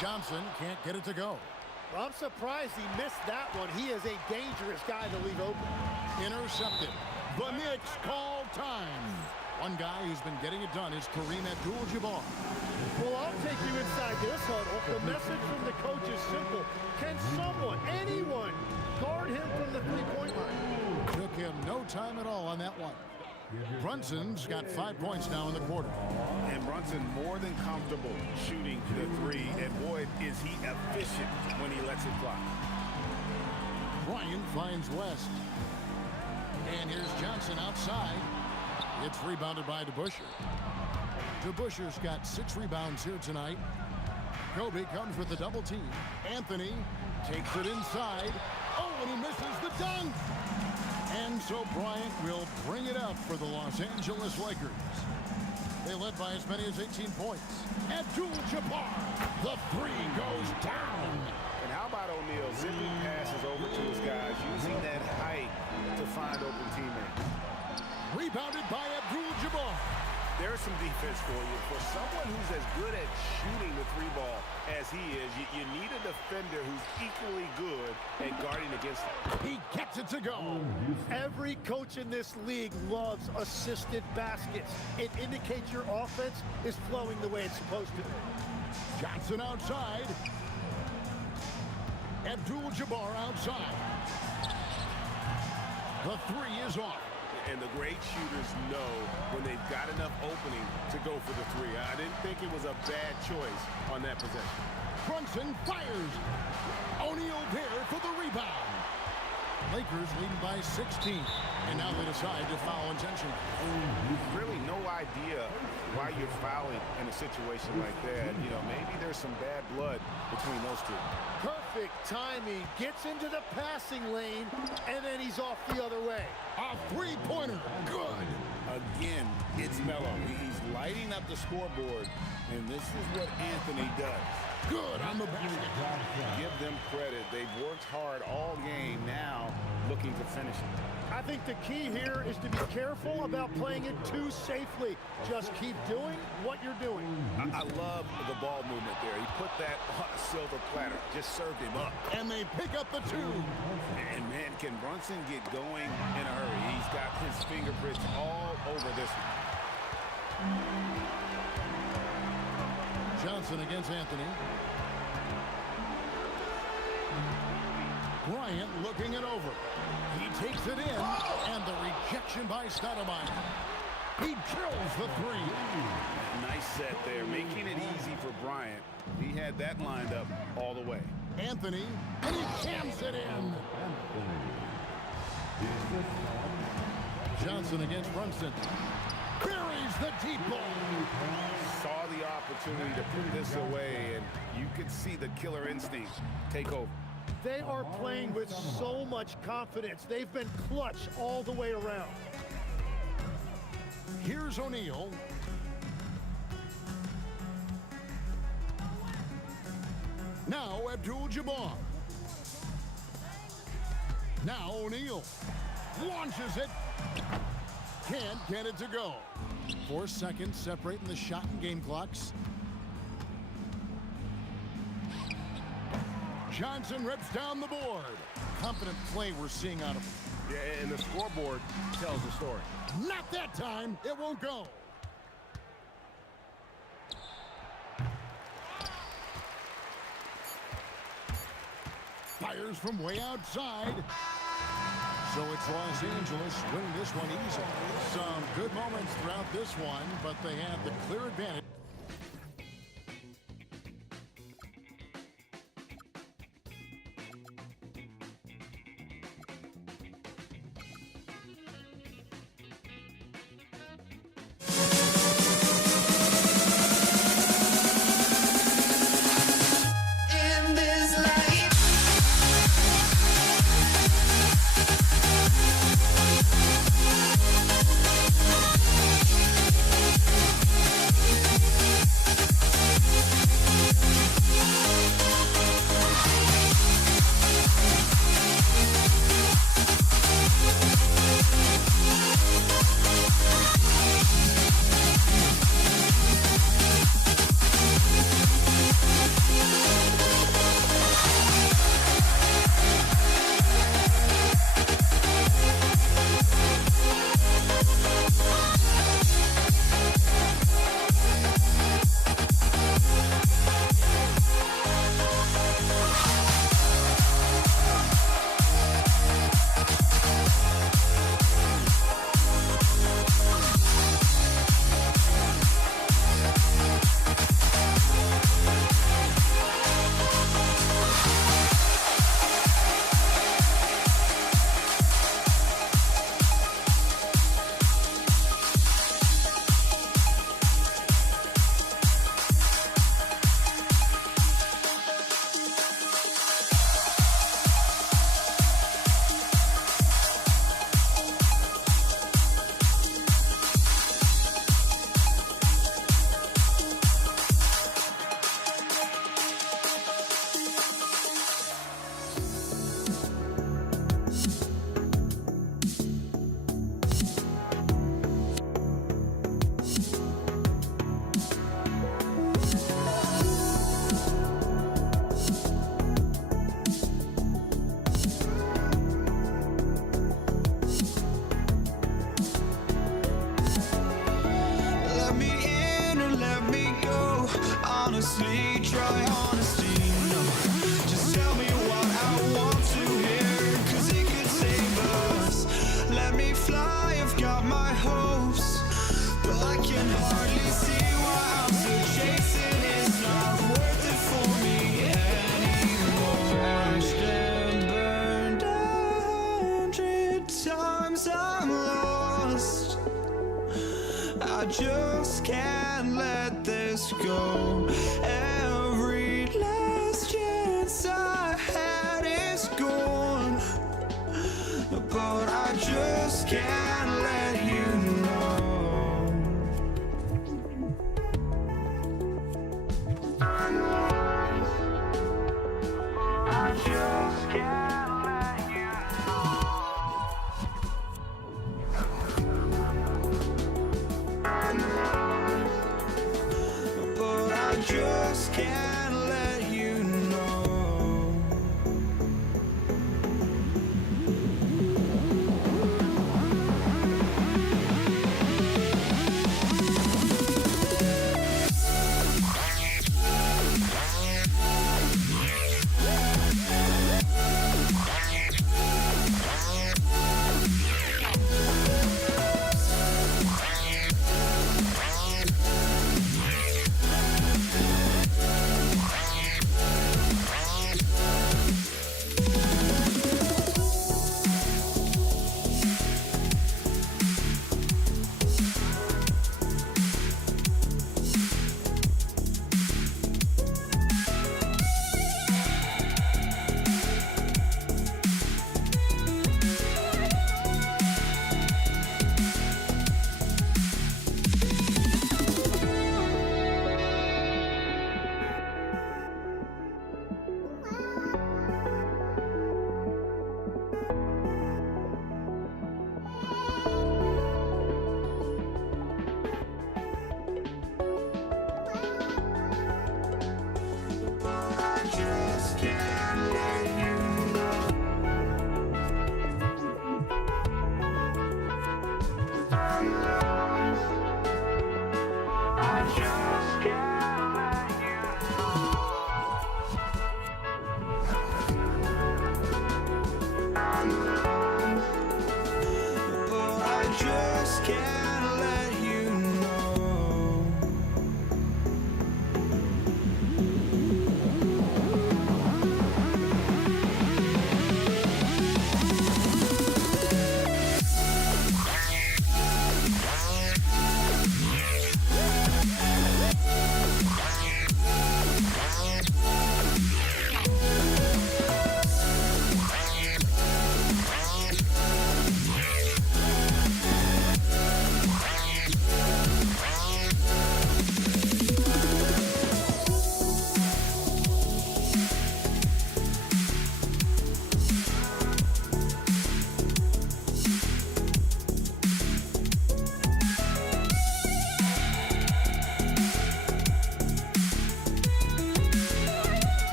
Johnson can't get it to go. I'm surprised he missed that one. He is a dangerous guy to leave open. Intercepted. The Knicks call time. One guy who's been getting it done is Kareem Abdul-Jabbar. Well, I'll take you inside this huddle. The message from the coach is simple. Can someone, anyone, guard him from the three-point line? Took him no time at all on that one. Brunson's got 5 points now in the quarter. And Brunson more than comfortable shooting the three. And boy, is he efficient when he lets it fly. Bryant finds West. And here's Johnson outside. It's rebounded by DeBusschere. DeBusschere's got 6 rebounds here tonight. Kobe comes with the double team. Anthony takes it inside. Oh, and he misses the dunk. And so Bryant will bring it up for the Los Angeles Lakers. They led by as many as 18 points. Abdul-Jabbar, the three goes down. And how about O'Neal zipping passes over to his guys, using that height to find open teammates. Rebounded by Abdul-Jabbar. There's some defense for you. For someone who's as good at shooting the three ball as he is, you need a defender who's equally good at guarding against him. He gets it to go. Every coach in this league loves assisted baskets. It indicates your offense is flowing the way it's supposed to. Johnson outside. Abdul-Jabbar outside. The three is off. And the great shooters know when they've got enough opening to go for the three. I didn't think it was a bad choice on that possession. Brunson fires. O'Neal there for the rebound. Lakers leading by 16. And now they decide to foul intentionally. Really no idea why you're fouling in a situation like that. You know, maybe there's some bad blood between those two. Perfect timing. Gets into the passing lane, and then he's off the other way. A three-pointer. Good. Again, it's Melo. He's lighting up the scoreboard, and this is what Anthony does. Good on the basket. Give them credit. They've worked hard all game, now looking to finish it. I think the key here is to be careful about playing it too safely. Just keep doing what you're doing. I love the ball movement there. He put that on a silver platter. Just served him up. And they pick up the two. And man, can Brunson get going in a hurry? He's got his fingerprints all over this one. Johnson against Anthony. Bryant looking it over. He takes it in, and the rejection by Stoudemire. He drills the three. Nice set there, making it easy for Bryant. He had that lined up all the way. Anthony, and he jams it in. Johnson against Brunson. Buries the deep ball. Saw the opportunity to put this away, and you could see the killer instinct take over. They are playing with so much confidence. They've been clutch all the way around. Here's O'Neal. Now Abdul-Jabbar. Now O'Neal. Launches it. Can't get it to go. 4 seconds separating the shot and game clocks. Johnson rips down the board. Confident play we're seeing out of him. Yeah, and the scoreboard tells the story. Not that time. It won't go. Fires from way outside. So it's Los Angeles winning this one easily. Some good moments throughout this one, but they had the clear advantage. honestly, try honesty. No, just tell me what I want to hear, 'cause it could save us. Let me fly, I've got my hopes, but I can hardly see why I'm still chasing. It's not worth it for me anymore. Crashed and burned 100 times, I'm lost. I just can't let this go. Every last chance I had is gone, but I just can't let you know. I just can't let you know. But I just can't let you know.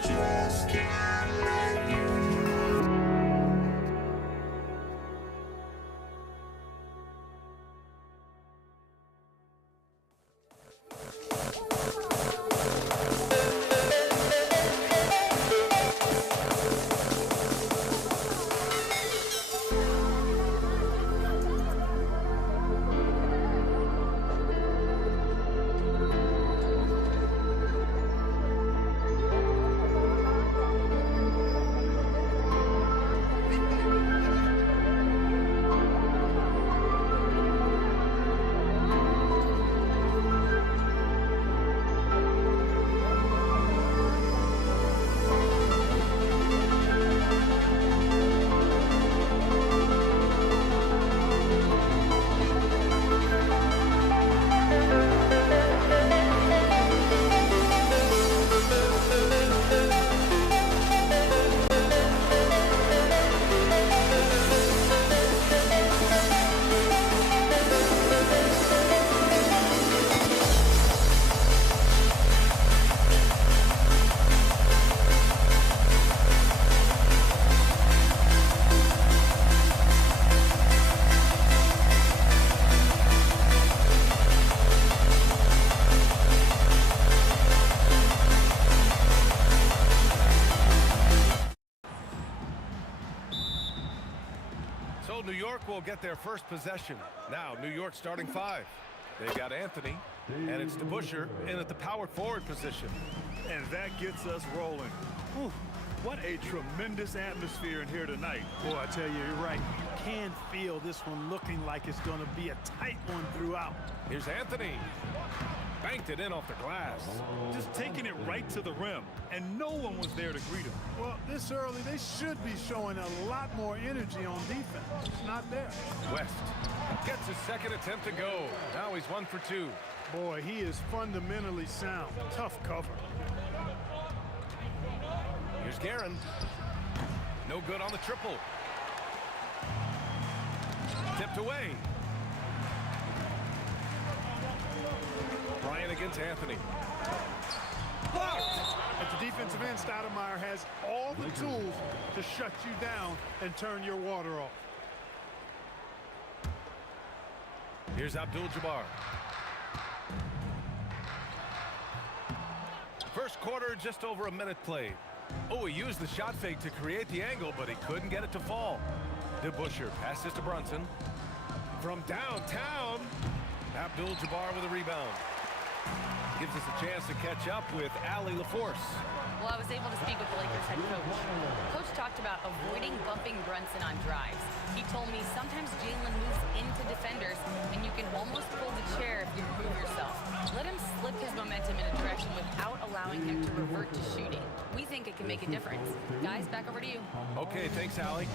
Just can't let you know. New York will get their first possession. Now, New York starting 5. They've got Anthony, and it's DeBusschere in at the power forward position. And that gets us rolling. Whew. What a tremendous atmosphere in here tonight. Boy, I tell you, you're right. You can feel this one looking like it's going to be a tight one throughout. Here's Anthony. Banked it in off the glass. Just taking it right to the rim, and no one was there to greet him. Well, this early, they should be showing a lot more energy on defense. It's not there. West gets his second attempt to go. Now he's 1 for 2. Boy, he is fundamentally sound. Tough cover. Here's Guerin. No good on the triple. Tipped away. Bryant against Anthony. Blocked! At the defensive end, Stoudemire has all the tools to shut you down and turn your water off. Here's Abdul-Jabbar. First quarter, just over a minute played. Oh, he used the shot fake to create the angle, but he couldn't get it to fall. DeBusschere passes to Brunson. From downtown, Abdul-Jabbar with a rebound. Gives us a chance to catch up with Allie LaForce. Well, I was able to speak with the Lakers head coach. Coach talked about avoiding bumping Brunson on drives. He told me sometimes Jalen moves into defenders, and you can almost pull the chair if you move yourself. Let him slip his momentum in a direction without allowing him to revert to shooting. We think it can make a difference. Guys, back over to you. Okay, thanks, Allie.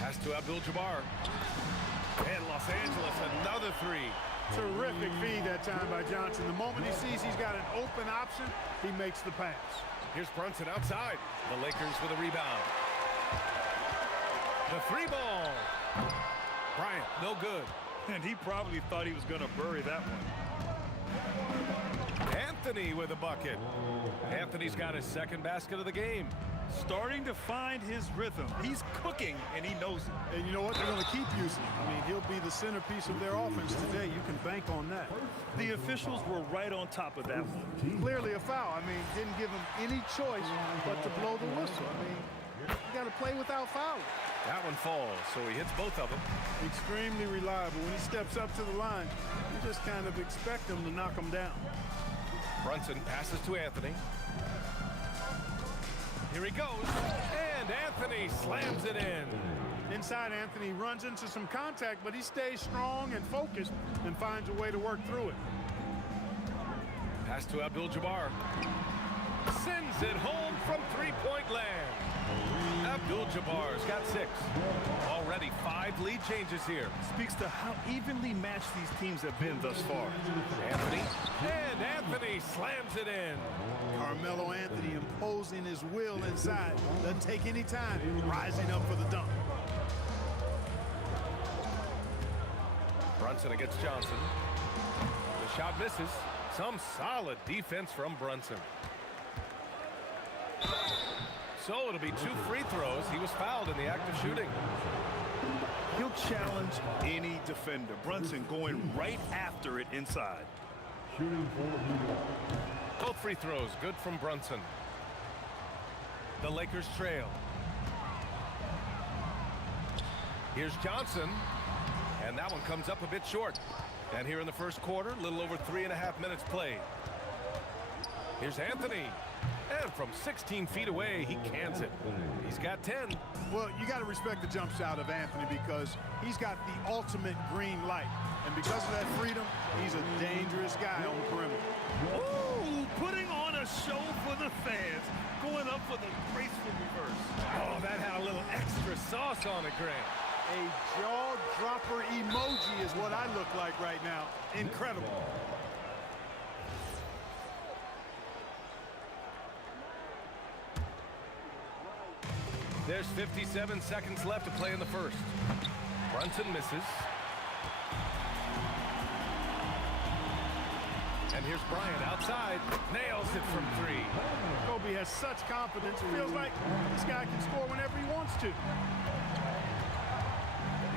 Pass to Abdul-Jabbar. And Los Angeles, another 3. Terrific feed that time by Johnson. The moment he sees he's got an open option, he makes the pass. Here's Brunson outside. The Lakers with a rebound. The 3-ball. Bryant, no good. And he probably thought he was going to bury that one. Anthony with a bucket. Anthony's got his second basket of the game. Starting to find his rhythm. He's cooking, and he knows it. And you know what? They're going to keep using him. I mean, he'll be the centerpiece of their offense today. You can bank on that. The officials were right on top of that one. Clearly a foul. I mean, didn't give him any choice but to blow the whistle. I mean, you got to play without fouling. That one falls, so he hits both of them. Extremely reliable. When he steps up to the line, you just kind of expect him to knock him down. Brunson passes to Anthony. Here he goes, and Anthony slams it in. Inside, Anthony runs into some contact, but he stays strong and focused and finds a way to work through it. Pass to Abdul-Jabbar. Sends it home from three-point land. Abdul-Jabbar's got 6. Already 5 lead changes here. Speaks to how evenly matched these teams have been thus far. Anthony, and Anthony slams it in. Carmelo Anthony imposing his will inside. Doesn't take any time, rising up for the dunk. Brunson against Johnson. The shot misses. Some solid defense from Brunson. So it'll be 2 free throws. He was fouled in the act of shooting. He'll challenge any defender. Brunson going right after it inside. Both free throws good from Brunson. The Lakers trail. Here's Johnson. And that one comes up a bit short. And here in the first quarter, a little over 3.5 minutes played. Here's Anthony. And from 16 feet away, he cans it. He's got 10. Well, you got to respect the jump shot of Anthony because he's got the ultimate green light. And because of that freedom, he's a dangerous guy on the perimeter. Ooh, putting on a show for the fans. Going up with a graceful reverse. Oh, that had a little extra sauce on it, Grant. A jaw-dropper emoji is what I look like right now. Incredible. There's 57 seconds left to play in the first. Brunson misses. And here's Bryant outside. Nails it from 3. Kobe has such confidence. It feels like this guy can score whenever he wants to.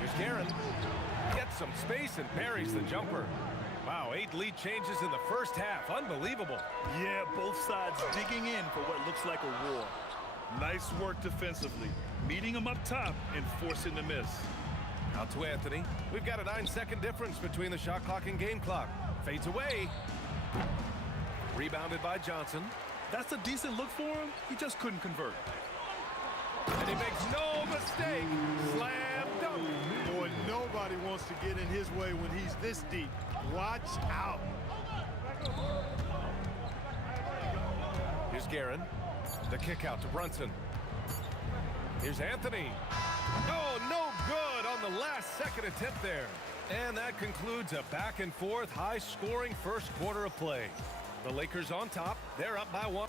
Here's Guerin. Gets some space and parries the jumper. Wow, 8 lead changes in the first half. Unbelievable. Yeah, both sides digging in for what looks like a war. Nice work defensively, meeting him up top and forcing the miss. Out to Anthony. We've got a 9-second difference between the shot clock and game clock. Fades away. Rebounded by Johnson. That's a decent look for him. He just couldn't convert. And he makes no mistake. Slam dunk. Boy, nobody wants to get in his way when he's this deep. Watch out. Here's Guerin. The kick out to Brunson. Here's Anthony. Oh, no good on the last second attempt there. And that concludes a back-and-forth, high-scoring first quarter of play. The Lakers on top. They're up by 1.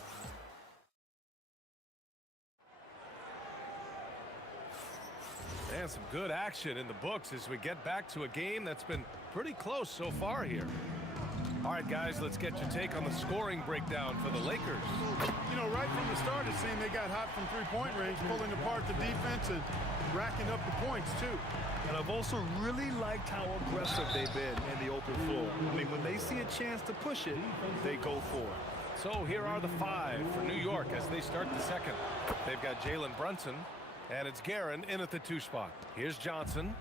And some good action in the books as we get back to a game that's been pretty close so far here. All right, guys, let's get your take on the scoring breakdown for the Lakers. You know, right from the start, it seemed they got hot from three-point range, pulling apart the defense and racking up the points, too. And I've also really liked how aggressive they've been in the open floor. I mean, when they see a chance to push it, they go for it. So here are the 5 for New York as they start the second. They've got Jalen Brunson, and it's Guerin in at the 2 spot. Here's Johnson.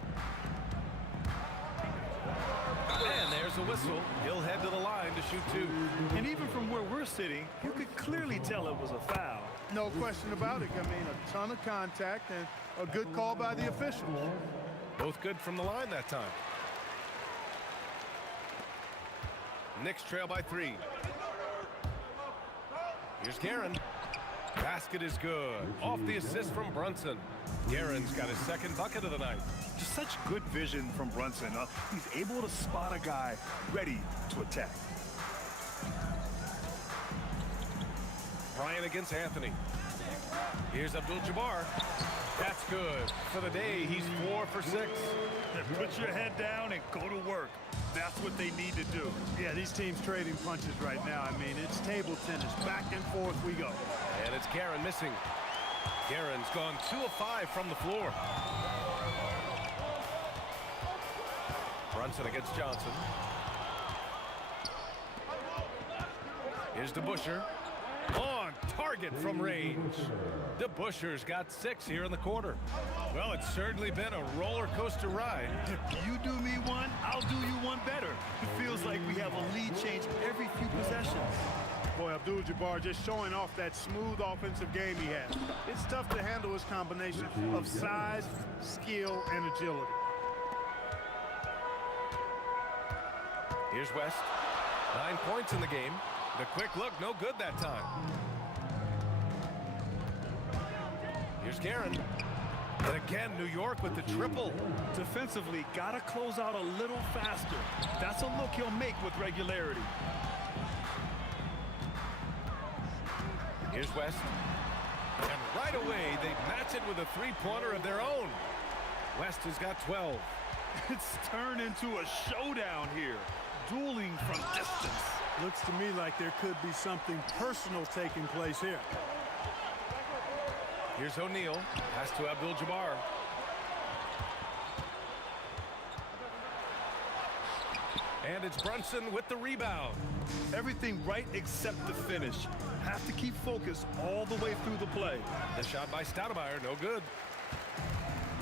And there's a whistle. He'll head to the line to shoot 2. And even from where we're sitting, you could clearly tell it was a foul. No question about it. I mean, a ton of contact and a good call by the officials. Both good from the line that time. Knicks trail by 3. Here's Guerin. Basket is good. Off the assist from Brunson. Guerin's got his second bucket of the night. Just such good vision from Brunson. He's able to spot a guy ready to attack. Bryant against Anthony. Here's Abdul-Jabbar. That's good. For the day, he's 4 for 6. Put your head down and go to work. That's what they need to do. Yeah, these teams trading punches right now. I mean, it's table tennis. Back and forth we go. And it's Guerin missing. Guerin's gone 2 of 5 from the floor. Brunson against Johnson. Here's DeBusschere. On target from range. DeBusschere's got 6 here in the quarter. Well, it's certainly been a roller coaster ride. If you do me one, I'll do you one better. It feels like we have a lead change every few possessions. Boy, Abdul-Jabbar just showing off that smooth offensive game he has. It's tough to handle his combination of size, skill, and agility. Here's West. 9 points in the game. The quick look, no good that time. Here's Guerin. And again, New York with the triple. Defensively, gotta close out a little faster. That's a look he'll make with regularity. Here's West. And right away, they match it with a three-pointer of their own. West has got 12. It's turned into a showdown here. Dueling from distance. Looks to me like there could be something personal taking place here. Here's O'Neal. Pass to Abdul-Jabbar. And it's Brunson with the rebound. Everything right except the finish. Have to keep focus all the way through the play. The shot by Stoudemire, no good.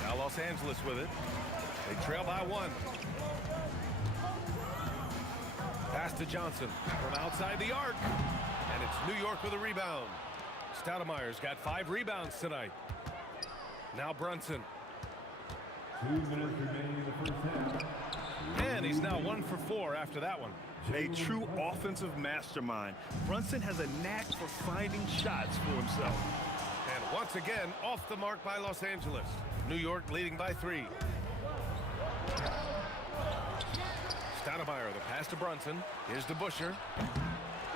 Now Los Angeles with it. They trail by 1. Pass to Johnson from outside the arc. And it's New York with a rebound. Stoudemire's got 5 rebounds tonight. Now Brunson. 2 minutes remaining in the first half. And he's now 1 for 4 after that one. A true offensive mastermind. Brunson has a knack for finding shots for himself. And once again, off the mark by Los Angeles. New York leading by 3. Stoudemire, the pass to Brunson. Here's DeBusschere.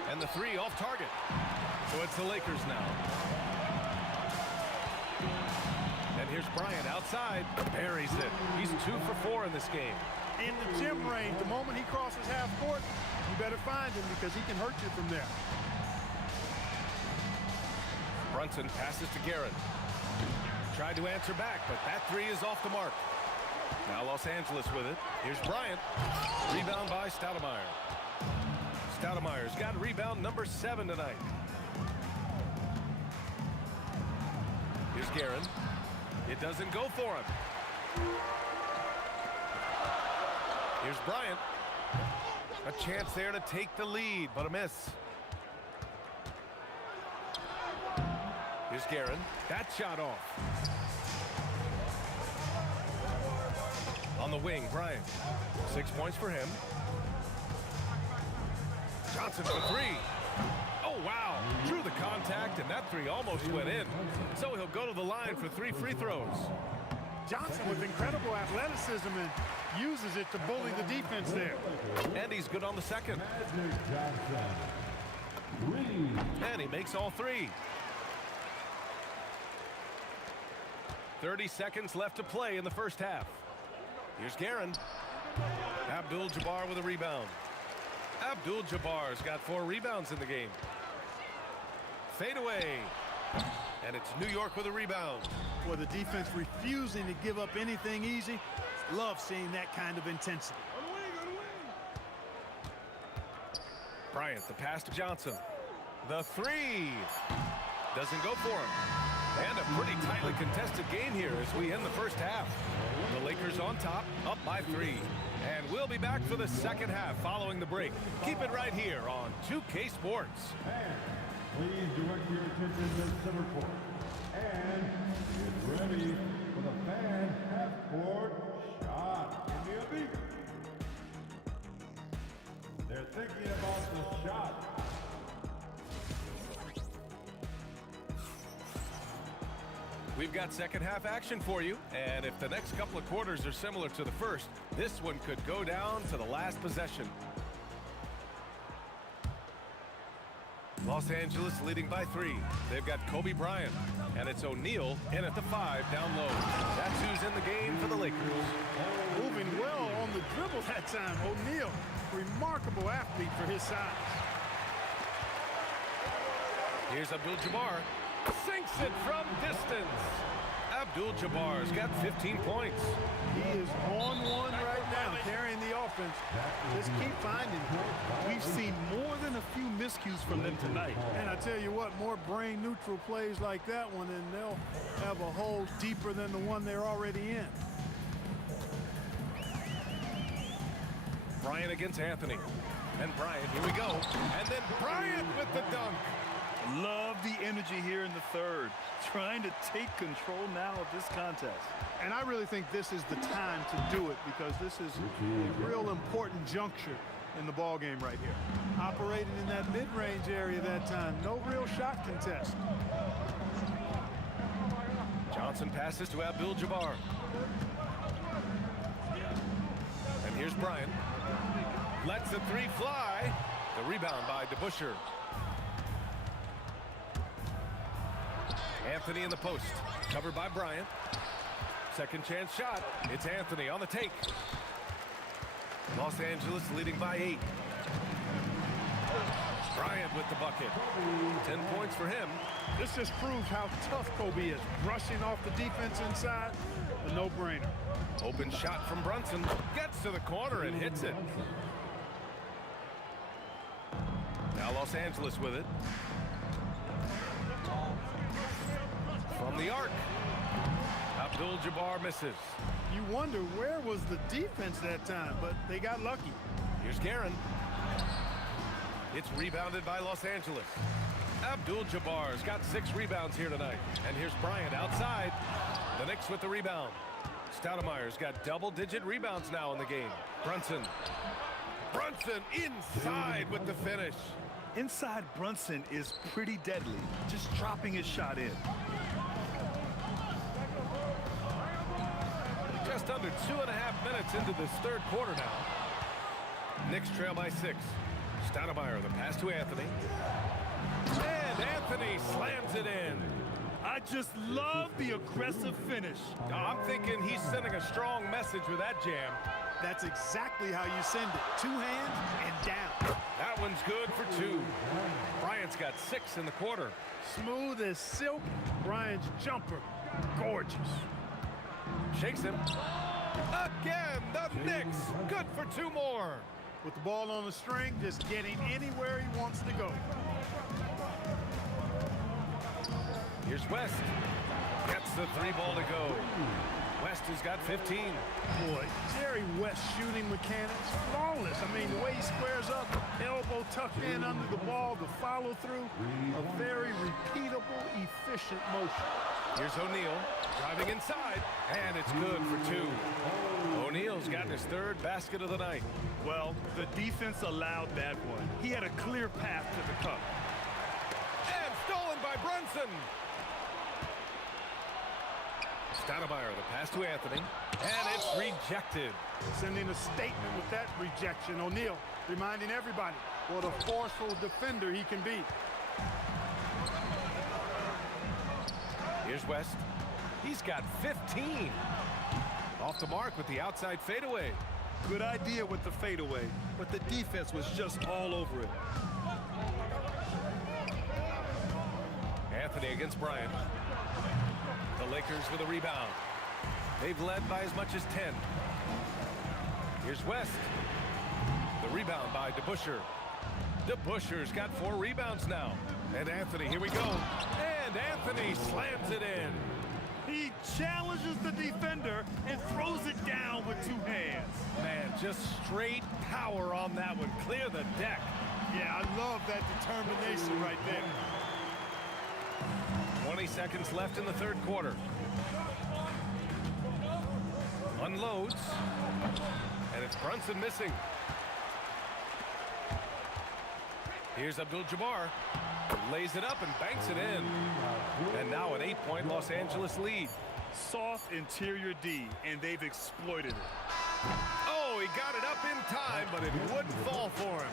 And the 3 off target. So it's the Lakers now. And here's Bryant outside. Buries it. He's 2 for 4 in this game. In the gym range, the moment he crosses half court, you better find him because he can hurt you from there. Brunson passes to Guerin. Tried to answer back, but that 3 is off the mark. Now Los Angeles with it. Here's Bryant. Rebound by Stoudemire. Stoudemire's got rebound number 7 tonight. Here's Guerin. It doesn't go for him. Here's Bryant. A chance there to take the lead, but a miss. Here's Guerin. That shot off. On the wing, Bryant. 6 points for him. Johnson for three. Oh, wow. Drew the contact, and that three almost went in. So he'll go to the line for 3 free throws. Johnson with incredible athleticism and uses it to bully the defense there. And he's good on the second. And he makes all 3. 30 seconds left to play in the first half. Here's Guerin. Abdul-Jabbar with a rebound. Abdul-Jabbar's got 4 rebounds in the game. Fade away. And it's New York with a rebound. Well, the defense refusing to give up anything easy. Love seeing that kind of intensity. Bryant, the pass to Johnson. The three. Doesn't go for him. And a pretty tightly contested game here as we end the first half. The Lakers on top, up by 3. And we'll be back for the second half following the break. Keep it right here on 2K Sports. Please direct your attention to center court. And get ready for the fan half-court shot. Give me a beat. They're thinking about the shot. We've got second half action for you, and if the next couple of quarters are similar to the first, this one could go down to the last possession. Los Angeles leading by 3. They've got Kobe Bryant, and it's O'Neal in at the 5 down low. That's who's in the game for the Lakers. Moving well on the dribble that time. O'Neal, remarkable athlete for his size. Here's Abdul-Jabbar. Sinks it from distance. Abdul-Jabbar's got 15 points. He is on one right now, carrying the offense. Just keep finding him. We've seen more than a few miscues from them tonight. And I tell you what, more brain-neutral plays like that one, and they'll have a hole deeper than the one they're already in. Bryant against Anthony. And Bryant, here we go. And then Bryant with the dunk. Love the energy here in the third. Trying to take control now of this contest. And I really think this is the time to do it because this is a real important juncture in the ball game right here. Operating in that mid-range area that time. No real shot contest. Johnson passes to Abdul-Jabbar. And here's Bryant. Lets the three fly. The rebound by DeBusschere. Anthony in the post. Covered by Bryant. Second chance shot. It's Anthony on the take. Los Angeles leading by 8. Bryant with the bucket. 10 points for him. This just proves how tough Kobe is. Rushing off the defense inside, a no-brainer. Open shot from Brunson. Gets to the corner and hits it. Now Los Angeles with it. From the arc. Abdul-Jabbar misses. You wonder where was the defense that time, but they got lucky. Here's Guerin. It's rebounded by Los Angeles. Abdul-Jabbar's got 6 rebounds here tonight. And here's Bryant outside. The Knicks with the rebound. Stoudemire's got double-digit rebounds now in the game. Brunson. Brunson inside with the finish. Inside Brunson is pretty deadly, just dropping his shot in. Just under 2.5 minutes into this third quarter now. Knicks trail by 6. Stoudemire, the pass to Anthony. And Anthony slams it in. I just love the aggressive finish. I'm thinking he's sending a strong message with that jam. That's exactly how you send it. 2 hands and down. That one's good for 2. Bryant's got 6 in the quarter. Smooth as silk. Bryant's jumper. Gorgeous. Shakes him. Again, the Knicks. Good for 2 more. With the ball on the string, just getting anywhere he wants to go. Here's West. Gets the 3 ball to go. West has got 15. Boy, Jerry West shooting mechanics, flawless. I mean, the way he squares up, elbow tucked in under the ball, the follow through, a very repeatable, efficient motion. Here's O'Neal driving inside, and it's good for 2. O'Neal's gotten his 3rd basket of the night. Well, the defense allowed that one. He had a clear path to the cup. And stolen by Brunson. Stoudemire, the pass to Anthony, and it's rejected. Sending a statement with that rejection. O'Neal reminding everybody what a forceful defender he can be. Here's West. He's got 15. Off the mark with the outside fadeaway. Good idea with the fadeaway, but the defense was just all over it. Anthony against Bryant. The Lakers with a rebound. They've led by as much as 10. Here's West. The rebound by DeBusschere. DeBusschere's got 4 rebounds now. And Anthony, here we go. And Anthony slams it in. He challenges the defender and throws it down with 2 hands. Man, just straight power on that one. Clear the deck. Yeah, I love that determination right there. 20 seconds left in the 3rd quarter. Unloads. And it's Brunson missing. Here's Abdul-Jabbar. Lays it up and banks it in. And now an 8-point Los Angeles lead. Soft interior D, and they've exploited it. Oh, he got it up in time, but it wouldn't fall for him.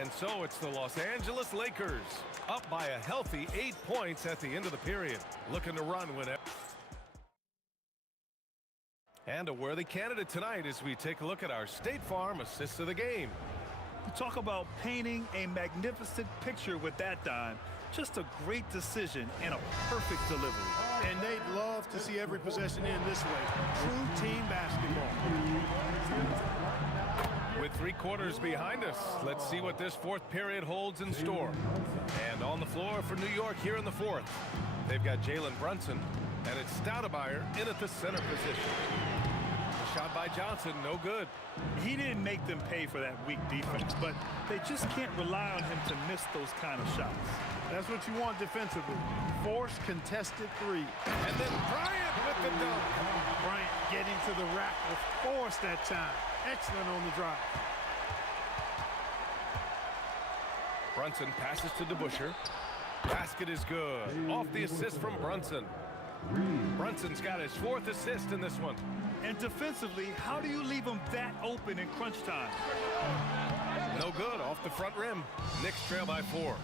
And so it's the Los Angeles Lakers, up by a healthy 8 points at the end of the period, looking to run whenever. And a worthy candidate tonight as we take a look at our State Farm assists of the game. You talk about painting a magnificent picture with that dime. Just a great decision and a perfect delivery. And they'd love to see every possession in this way. True team basketball. With 3 quarters behind us, let's see what this 4th period holds in store. And on the floor for New York here in the 4th, they've got Jalen Brunson, and it's Stoudemire in at the center position. The shot by Johnson, no good. He didn't make them pay for that weak defense, but they just can't rely on him to miss those kind of shots. That's what you want defensively. Force contested 3. And then Bryant with the dunk. Bryant getting to the rack with force that time. Excellent on the drive. Brunson passes to DeBusschere. Basket is good. Off the assist from Brunson. Brunson's got his 4th assist in this one. And defensively, how do you leave them that open in crunch time? No good, off the front rim. Knicks trail by 4.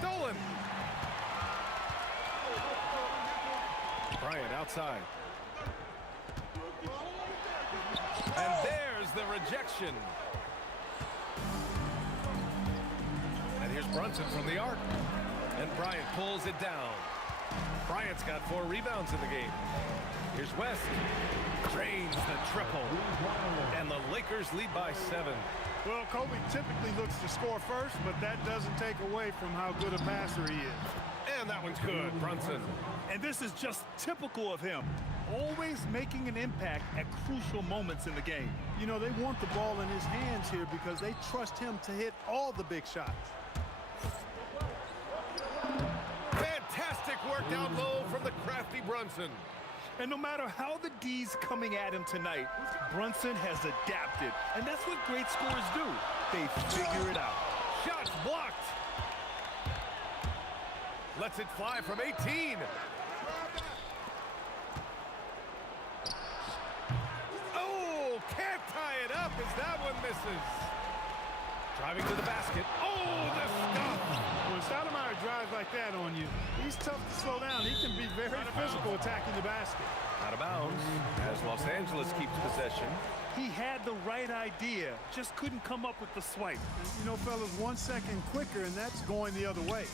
Stolen. Bryant outside. And there's the rejection. And here's Brunson from the arc. And Bryant pulls it down. Bryant's got 4 rebounds in the game. Here's West. Drains the triple. And the Lakers lead by 7. Well, Kobe typically looks to score first, but that doesn't take away from how good a passer he is. And that one's good, Brunson. And this is just typical of him. Always making an impact at crucial moments in the game. You know, they want the ball in his hands here because they trust him to hit all the big shots. Fantastic work down low from the crafty Brunson. And no matter how the D's coming at him tonight, Brunson has adapted. And that's what great scorers do. They figure it out. Shots blocked. Lets it fly from 18. Oh, can't tie it up as that one misses. Driving to the basket. Oh, the stuff. When Stoudemire drives like that on you, he's tough to slow down. He can be very physical attacking the basket. Out of bounds as Los Angeles keeps possession. He had the right idea, just couldn't come up with the swipe. You know, fellas, 1 second quicker, and that's going the other way.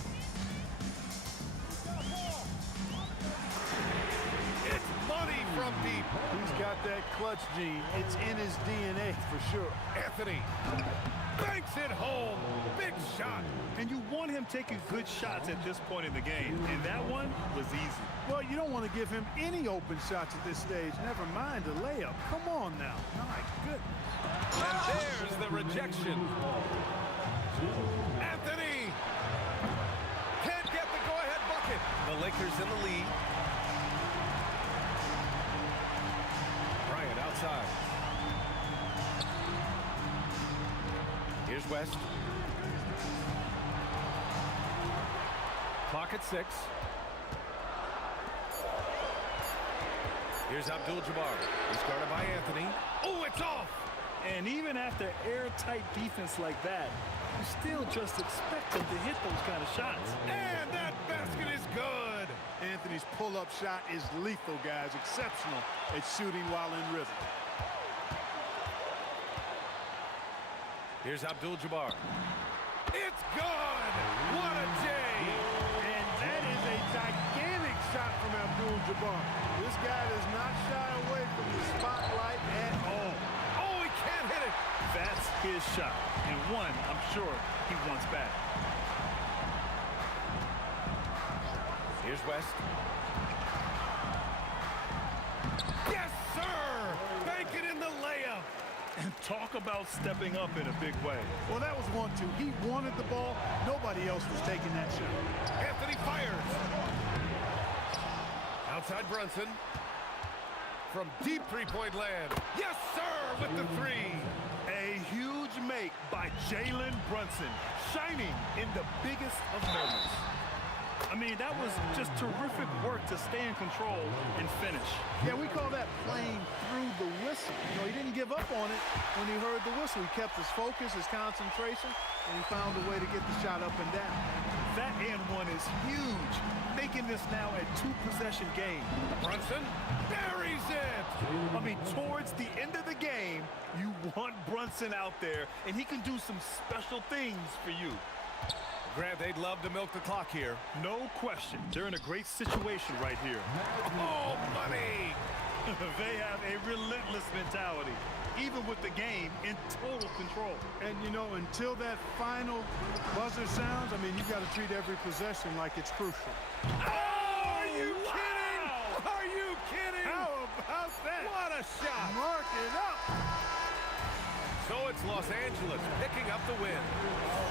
It's money from deep. He's got that clutch gene. It's in his DNA for sure. Anthony banks it home. Big shot. And you want him taking good shots at this point in the game. And that one was easy. Well, you don't want to give him any open shots at this stage. Never mind a layup. Come on now. My goodness. And there's the rejection. Anthony can't get the go-ahead bucket. The Lakers in the lead. Bryant outside. Here's West. Clock at 6. Here's Abdul-Jabbar. He's guarded by Anthony. Oh, it's off! And even after airtight defense like that, you still just expect him to hit those kind of shots. And that basket is good! Anthony's pull-up shot is lethal, guys. Exceptional at shooting while in rhythm. Here's Abdul-Jabbar. It's good! What a day! And that is a gigantic shot from Abdul-Jabbar. This guy does not shy away from the spotlight at all. Oh, he can't hit it! That's his shot. And one, I'm sure, he wants back. Here's West. Yes, sir! Bank it in the layup! And talk about stepping up in a big way. Well, that was 1-2. He wanted the ball. Nobody else was taking that shot. Anthony fires. Outside Brunson. From deep three-point land. Yes, sir, with the three. A huge make by Jalen Brunson, shining in the biggest of moments. I mean, that was just terrific work to stay in control and finish. Yeah, we call that playing through the whistle. You know, he didn't give up on it when he heard the whistle. He kept his focus, his concentration, and he found a way to get the shot up and down. That and one is huge, making this now a two-possession game. Brunson buries it. I mean, towards the end of the game, you want Brunson out there, and he can do some special things for you. Grant, they'd love to milk the clock here. No question. They're in a great situation right here. Oh, money! They have a relentless mentality, even with the game in total control. And, you know, until that final buzzer sounds, I mean, you've got to treat every possession like it's crucial. Oh, are you kidding? Are you kidding? How about that? What a shot! Mark it up! So it's Los Angeles picking up the win.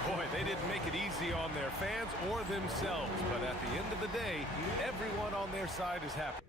Boy, they didn't make it easy on their fans or themselves, but at the end of the day, everyone on their side is happy.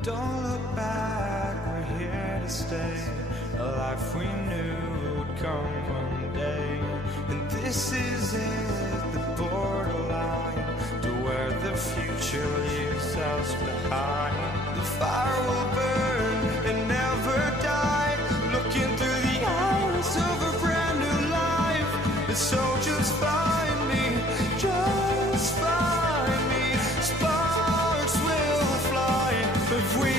Don't look back, we're here to stay. A life we knew would come one day. And this is it, the borderline to where the future leaves us behind. The fire will burn and never die, looking through the eyes of a brand new life. And so just find me, just find me. Sparks will fly if we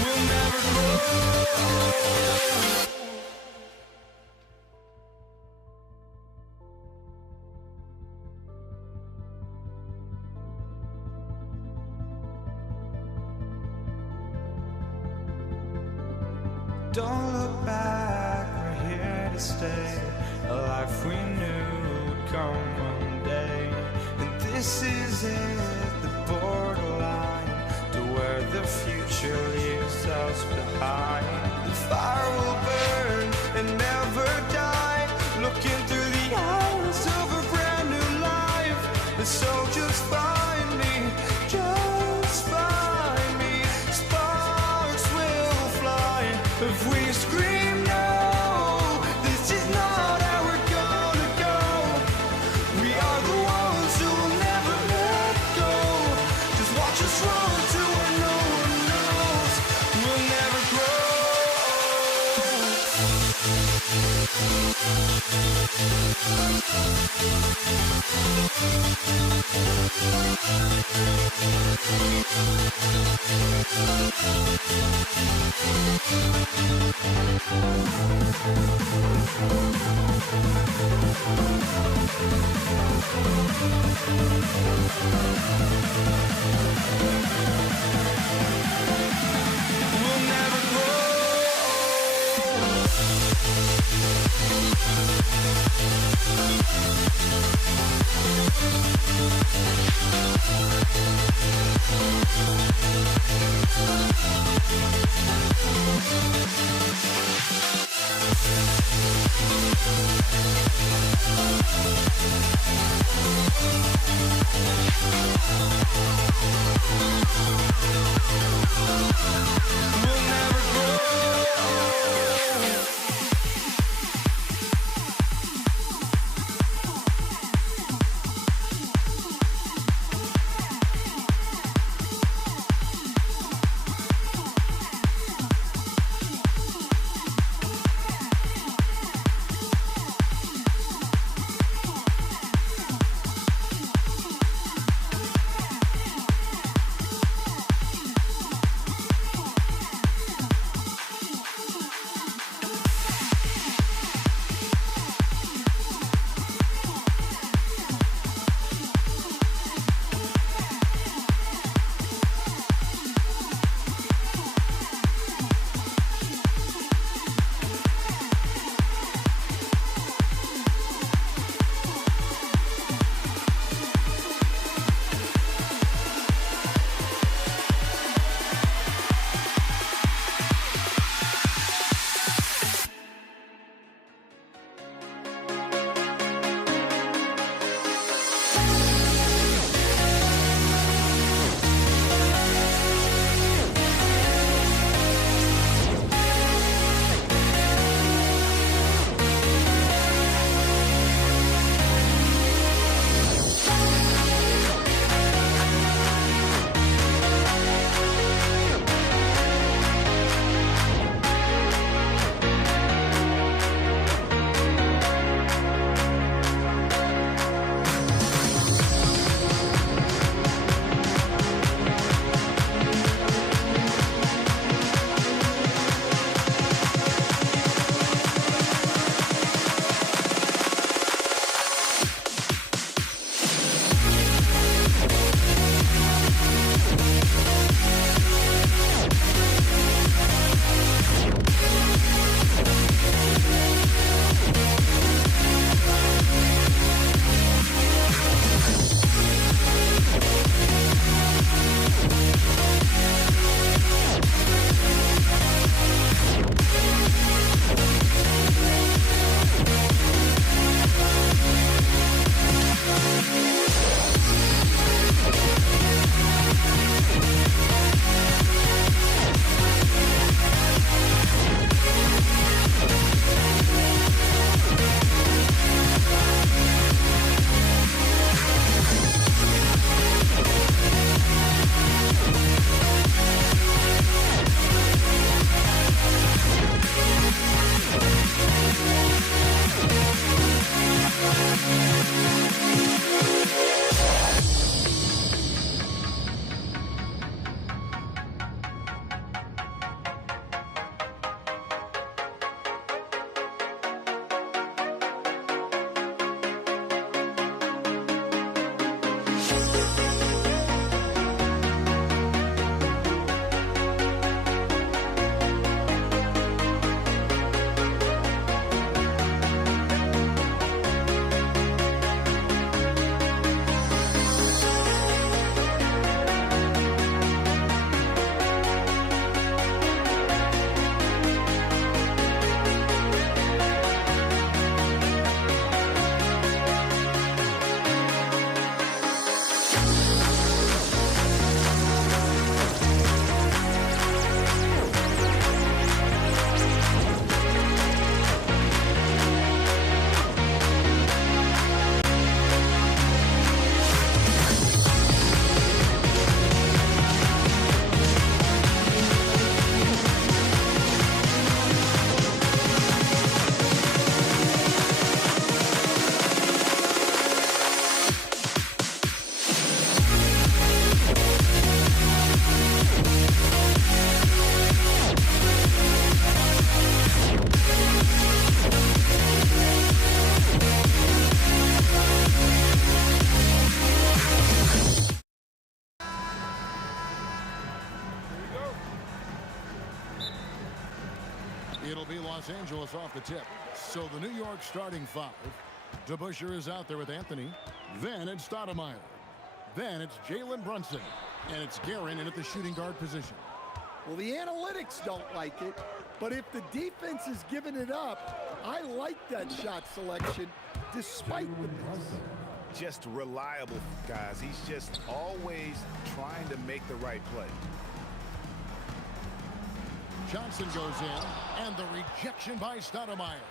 We'll never grow. Don't look back, we're here to stay. A life we knew would come one day. And this is it, the borderline to where the future leaves us behind. The fire will burn and never die, looking through the eyes of a brand new life. And so just find me, just find me. Sparks will fly if we scream no. This is not how we're gonna go. We are the ones who will never let go. Just watch us run to where no one knows. We'll never grow. We'll never grow. We'll never grow. It'll be Los Angeles off the tip. So the New York starting 5. DeBusschere is out there with Anthony. Then it's Stoudemire. Then it's Jalen Brunson. And it's Guerin in at the shooting guard position. Well, the analytics don't like it, but if the defense is giving it up, I like that shot selection despite the miss. Just reliable, guys. He's just always trying to make the right play. Johnson goes in, and the rejection by Stoudemire.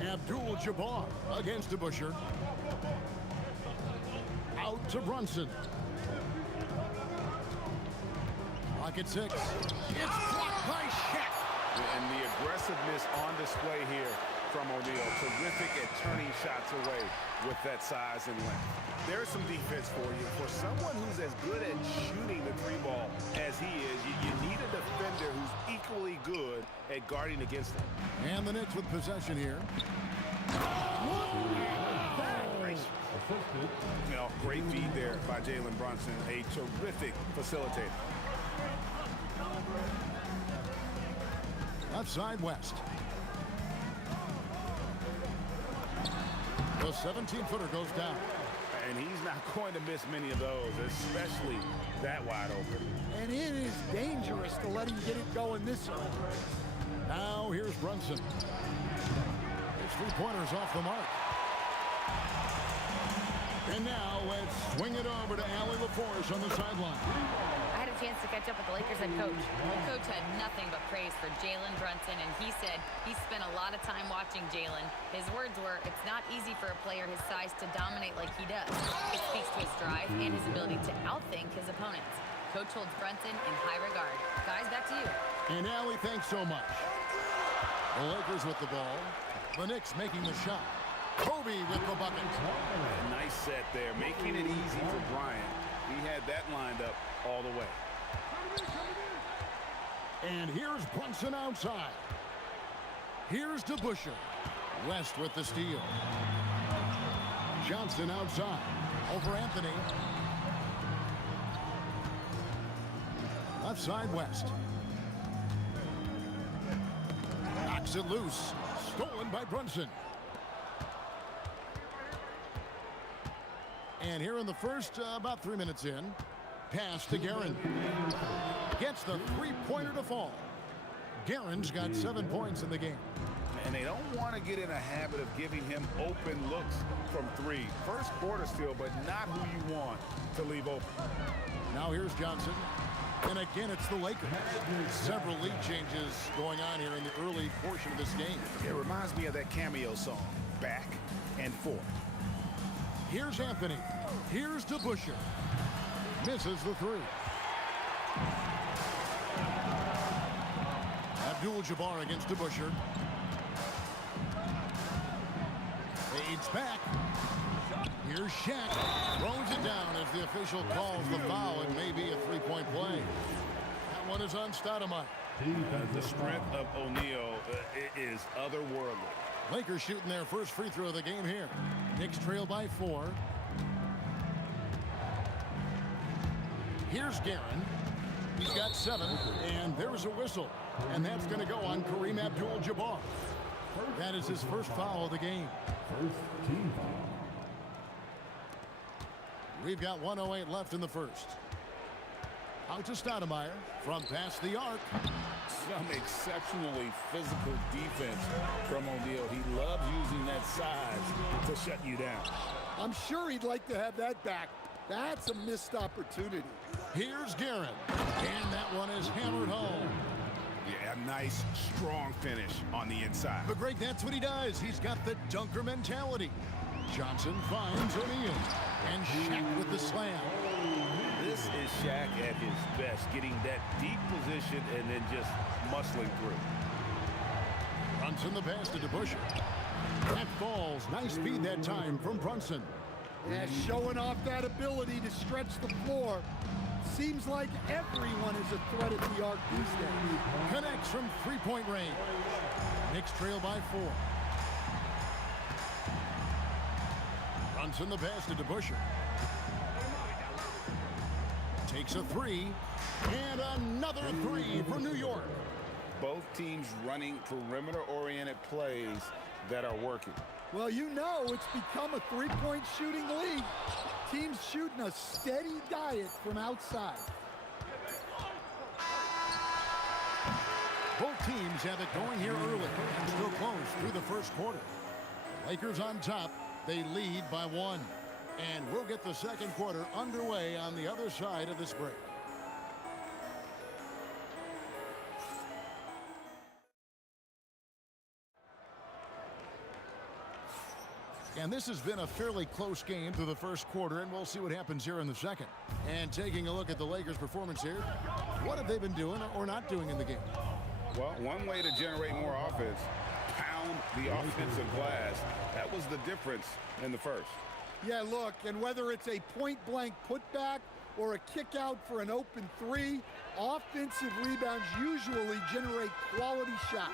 Abdul-Jabbar against DeBusschere. Out to Brunson. Pocket 6. It's blocked by Shaq. And the aggressiveness on display here from O'Neal. Terrific at turning shots away with that size and length. There's some defense for you. For someone who's as good at shooting the 3-ball as he is, you need a defender who's equally good at guarding against him. And the Knicks with possession here. You know, great feed there by Jalen Brunson. A terrific facilitator. Left side West. The 17-footer goes down. And he's not going to miss many of those, especially that wide open. And it is dangerous to let him get it going this early. Now here's Brunson. His three-pointers off the mark. And now let's swing it over to Allie LaForce on the sideline. I had a chance to catch up with the Lakers head coach. The coach had nothing but praise for Jalen Brunson, and he said he spent a lot of time watching Jalen. His words were, it's not easy for a player his size to dominate like he does. It speaks to his drive and his ability to outthink his opponents. Coach holds Brunson in high regard. Guys, back to you. And Allie, thanks so much. The Lakers with the ball. The Knicks making the shot. Kobe with the bucket. A nice set there, making it easy for Bryant. He had that lined up all the way. And here's Brunson outside. Here's DeBusschere. West with the steal. Johnson outside. Over Anthony. Left side West. Knocks it loose. Stolen by Brunson. And here in the first, about 3 minutes in, pass to Guerin. Gets the three-pointer to fall. Guerin's got 7 points in the game. And they don't want to get in a habit of giving him open looks from 3. First quarter still, but not who you want to leave open. Now here's Johnson. And again, it's the Lakers. Several lead changes going on here in the early portion of this game. It reminds me of that cameo song, Back and Forth. Here's Anthony. Here's DeBusschere. Misses the 3. Abdul-Jabbar against DeBusschere. Fades back. Here's Shaq. Throws it down as the official calls the foul. It may be a three-point play. That one is on Stoudemire. The strength of O'Neal is otherworldly. Lakers shooting their first free throw of the game here. Knicks trail by 4. Here's Guerin. He's got 7, and there's a whistle. And that's going to go on Kareem Abdul-Jabbar. That is his first foul of the game. First team foul. We've got 1:08 left in the first. Out to Stoudemire from past the arc. Some exceptionally physical defense from O'Neal. He loves using that size to shut you down. I'm sure he'd like to have that back. That's a missed opportunity. Here's Guerin. And that one is hammered home. Yeah, a nice, strong finish on the inside. But Greg, that's what he does. He's got the dunker mentality. Johnson finds O'Neal. And Shaq with the slam. This is Shaq at his best, getting that deep position and then just muscling through. Brunson the pass to DeBusschere. That falls. Nice feed that time from Brunson. Yeah, showing off that ability to stretch the floor. Seems like everyone is a threat at the arc these days. Connects from three-point range. Knicks trail by 4. Brunson the pass to DeBusschere. Takes a 3. And another three for New York. Both teams running perimeter-oriented plays that are working. Well, you know it's become a three-point shooting league. Teams shooting a steady diet from outside. Both teams have it going here early and still close through the first quarter. Lakers on top. They lead by 1. And we'll get the second quarter underway on the other side of this break. And this has been a fairly close game through the first quarter, and we'll see what happens here in the second. And taking a look at the Lakers' performance here, what have they been doing or not doing in the game? Well, one way to generate more offense, pound the offensive glass. That was the difference in the first. Yeah, look, and whether it's a point-blank putback or a kick out for an open three, offensive rebounds usually generate quality shots.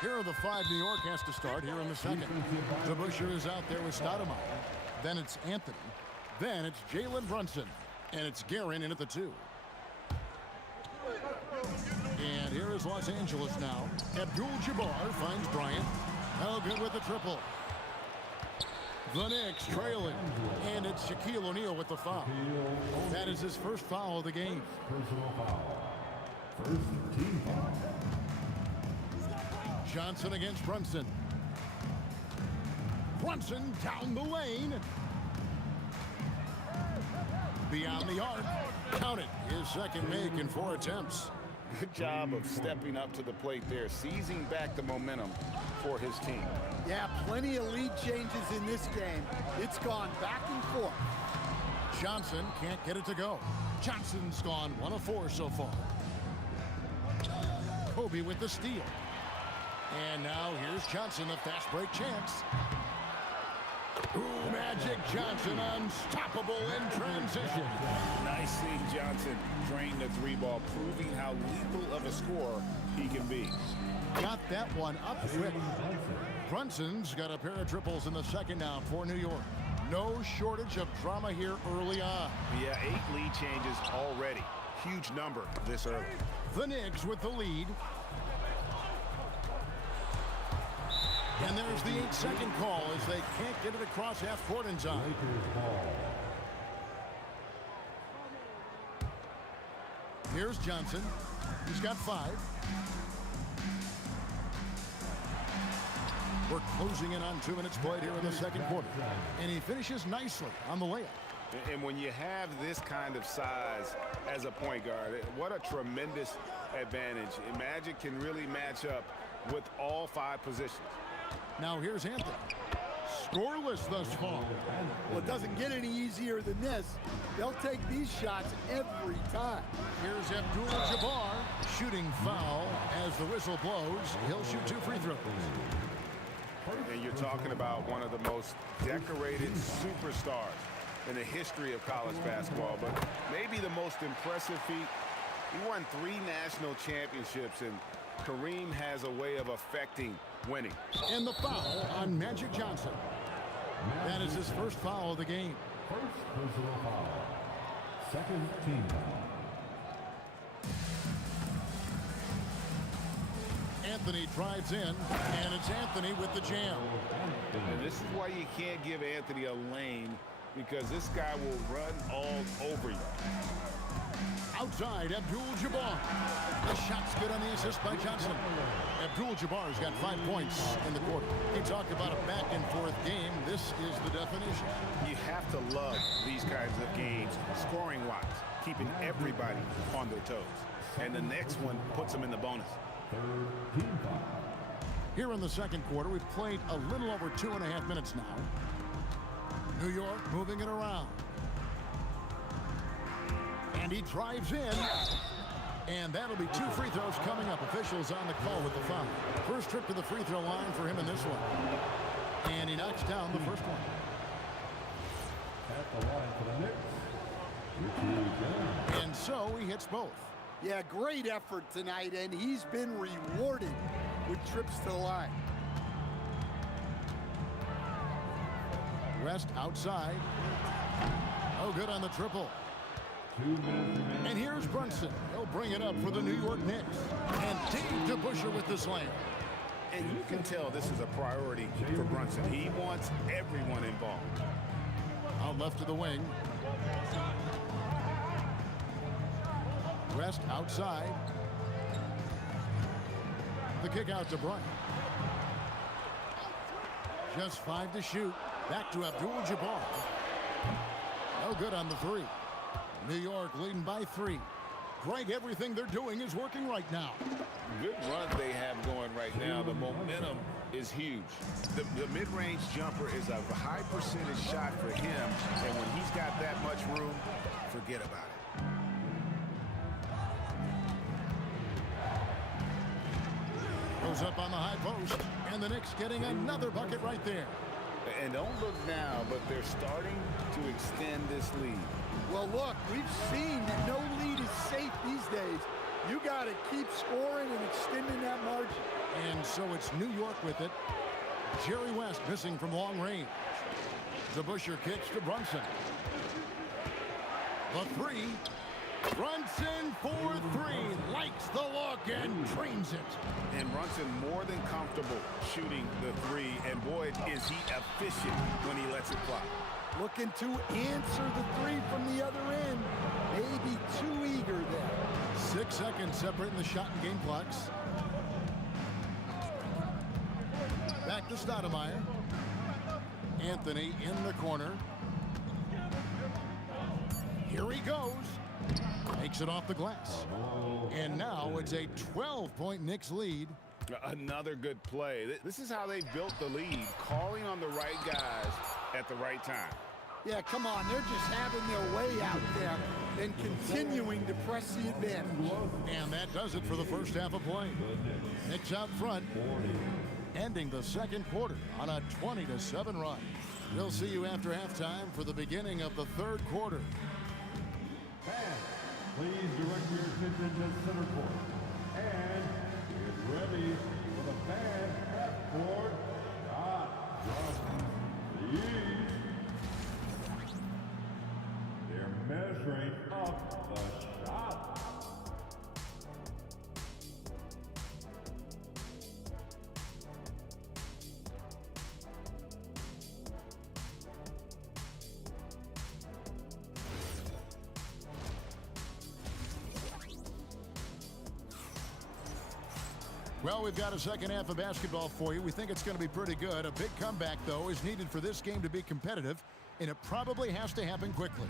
Here are the 5 New York has to start here in the second. DeBusschere is out there with Stoudemire. Then it's Anthony. Then it's Jalen Brunson. And it's Guerin in at the 2. And here is Los Angeles now. Abdul-Jabbar finds Bryant. No good with the triple. The Knicks trailing. And it's Shaquille O'Neal with the foul. That is his first foul of the game. Personal foul. First team foul. Johnson against Brunson. Brunson down the lane. Beyond the arc. Count it. His second make in 4 attempts. Good job of stepping up to the plate there, seizing back the momentum for his team. Yeah, plenty of lead changes in this game. It's gone back and forth. Johnson can't get it to go. Johnson's gone 1 of 4 so far. Kobe with the steal. And now here's Johnson, a fast break chance. Ooh, Magic Johnson, unstoppable in transition. Nice seeing Johnson drain the 3-ball, proving how lethal of a scorer he can be. Got that one up quick. Brunson's got a pair of triples in the second now for New York. No shortage of drama here early on. Yeah, 8 lead changes already. Huge number this early. The Knicks with the lead. And there's the 8-second call as they can't get it across half court in time. Here's Johnson. He's got 5. We're closing in on 2 minutes played here in the second quarter. And he finishes nicely on the layup. And when you have this kind of size as a point guard, what a tremendous advantage. Magic can really match up with all 5 positions. Now here's Anthony. Scoreless thus far. Well, it doesn't get any easier than this. They'll take these shots every time. Here's Abdul-Jabbar. Shooting foul as the whistle blows. He'll shoot 2 free throws. And you're talking about one of the most decorated superstars in the history of college basketball, but maybe the most impressive feat. He won 3 national championships, and Kareem has a way of affecting winning. And the foul on Magic Johnson. That is his first foul of the game. First personal foul. Second team foul. Anthony drives in, and it's Anthony with the jam. And this is why you can't give Anthony a lane, because this guy will run all over you. Outside, Abdul-Jabbar. The shot's good on the assist by Johnson. Abdul-Jabbar's got 5 points in the quarter. You talk about a back-and-forth game. This is the definition. You have to love these kinds of games, scoring-wise, keeping everybody on their toes. And the next one puts them in the bonus. Third team foul. Here in the second quarter, we've played a little over 2.5 minutes now. New York moving it around. And he drives in. And that'll be 2 free throws coming up. Officials on the call with the foul. First trip to the free throw line for him in this one. And he knocks down the first one. At the line for the Knicks. And so he hits both. Yeah, great effort tonight, and he's been rewarded with trips to the line. West outside. Oh, good on the triple. 2 minutes remaining. And here's Brunson. He'll bring it up for the New York Knicks. And Dave DeBusschere with the slam. And you can tell this is a priority for Brunson. He wants everyone involved. Out left to the wing. Rest outside. The kick out to Bryant. Just 5 to shoot. Back to Abdul-Jabbar. No good on the three. New York leading by 3. Greg, everything they're doing is working right now. Good run they have going right now. The momentum is huge. The mid-range jumper is a high percentage shot for him, and when he's got that much room, forget about it. Goes up on the high post, and the Knicks getting another bucket right there. And don't look now, but they're starting to extend this lead. Well, look, we've seen that no lead is safe these days. You got to keep scoring and extending that margin. And so it's New York with it. Jerry West missing from long range. DeBusschere kicks to Brunson. The three. Brunson for 3. Likes the look and trains it. And Brunson more than comfortable shooting the 3. And boy, is he efficient when he lets it fly. Looking to answer the 3 from the other end. Maybe too eager there. 6 seconds separating the shot and game clocks. Back to Stoudemire. Anthony in the corner. Here he goes. Makes it off the glass. And now it's a 12-point Knicks lead. Another good play. This is how they built the lead, calling on the right guys at the right time. Yeah, come on. They're just having their way out there and continuing to press the advantage. And that does it for the first half of play. Knicks out front, ending the second quarter on a 20-7 run. We'll see you after halftime for the beginning of the third quarter. Fans, please direct your attention to center court. And get ready for the fan half-court shot. Please. They're measuring up the shot. Well, we've got a second half of basketball for you. We think it's going to be pretty good. A big comeback, though, is needed for this game to be competitive, and it probably has to happen quickly.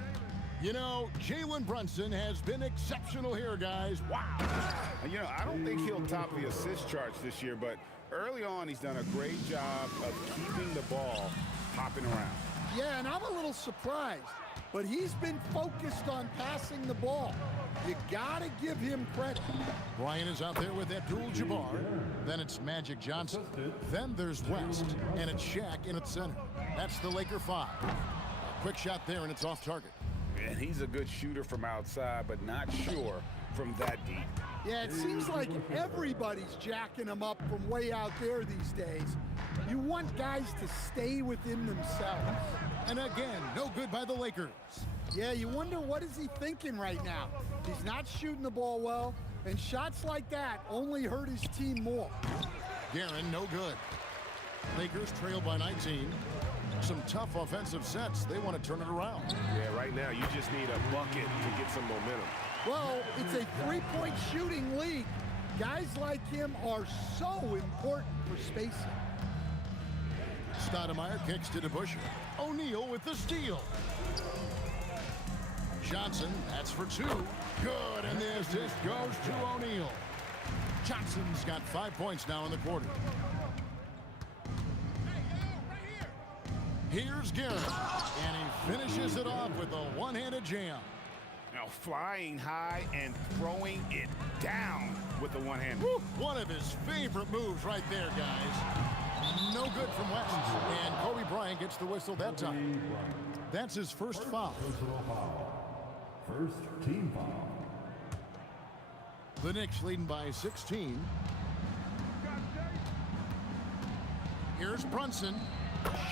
You know, Jalen Brunson has been exceptional here, guys. Wow. You know, I don't think he'll top the assist charts this year, but early on, he's done a great job of keeping the ball hopping around. Yeah, and I'm a little surprised, but he's been focused on passing the ball. You gotta give him credit. Bryant is out there with Abdul-Jabbar. Then it's Magic Johnson. Then there's West, and it's Shaq in its center. That's the Laker 5. A quick shot there, and it's off target. And he's a good shooter from outside, but not sure from that deep. Yeah, it seems like everybody's jacking him up from way out there these days. You want guys to stay within themselves. And again, no good by the Lakers. Yeah, you wonder what is he thinking right now. He's not shooting the ball well, and shots like that only hurt his team more. Guerin, no good. Lakers trail by 19. Some tough offensive sets. They want to turn it around. Yeah, right now you just need a bucket to get some momentum. Well, it's a three-point shooting league. Guys like him are so important for spacing. Stoudemire kicks to DeBusschere. O'Neal with the steal. Johnson, that's for 2. Good, and the assist goes to O'Neal. Johnson's got 5 points now in the quarter. Here's Guerin, and he finishes it off with a one-handed jam. Now flying high and throwing it down with the one-hand. One of his favorite moves right there, guys. No good from West, and Kobe Bryant gets the whistle that time. That's his first foul. First team foul. The Knicks leading by 16. Here's Brunson.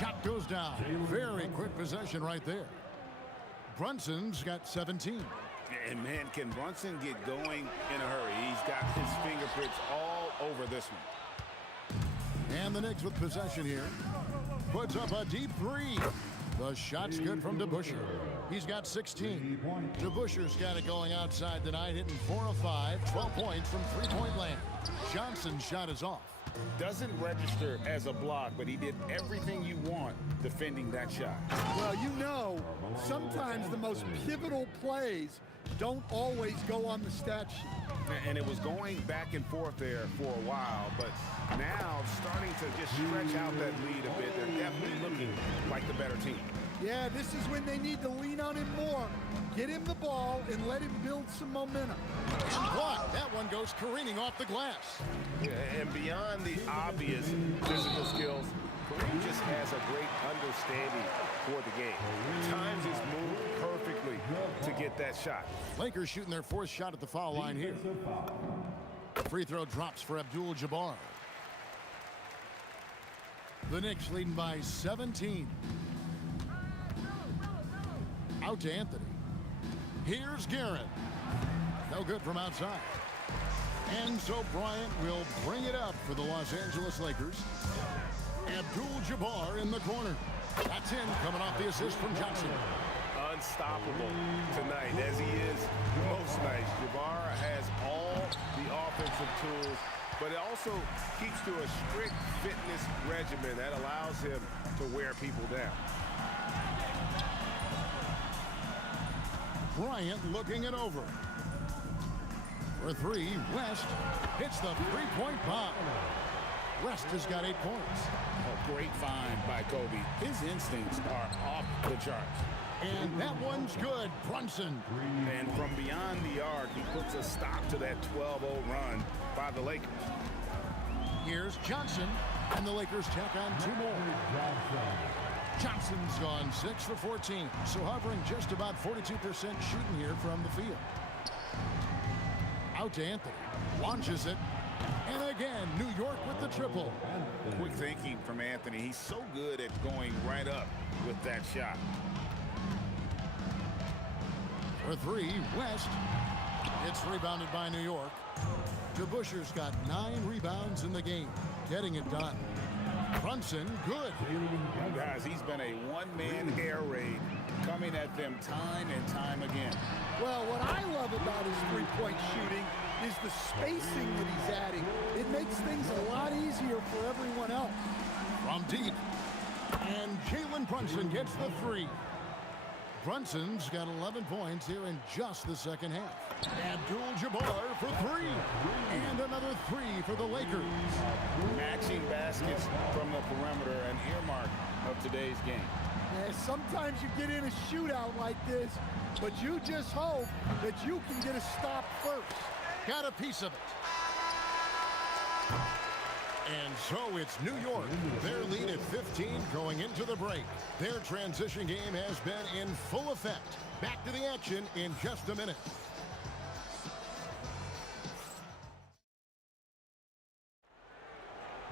Shot goes down. Very quick possession right there. Brunson's got 17. And, man, can Brunson get going in a hurry? He's got his fingerprints all over this one. And the Knicks with possession here. Puts up a deep three. The shot's good from DeBusschere. He's got 16. DeBusschere's got it going outside tonight, hitting 4 of 5, 12 points from three-point land. Johnson's shot is off. Doesn't register as a block, but he did everything you want defending that shot. Well, you know, sometimes the most pivotal plays don't always go on the stat sheet. And it was going back and forth there for a while, but now starting to just stretch out that lead a bit. They're definitely looking like the better team. Yeah, this is when they need to lean on him more. Get him the ball and let him build some momentum. And blocked. That one goes careening off the glass. Yeah, and beyond the obvious physical skills, Kareem just has a great understanding for the game. Times his move perfectly to get that shot. Lakers shooting their fourth shot at the foul line here. The free throw drops for Abdul-Jabbar. The Knicks leading by 17. Out to Anthony. Here's Garrett. No good from outside. And so Bryant will bring it up for the Los Angeles Lakers. Abdul-Jabbar in the corner. That's in, coming off the assist from Johnson. Unstoppable tonight, as he is most nights. Jabbar has all the offensive tools, but it also keeps to a strict fitness regimen that allows him to wear people down. Bryant looking it over. For three, West hits the three-point bomb. West has got 8 points. A great find by Kobe. His instincts are off the charts. And that one's good. Brunson. And from beyond the arc, he puts a stop to that 12-0 run by the Lakers. Here's Johnson, and the Lakers tack on 2 more. Johnson's gone 6 for 14, so hovering just about 42% shooting here from the field. Out to Anthony. Launches it. And again, New York with the triple. Quick thinking from Anthony. He's so good at going right up with that shot. For three, West. It's rebounded by New York. DeBusschere's got 9 rebounds in the game, getting it done. Brunson, good. Guys, he's been a one-man air raid coming at them time and time again. Well, what I love about his three-point shooting is the spacing that he's adding. It makes things a lot easier for everyone else. From deep. And Jalen Brunson gets the 3. Brunson's got 11 points here in just the second half. Abdul-Jabbar for 3. And another 3 for the Lakers. Matching baskets from the perimeter, an earmark of today's game. Yeah, sometimes you get in a shootout like this, but you just hope that you can get a stop first. Got a piece of it. And so it's New York. Their lead at 15 going into the break. Their transition game has been in full effect. Back to the action in just a minute.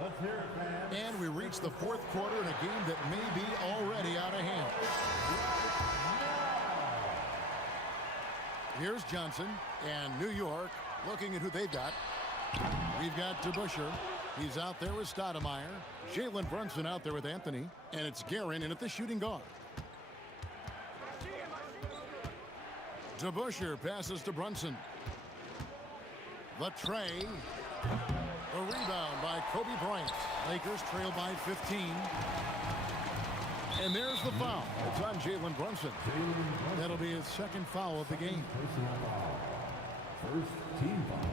Let's hear it, fans. And we reach the fourth quarter in a game that may be already out of hand. Here's Johnson and New York looking at who they've got. We've got DeBusschere. He's out there with Stoudemire. Jalen Brunson out there with Anthony. And it's Guerin in at the shooting guard. DeBusschere passes to Brunson. The tray. The rebound by Kobe Bryant. Lakers trail by 15. And there's the foul. It's on Jalen Brunson. That'll be his second foul of the game. First team foul.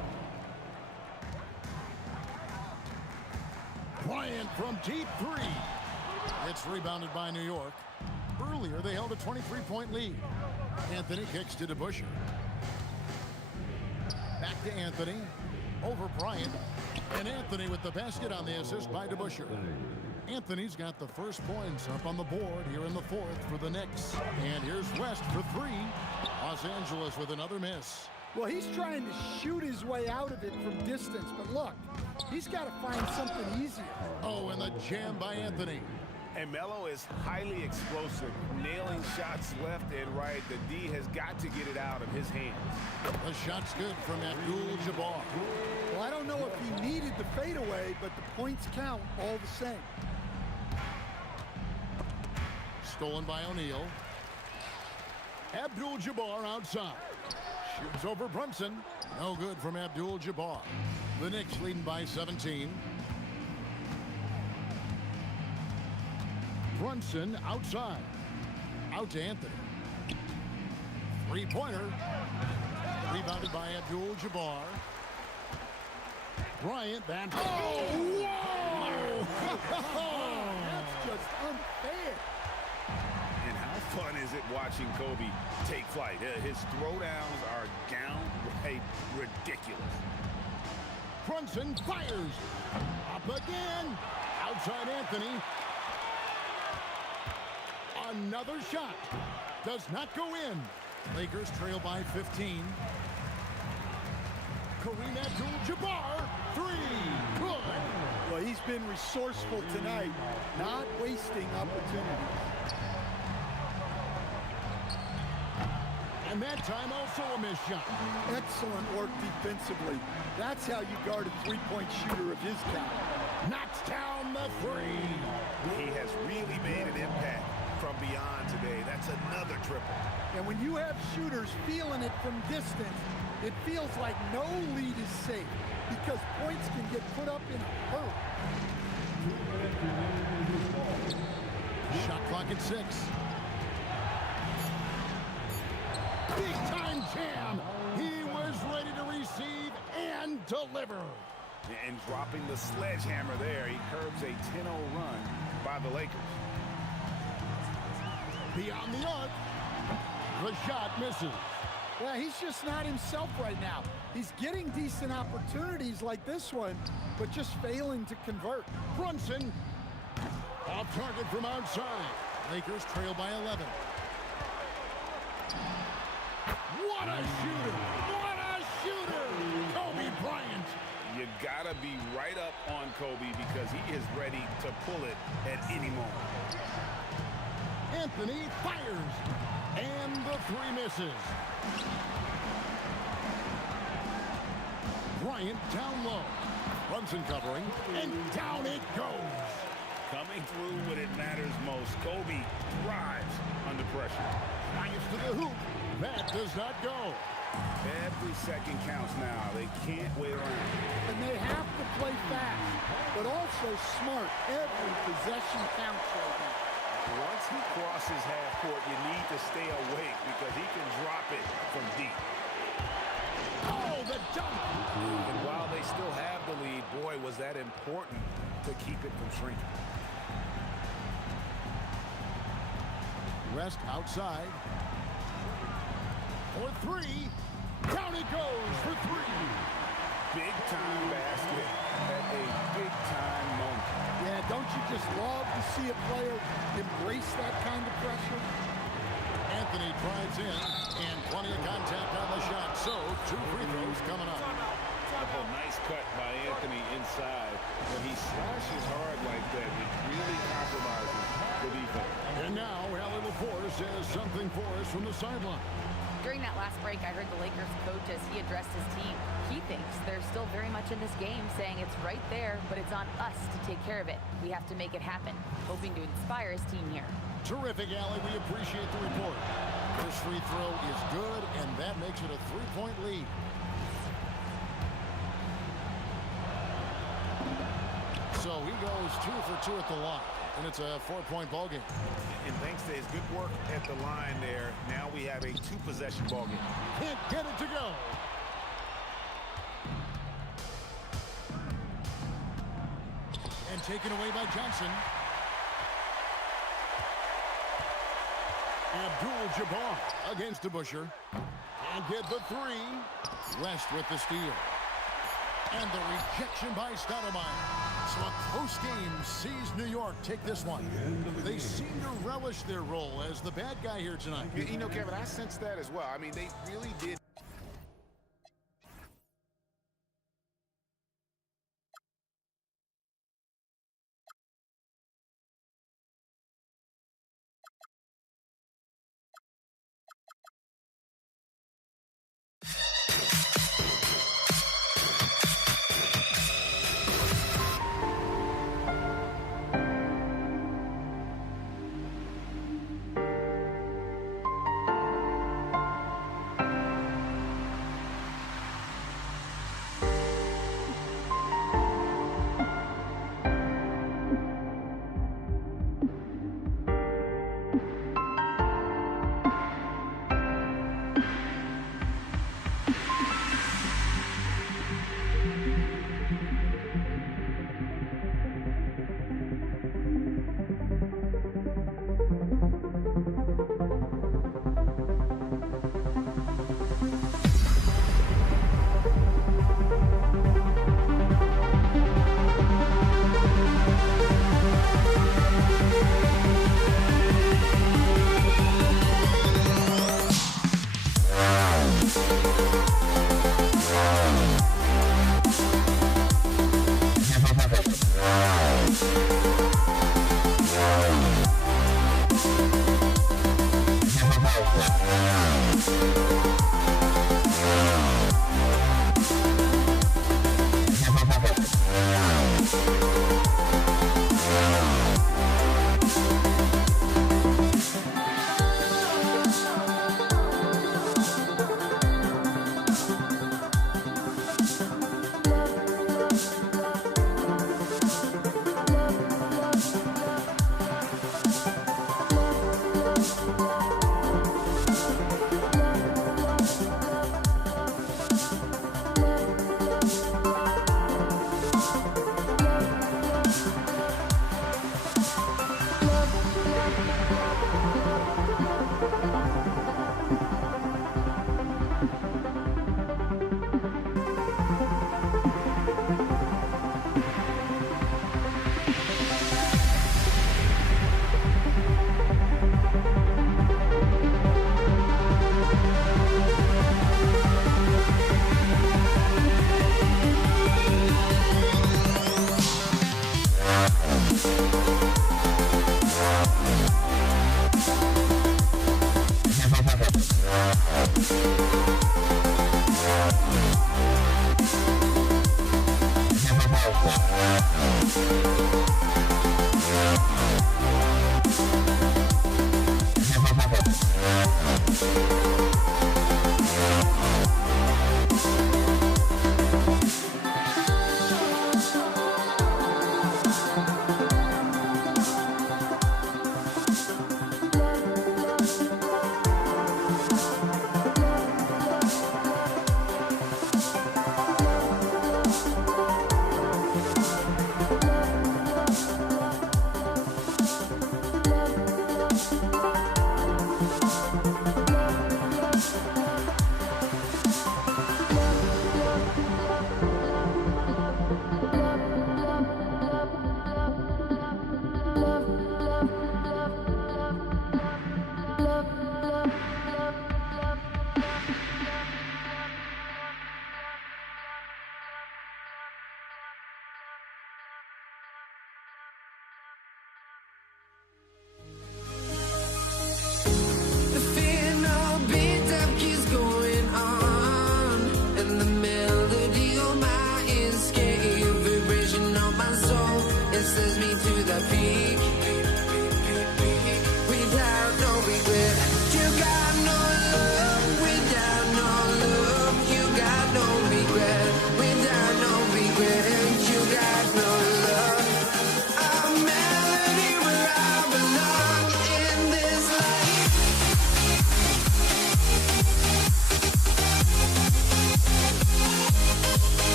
Bryant from deep 3. It's rebounded by New York. Earlier, they held a 23-point lead. Anthony kicks to DeBusschere. Back to Anthony. Over Bryant. And Anthony with the basket on the assist by DeBusschere. Anthony's got the first points up on the board here in the fourth for the Knicks. And here's West for 3. Los Angeles with another miss. Well, he's trying to shoot his way out of it from distance, but look, he's got to find something easier. Oh, and the jam by Anthony. And Melo is highly explosive, nailing shots left and right. The D has got to get it out of his hands. The shot's good from Abdul-Jabbar. Well, I don't know if he needed the fadeaway, but the points count all the same. Stolen by O'Neal. Abdul-Jabbar outside. Shoots over Brunson. No good from Abdul-Jabbar. The Knicks leading by 17. Brunson outside. Out to Anthony. Three-pointer. Rebounded by Abdul-Jabbar. Bryant, that. Oh, whoa! That's just unfair. And how fun is it watching Kobe take flight? His throwdowns are downright ridiculous. Brunson fires. Up again. Outside Anthony. Another shot. Does not go in. Lakers trail by 15. Kareem Abdul-Jabbar. Three. Good. Well, he's been resourceful tonight, not wasting opportunities. And that time also a missed shot. Excellent work defensively. That's how you guard a three-point shooter of his caliber. Knocks down the three. He has really made an impact from beyond today. That's another triple. And when you have shooters feeling it from distance, it feels like no lead is safe because points can get put up in a hurry. Shot clock at 6. Big time jam. He was ready to receive and deliver. And dropping the sledgehammer there, he curbs a 10-0 run by the Lakers. Beyond the arc, the shot misses. Well, he's just not himself right now. He's getting decent opportunities like this one, but just failing to convert. Brunson, off target from outside. Lakers trail by 11. What a shooter! What a shooter! Kobe Bryant. You gotta be right up on Kobe because he is ready to pull it at any moment. Anthony fires, and the three misses. Bryant down low. Brunson covering, and down it goes. Coming through when it matters most. Kobe thrives under pressure. Drives to the hoop. That does not go. Every second counts now. They can't wait around. And they have to play fast, but also smart. Every possession counts right now. Once he crosses half court, you need to stay awake because he can drop it from deep. Oh, the dunk! And while they still have the lead, boy, was that important to keep it from shrinking. Rest outside. For three. Down it goes for three. Big-time basket at a big-time moment. Yeah, don't you just love to see a player embrace that kind of pressure? Anthony drives in, and plenty of contact on the shot. So, 2 free throws coming up. A nice cut by Anthony inside. When he slashes hard like that, it really compromises the defense. And now, Allie LaForce has something for us from the sideline. During that last break, I heard the Lakers coach as he addressed his team. He thinks they're still very much in this game, saying it's right there, but it's on us to take care of it. We have to make it happen, hoping to inspire his team here. Terrific, Allie. We appreciate the report. First free throw is good, and that makes it a 3-point lead. So he goes 2 for 2 at the line, and it's a 4-point ball game. And thanks to his good work at the line there, now we have a 2-possession ball game. Can't get it to go. And taken away by Johnson. Abdul-Jabbar against DeBusschere. And get the three. West with the steal. And the rejection by Stoudemire. So a close game sees New York take this one. They seem to relish their role as the bad guy here tonight. You know, Kevin, I sense that as well. I mean, they really did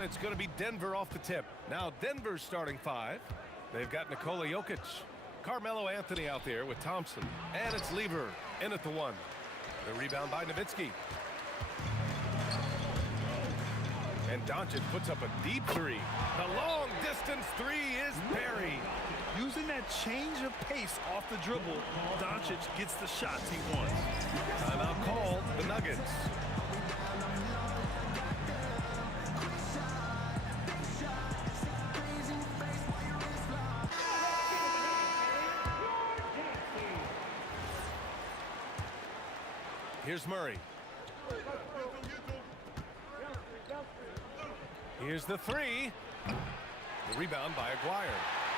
And it's going to be Denver off the tip. Now Denver's starting 5. They've got Nikola Jokic, Carmelo Anthony out there with Thompson. And it's Lever in at the 1. The rebound by Nowitzki. And Doncic puts up a deep 3. The long distance 3 is buried. Using that change of pace off the dribble, Doncic gets the shots he wants. Timeout called the Nuggets. Here's Murray. Here's the 3. The rebound by Aguirre.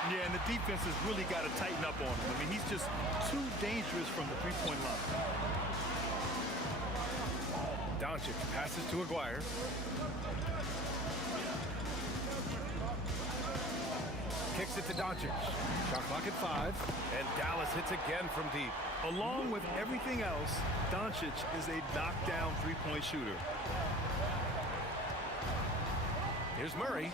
Yeah, and the defense has really got to tighten up on him. I mean, he's just too dangerous from the three-point line. Doncic passes to Aguirre. Kicks it to Doncic. Shot clock at 5. And Dallas hits again from deep. Along with everything else, Doncic is a knockdown three-point shooter. Here's Murray.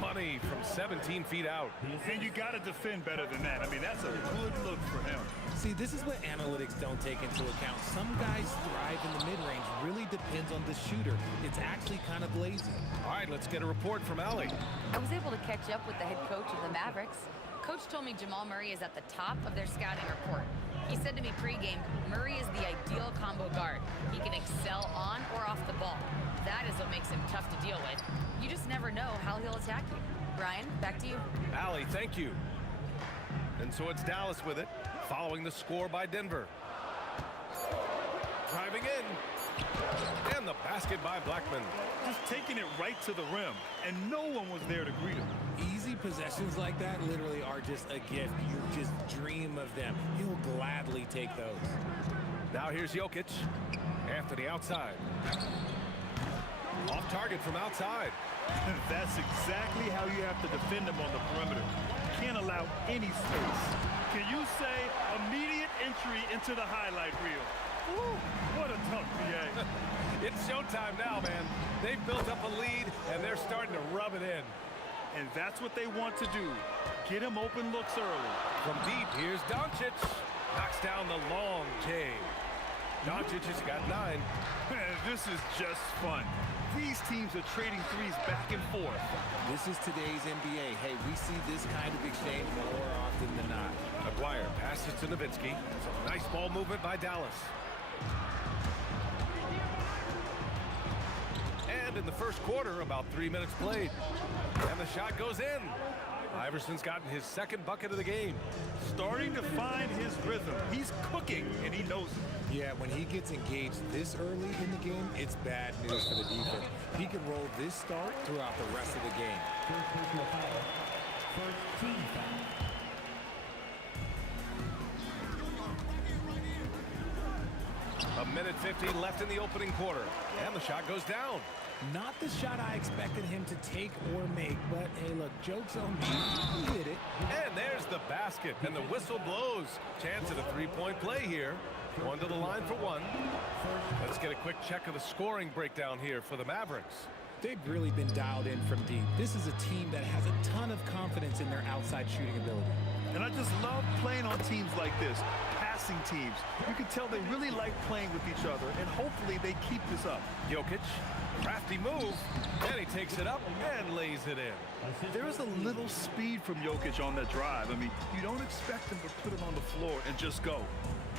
Money from 17 feet out. And you got to defend better than that. I mean, that's a good look for him. See, this is what analytics don't take into account. Some guys thrive in the mid-range. Really depends on the shooter. It's actually kind of lazy. All right, let's get a report from Allie. I was able to catch up with the head coach of the Mavericks. Coach told me Jamal Murray is at the top of their scouting report. He said to me pregame, Murray is the ideal combo guard. He can excel on or off the ball. That is what makes him tough to deal with. You just never know how he'll attack you. Brian, back to you. Allie, thank you. And so it's Dallas with it, following the score by Denver. Driving in. And the basket by Blackman. Just taking it right to the rim, and no one was there to greet him. Easy possessions like that literally are just a gift. You just dream of them. You'll gladly take those. Now here's Jokic. Anthony outside. Off target from outside. That's exactly how you have to defend him on the perimeter. You can't allow any space. Can you say immediate entry into the highlight reel? Woo, what a tough PA. It's showtime now, man. They've built up a lead, and they're starting to rub it in. And that's what they want to do. Get him open looks early. From deep, here's Doncic. Knocks down the long J. Doncic has got 9. This is just fun. These teams are trading threes back and forth. This is today's NBA. Hey, we see this kind of exchange more often than not. Aguirre passes to Nowitzki. Some nice ball movement by Dallas. And in the first quarter, about 3 minutes played. And the shot goes in. Iverson's gotten his 2nd bucket of the game. Starting to find his rhythm. He's cooking, and he knows it. Yeah, when he gets engaged this early in the game, it's bad news for the defense. He can roll this start throughout the rest of the game. First team foul. A minute 50 left in the opening quarter. And the shot goes down. Not the shot I expected him to take or make, but hey, look, joke's on me. He hit it. And there's the basket, and the whistle blows. Chance at a 3-point play here. One to the line for 1. Let's get a quick check of the scoring breakdown here for the Mavericks. They've really been dialed in from deep. This is a team that has a ton of confidence in their outside shooting ability. And I just love playing on teams like this, passing teams. You can tell they really like playing with each other, and hopefully they keep this up. Jokic, crafty move, and he takes it up and lays it in. There is a little speed from Jokic on that drive. I mean, you don't expect him to put it on the floor and just go.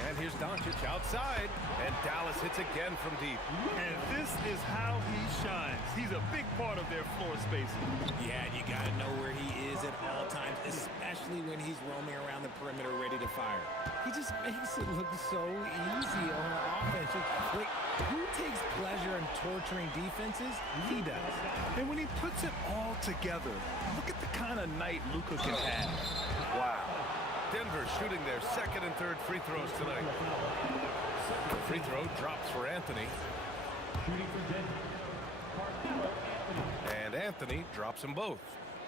And here's Doncic outside, and Dallas hits again from deep. And this is how he shines. He's a big part of their floor spacing. Yeah, you got to know where he is at all times, especially when he's roaming around the perimeter ready to fire. He just makes it look so easy on offense. Like, who takes pleasure in torturing defenses? He does. And when he puts it all together, look at the kind of night Luka can have. Wow. Denver shooting their 2nd and 3rd free throws tonight. The free throw drops for Anthony. And Anthony drops them both.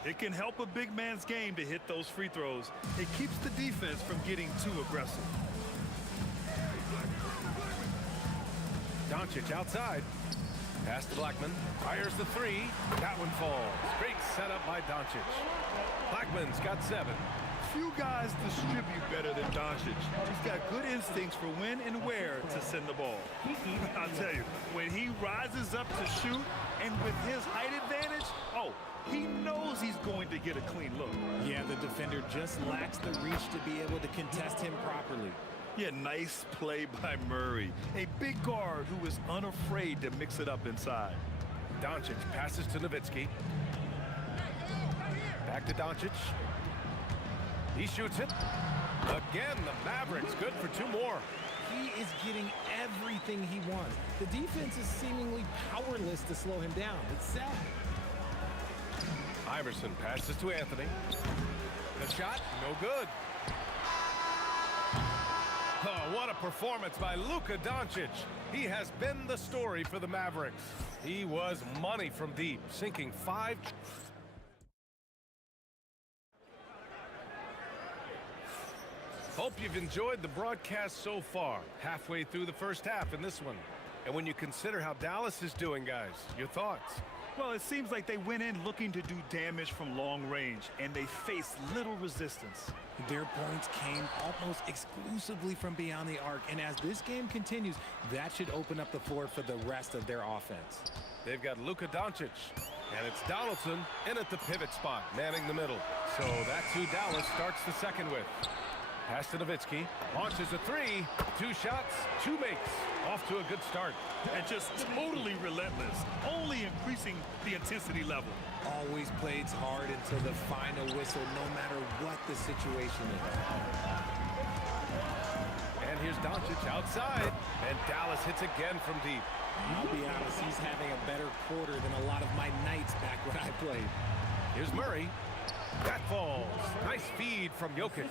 It can help a big man's game to hit those free throws. It keeps the defense from getting too aggressive. Doncic outside. Pass to Blackman. Fires the three. That one falls. Great setup by Doncic. Blackman's got 7. Few guys distribute better than Doncic. He's got good instincts for when and where to send the ball. I'll tell you, when he rises up to shoot, and with his height advantage, he knows he's going to get a clean look. Yeah, the defender just lacks the reach to be able to contest him properly. Yeah, nice play by Murray. A big guard who is unafraid to mix it up inside. Doncic passes to Nowitzki. Back to Doncic. He shoots it. Again, the Mavericks good for 2 more. He is getting everything he wants. The defense is seemingly powerless to slow him down. It's sad. Iverson passes to Anthony. The shot, no good. Oh, what a performance by Luka Doncic. He has been the story for the Mavericks. He was money from deep, sinking 5. Hope you've enjoyed the broadcast so far. Halfway through the first half in this one. And when you consider how Dallas is doing, guys, your thoughts? Well, it seems like they went in looking to do damage from long range, and they faced little resistance. Their points came almost exclusively from beyond the arc, and as this game continues, that should open up the floor for the rest of their offense. They've got Luka Doncic, and it's Donaldson in at the pivot spot, manning the middle. So that's who Dallas starts the second with. Pass to Nowitzki, launches a 3, 2 shots, 2 makes. Off to a good start. And just totally relentless, only increasing the intensity level. Always plays hard until the final whistle, no matter what the situation is. And here's Doncic outside, and Dallas hits again from deep. I'll be honest, he's having a better quarter than a lot of my nights back when I played. Here's Murray. That falls. Nice feed from Jokic.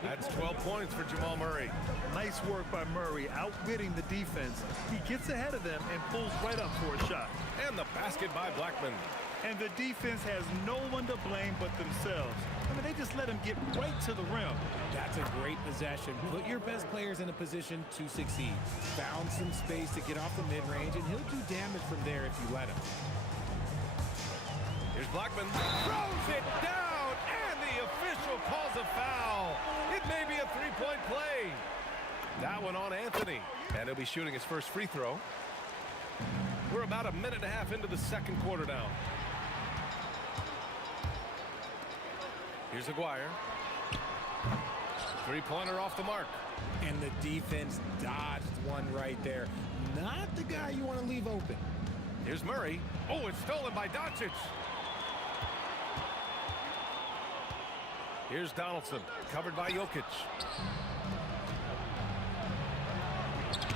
That's 12 points for Jamal Murray. Nice work by Murray, outwitting the defense. He gets ahead of them and pulls right up for a shot. And the basket by Blackman. And the defense has no one to blame but themselves. I mean, they just let him get right to the rim. That's a great possession. Put your best players in a position to succeed. Found some space to get off the mid-range, and he'll do damage from there if you let him. Here's Blackman. Throws it down, and the official calls a foul. It may be a 3-point play. That one on Anthony. And he'll be shooting his first free throw. We're about a minute and a half into the second quarter now. Here's Aguirre. 3-pointer off the mark. And the defense dodged one right there. Not the guy you want to leave open. Here's Murray. Oh, it's stolen by Doncic. Here's Donaldson, covered by Jokic.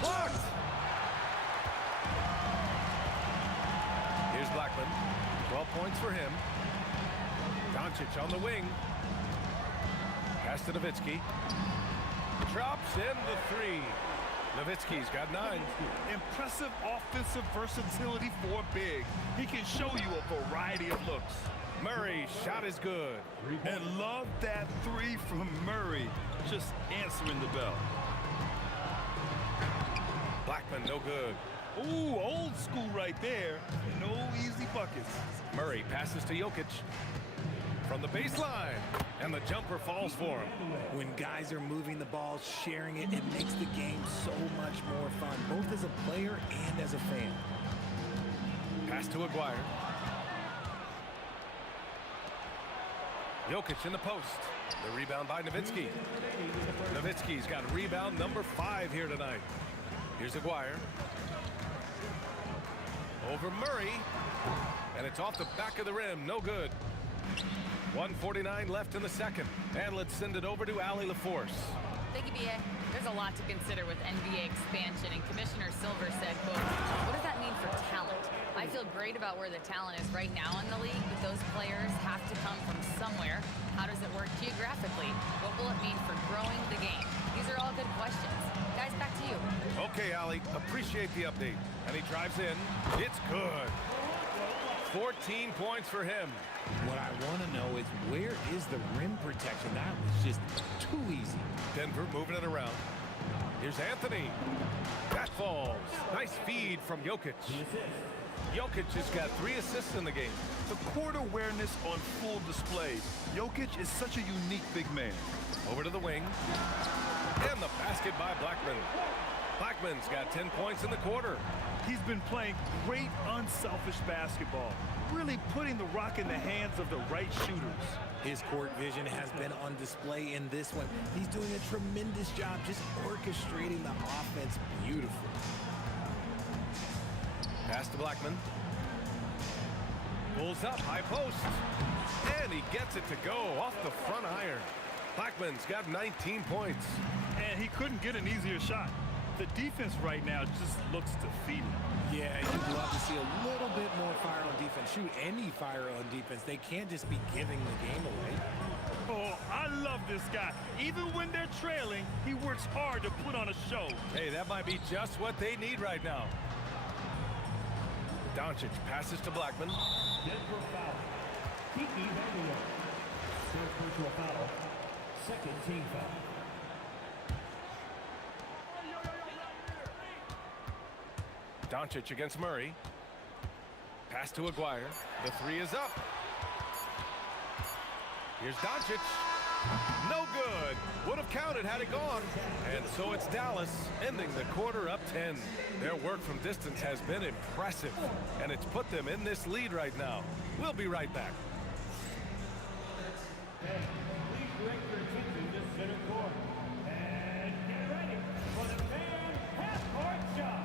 Blocked! Here's Blackman. 12 points for him. Doncic on the wing. Pass to Nowitzki. Drops in the 3. Nowitzki's got 9. Impressive offensive versatility for big. He can show you a variety of looks. Murray, shot is good. And love that 3 from Murray. Just answering the bell. Blackman, no good. Ooh, old school right there. No easy buckets. Murray passes to Jokic. From the baseline, and the jumper falls for him. When guys are moving the ball, sharing it, it makes the game so much more fun, both as a player and as a fan. Pass to Aguirre. Jokic in the post. The rebound by Nowitzki. Nowitzki's got rebound number 5 here tonight. Here's Aguirre. Over Murray. And it's off the back of the rim. No good. 1:49 left in the second. And let's send it over to Allie LaForce. Thank you, B.A. There's a lot to consider with NBA expansion, and Commissioner Silver said, quote, what does that mean for talent? I feel great about where the talent is right now in the league, but those players have to come from somewhere. How does it work geographically? What will it mean for growing the game? These are all good questions. Guys, back to you. Okay, Allie, appreciate the update. And he drives in. It's good. 14 points for him. What I want to know is, where is the rim protection? That was just too easy. Denver moving it around. Here's Anthony. That falls. Nice feed from Jokic. Jokic has got 3 assists in the game. The court awareness on full display. Jokic is such a unique big man. Over to the wing. And the basket by Blackman. Blackman's got 10 points in the quarter. He's been playing great, unselfish basketball, really putting the rock in the hands of the right shooters. His court vision has been on display in this one. He's doing a tremendous job just orchestrating the offense beautifully. Pass to Blackman. Pulls up, high post. And he gets it to go off the front iron. Blackman's got 19 points. And he couldn't get an easier shot. The defense right now just looks defeated. Yeah, you'd love to see a little bit more fire on defense. Shoot, any fire on defense. They can't just be giving the game away. Oh, I love this guy. Even when they're trailing, he works hard to put on a show. Hey, that might be just what they need right now. Doncic passes to Blackman. Denver foul. Kiki Vanderbilt. First personal foul. Second team foul. Doncic against Murray. Pass to Aguirre. The 3 is up. Here's Doncic. No good. Would have counted had it gone. And so it's Dallas ending the quarter up 10. Their work from distance has been impressive, and it's put them in this lead right now. We'll be right back. Please direct your attention to center court. And get ready for the fan half-court shot.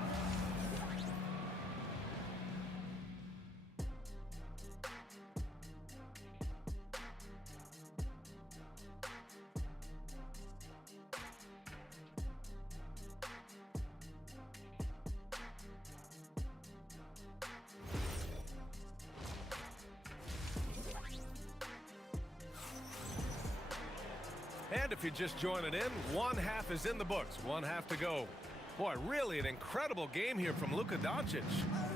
And if you're just joining in, 1/2 is in the books, 1/2 to go. Boy, really an incredible game here from Luka Doncic.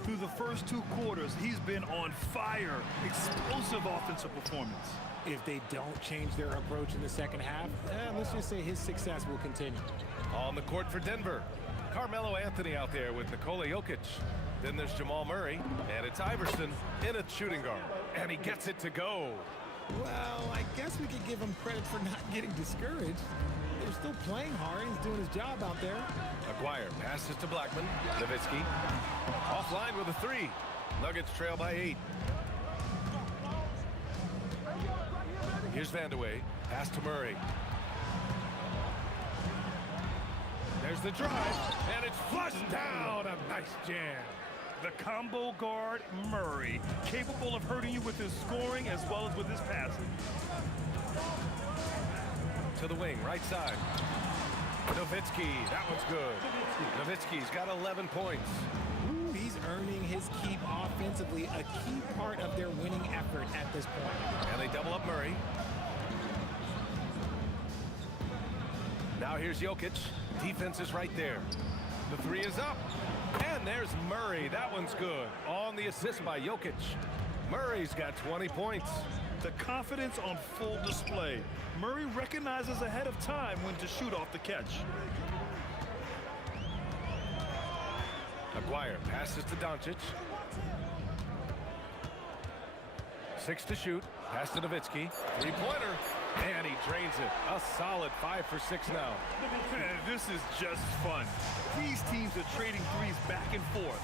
Through the first 2 quarters, he's been on fire. Explosive offensive performance. If they don't change their approach in the second half, let's just say his success will continue. On the court for Denver, Carmelo Anthony out there with Nikola Jokic. Then there's Jamal Murray, and it's Iverson in a shooting guard. And he gets it to go. Well, I guess we could give him credit for not getting discouraged. They're still playing hard. He's doing his job out there. Aguirre passes to Blackman. Nowitzki offline with a 3. Nuggets trail by 8. Here's Vandeweghe. Pass to Murray. There's the drive, and it's flushed down. A nice jam. The combo guard, Murray, capable of hurting you with his scoring as well as with his passing. To the wing, right side. Nowitzki, that one's good. Nowitzki's got 11 points. Ooh, he's earning his keep offensively, a key part of their winning effort at this point. And they double up Murray. Now here's Jokic. Defense is right there. The 3 is up. And there's Murray. That one's good. On the assist by Jokic. Murray's got 20 points. The confidence on full display. Murray recognizes ahead of time when to shoot off the catch. Aguirre passes to Doncic. 6 to shoot. Pass to Nowitzki. 3-pointer. And he drains it. A solid 5 for 6 now. This is just fun. These teams are trading threes back and forth.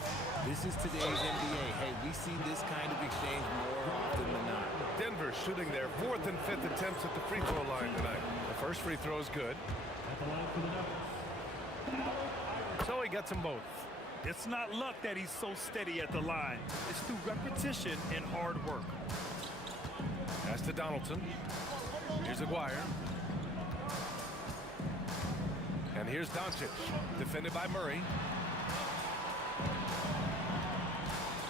This is today's NBA. Hey, we see this kind of exchange more often than not. Denver shooting their 4th and 5th attempts at the free throw line tonight. The first free throw is good. So he gets them both. It's not luck that he's so steady at the line. It's through repetition and hard work. Pass to Donaldson. Here's Aguirre. And here's Doncic, defended by Murray.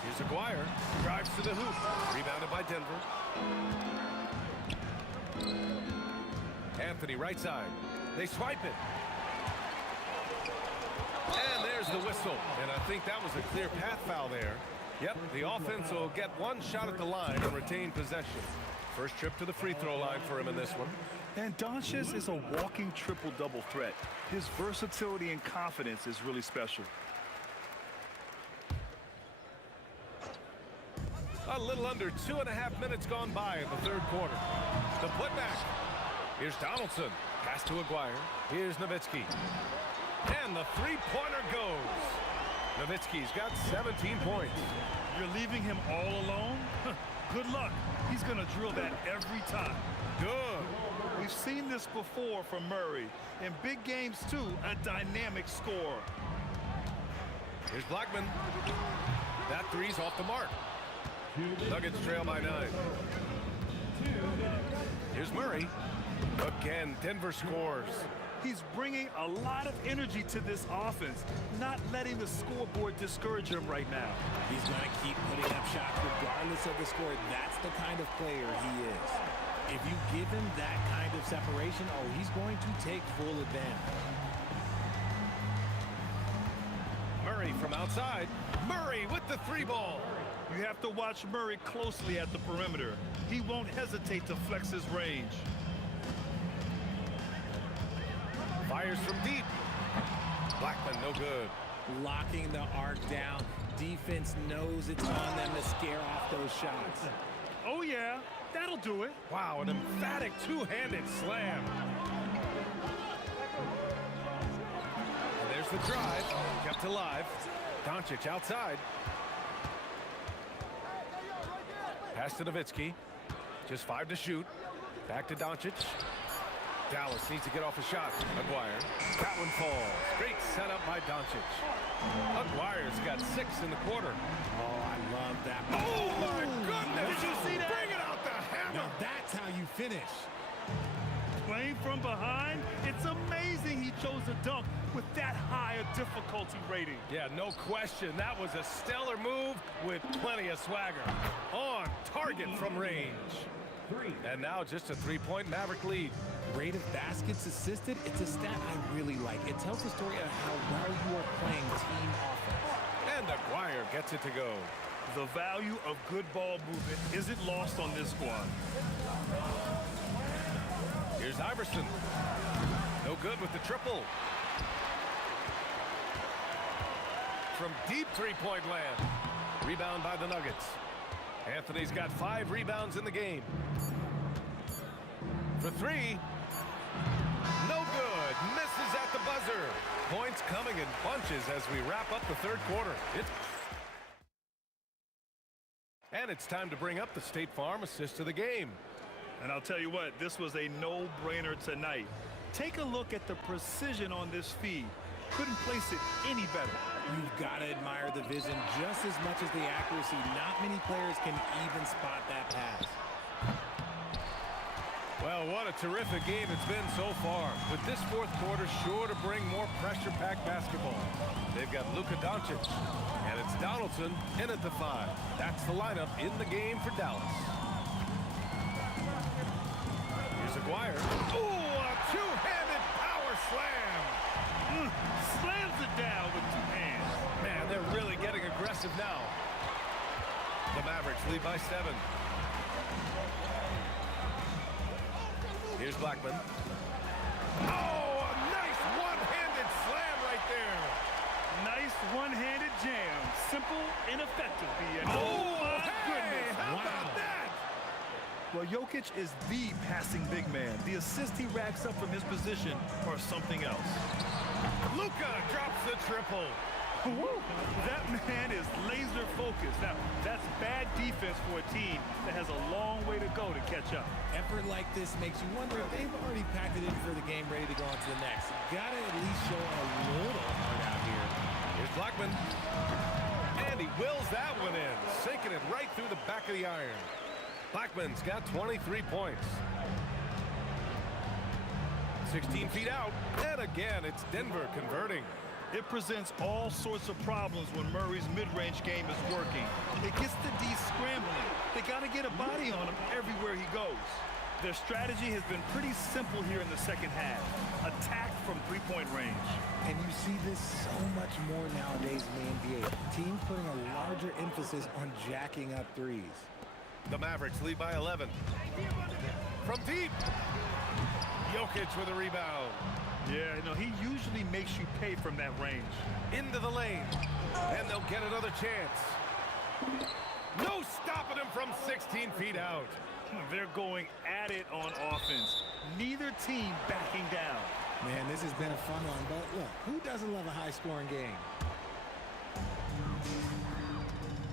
Here's Aguirre, drives to the hoop, rebounded by Denver. Anthony, right side. They swipe it. And there's the whistle. And I think that was a clear path foul there. Yep, the offense will get one shot at the line and retain possession. First trip to the free throw line for him in this one. And Doncic is a walking triple-double threat. His versatility and confidence is really special. A little under 2.5 minutes gone by in the third quarter. The putback. Here's Donaldson. Pass to Aguirre. Here's Nowitzki. And the three-pointer goes. Nowitzki's got 17 points. You're leaving him all alone? Good luck. He's going to drill that every time. Good. We've seen this before from Murray. In big games, too, a dynamic scorer. Here's Blackman. That three's off the mark. Nuggets trail by 9. Here's Murray. Again, Denver scores. He's bringing a lot of energy to this offense, not letting the scoreboard discourage him right now. He's going to keep putting up shots regardless of the score. That's the kind of player he is. If you give him that kind of separation, oh, he's going to take full advantage. Murray from outside. Murray with the three ball. You have to watch Murray closely at the perimeter. He won't hesitate to flex his range. Fires from deep. Blackman, no good. Locking the arc down. Defense knows it's on them to scare off those shots. Oh, yeah. That'll do it. Wow, an emphatic two-handed slam. And there's the drive. Kept alive. Doncic outside. Pass to Nowitzki. Just 5 to shoot. Back to Doncic. Dallas needs to get off a shot. Aguirre. That one falls. Great setup by Doncic. Aguirre's got 6 in the quarter. Oh, I love that. Oh, my goodness. Did you see that? Bring it out the hammer. Now that's how you finish. Playing from behind, it's amazing he chose a dunk with that high a difficulty rating. Yeah, no question. That was a stellar move with plenty of swagger. On target from range. And now just a three-point Maverick lead. Rate of baskets assisted, it's a stat I really like. It tells the story of how well you are playing team offense. And Aguirre gets it to go. The value of good ball movement isn't lost on this squad. Here's Iverson. No good with the triple. From deep three-point land. Rebound by the Nuggets. Anthony's got 5 rebounds in the game. For 3. No good. Misses at the buzzer. Points coming in bunches as we wrap up the third quarter. And it's time to bring up the State Farm assist of the game. And I'll tell you what, this was a no-brainer tonight. Take a look at the precision on this feed. Couldn't place it any better. You've got to admire the vision just as much as the accuracy. Not many players can even spot that pass. Well, what a terrific game it's been so far. With this fourth quarter sure to bring more pressure-packed basketball. They've got Luka Doncic, and it's Donaldson in at the 5. That's the lineup in the game for Dallas. Here's Aguirre. Ooh, a two-handed power slam. Slams it down with 2 hands. Man, they're really getting aggressive now. The Mavericks lead by 7. Here's Blackman. Oh, a nice one-handed slam right there. Nice one-handed jam. Simple and effective. Oh, my hey, goodness. how about that? Well, Jokic is the passing big man. The assists he racks up from his position are something else. Luka drops the triple. Woo. That man is laser focused. Now, that's bad defense for a team that has a long way to go to catch up. Effort like this makes you wonder if they've already packed it in for the game, ready to go on to the next. Gotta at least show a little heart out here. Here's Blackman. And he wills that one in, sinking it right through the back of the iron. Blackman's got 23 points. 16 feet out, and again, it's Denver converting. It presents all sorts of problems when Murray's mid-range game is working. It gets the D scrambling. They got to get a body on him everywhere he goes. Their strategy has been pretty simple here in the second half. Attack from three-point range. And you see this so much more nowadays in the NBA. Teams putting a larger emphasis on jacking up threes. The Mavericks lead by 11. From deep. Jokic with a rebound. Yeah, you know, he usually makes you pay from that range. Into the lane. And they'll get another chance. No stopping him from 16 feet out. They're going at it on offense. Neither team backing down. Man, this has been a fun one, but look, who doesn't love a high-scoring game?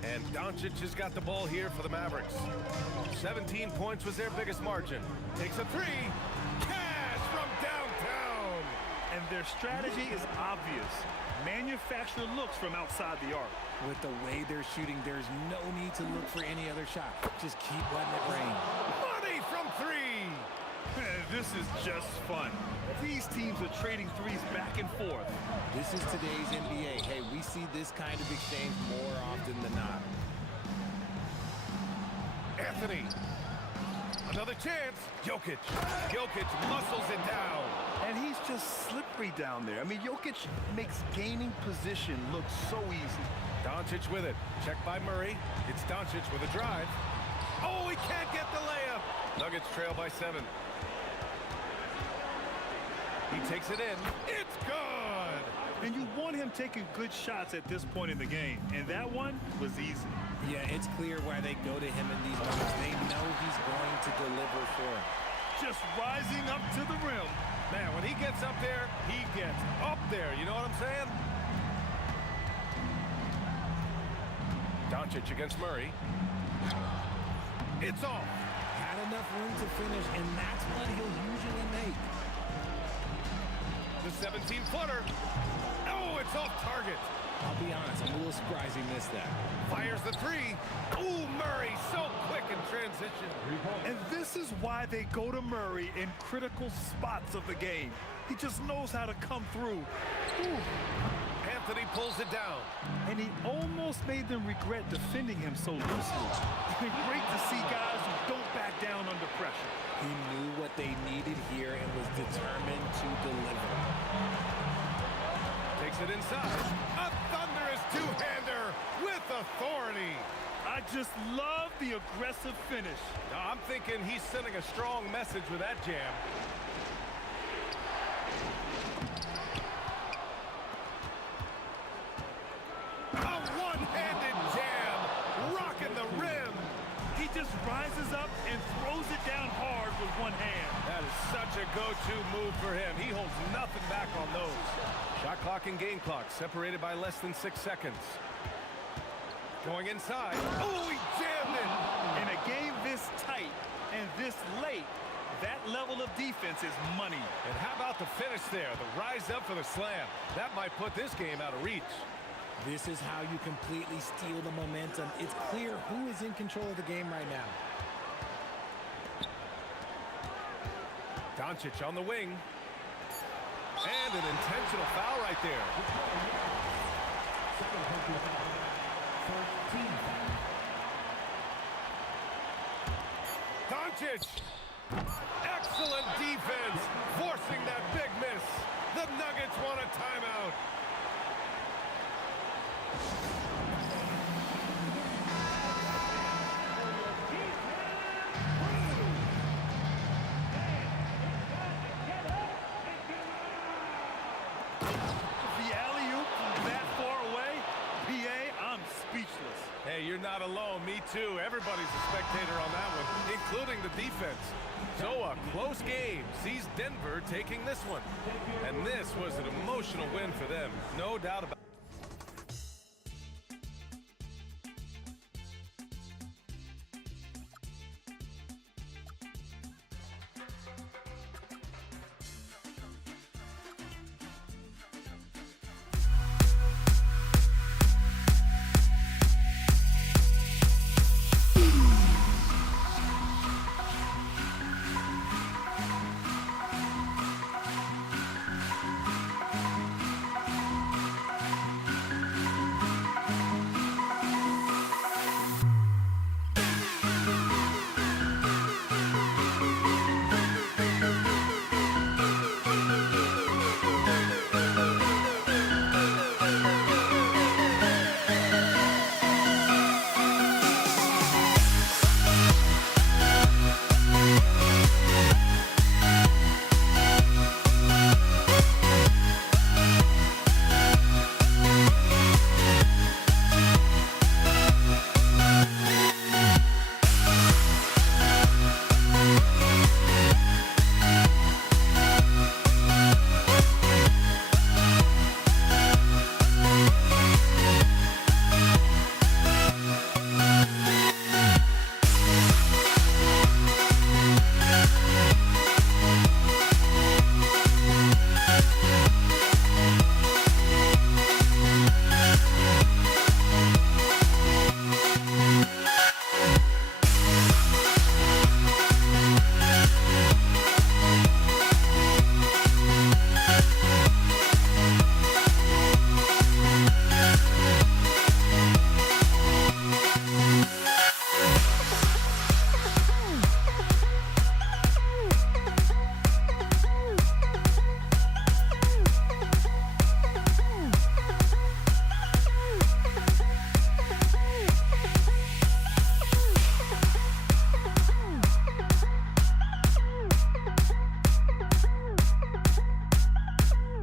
And Doncic has got the ball here for the Mavericks. 17 points was their biggest margin. Takes a three. Cash from downtown. And their strategy is obvious. Manufacture looks from outside the arc. With the way they're shooting, there's no need to look for any other shot. Just keep letting it rain. Money from three. This is just fun. These teams are trading threes back and forth. This is today's NBA. Hey, we see this kind of exchange more often than not. Anthony. Another chance. Jokic. Jokic muscles it down. And he's just slippery down there. I mean, Jokic makes gaining position look so easy. Doncic with it. Checked by Murray. It's Doncic with a drive. Oh, he can't get the layup. Nuggets trail by 7. He takes it in. It's good. And you want him taking good shots at this point in the game. And that one was easy. Yeah, it's clear why they go to him in these moments. They know he's going to deliver for him. Just rising up to the rim. Man, when he gets up there, he gets up there. You know what I'm saying? Doncic against Murray. It's off. Had enough room to finish, and that's what he'll usually make. The 17-footer. Oh, it's off target. I'll be honest, I'm a little surprised he missed that. Fires the three. Ooh, Murray, so quick in transition. And this is why they go to Murray in critical spots of the game. He just knows how to come through. Ooh. Anthony pulls it down. And he almost made them regret defending him so loosely. Great to see guys who don't back down under pressure. He knew what they needed here and was determined to deliver. Takes it inside. A thunderous two-hander with authority. I just love the aggressive finish. I'm thinking he's sending a strong message with that jam. A one-handed jam, rocking the rim. He just rises up and throws it down hard with one hand. That is such a go-to move for him. He holds nothing back on those. Shot clock and game clock separated by less than 6 seconds. Going inside. Oh, he jammed it. In a game this tight and this late, that level of defense is money. And how about the finish there? The rise up for the slam. That might put this game out of reach. This is how you completely steal the momentum. It's clear who is in control of the game right now. Doncic on the wing. And an intentional foul right there. Doncic. Excellent defense. Forcing that big miss. The Nuggets want a timeout. Hey, you're not alone. Me too. Everybody's a spectator on that one, including the defense. So a close game sees Denver taking this one. And this was an emotional win for them. No doubt about it.